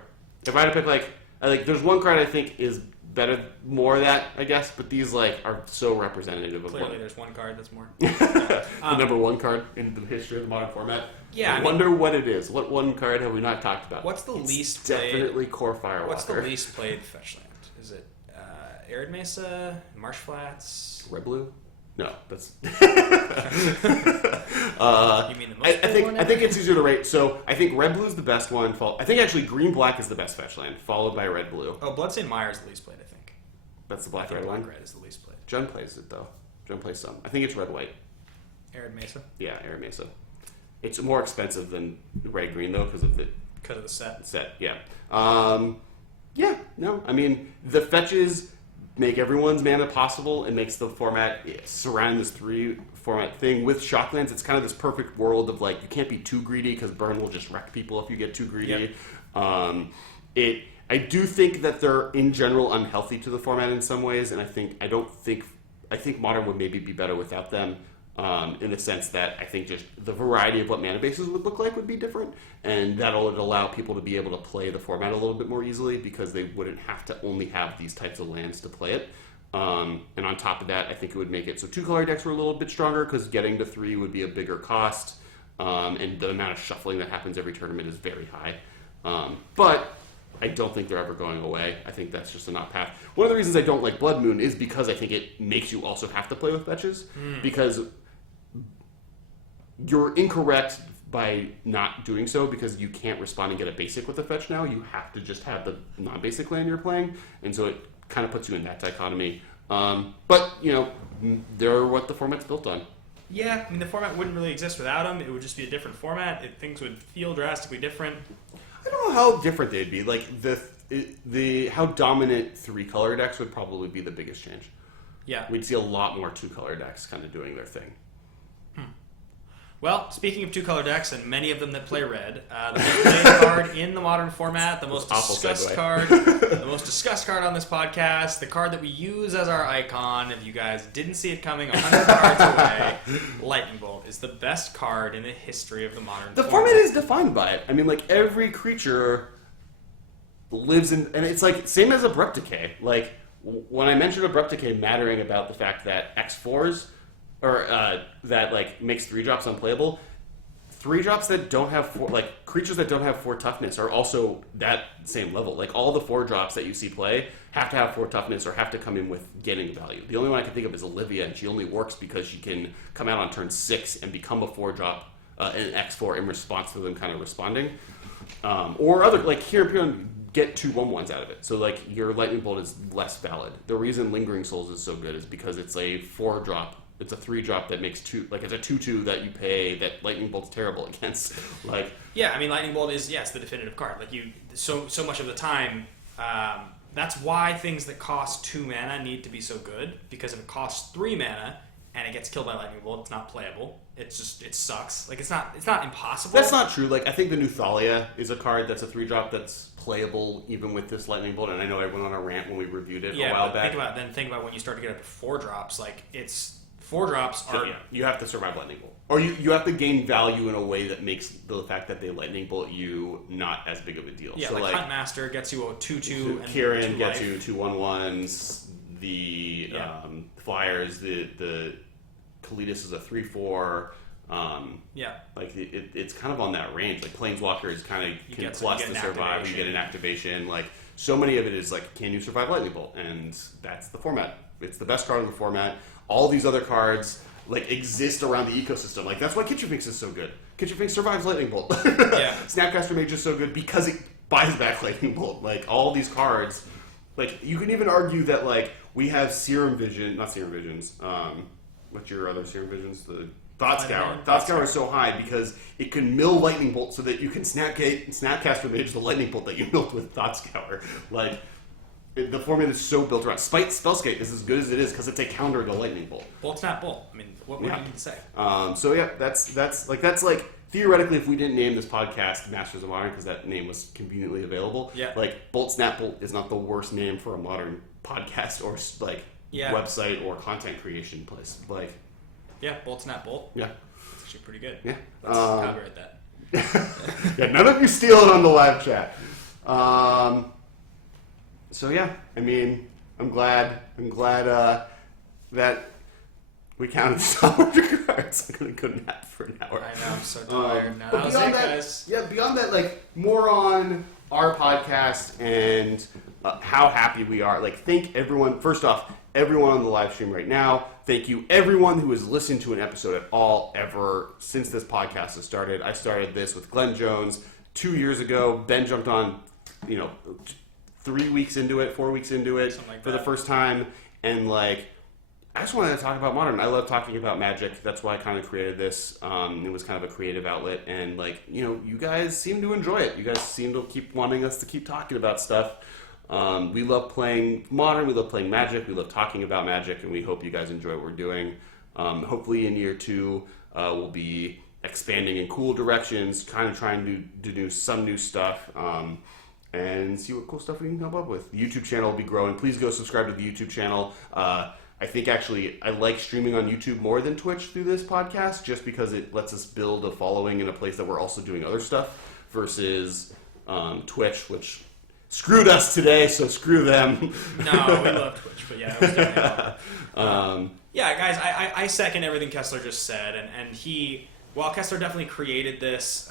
If I had to pick, there's 1 card I think is better, more of that, I guess, but these, are so representative of Clearly, there's 1 card that's more. the number 1 card in the history of the Modern format. Yeah, I wonder what it is. What 1 card have we not talked about? What's the it's least definitely played? Core Firewalker. What's the least played Fetchland? Is it Arid Mesa, Marsh Flats? Red Blue? No, that's. You mean the most I think it's easier to rate. So I think Red Blue is the best one. I think actually Green Black is the best Fetchland, followed by Red Blue. Oh, Bloodstained Mire is the least played, I think. That's the Black Red one. Red is the least played. Jen plays it though. Jen plays some. I think it's Red White. Arid Mesa. Yeah, Arid Mesa. It's more expensive than Red Green though because of the set. Set, yeah. No. I mean the fetches make everyone's mana possible. It makes the format surround this 3 format thing with Shocklands. It's kind of this perfect world of you can't be too greedy because burn will just wreck people if you get too greedy. Yep. I do think that they're in general unhealthy to the format in some ways, and I think Modern would maybe be better without them. In the sense that I think just the variety of what mana bases would look like would be different, and that'll allow people to be able to play the format a little bit more easily because they wouldn't have to only have these types of lands to play it. And on top of that, I think it would make it so 2-color decks were a little bit stronger because getting to 3 would be a bigger cost, and the amount of shuffling that happens every tournament is very high. But I don't think they're ever going away. I think that's just a not path. One of the reasons I don't like Blood Moon is because I think it makes you also have to play with fetches, because you're incorrect by not doing so, because you can't respond and get a basic with the fetch now. You have to just have the non-basic land you're playing, and so it kind of puts you in that dichotomy. But, they're what the format's built on. Yeah, I mean, the format wouldn't really exist without them. It would just be a different format. Things would feel drastically different. I don't know how different they'd be. Like, the how dominant 3-color decks would probably be the biggest change. Yeah. We'd see a lot more 2-color decks kind of doing their thing. Well, speaking of 2-color decks, and many of them that play red, the most played card in the Modern format, the most discussed card, the most discussed card on this podcast, the card that we use as our icon, if you guys didn't see it coming 100 cards away, Lightning Bolt is the best card in the history of the Modern The format is defined by it. I mean, like, every creature lives in... And it's like, same as Abrupt Decay. Like, when I mentioned Abrupt Decay mattering about the fact that X4s... or that like makes 3-drops unplayable. 3-drops that don't have creatures that don't have 4 toughness are also that same level. Like all the 4-drops that you see play have to have 4 toughness or have to come in with getting value. The only one I can think of is Olivia, and she only works because she can come out on turn 6 and become a 4-drop an X4 in response to them kind of responding. Or other like here get 2 1/1s out of it. So like your Lightning Bolt is less valid. The reason Lingering Souls is so good is because it's a 4-drop. It's a 3-drop that makes 2, like it's a 2/2 that you pay that Lightning Bolt's terrible against. Like, yeah, I mean, Lightning Bolt is the definitive card. Like so much of the time, that's why things that cost 2 mana need to be so good. Because if it costs 3 mana and it gets killed by Lightning Bolt, it's not playable. It sucks. Like it's not impossible. That's not true. Like I think the new Thalia is a card that's a 3-drop that's playable even with this Lightning Bolt. And I know I went on a rant when we reviewed it a while back. Think about when you start to get up to 4-drops. Like it's 4-drops are... So, you have to survive Lightning Bolt. Or you have to gain value in a way that makes the fact that they Lightning Bolt you not as big of a deal. Yeah, so like Huntmaster gets you a 2/2 and Kieran 2 gets life. you 2 1/1s. The Flyers, the Kalidas is a 3/4. Like it's kind of on that range. Like Planeswalkers kind of can plus to survive. You get an activation. Like so many of it is like, can you survive Lightning Bolt? And that's the format. It's the best card in the format. All these other cards like exist around the ecosystem. Like that's why Kitchenfinks is so good. Kitchenfinks survives Lightning Bolt. Snapcaster Mage is so good because it buys back Lightning Bolt. Like all these cards, like you can even argue that like we have Serum Vision, not Serum Visions. What's your other Serum Visions? The Thought Scour. Thought Scour is so high because it can mill Lightning Bolt so that you can Snapcaster Mage the Lightning Bolt that you milled with Thought Scour. Like. The format is so built around. Spellscape is as good as it is because it's a counter to Lightning Bolt. Bolt's not Bolt. I mean, what do you need to say? So yeah, that's like theoretically, if we didn't name this podcast Masters of Modern because that name was conveniently available, like Bolt Snap Bolt is not the worst name for a modern podcast or like website or content creation place. Like, Bolt Snap Bolt. Yeah, it's actually pretty good. Yeah, let's copyright that. Yeah, none of you steal it on the live chat. So yeah, I mean, I'm glad that we counted the top 100 cards. I'm gonna go nap for an hour. I know, I'm so tired now. But beyond that, guys. Yeah, beyond that, like more on our podcast and how happy we are. Like, thank everyone. First off, everyone on the live stream right now. Thank you, everyone who has listened to an episode at all ever since this podcast has started. I started this with Glenn Jones 2 years ago. Ben jumped on, 3 weeks into it, 4 weeks into it for the first time, and like I just wanted to talk about Modern. I love talking about Magic. That's why I kind of created this. It was kind of a creative outlet, and like you guys seem to enjoy it. You guys seem to keep wanting us to keep talking about stuff. We love playing Modern. We love playing Magic. We love talking about Magic, and we hope you guys enjoy what we're doing. Hopefully, in year 2, we'll be expanding in cool directions, kind of trying to do some new stuff. And see what cool stuff we can come up with. The YouTube channel will be growing. Please go subscribe to the YouTube channel. I think actually I like streaming on YouTube more than Twitch through this podcast just because it lets us build a following in a place that we're also doing other stuff versus Twitch, which screwed us today, so screw them. No, we love Twitch, but yeah, it was definitely yeah, guys, I second everything Kessler just said, and while Kessler definitely created this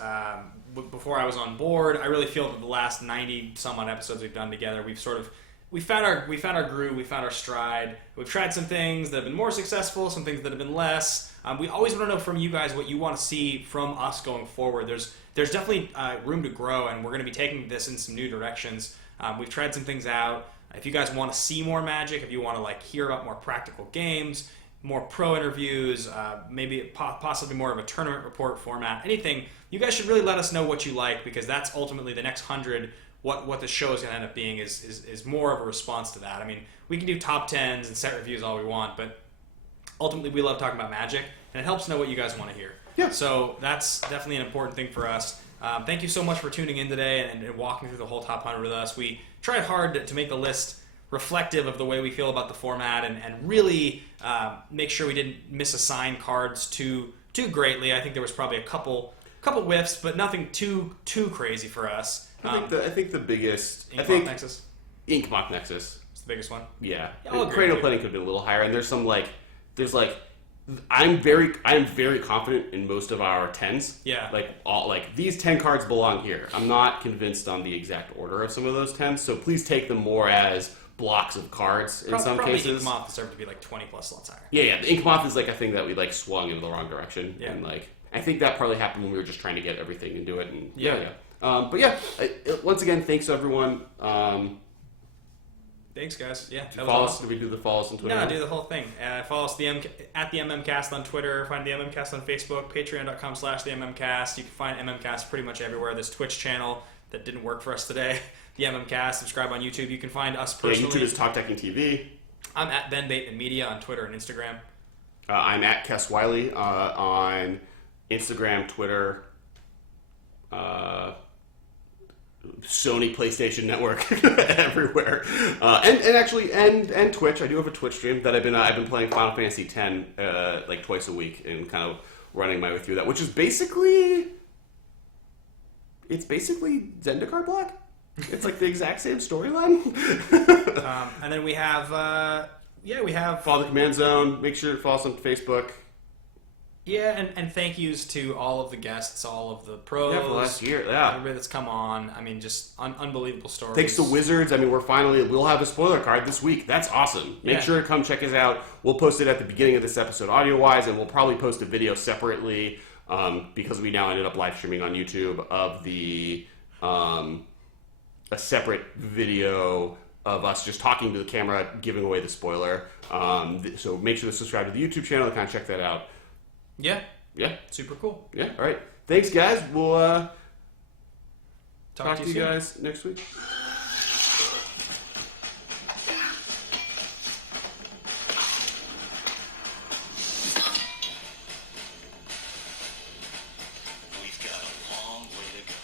before I was on board, I really feel that the last 90 some odd episodes we've done together, we've sort of we found our groove, we found our stride. We've tried some things that have been more successful, some things that have been less. We always want to know from you guys what you want to see from us going forward. There's definitely room to grow, and we're going to be taking this in some new directions. We've tried some things out. If you guys want to see more Magic, if you want to like hear about more practical games, more pro interviews, maybe possibly more of a tournament report format, anything, you guys should really let us know what you like, because that's ultimately the next 100. What the show is going to end up being is more of a response to that. I mean, we can do top 10s and set reviews all we want, but ultimately we love talking about Magic, and it helps know what you guys want to hear. Yeah. So that's definitely an important thing for us. Thank you so much for tuning in today and walking through the whole top 100 with us. We tried hard to make the list reflective of the way we feel about the format, and really make sure we didn't misassign cards too greatly. I think there was probably a couple whiffs, but nothing too crazy for us. I think the biggest... Ink-Moth Nexus? Ink-Moth Nexus. It's the biggest one? Yeah. I'll agree Cranial with you. Planning could have been a little higher, and I'm very confident in most of our 10s. Yeah. These 10 cards belong here. I'm not convinced on the exact order of some of those 10s, so please take them more as blocks of cards in some probably cases. Ink-Moth deserved to be like 20 plus slots higher. Yeah, the Ink-Moth is like a thing that we like swung in the wrong direction. Yeah. And like I think that probably happened when we were just trying to get everything into it. And Yeah. Once again, thanks to everyone. Thanks, guys. Yeah, that was Follow us. awesome. Did we do the follow us on Twitter? No, do the whole thing. Follow us at the MMCast on Twitter. Find the MMCast on Facebook. Patreon.com/the MMCast. You can find MMCast pretty much everywhere. This Twitch channel that didn't work for us today, the MMCast. Subscribe on YouTube. You can find us personally. YouTube is Talk Decking TV. I'm at Ben Bateman Media on Twitter and Instagram. I'm at Kess Wiley on Instagram, Twitter, Sony PlayStation Network, everywhere, and Twitch. I do have a Twitch stream that I've been playing Final Fantasy X like twice a week and kind of running my way through that, which is basically Zendikar Black. It's like the exact same storyline. And then we have follow the Command Zone. Make sure to follow us on Facebook. Yeah, and thank yous to all of the guests, all of the pros. Yeah, for the last year, yeah. Everybody that's come on. I mean, just unbelievable stories. Thanks to Wizards. I mean, we'll have a spoiler card this week. That's awesome. Make sure to come check us out. We'll post it at the beginning of this episode audio-wise, and we'll probably post a video separately because we now ended up live streaming on YouTube of a separate video of us just talking to the camera, giving away the spoiler. So make sure to subscribe to the YouTube channel to kind of check that out. Yeah. Yeah. Super cool. Yeah. All right. Thanks, guys. We'll talk to you soon. guys next week. We've got a long way to go.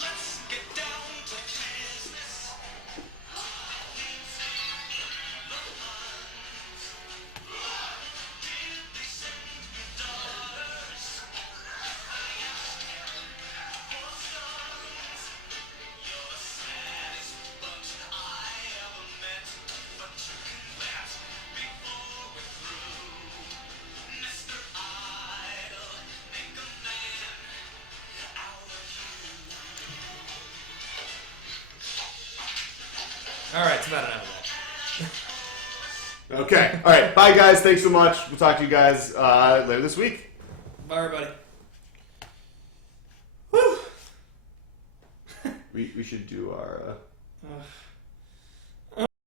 Let's get down to business. Did they send you daughters? For sons, you're the saddest bunch I ever met. But you can laugh before we're through. Mr. Idol, make a man out of All right, it's about enough of that. Okay. All right. Bye, guys. Thanks so much. We'll talk to you guys later this week. Bye, everybody. We should do our...